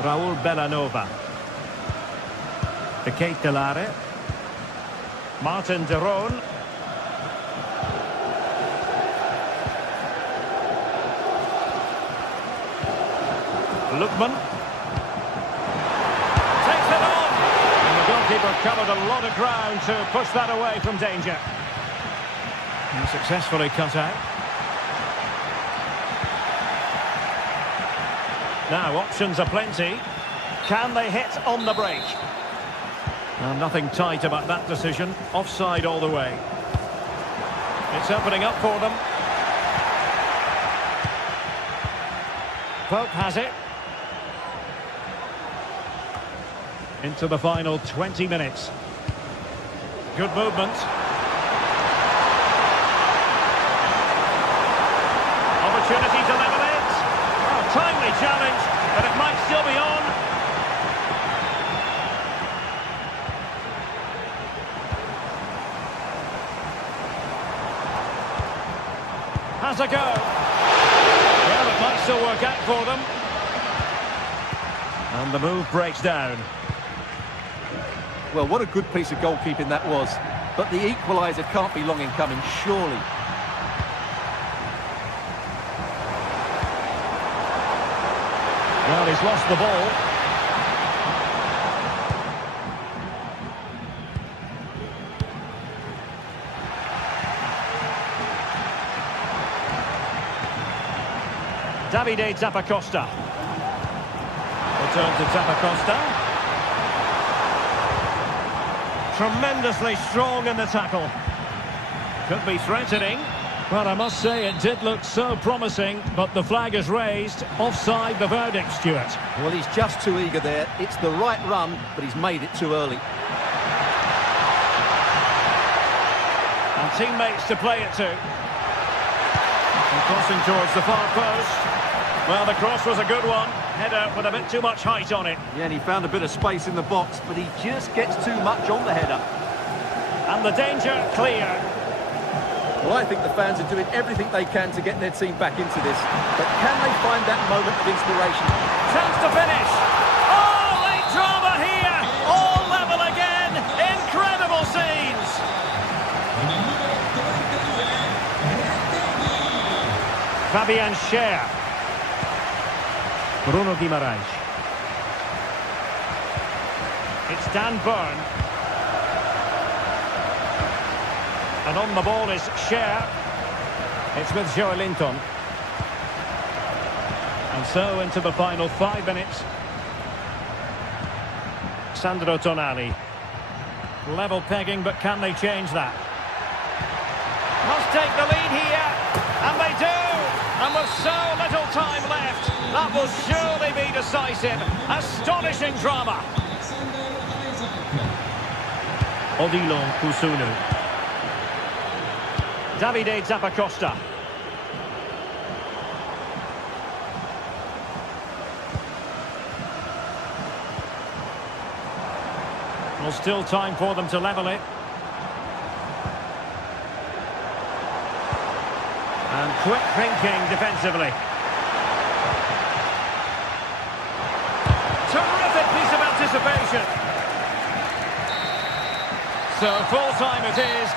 Raul Bellanova. De Ketelare. Martin de Roon. Lookman. Takes it on. And the goalkeeper covered a lot of ground to push that away from danger. And successfully cut out. Now, options are plenty. Can they hit on the break? Nothing tight about that decision. Offside all the way. It's opening up for them. Pope has it. Into the final 20 minutes. Good movement. Opportunity to level it. Oh, timely challenge, but it might still be on. Has a go. Well, it might still work out for them. And the move breaks down. Well, what a good piece of goalkeeping that was. But the equaliser can't be long in coming, surely. Well, he's lost the ball. Davide Zappacosta. Return to Zappacosta. Tremendously strong in the tackle. Could be threatening. Well, I must say it did look so promising, but the flag is raised. Offside the verdict, Stuart. Well, he's just too eager there. It's the right run, but he's made it too early. And teammates to play it to. And crossing towards the far post. Well, the cross was a good one. Header with a bit too much height on it. Yeah, and he found a bit of space in the box, but he just gets too much on the header. And the danger clear. Well, I think the fans are doing everything they can to get their team back into this. But can they find that moment of inspiration? Chance to finish. Oh, late drama here. All level again. Incredible scenes. Fabian Schär. Bruno Guimaraes. It's Dan Burn. And on the ball is Schär. It's with Joe Linton. And so into the final 5 minutes. Sandro Tonali. Level pegging, but can they change that? Must take the lead here. And they do. And with so little time left, that will surely be decisive. Astonishing drama. Odilon Kusunu. Davide Zappacosta. Well, still time for them to level it. And quick thinking defensively. Terrific piece of anticipation. So full time it is.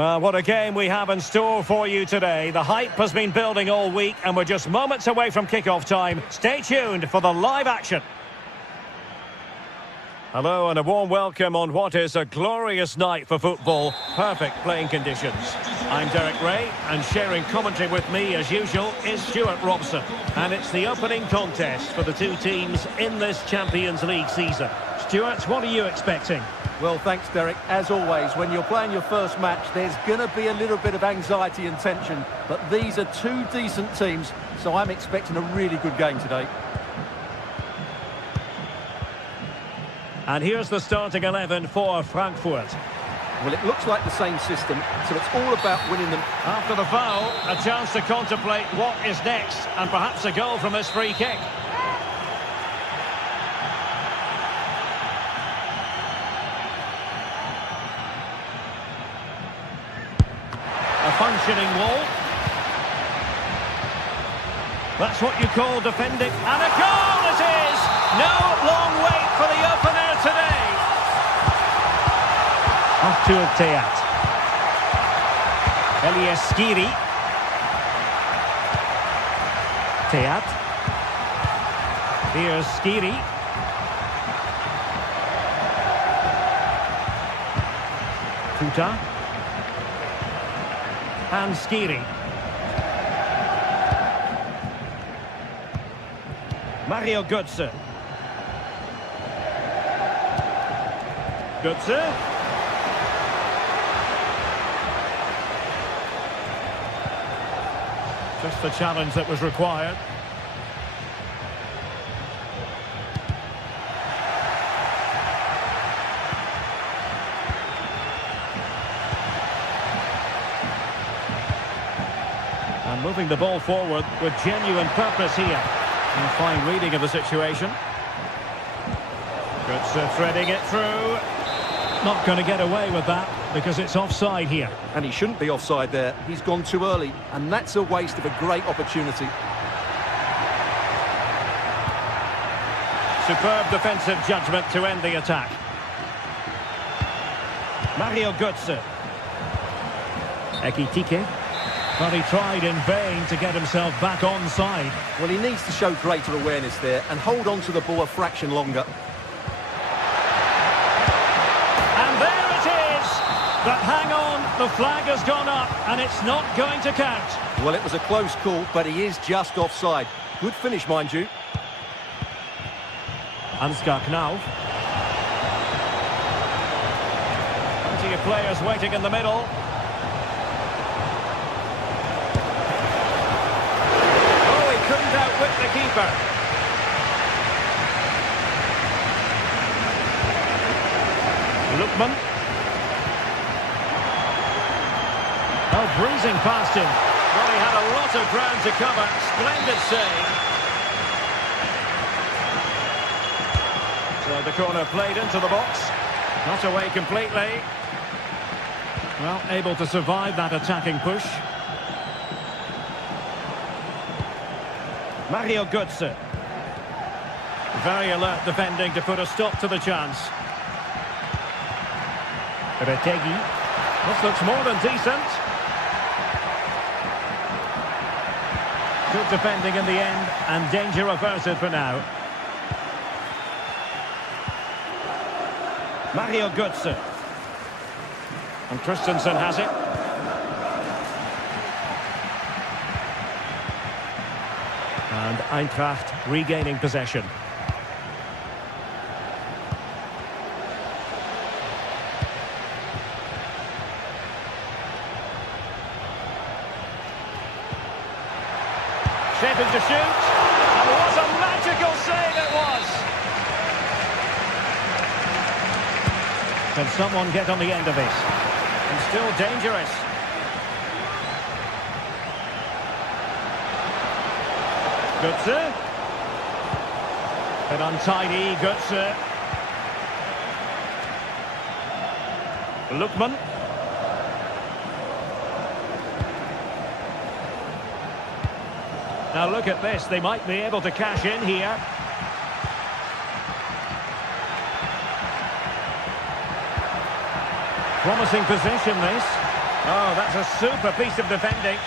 Well, what a game we have in store for you today. The hype has been building all week and we're just moments away from kick-off time. Stay tuned for the live action. Hello and a warm welcome on what is a glorious night for football. Perfect playing conditions. I'm Derek Ray and sharing commentary with me as usual is Stuart Robson. And it's the opening contest for the two teams in this Champions League season. Stuart, what are you expecting? Well, thanks, Derek. As always, when you're playing your first match, there's going to be a little bit of anxiety and tension. But these are two decent teams, so I'm expecting a really good game today. And here's the starting 11 for Frankfurt. Well, it looks like the same system, so it's all about winning them. After the foul, a chance to contemplate what is next, and perhaps a goal from this free kick. A functioning wall. That's what you call defending. And a goal it is! No long wait for the opener today. Off to Teat. Elias Skiri. Teat. Here's Skiri. Kuta. And Skiri. Mario Götze. Götze. Just the challenge that was required. And moving the ball forward with genuine purpose here. And a fine reading of the situation. Götze threading it through. Not going to get away with that because it's offside here. And he shouldn't be offside there. He's gone too early, and that's a waste of a great opportunity. Superb defensive judgment to end the attack. Mario Götze. Ekitike. But he tried in vain to get himself back onside. Well, he needs to show greater awareness there and hold on to the ball a fraction longer. And there it is! But hang on, the flag has gone up and it's not going to count. Well, it was a close call, but he is just offside. Good finish, mind you. Ansgar Knauf. Plenty of players waiting in the middle. Couldn't outwit the keeper. Lookman. Oh, breezing past him. Well, he had a lot of ground to cover. Splendid save. So the corner played into the box. Not away completely. Well, able to survive that attacking push. Mario Götze. Very alert defending to put a stop to the chance. Retegi. This looks more than decent. Good defending in the end, and danger averted for now. Mario Götze. And Christensen has it. And Eintracht regaining possession. Shaping to shoot. And what a magical save it was! Can someone get on the end of this? And still dangerous. Götze. An untidy Götze. Lookman. Now look at this, they might be able to cash in here. Promising position this. Oh, that's a super piece of defending.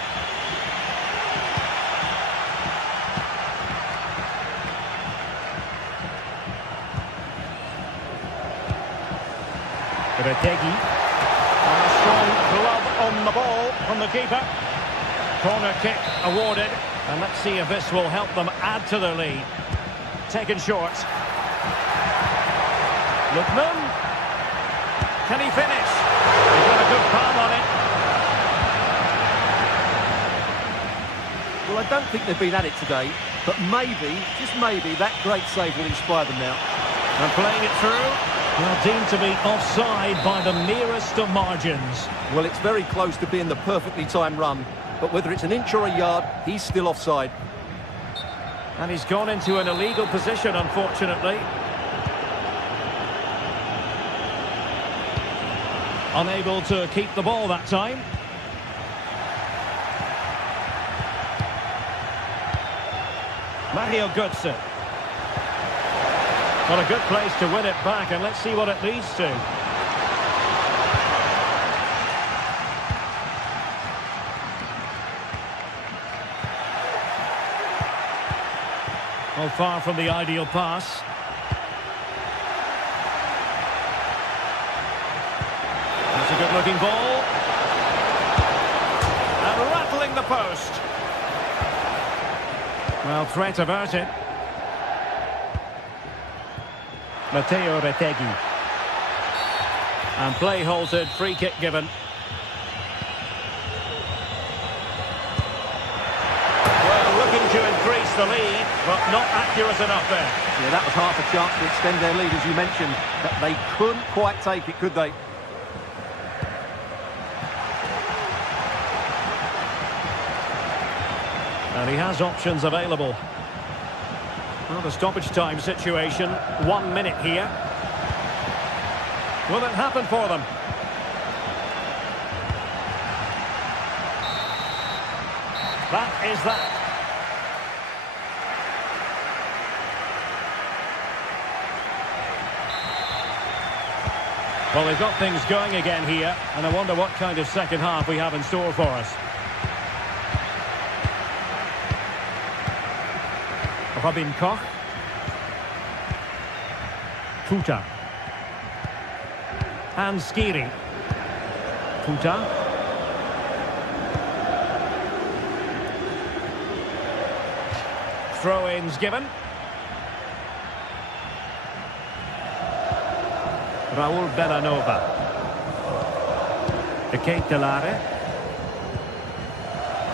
Retegi. And a strong glove on the ball from the keeper. Corner kick awarded. And let's see if this will help them add to their lead. Taken short. Lookman. Can he finish? He's got a good palm on it. Well, I don't think they've been at it today, but maybe, just maybe, that great save will inspire them now. And playing it through. Well, deemed to be offside by the merest of margins. Well, it's very close to being the perfectly timed run, but whether it's an inch or a yard, he's still offside. And he's gone into an illegal position, unfortunately. Unable to keep the ball that time. Mario Götze. Well, a good place to win it back, and let's see what it leads to. Well, far from the ideal pass. That's a good-looking ball. And rattling the post. Well, threat averted. Matteo Retegi. And play halted, free kick given. Well, looking to increase the lead, but not accurate enough there. Yeah, that was half a chance to extend their lead, as you mentioned, but they couldn't quite take it, could they? And he has options available. Well, the stoppage time situation, 1 minute here. Will it happen for them? That is that. Well, they've got things going again here, and I wonder what kind of second half we have in store for us. Robin Koch. Puta. And Skiri. Puta. Throw-ins given. Raul Bellanova. De Ketelare.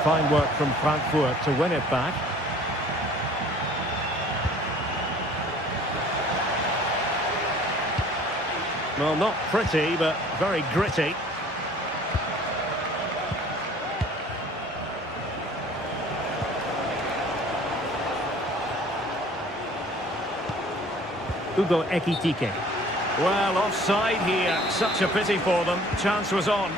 Fine work from Frankfurt to win it back. Well, not pretty, but very gritty. Hugo Ekitike. Well, offside here. Such a pity for them. Chance was on.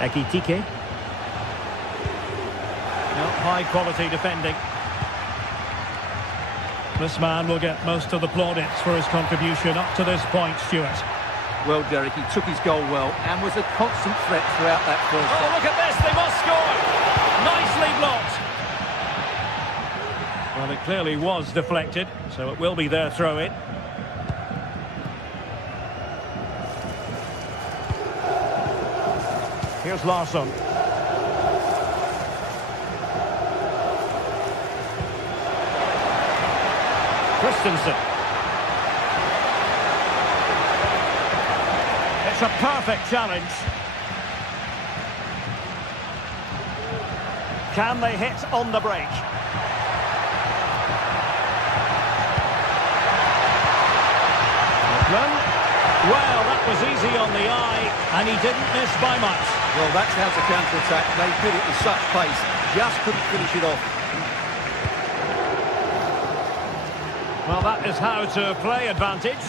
Ekitike. No, high quality defending. This man will get most of the plaudits for his contribution up to this point, Stuart. Well, Derek, he took his goal well and was a constant threat throughout that first half. Oh, look at this, they must score! Nicely blocked. Well, it clearly was deflected, so it will be their throw-in. Here's Larsson. Christensen. It's a perfect challenge. Can they hit on the break? Well, that was easy on the eye, and he didn't miss by much. Well, that's how to counter-attack. They did it with such pace, just couldn't finish it off. Well, that is how to play advantage.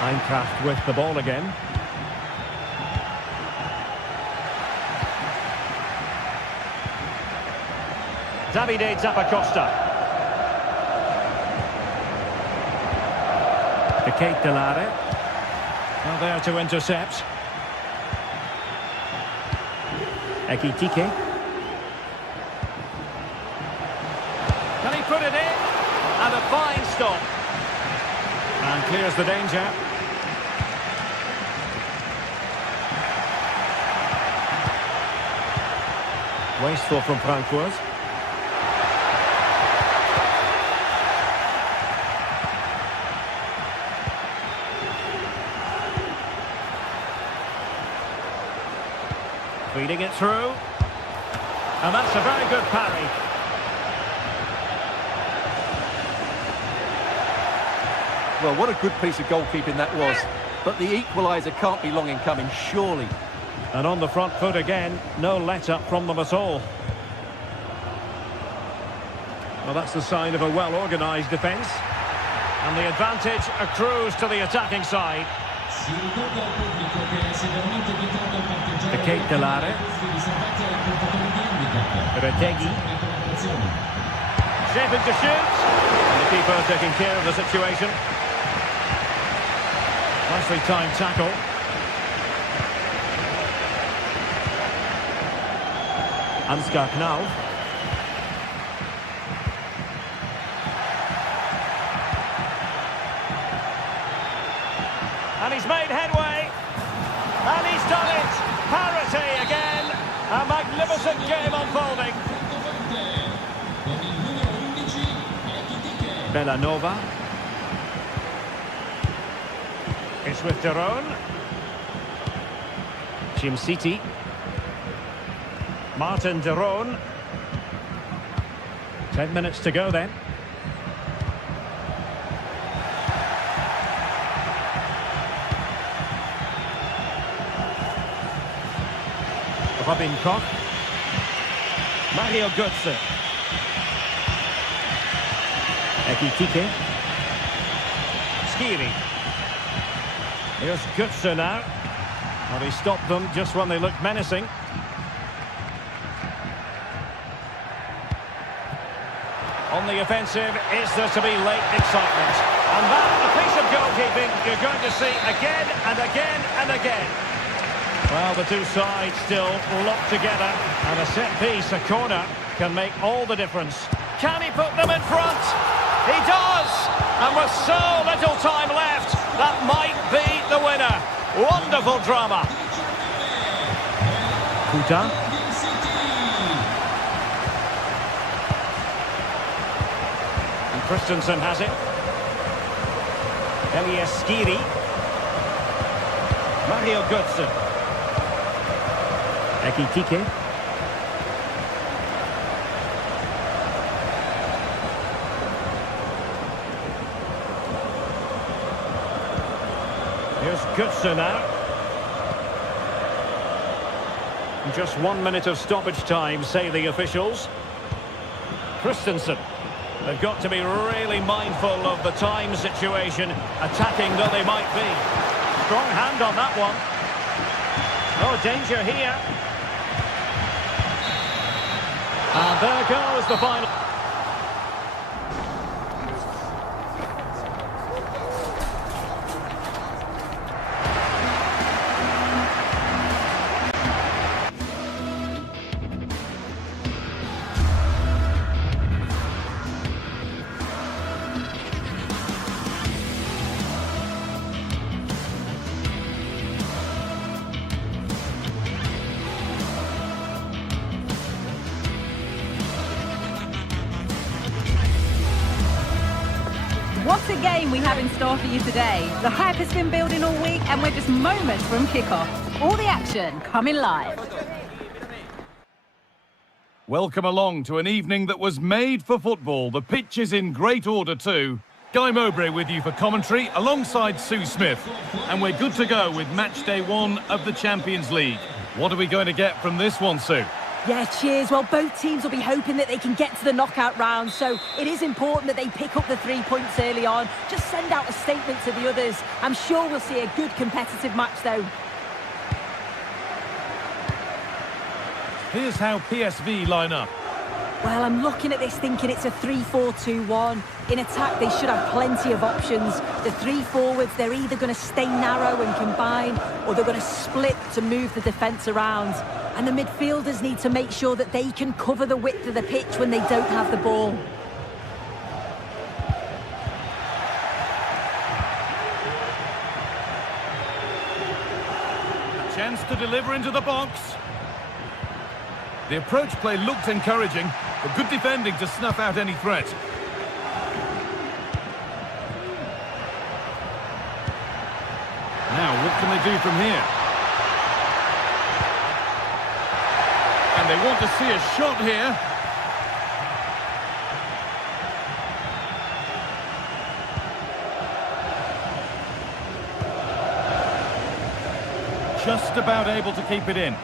Eintracht with the ball again. Davide Zappacosta. The Kate Delare. Now there to intercept. Ekitike. Can he put it in? And a fine stop. And clears the danger. Wasteful from Frankfurt. Feeding it through. And that's a very good parry. Well, what a good piece of goalkeeping that was. But the equaliser can't be long in coming, surely. And on the front foot again, no let-up from them at all. Well, that's the sign of a well-organised defence. And the advantage accrues to the attacking side. The Kate Delare. Retegui. Shaping to shoot. And the keeper taking care of the situation. Nicely timed tackle. Ansgar Knauf. And he's made headway. And he's done it. Parity again. A magnificent game unfolding. Bellanova. It's with Derone. Jim City. Martin Derone. 10 minutes to go then. Robin Koch. Mario Götze. Ekitike. Skiri. Here's Götze now. Well, he stopped them just when they looked menacing. On the offensive, is there to be late excitement? And that, a piece of goalkeeping you're going to see again and again and again. Well, the two sides still locked together, and a set piece, a corner, can make all the difference. Can he put them in front? He does! And with so little time left, that might be the winner. Wonderful drama. Kuta. And Christensen has it. Elias Skiri. Mario Götze. Ekitike. Here's Götze now. Just 1 minute of stoppage time, say the officials. Christensen. They've got to be really mindful of the time situation, attacking though they might be. Strong hand on that one. Oh, danger here. And there goes the final. What a game we have in store for you today. The hype has been building all week and we're just moments from kickoff. All the action coming live. Welcome along to an evening that was made for football. The pitch is in great order too. Guy Mowbray with you for commentary alongside Sue Smith. And we're good to go with match day 1 of the Champions League. What are we going to get from this one, Sue? Yeah, cheers. Well, both teams will be hoping that they can get to the knockout round, so it is important that they pick up the 3 points early on. Just send out a statement to the others. I'm sure we'll see a good competitive match, though. Here's how PSV line up. Well, I'm looking at this thinking it's a 3-4-2-1. In attack, they should have plenty of options. The 3 forwards, they're either going to stay narrow and combine, or they're going to split to move the defence around. And the midfielders need to make sure that they can cover the width of the pitch when they don't have the ball. Chance to deliver into the box. The approach play looked encouraging, but good defending to snuff out any threat. Now, what can they do from here? And they want to see a shot here. Just about able to keep it in.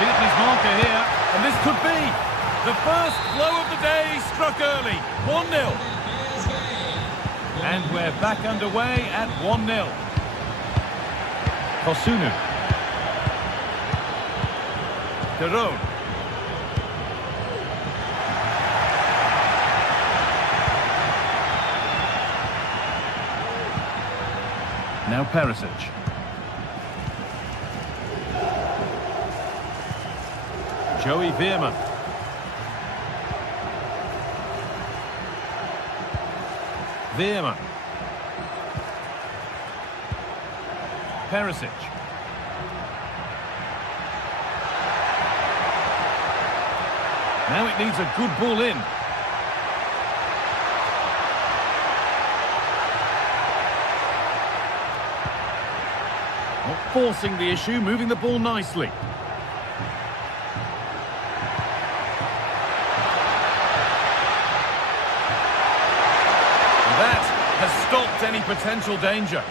Beaten his marker here, and this could be the first blow of the day, struck early, 1-0. And we're back underway at 1-0. Kosunu. Derot. Now Perisic. Joey Veerman. Veerman. Perisic. Now it needs a good ball in. Not forcing the issue, moving the ball nicely. That has stopped any potential danger.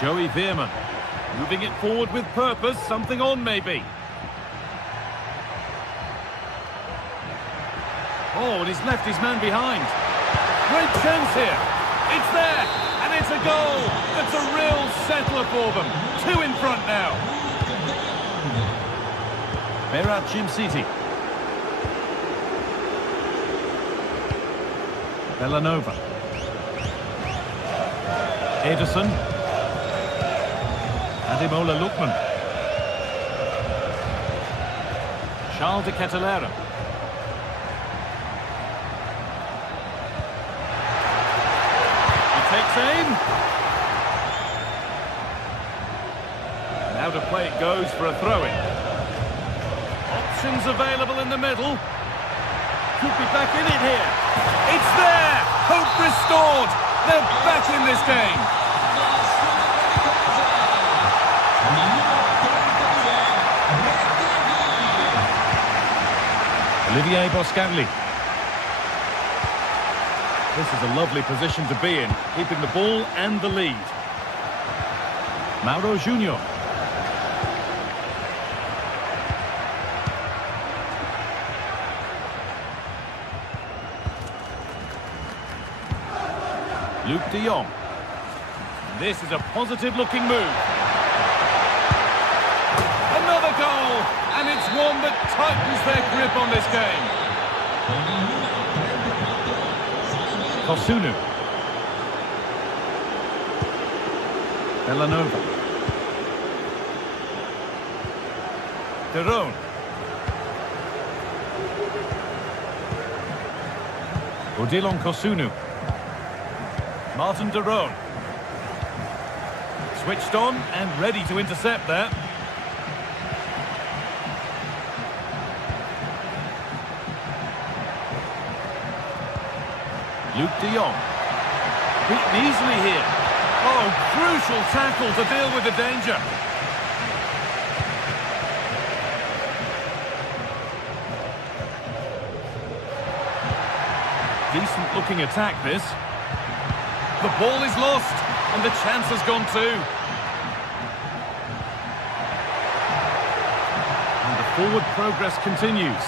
Joey Veerman, moving it forward with purpose, something on maybe. Oh, and he's left his man behind. Great chance here. It's there, and it's a goal. That's a real settler for them. 2 in front now. Berat City. Bellanova. Ederson. Ademola Lookman. Charles de Kettelera. He takes aim. Now to play it goes for a throw-in. Options available in the middle. Could be back in it here. It's there! Hope restored! They're back in this game! Olivier Boscagli. This is a lovely position to be in, keeping the ball and the lead. Mauro Junior. Luke de Jong. This is a positive-looking move. Another goal, and it's one that tightens their grip on this game. Kosunu. Bellanova. Derot. Odilon Kosunu. Martin Derot. Switched on and ready to intercept there. Luke de Jong. Beaten easily here. Oh, crucial tackle to deal with the danger. Decent looking attack, this. The ball is lost, and the chance has gone too. And the forward progress continues.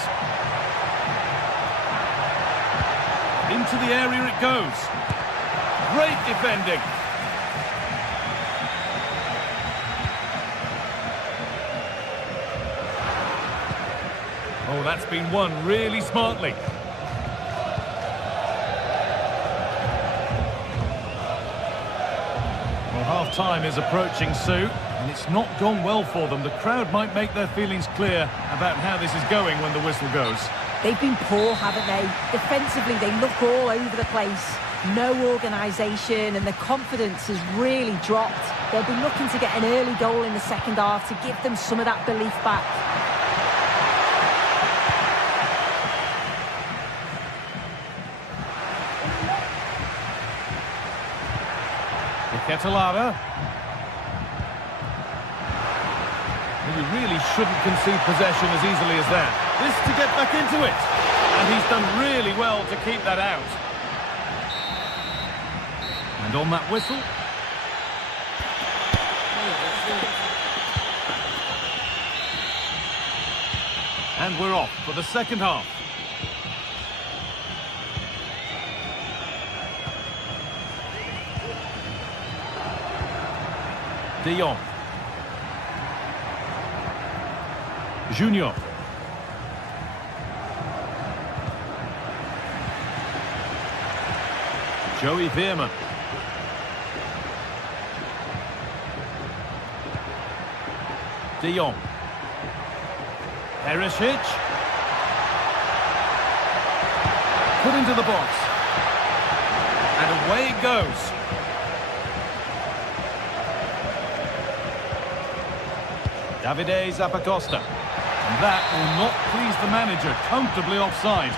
Into the area it goes. Great defending. Oh, that's been won really smartly. Half-time is approaching, Sue, and it's not gone well for them. The crowd might make their feelings clear about how this is going when the whistle goes. They've been poor, haven't they? Defensively, they look all over the place. No organisation, and the confidence has really dropped. They'll be looking to get an early goal in the second half to give them some of that belief back. Ketelara. Well, you really shouldn't concede possession as easily as that. This to get back into it. And he's done really well to keep that out. And on that whistle. And we're off for the second half. De Jong. Junior. Joey Veerman. De Jong. Perisic. Put into the box. And away it goes. Davide Zappacosta. And that will not please the manager. Comfortably offside.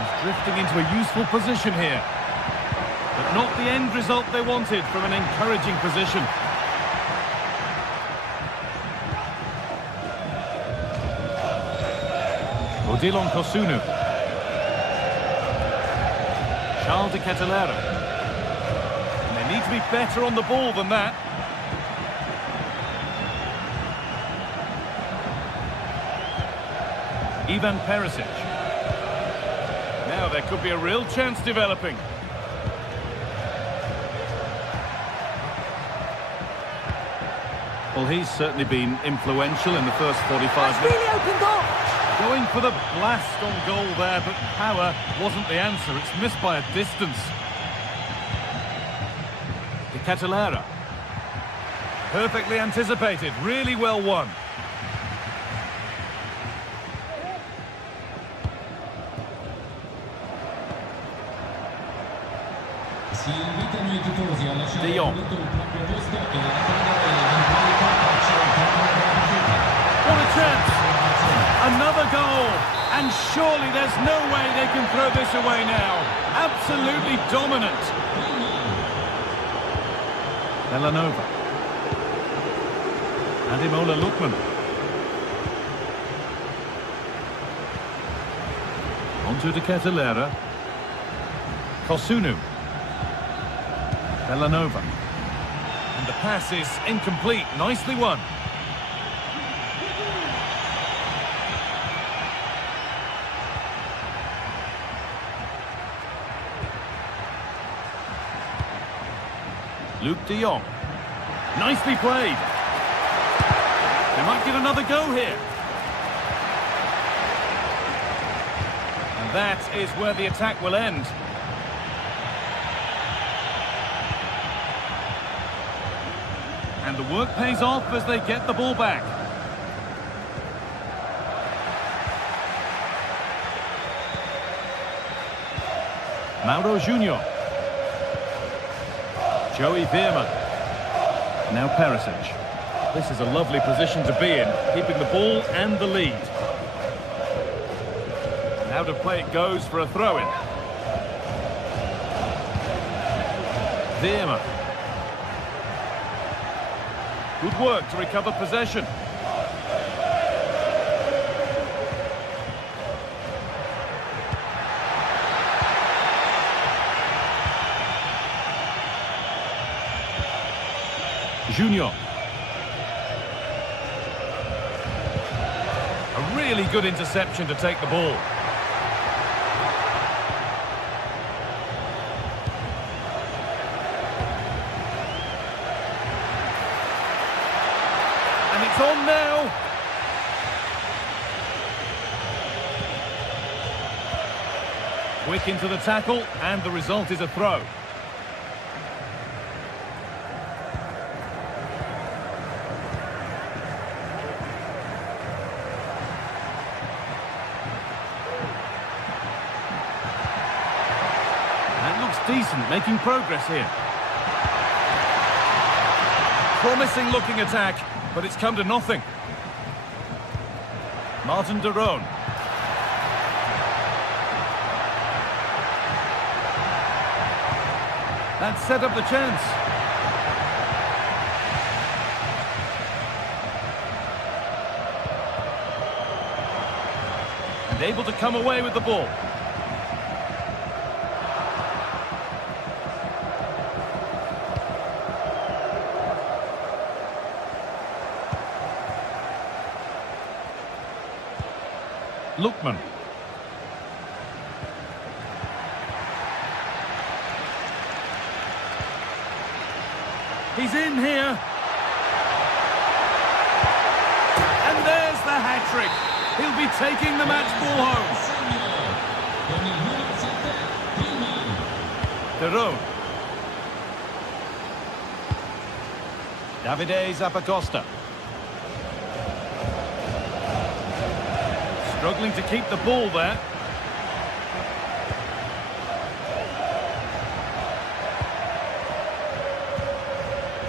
He's drifting into a useful position here. But not the end result they wanted from an encouraging position. Odilon Kosunu. Charles de Ketelara. And they need to be better on the ball than that. Ivan Perisic. Now there could be a real chance developing. Well, he's certainly been influential in the first 45 That's minutes. really opened up. Going for the blast on goal there, but power wasn't the answer. It's missed by a distance. De Ketelara. Perfectly anticipated, really well won. De Jong. What a chance! Another goal! And surely there's no way they can throw this away now. Absolutely dominant. Belanova. Ademola Lookman. Onto De Ketelara. Kosunu. Belanova. And the pass is incomplete. Nicely won. Luke de Jong. Nicely played. They might get another go here. And that is where the attack will end. And the work pays off as they get the ball back. Mauro Junior. Joey Veerman. Now Perisic. This is a lovely position to be in, keeping the ball and the lead. Out of play it goes for a throw-in. Veerman. Good work to recover possession. Junior. A really good interception to take the ball. And it's on now. Quick into the tackle, and the result is a throw. Decent, making progress here. Promising looking attack, but it's come to nothing. Martin de Roon. That set up the chance. And able to come away with the ball. Lookman. He's in here. And there's the hat-trick. He'll be taking the match ball home. De Roon. Davide Zappacosta. Struggling to keep the ball there.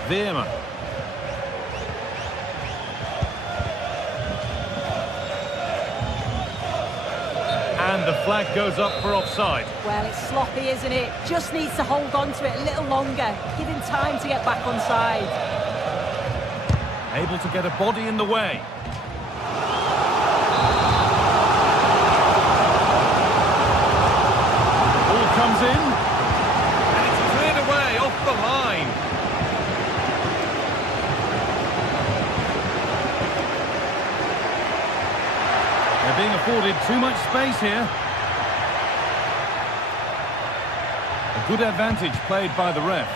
Veerman. And the flag goes up for offside. Well, it's sloppy, isn't it? Just needs to hold on to it a little longer. Give him time to get back on side. Able to get a body in the way. Comes in, and it's cleared away off the line. They're being afforded too much space here. A good advantage played by the ref.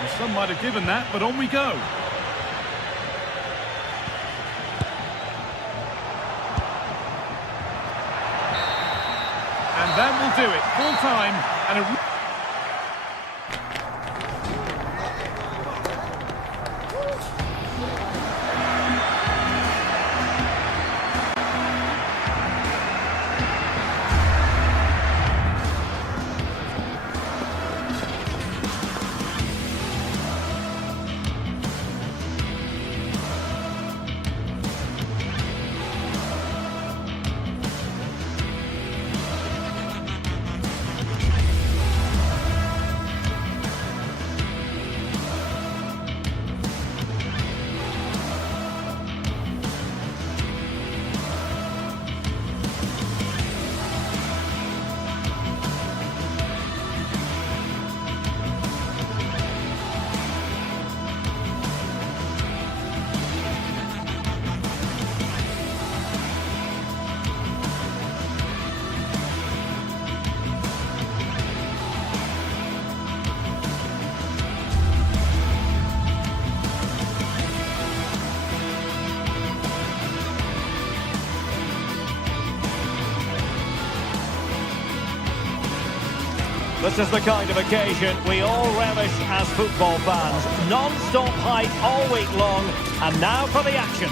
And some might have given that, but on we go. And that will do it. Full time and a... This is the kind of occasion we all relish as football fans. Non-stop hype all week long, and now for the action.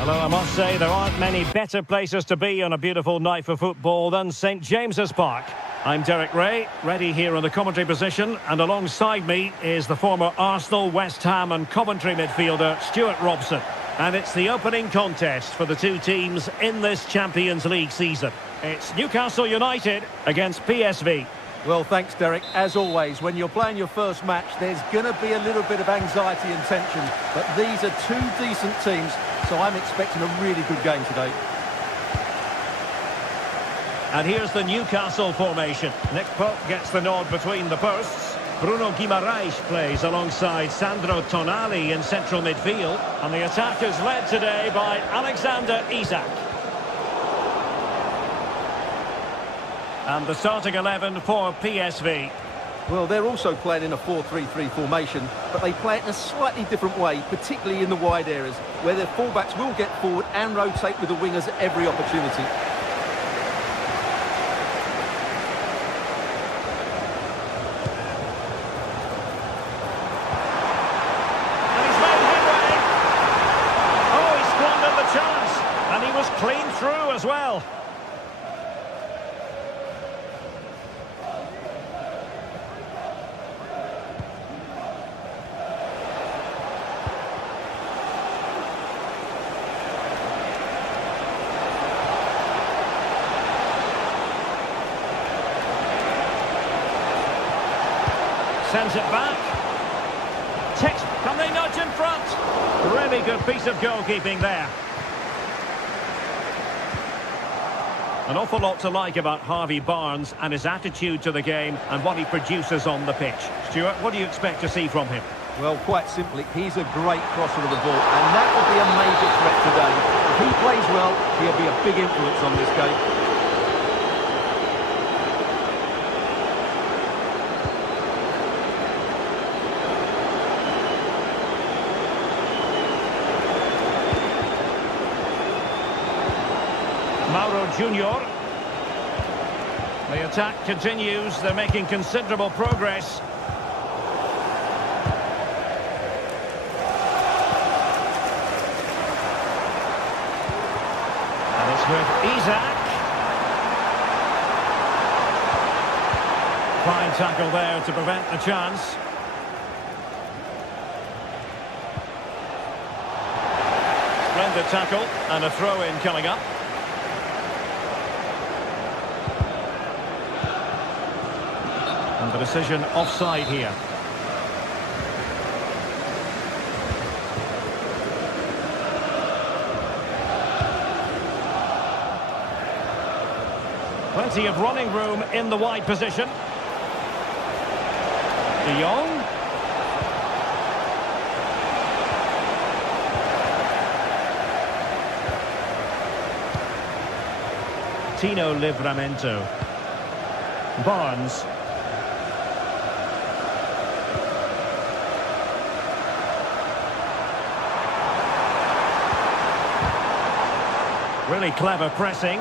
Although I must say there aren't many better places to be on a beautiful night for football than St James's Park. I'm Derek Ray, ready here on the commentary position, and alongside me is the former Arsenal, West Ham and Coventry midfielder Stuart Robson. And it's the opening contest for the two teams in this Champions League season. It's Newcastle United against PSV. Well, thanks, Derek. As always, when you're playing your first match, there's going to be a little bit of anxiety and tension. But these are two decent teams, so I'm expecting a really good game today. And here's the Newcastle formation. Nick Pope gets the nod between the posts. Bruno Guimaraes plays alongside Sandro Tonali in central midfield. And the attack is led today by Alexander Isak. And the starting 11 for PSV. Well, they're also playing in a 4-3-3 formation, but they play it in a slightly different way, particularly in the wide areas, where their fullbacks will get forward and rotate with the wingers at every opportunity. Clean through as well. Sends it back. Can they nudge in front? Really good piece of goalkeeping there. An awful lot to like about Harvey Barnes and his attitude to the game and what he produces on the pitch. Stuart, what do you expect to see from him? Well, quite simply, he's a great crosser of the ball, and that will be a major threat today. If he plays well, he'll be a big influence on this game. Mauro Junior. The attack continues. They're making considerable progress. And it's with Isak. Fine tackle there to prevent the chance. Splendid tackle and a throw-in coming up. And the decision offside here. Plenty of running room in the wide position. De Jong. Tino Livramento. Barnes. Really clever pressing.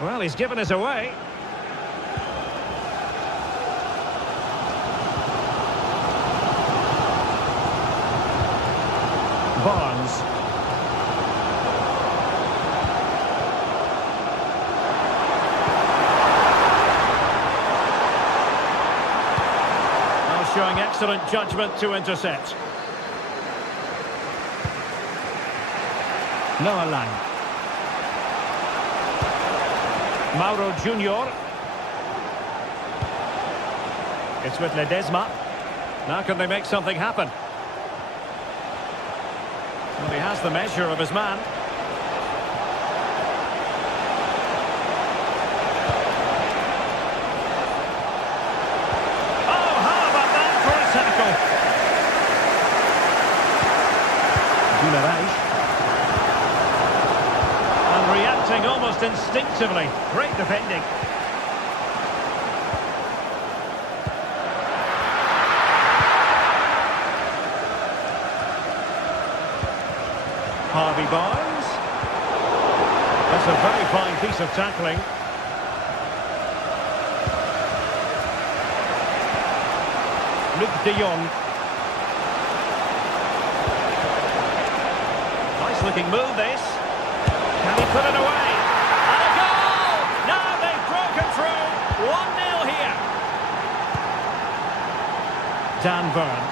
Well, he's given us away. Barnes. Showing excellent judgment to intercept. Noah Lang. Mauro Junior. It's with Ledesma. Now can they make something happen? Well, he has the measure of his man. And reacting almost instinctively. Great defending. Harvey Barnes. That's a very fine piece of tackling. Luc de Jong. Nice looking move this. Can he put it away? And a goal! Dan Burn.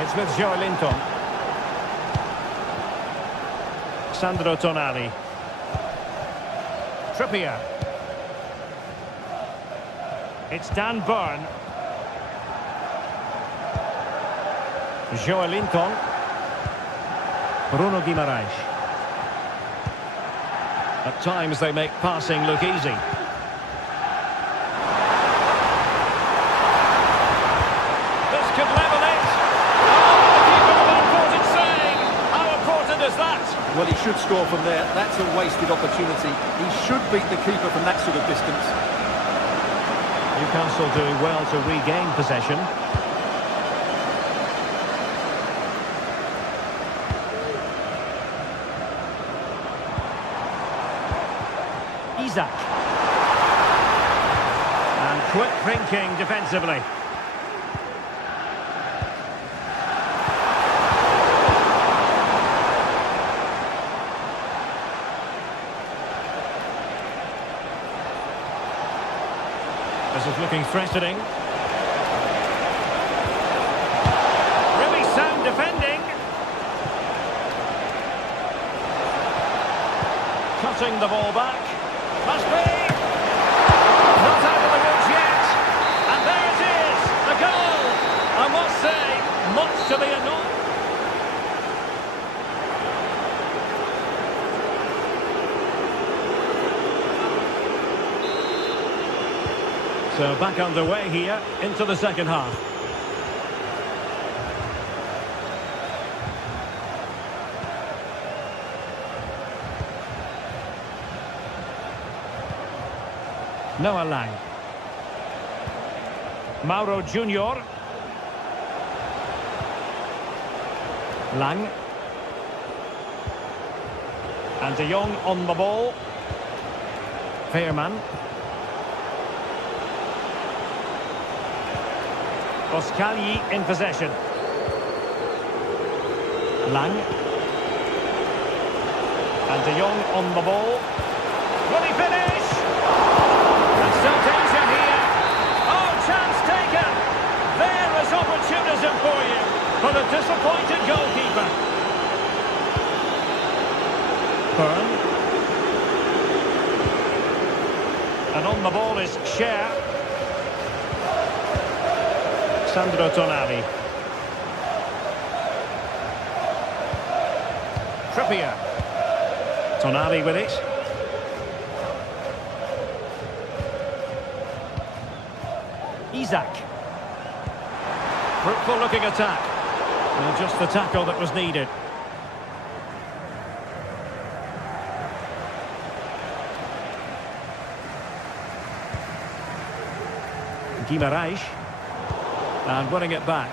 It's with Joelinton. Sandro Tonali. Trippier. It's Dan Burn. Joelinton. Bruno Guimaraes. At times they make passing look easy. This could level it. Oh, the keeper with an important save. How important is that? Well, he should score from there. That's a wasted opportunity. He should beat the keeper from that sort of distance. Newcastle doing well to regain possession. Isak. And quick thinking defensively. This is looking threatening. Really sound defending. Cutting the ball back. Must be! Not out of the woods yet. And there it is, a goal. I must say, much to the annoyance. So back underway here into the second half. Noah Lang. Mauro Junior. Lang. And De Jong on the ball. Veerman. Oskali in possession. Lang. And De Jong on the ball. Will he finish? And still danger here. Oh, chance taken. There is opportunism for you. For the disappointed goalkeeper. Burn. And on the ball is Scher. Sandro Tonali. Trippier. Tonali with it. Isak. Fruitful looking attack. And just the tackle that was needed. Guimaraes. And winning it back.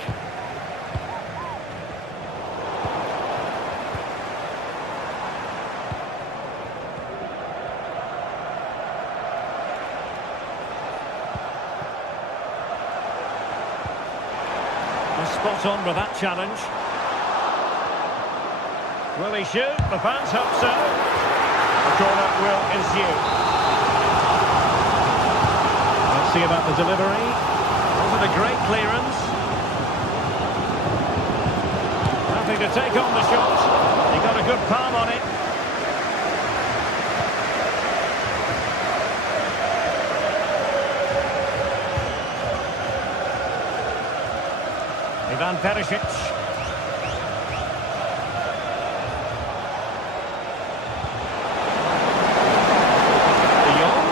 Spot on with that challenge. Will he shoot? The fans hope so. The corner will ensue. Let's see about the delivery. Wasn't a great clearance. Nothing to take on the shot. He got a good palm on it. Ivan Perisic. De Jong.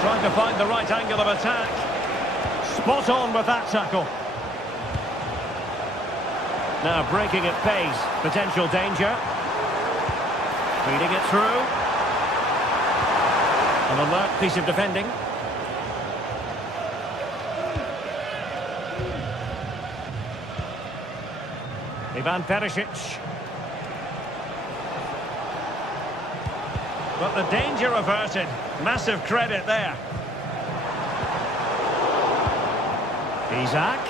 Trying to find the right angle of attack. Spot on with that tackle. Now breaking at pace. Potential danger. Feeding it through. An alert piece of defending. Ivan Perisic. But the danger averted. Massive credit there. Isak.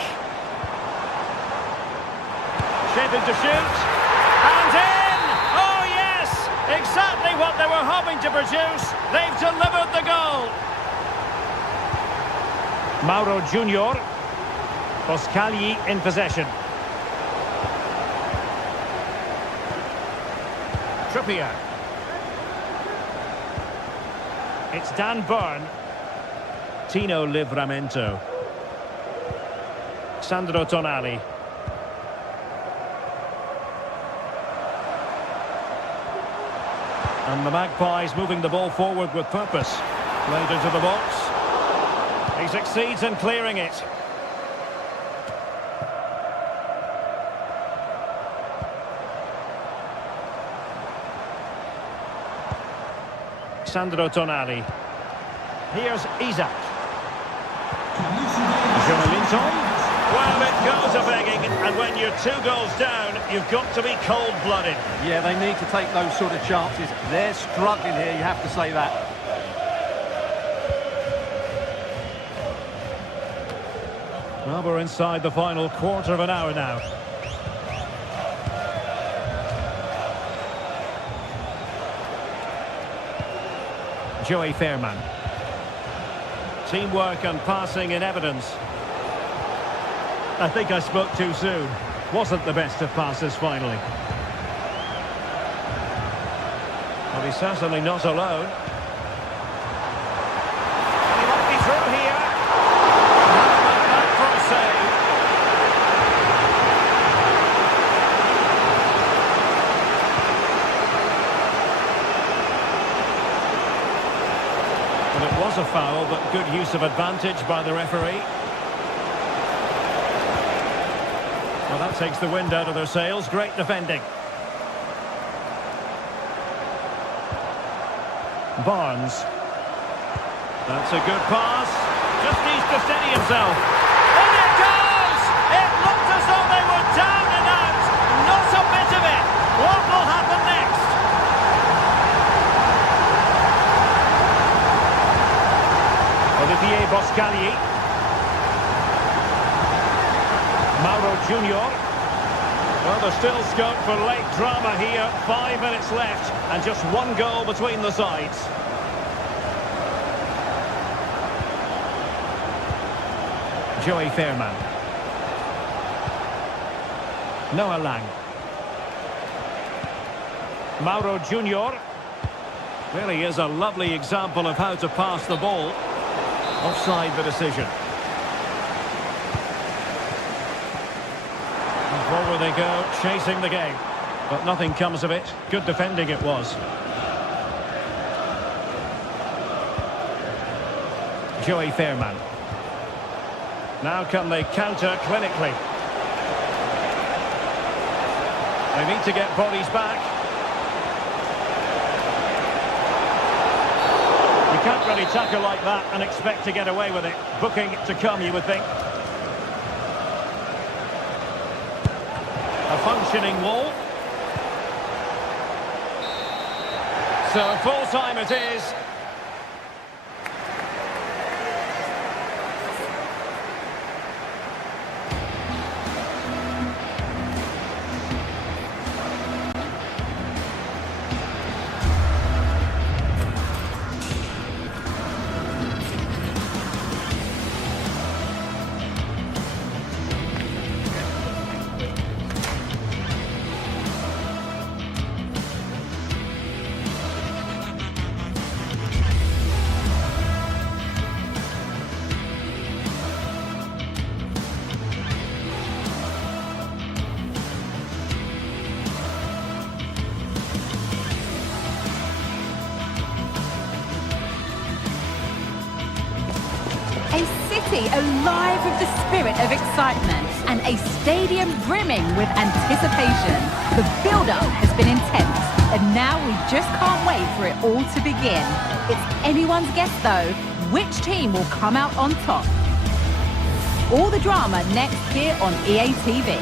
Shaping to shoot. And in! Oh yes! Exactly what they were hoping to produce. They've delivered the goal. Mauro Junior. Boscagli in possession. Trippier. It's Dan Burn. Tino Livramento. Sandro Tonali. And the Magpies moving the ball forward with purpose. Played into the box. He succeeds in clearing it. Sandro Tonali. Here's Isak. Joelinton. Well, it goes a-begging, and when you're 2 goals down, you've got to be cold-blooded. Yeah, they need to take those sort of chances. They're struggling here, you have to say that. Well, we're inside the final quarter of an hour now. Joey Fairman. Teamwork and passing in evidence. I think I spoke too soon. Wasn't the best of passes finally. Well, he's certainly not alone. He might be through here. Back for a save. And it was a foul, but good use of advantage by the referee. Well, that takes the wind out of their sails. Great defending. Barnes. That's a good pass. Just needs to steady himself. And it goes! It looked as though they were down and out. Not a bit of it. What will happen next? Olivier Boscagli. Mauro Junior. Well, there's still scope for late drama here. 5 minutes left and just 1 goal between the sides. Joey Fairman. Noah Lang. Mauro Junior. Really is a lovely example of how to pass the ball. Offside the decision. Forward they go, chasing the game. But nothing comes of it. Good defending it was. Joey Fairman. Now can they counter clinically? They need to get bodies back. You can't really tackle like that and expect to get away with it. Booking to come, you would think. A functioning wall. So full time it is. A city alive with the spirit of excitement and a stadium brimming with anticipation. The build-up has been intense and now we just can't wait for it all to begin. It's anyone's guess though, which team will come out on top. All the drama next here on EA TV.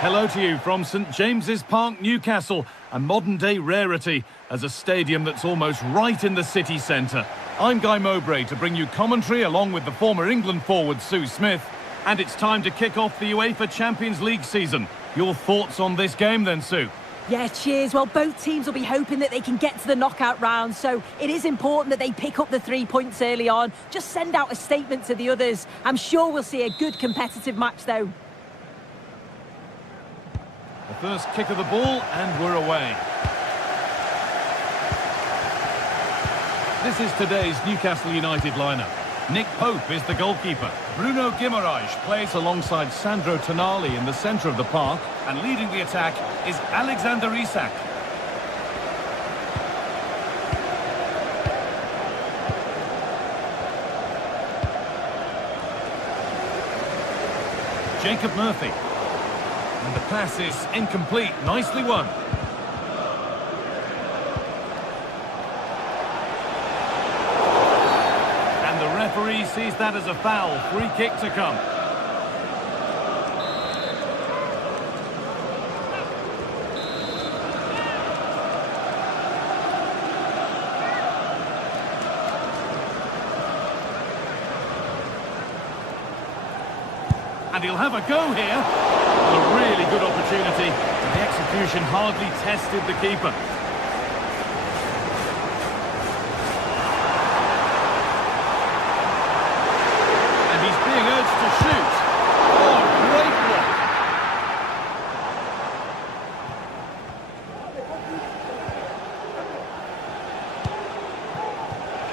Hello to you from St James's Park, Newcastle, a modern-day rarity as a stadium that's almost right in the city centre. I'm Guy Mowbray to bring you commentary along with the former England forward Sue Smith, and it's time to kick off the UEFA Champions League season. Your thoughts on this game then, Sue? Yeah, cheers. Well, both teams will be hoping that they can get to the knockout round, so it is important that they pick up the 3 points early on. Just send out a statement to the others. I'm sure we'll see a good competitive match, though. The first kick of the ball, and we're away. This is today's Newcastle United lineup. Nick Pope is the goalkeeper. Bruno Guimaraes plays alongside Sandro Tonali in the centre of the park, and leading the attack is Alexander Isak. Jacob Murphy. And the pass is incomplete. Nicely won. And the referee sees that as a foul. Free kick to come. And he'll have a go here. A really good opportunity. The execution hardly tested the keeper. And he's being urged to shoot. Oh, great block.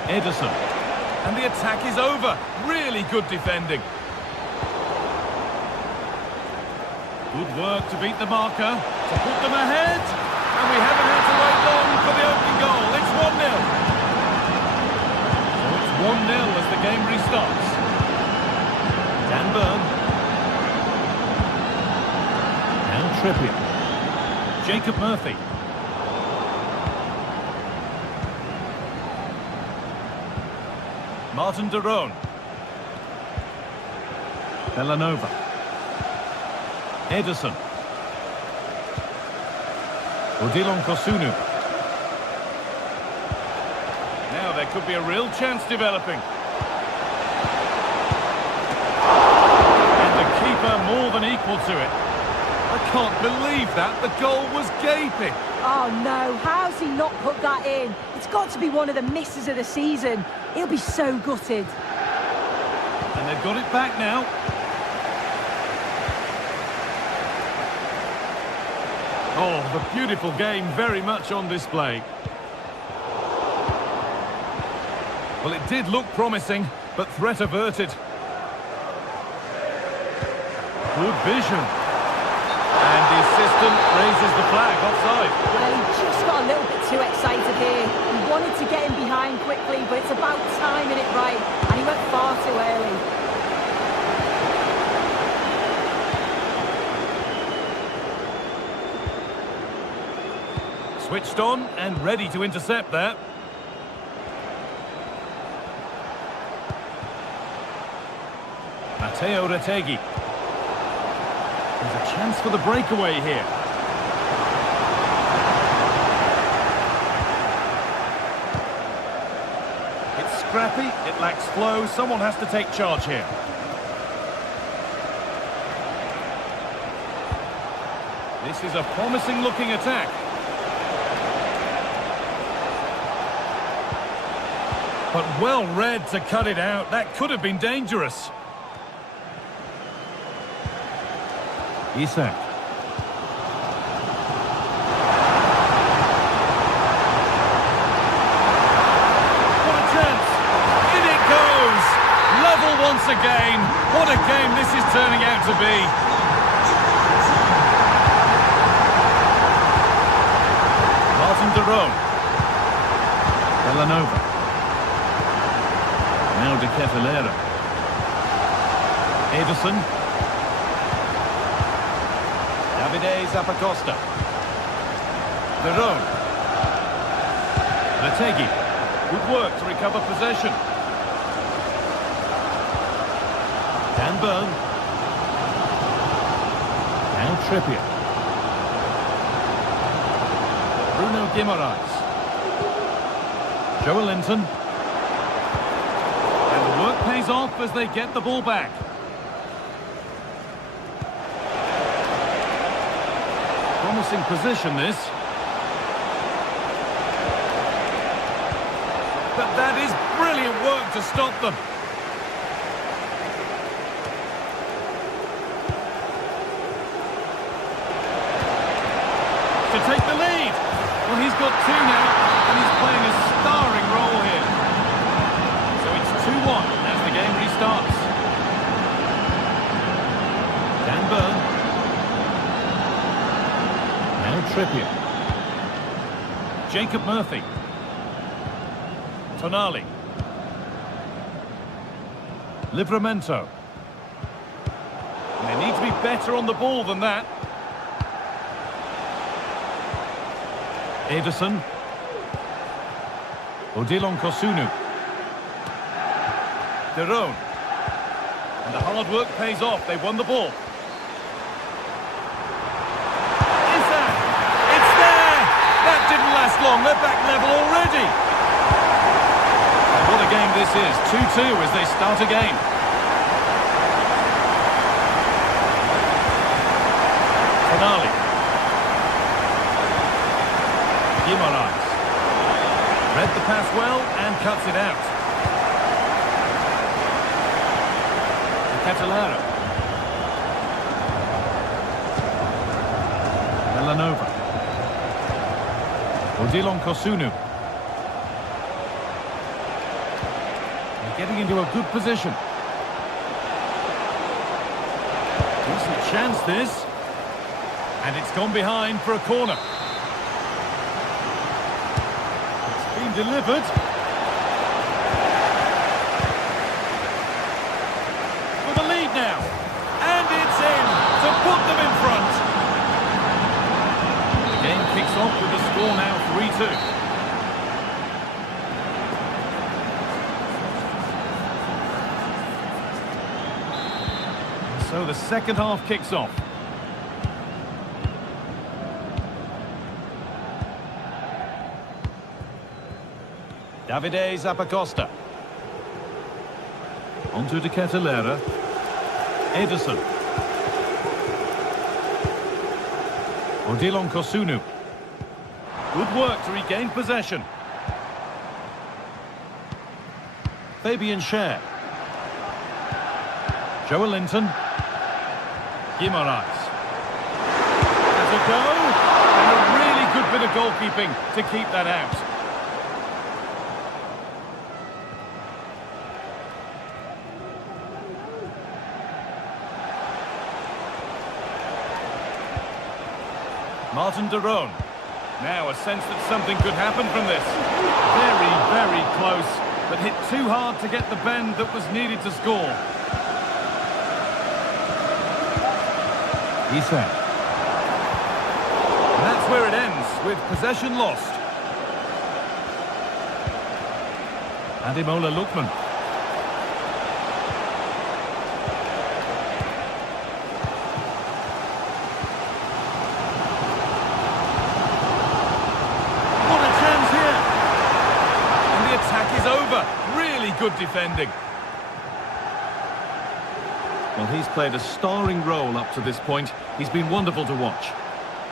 Ederson. And the attack is over. Really good defending. Good work to beat the marker, to put them ahead. And we haven't had to wait long for the opening goal. It's 1-0. So it's 1-0 as the game restarts. Dan Burn. Now Trippier. Jacob Murphy. Martin de Roon. Villanova. Ederson. Odilon Kosunu. Now there could be a real chance developing. And the keeper more than equal to it. I can't believe that. The goal was gaping. Oh, no. How's he not put that in? It's got to be one of the misses of the season. He'll be so gutted. And they've got it back now. Oh, the beautiful game very much on display. Well, it did look promising, but threat averted. Good vision. And the assistant raises the flag offside. Well, he just got a little bit too excited here. He wanted to get him behind quickly, but it's about timing it right, and he went far too early. Switched on and ready to intercept there. Matteo Retegui. There's a chance for the breakaway here. It's scrappy, it lacks flow, someone has to take charge here. This is a promising looking attack. But well read to cut it out. That could have been dangerous. Isak. What a chance. In it goes. Level once again. What a game this is turning out to be. Martin de Roon. Villanova. Now de Ketelera. Ederson. Davide Zappacosta. De Roon. Retegui. Good work to recover possession. Dan Burn. Now Trippier. Bruno Guimaraes. Joelinton. Work pays off as they get the ball back. Promising position, this. But that is brilliant work to stop them. To take the lead. Well, he's got two now, and he's playing a starring role here. So it's 2-1 as the game restarts. Dan Burn. Now Trippier. Jacob Murphy. Tonali. Livramento. And they need to be better on the ball than that. Ederson. Odilon Kosunu. De Roon. And the hard work pays off. They won the ball. Is that? It's there! That didn't last long. They're back level already. What a game this is. 2-2 as they start again. Tonali. Guimaraes. Read the pass well and cuts it out. Catalara. Villanova. Odilon Kosunu. They're getting into a good position. Decent chance this. And it's gone behind for a corner. Delivered. For the lead now. And it's in to put them in front. The game kicks off with the score now 3-2. So the second half kicks off. Davide Zappacosta. Onto De Catalera. Ederson. Odilon Kosunu. Good work to regain possession. Fabian Schär. Joe Linton. Guimaraes. There's a go. And a really good bit of goalkeeping to keep that out. Martin de Roon. Now a sense that something could happen from this. Very, very close, but hit too hard to get the bend that was needed to score. Isak. And that's where it ends, with possession lost. Ademola Lookman. Good defending. Well, he's played a starring role up to this point. He's been wonderful to watch.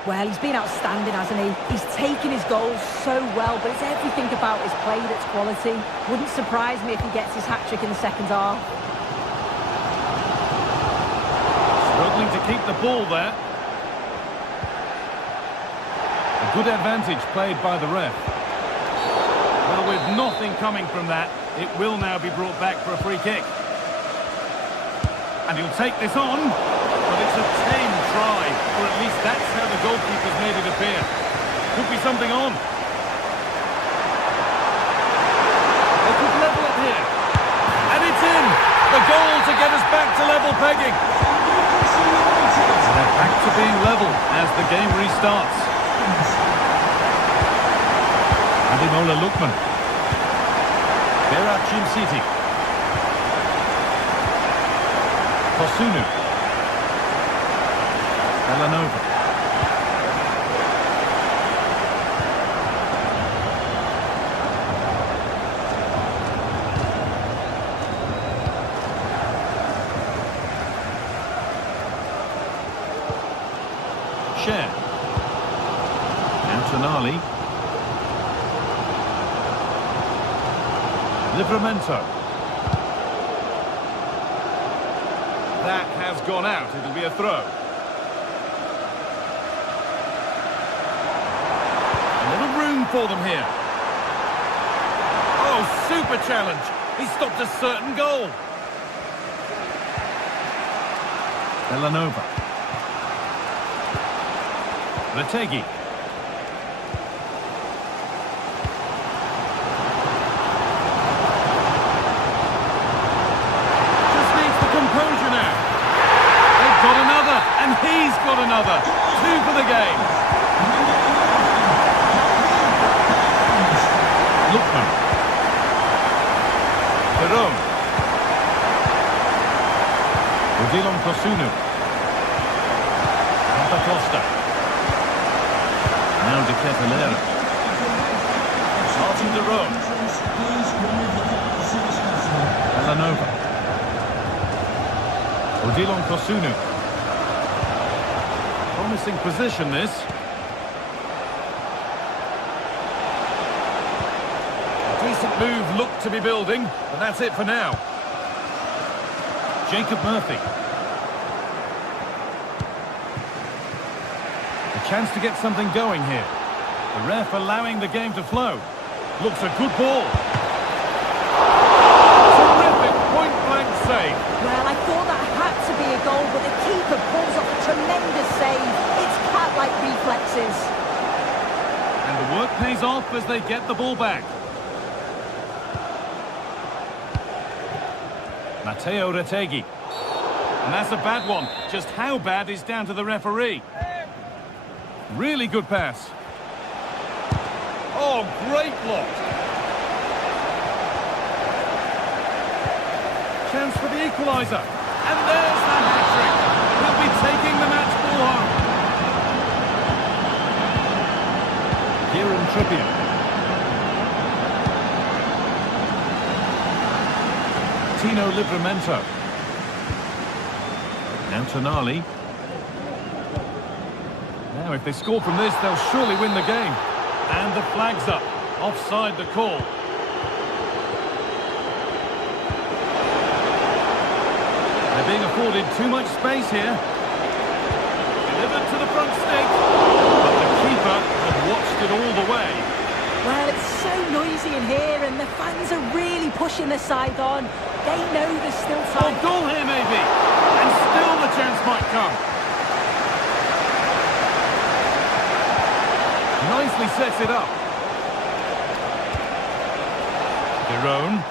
Well, he's been outstanding, hasn't he? He's taken his goals so well, but it's everything about his play that's quality. Wouldn't surprise me if he gets his hat-trick in the second half. Struggling to keep the ball there. A good advantage played by the ref. Well, with nothing coming from that, it will now be brought back for a free kick. And he'll take this on, but it's a tame try, or at least that's how the goalkeeper's made it appear. Could be something on. They could level it here. And it's in! The goal to get us back to level pegging. And they're back to being level as the game restarts. Ademola Lookman. Berachin City. Kosunu. Villanova. Schär. Tonali. Livramento. That has gone out. It'll be a throw. A little room for them here. Oh, super challenge. He stopped a certain goal. Villanova. Retegi. Just needs the composure now. They've got another, and he's got another. 2 for the game. Lookman. Perron. Odilon Kosunu. Costa. Now De Ketelera. Martin de Roon. Villanova. Odilon Kosunu. Promising position this. A decent move looked to be building, but that's it for now. Jacob Murphy. Chance to get something going here. The ref allowing the game to flow. Looks a good ball. Terrific point-blank save. Well, I thought that had to be a goal, but the keeper pulls off a tremendous save. It's cat-like reflexes. And the work pays off as they get the ball back. Matteo Retegi. And that's a bad one. Just how bad is down to the referee. Really good pass. Oh, great block. Chance for the equaliser. And there's the hat-trick. He'll be taking the match ball home. Kieran Trippier. Tino Livramento. Now Tonali. Now, if they score from this, they'll surely win the game. And the flag's up. Offside the call. They're being afforded too much space here. Delivered to the front stick. But the keeper had watched it all the way. Well, it's so noisy in here, and the fans are really pushing the side on. They know there's still time. Oh, goal here, maybe. And still the chance might come. Nicely sets it up. Perron.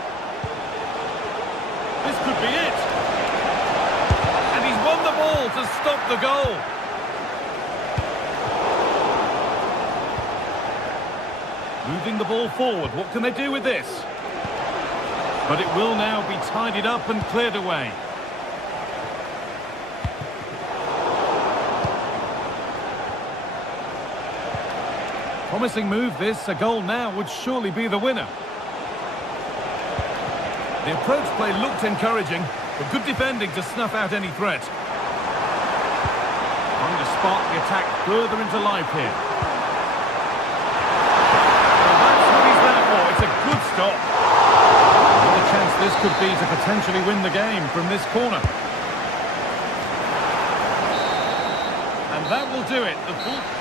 This could be it. And he's won the ball to stop the goal. Moving the ball forward. What can they do with this? But it will now be tidied up and cleared away. Promising move this. A goal now would surely be the winner. The approach play looked encouraging, but good defending to snuff out any threat. Trying to spark the attack further into life here. Well, that's what he's there for. It's a good stop. What a chance this could be to potentially win the game from this corner. And that will do it. The full...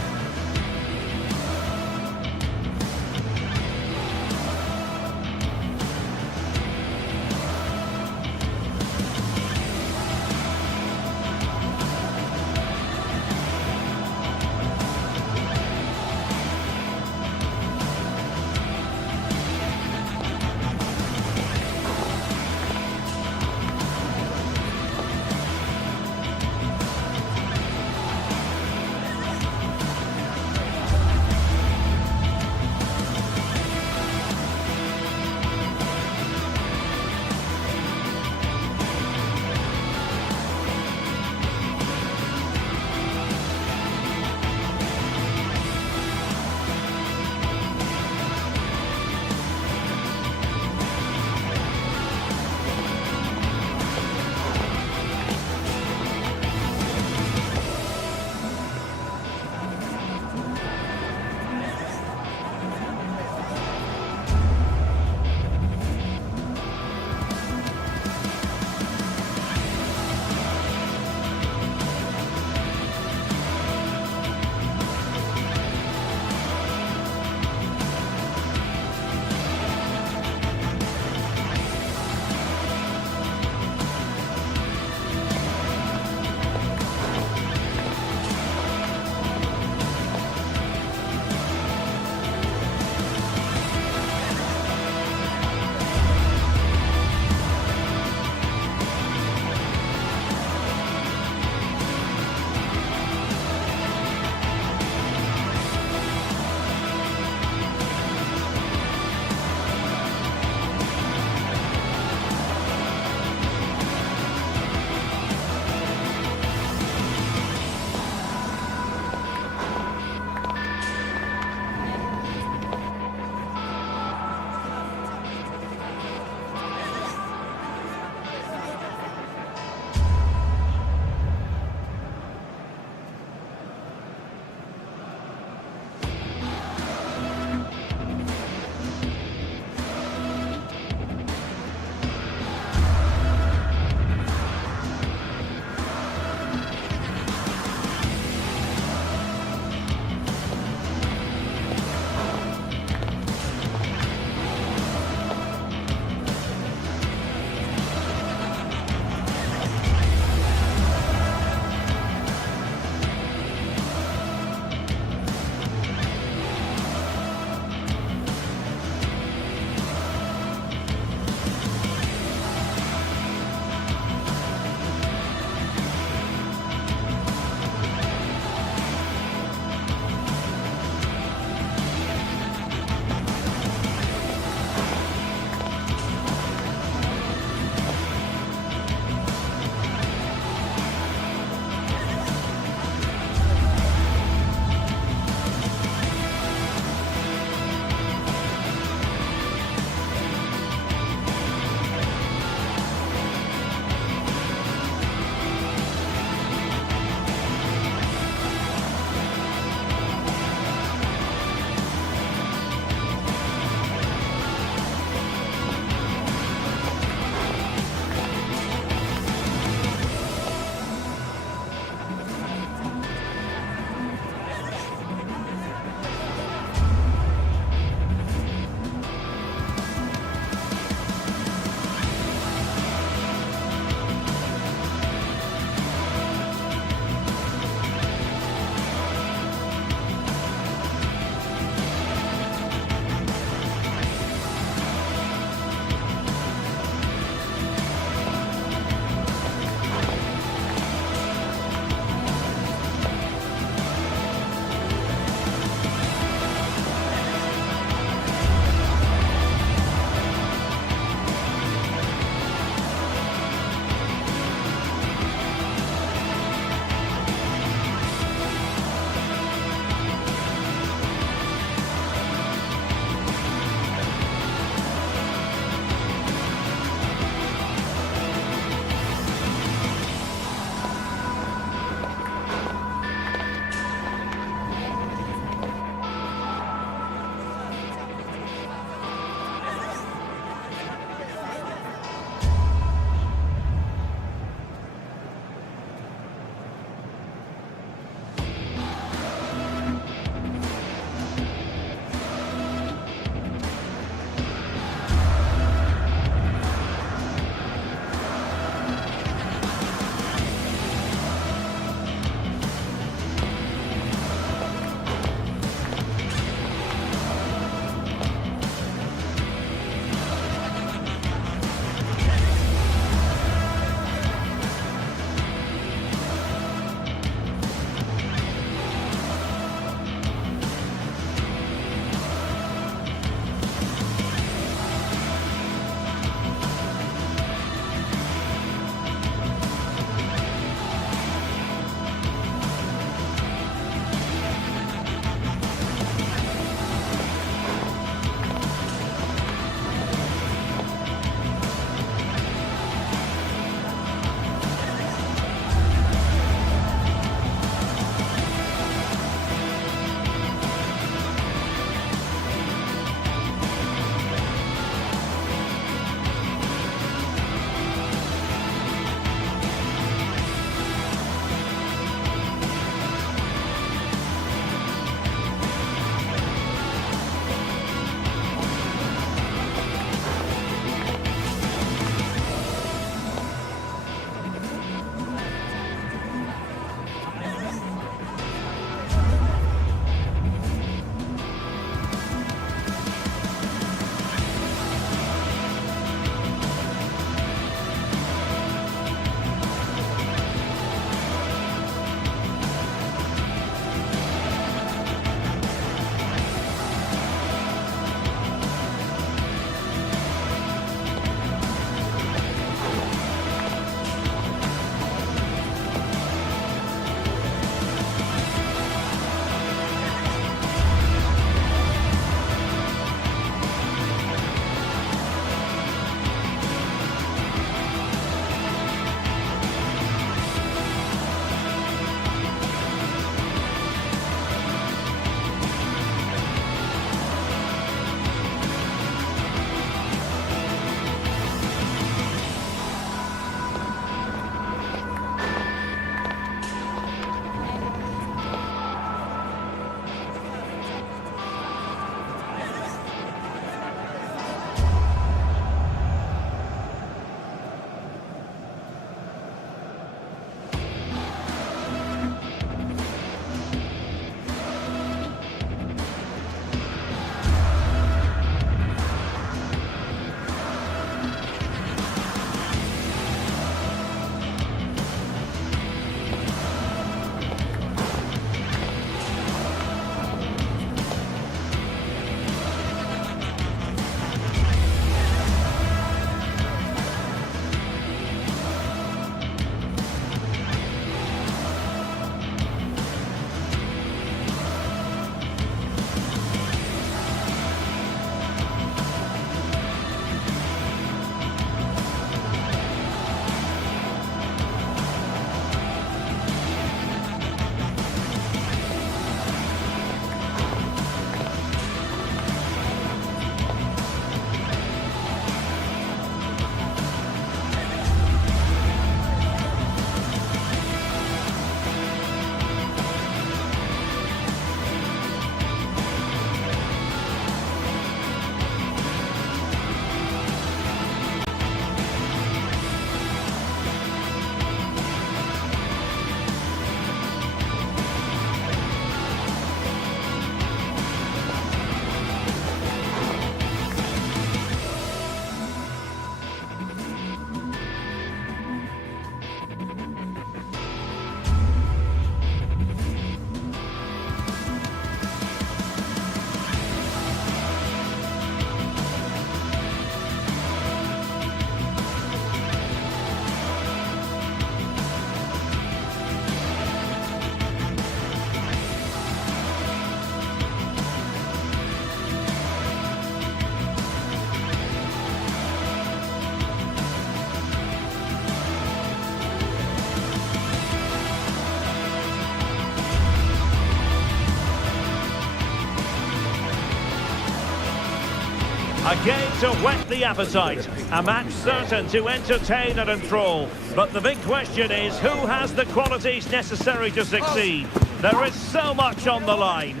A game to whet the appetite. A match certain to entertain and enthrall. But the big question is, who has the qualities necessary to succeed? There is so much on the line.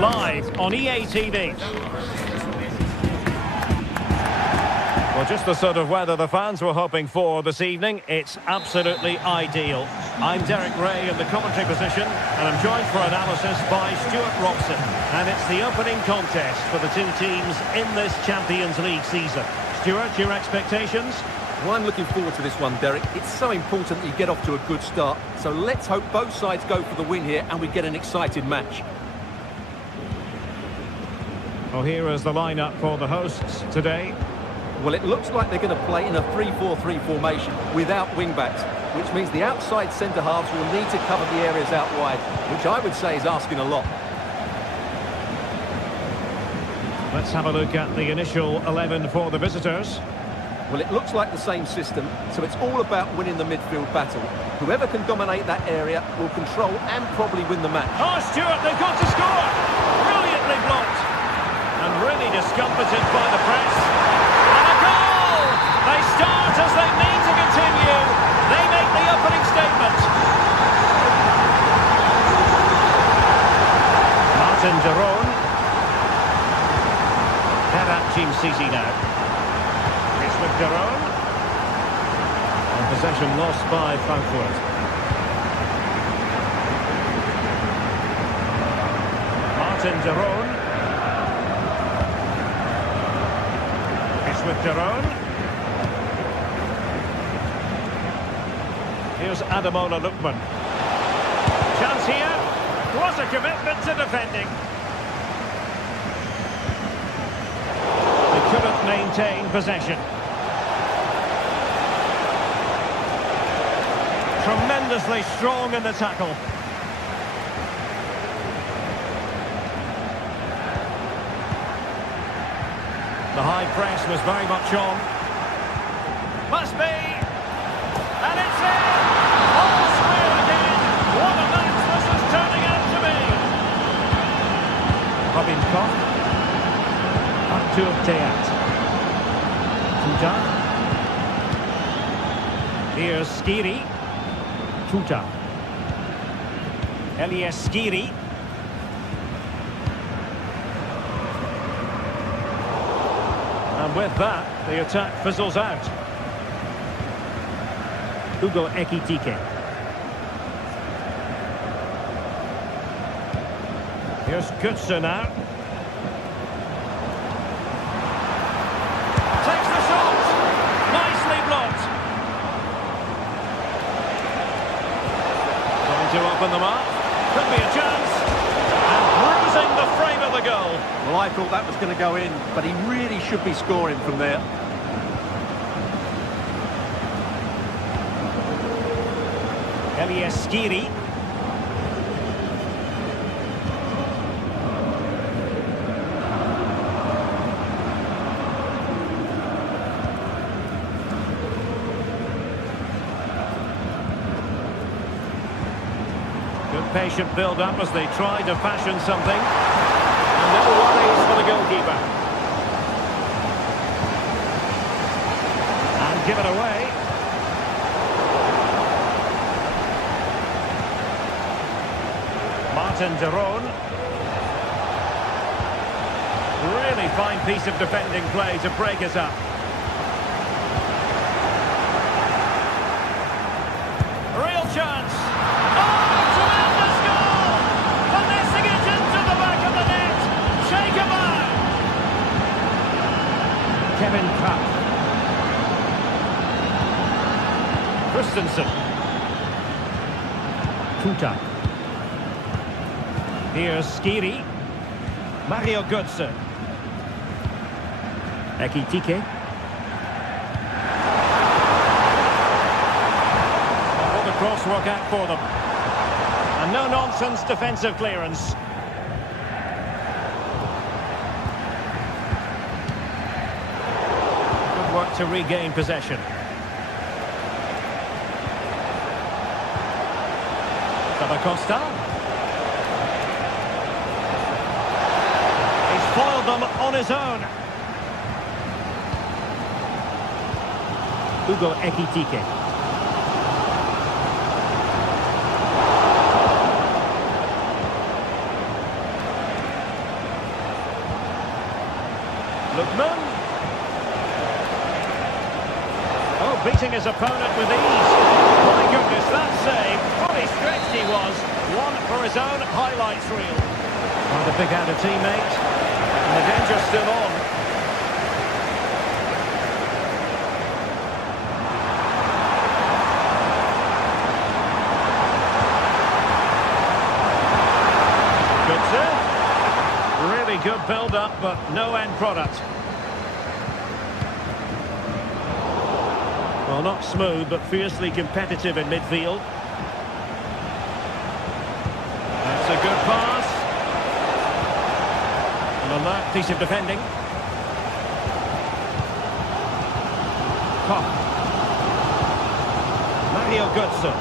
Live on EA TV. Well, just the sort of weather the fans were hoping for this evening. It's absolutely ideal. I'm Derek Ray in the commentary position, and I'm joined for analysis by Stuart Robson. And it's the opening contest for the two teams in this Champions League season. Stuart, your expectations? Well, I'm looking forward to this one, Derek. It's so important that you get off to a good start. So let's hope both sides go for the win here and we get an exciting match. Well, here is the lineup for the hosts today. Well, it looks like they're going to play in a 3-4-3 formation without wing-backs, which means the outside centre-halves will need to cover the areas out wide, which I would say is asking a lot. Let's have a look at the initial 11 for the visitors. Well, it looks like the same system, so it's all about winning the midfield battle. Whoever can dominate that area will control and probably win the match. Oh, Stuart, they've got to score! Brilliantly blocked! And really discomfited by the press. They start as they mean to continue. They make the opening statement. Martin Derone. Herat Jim Sisi now. It's with Derone. And possession lost by Frankfurt. Martin Derone. It's with Derone. Here's Ademola Lookman. Chance here. What a commitment to defending. They couldn't maintain possession. Tremendously strong in the tackle. The high press was very much on. Must be. And it's in! All square again! What a match this is turning out to be! Robin Koch. Artur Teat. Tuta. Here's Skiri. Tuta. Elias Skiri. And with that, the attack fizzles out. Hugo Ekitike. Here's Götze now. Takes the shot. Nicely blocked. Trying to open them up. Could be a chance. And bruising the frame of the goal. Well, I thought that was going to go in, but he really should be scoring from there. Elias Skiri. Good patient build-up as they try to fashion something. And no worries for the goalkeeper. And give it away. Martin Derone. Really fine piece of defending play to break us up. Real chance. Oh, tremendous goal! Finessing it into the back of the net. Shake him out. Kevin Kraft. Christensen. Tuta. Here's Skiri. Mario Götze. Ekitike. Will the cross work out for them? And no-nonsense defensive clearance. Good work to regain possession. Costa. them on his own. Hugo Ekitike. Lookman. Oh, beating his opponent with ease. My goodness, that save. Fully stretched he was. One for his own highlights reel. Trying to pick out a teammate. And the danger's still on. Good save. Really good build-up, but no end product. Well, not smooth, but fiercely competitive in midfield. That's a good pass. An alert piece of defending. Koch. Mario Götze.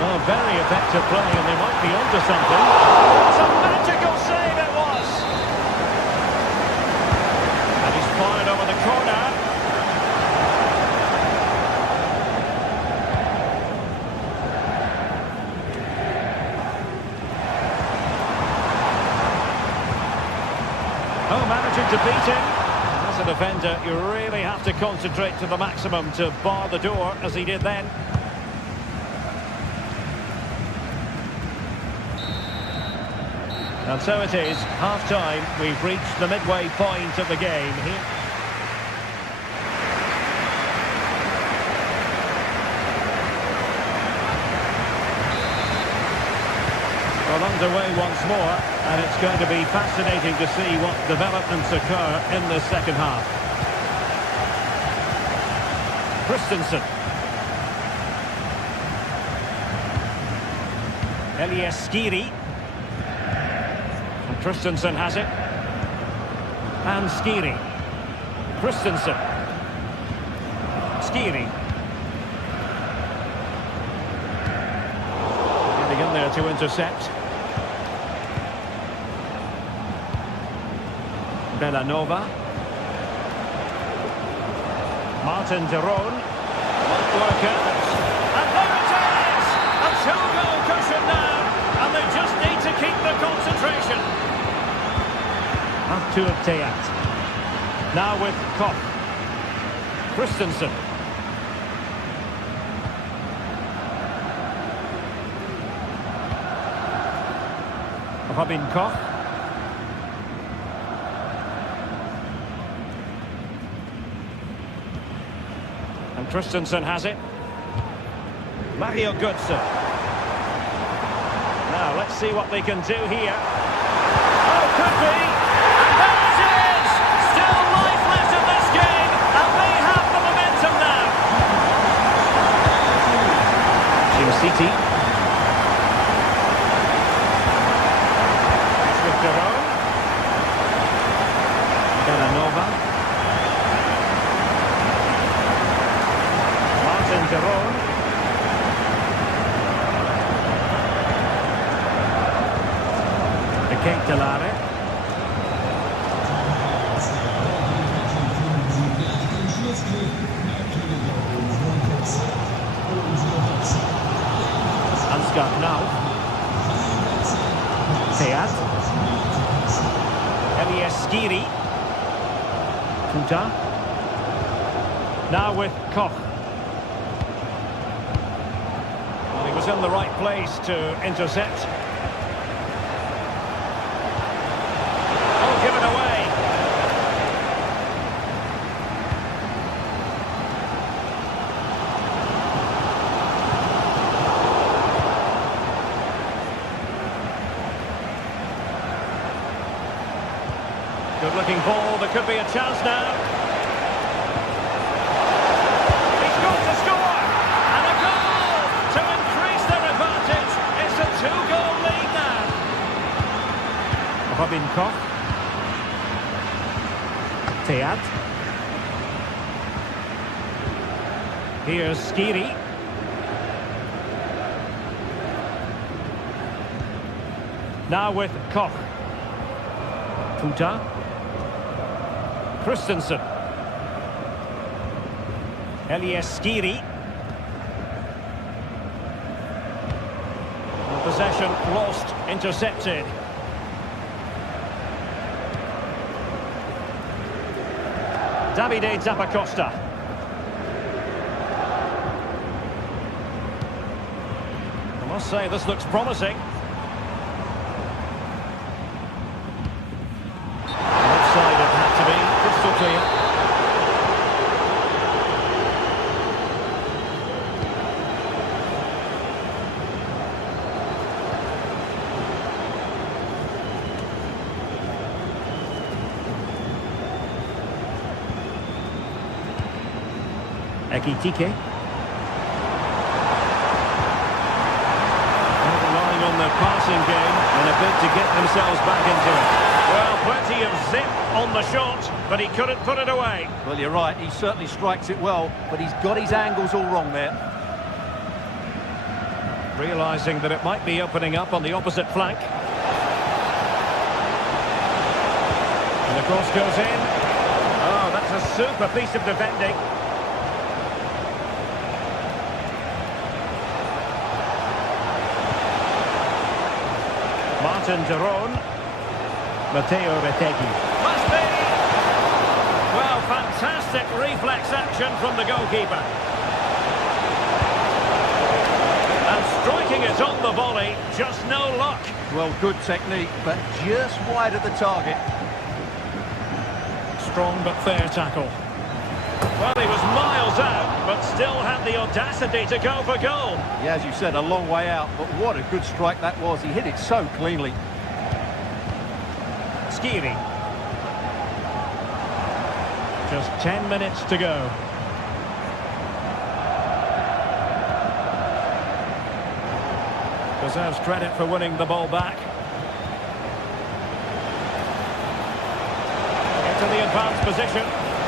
Oh, very effective play, and they might be onto something. What a magical save it was! And he's fired over the corner. Oh, managing to beat him. As a defender, you really have to concentrate to the maximum to bar the door, as he did then. And so it is, half-time. We've reached the midway point of the game here. Well, underway once more, and it's going to be fascinating to see what developments occur in the second half. Christensen. Elias Skiri. Christensen has it. And Skiri. Christensen. Skiri. Getting in there to intercept. Bellanova. Martin de Roon. Won't work out. And there it is! A two-goal cushion now. And they just need to keep the concentration. Arthur Theat. Now with Koch. Christensen. Robin Koch. And Christensen has it. Mario Götze. Now let's see what they can do here. Oh, could be. City. It's with de Roon. Bellanova. Martin de Roon. De Ketelare. Ansgar now. Theat. Elias Skiri. Kuta. Now with Koch. Well, he was in the right place to intercept. Oh, given away. Good-looking ball. There could be a chance now. He's got to score! And a goal to increase their advantage. It's a two-goal lead now. Robin Koch. Theat. Here's Skiri. Now with Koch. Puta. Christensen. Elieskiri. Possession lost, intercepted. Davide Zappacosta. I must say, this looks promising. Offside it had to be, crystal clear. Ekitike. Relying on the passing game and a bit to get themselves back into it. Well, plenty of zip on the shot, but he couldn't put it away. Well, you're right, he certainly strikes it well, but he's got his angles all wrong there. Realising that it might be opening up on the opposite flank. And the cross goes in. Oh, that's a super piece of defending. Martin Jerome. Matteo Retegui. Must be! Well, fantastic reflex action from the goalkeeper. And striking it on the volley, just no luck. Well, good technique, but just wide of the target. Strong but fair tackle. Well, he was miles out, but still had the audacity to go for goal. Yeah, as you said, a long way out, but what a good strike that was. He hit it so cleanly. Skiri. Just 10 minutes to go. Deserves credit for winning the ball back. Into the advanced position.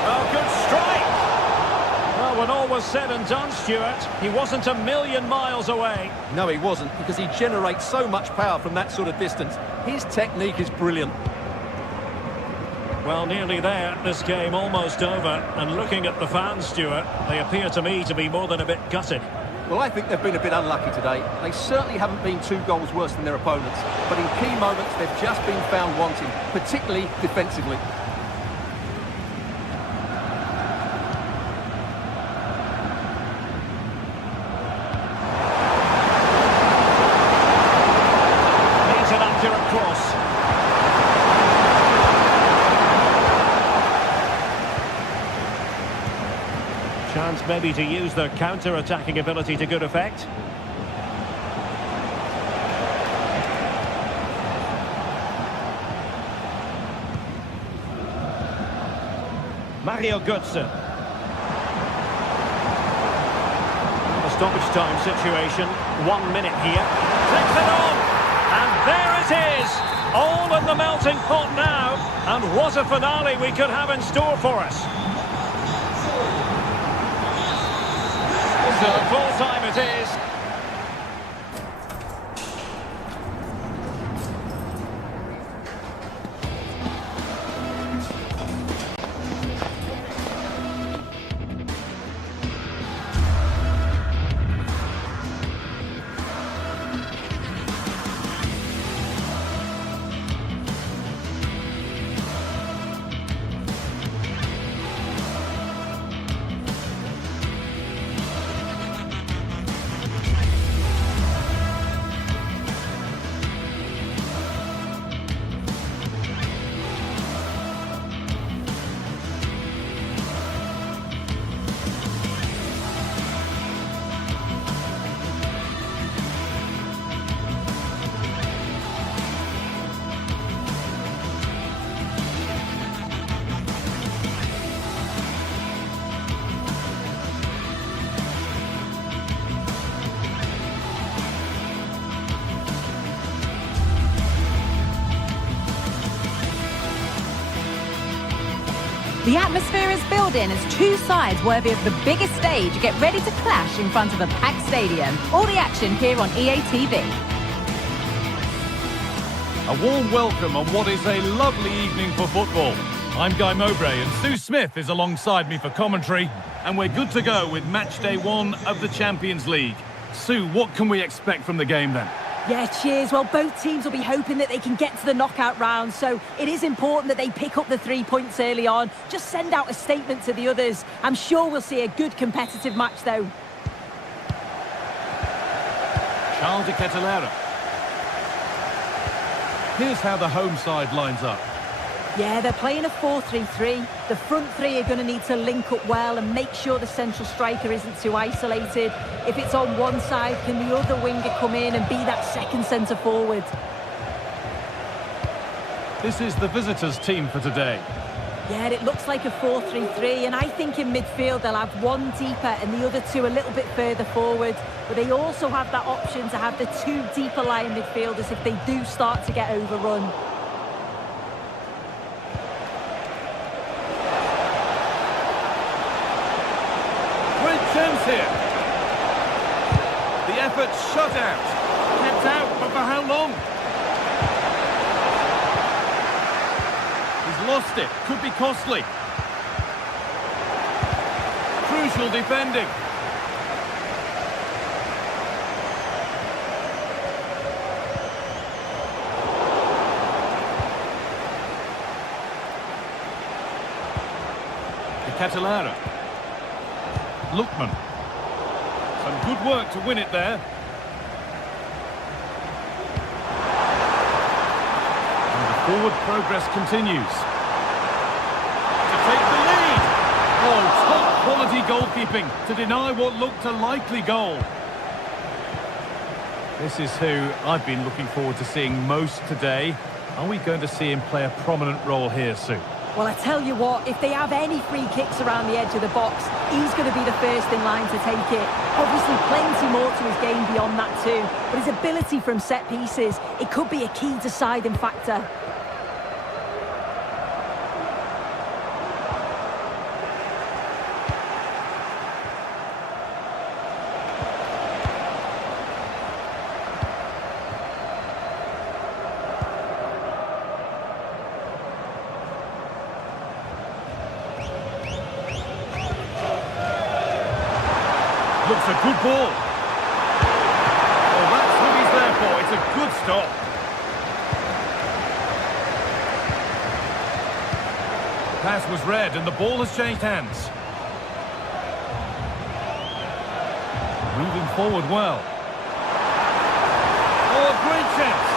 Oh, good strike! Well, when all was said and done, Stuart, he wasn't a million miles away. No, he wasn't, because he generates so much power from that sort of distance. His technique is brilliant. Well, nearly there. This game almost over. And looking at the fans, Stuart, they appear to me to be more than a bit gutted. Well, I think they've been a bit unlucky today. They certainly haven't been 2 goals worse than their opponents. But in key moments, they've just been found wanting, particularly defensively. Chance maybe to use their counter-attacking ability to good effect. Mario Götze. A stoppage time situation. 1 minute here. Takes it on! And there it is! All in the melting pot now. And what a finale we could have in store for us. So full time it is. The atmosphere is building as 2 sides worthy of the biggest stage get ready to clash in front of a packed stadium. All the action here on EA TV. A warm welcome on what is a lovely evening for football. I'm Guy Mowbray and Sue Smith is alongside me for commentary, and we're good to go with match day 1 of the Champions League. Sue, what can we expect from the game then? Yeah, cheers. Well, both teams will be hoping that they can get to the knockout round, so it is important that they pick up the 3 points early on. Just send out a statement to the others. I'm sure we'll see a good competitive match though. Charles de Ketelaere. Here's how the home side lines up. Yeah, they're playing a 4-3-3. The front three are going to need to link up well and make sure the central striker isn't too isolated. If it's on one side, can the other winger come in and be that second centre forward? This is the visitors' team for today. Yeah, it looks like a 4-3-3, and I think in midfield they'll have one deeper and the other two a little bit further forward. But they also have that option to have the 2 deeper lying midfielders if they do start to get overrun. Chance here. The effort shut out. Kept out, but for how long? He's lost it. Could be costly. Crucial defending. De Ketelaere. Lookman. Some good work to win it there. And the forward progress continues. To take the lead. Oh, top quality goalkeeping to deny what looked a likely goal. This is who I've been looking forward to seeing most today. Are we going to see him play a prominent role here, Sue? Well, I tell you what, if they have any free kicks around the edge of the box, he's going to be the first in line to take it. Obviously, plenty more to his game beyond that too, but his ability from set pieces, it could be a key deciding factor. Looks a good ball. Oh, that's what he's there for. It's a good stop. The pass was read and the ball has changed hands. Moving forward well. Oh, a great chance.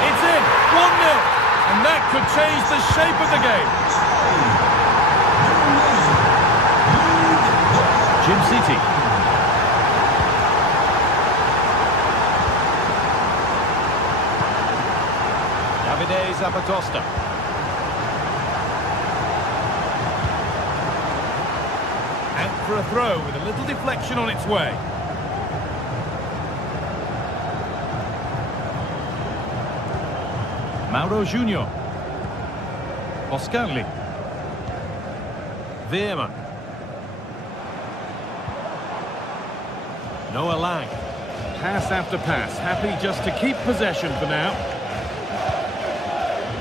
It's in. 1-0. And that could change the shape of the game. Jim City. Zapatosta. Out for a throw with a little deflection on its way. Mauro Junior. Boscarli. Veerman. Noah Lang. Pass after pass. Happy just to keep possession for now.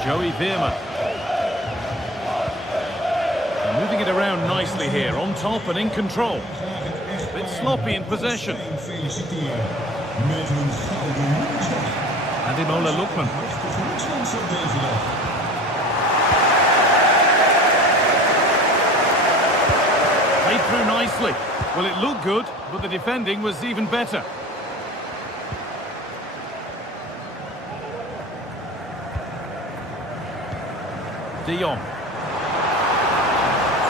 Joey Veerman. Moving it around nicely here, on top and in control. A bit sloppy in possession. Ademola Lookman. Played through nicely. Well, it looked good, but the defending was even better. De Jong.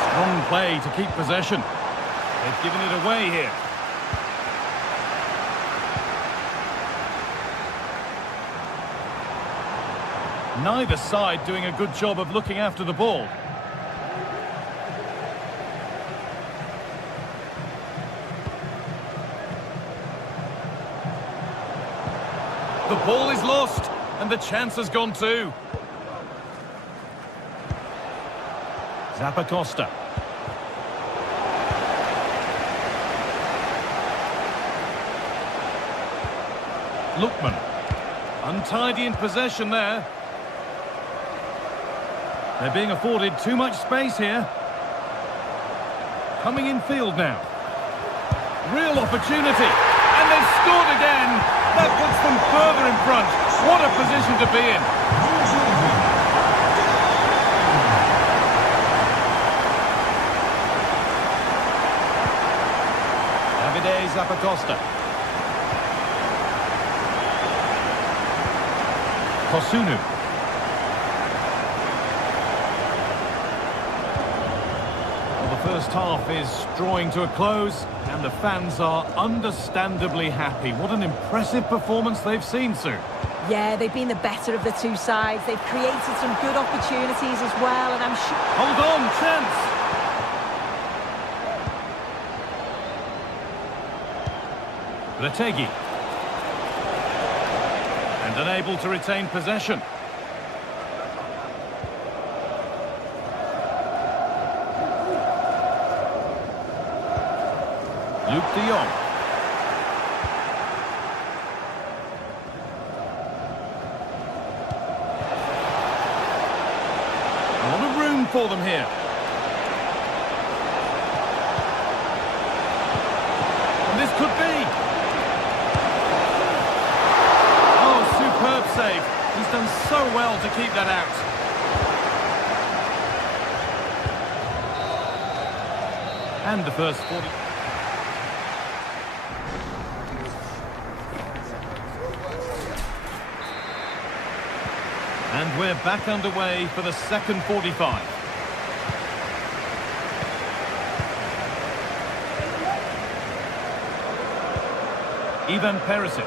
Strong play to keep possession. They've given it away here. Neither side doing a good job of looking after the ball. The ball is lost, and the chance has gone too. Zappacosta. Lookman. Untidy in possession there. They're being afforded too much space here. Coming in field now. Real opportunity. And they've scored again. That puts them further in front. What a position to be in. Davide Zappacosta. Kosunu. Well, the first half is drawing to a close, and the fans are understandably happy. What an impressive performance they've seen, Sue. Yeah, they've been the better of the two sides. They've created some good opportunities as well, and I'm sure... Hold on, chance! Retegi. And unable to retain possession. Luke de Jong. A lot of room for them here. And this could be. Oh, superb save. He's done so well to keep that out. And the first 40... And we're back underway for the second 45. Ivan Perisic.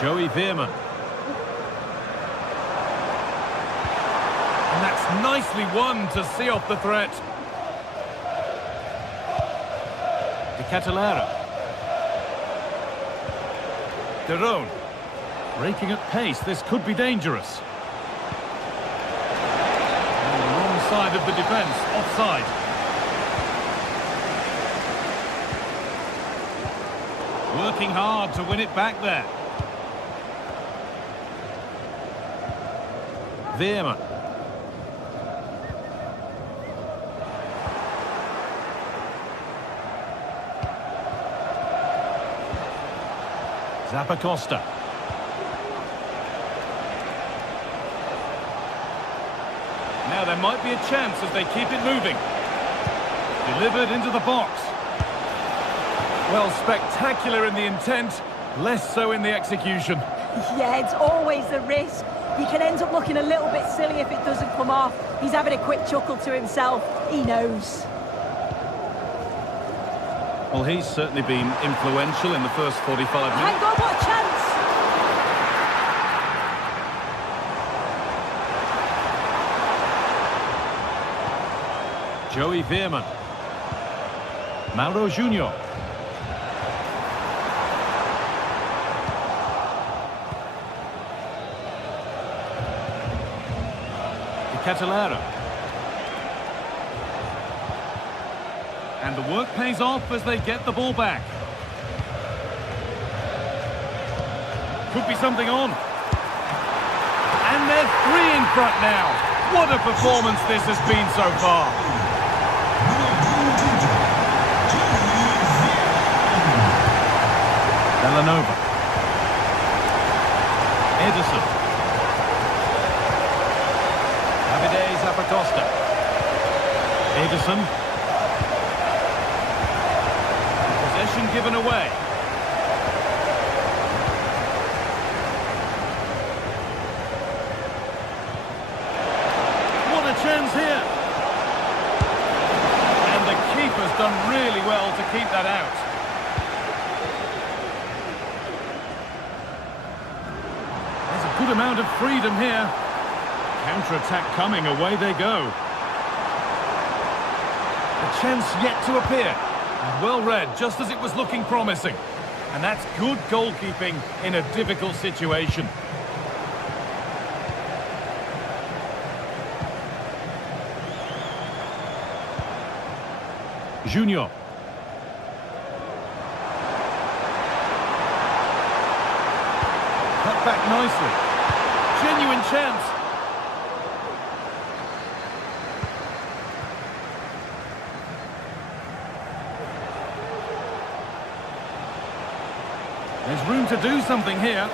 Joey Veerman. And that's nicely won to see off the threat. De Catalera. De Roon. Breaking at pace, this could be dangerous. On the wrong side of the defence, offside. Working hard to win it back there. Veerman. Zappacosta. Now there might be a chance as they keep it moving. Delivered into the box. Well, spectacular in the intent, less so in the execution. Yeah, it's always a risk. You can end up looking a little bit silly if it doesn't come off. He's having a quick chuckle to himself. He knows. Well, he's certainly been influential in the first 45 minutes. Hang on, what a chance! Joey Veerman. Mauro Junior. De Catalera. And the work pays off as they get the ball back. Could be something on. And they're 3 in front now. What a performance this has been so far. Villanova. Edison. Davide Zappacosta. Edison. Possession given away. What a chance here. And the keeper's done really well to keep that out. There's a good amount of freedom here. Counter-attack coming, away they go. A chance yet to appear. And well read, just as it was looking promising. And that's good goalkeeping in a difficult situation. Junior. Cut back nicely. Genuine chance. There's room to do something here.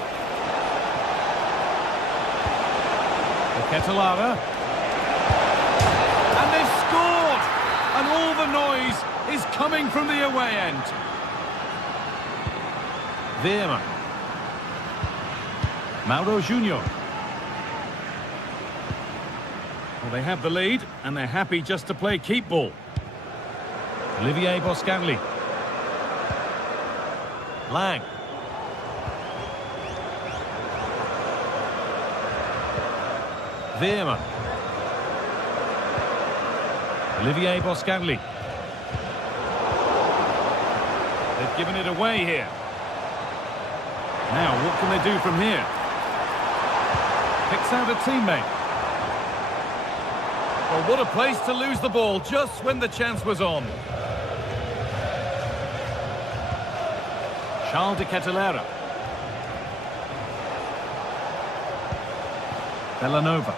Ketelara. And they've scored! And all the noise is coming from the away end. Veerman. Mauro Junior. Well, they have the lead, and they're happy just to play keep ball. Olivier Boscanli. Lang. Veerman. Olivier Boscanli. They've given it away here. Now, what can they do from here? Picks out a teammate. Well, what a place to lose the ball just when the chance was on. Charles de Ketelara. Bellanova.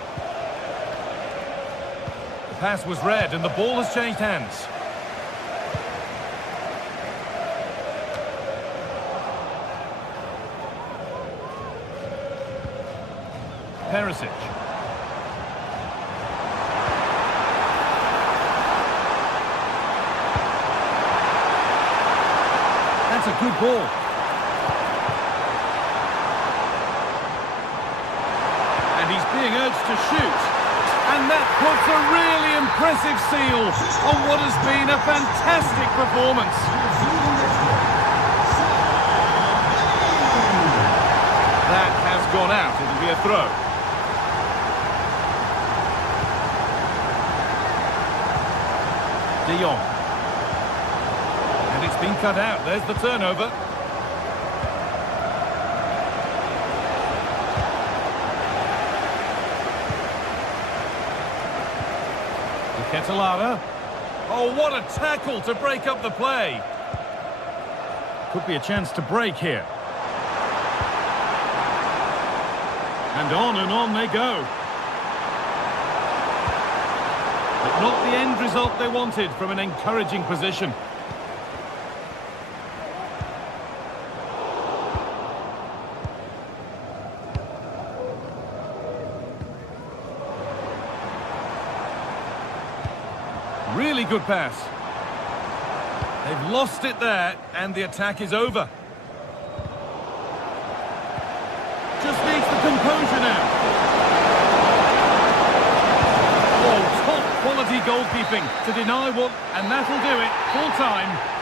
The pass was read and the ball has changed hands. Perisic. That's a good ball. And he's being urged to shoot. And that puts a really impressive seal on what has been a fantastic performance. That has gone out. It'll be a throw. De Jong. And it's been cut out. There's the turnover. Ketelara. Oh, what a tackle to break up the play. Could be a chance to break here. And on they go. But not the end result they wanted from an encouraging position. Really good pass. They've lost it there, and the attack is over. Just needs the composure now. Oh, top quality goalkeeping to deny what, and that'll do it. Full time.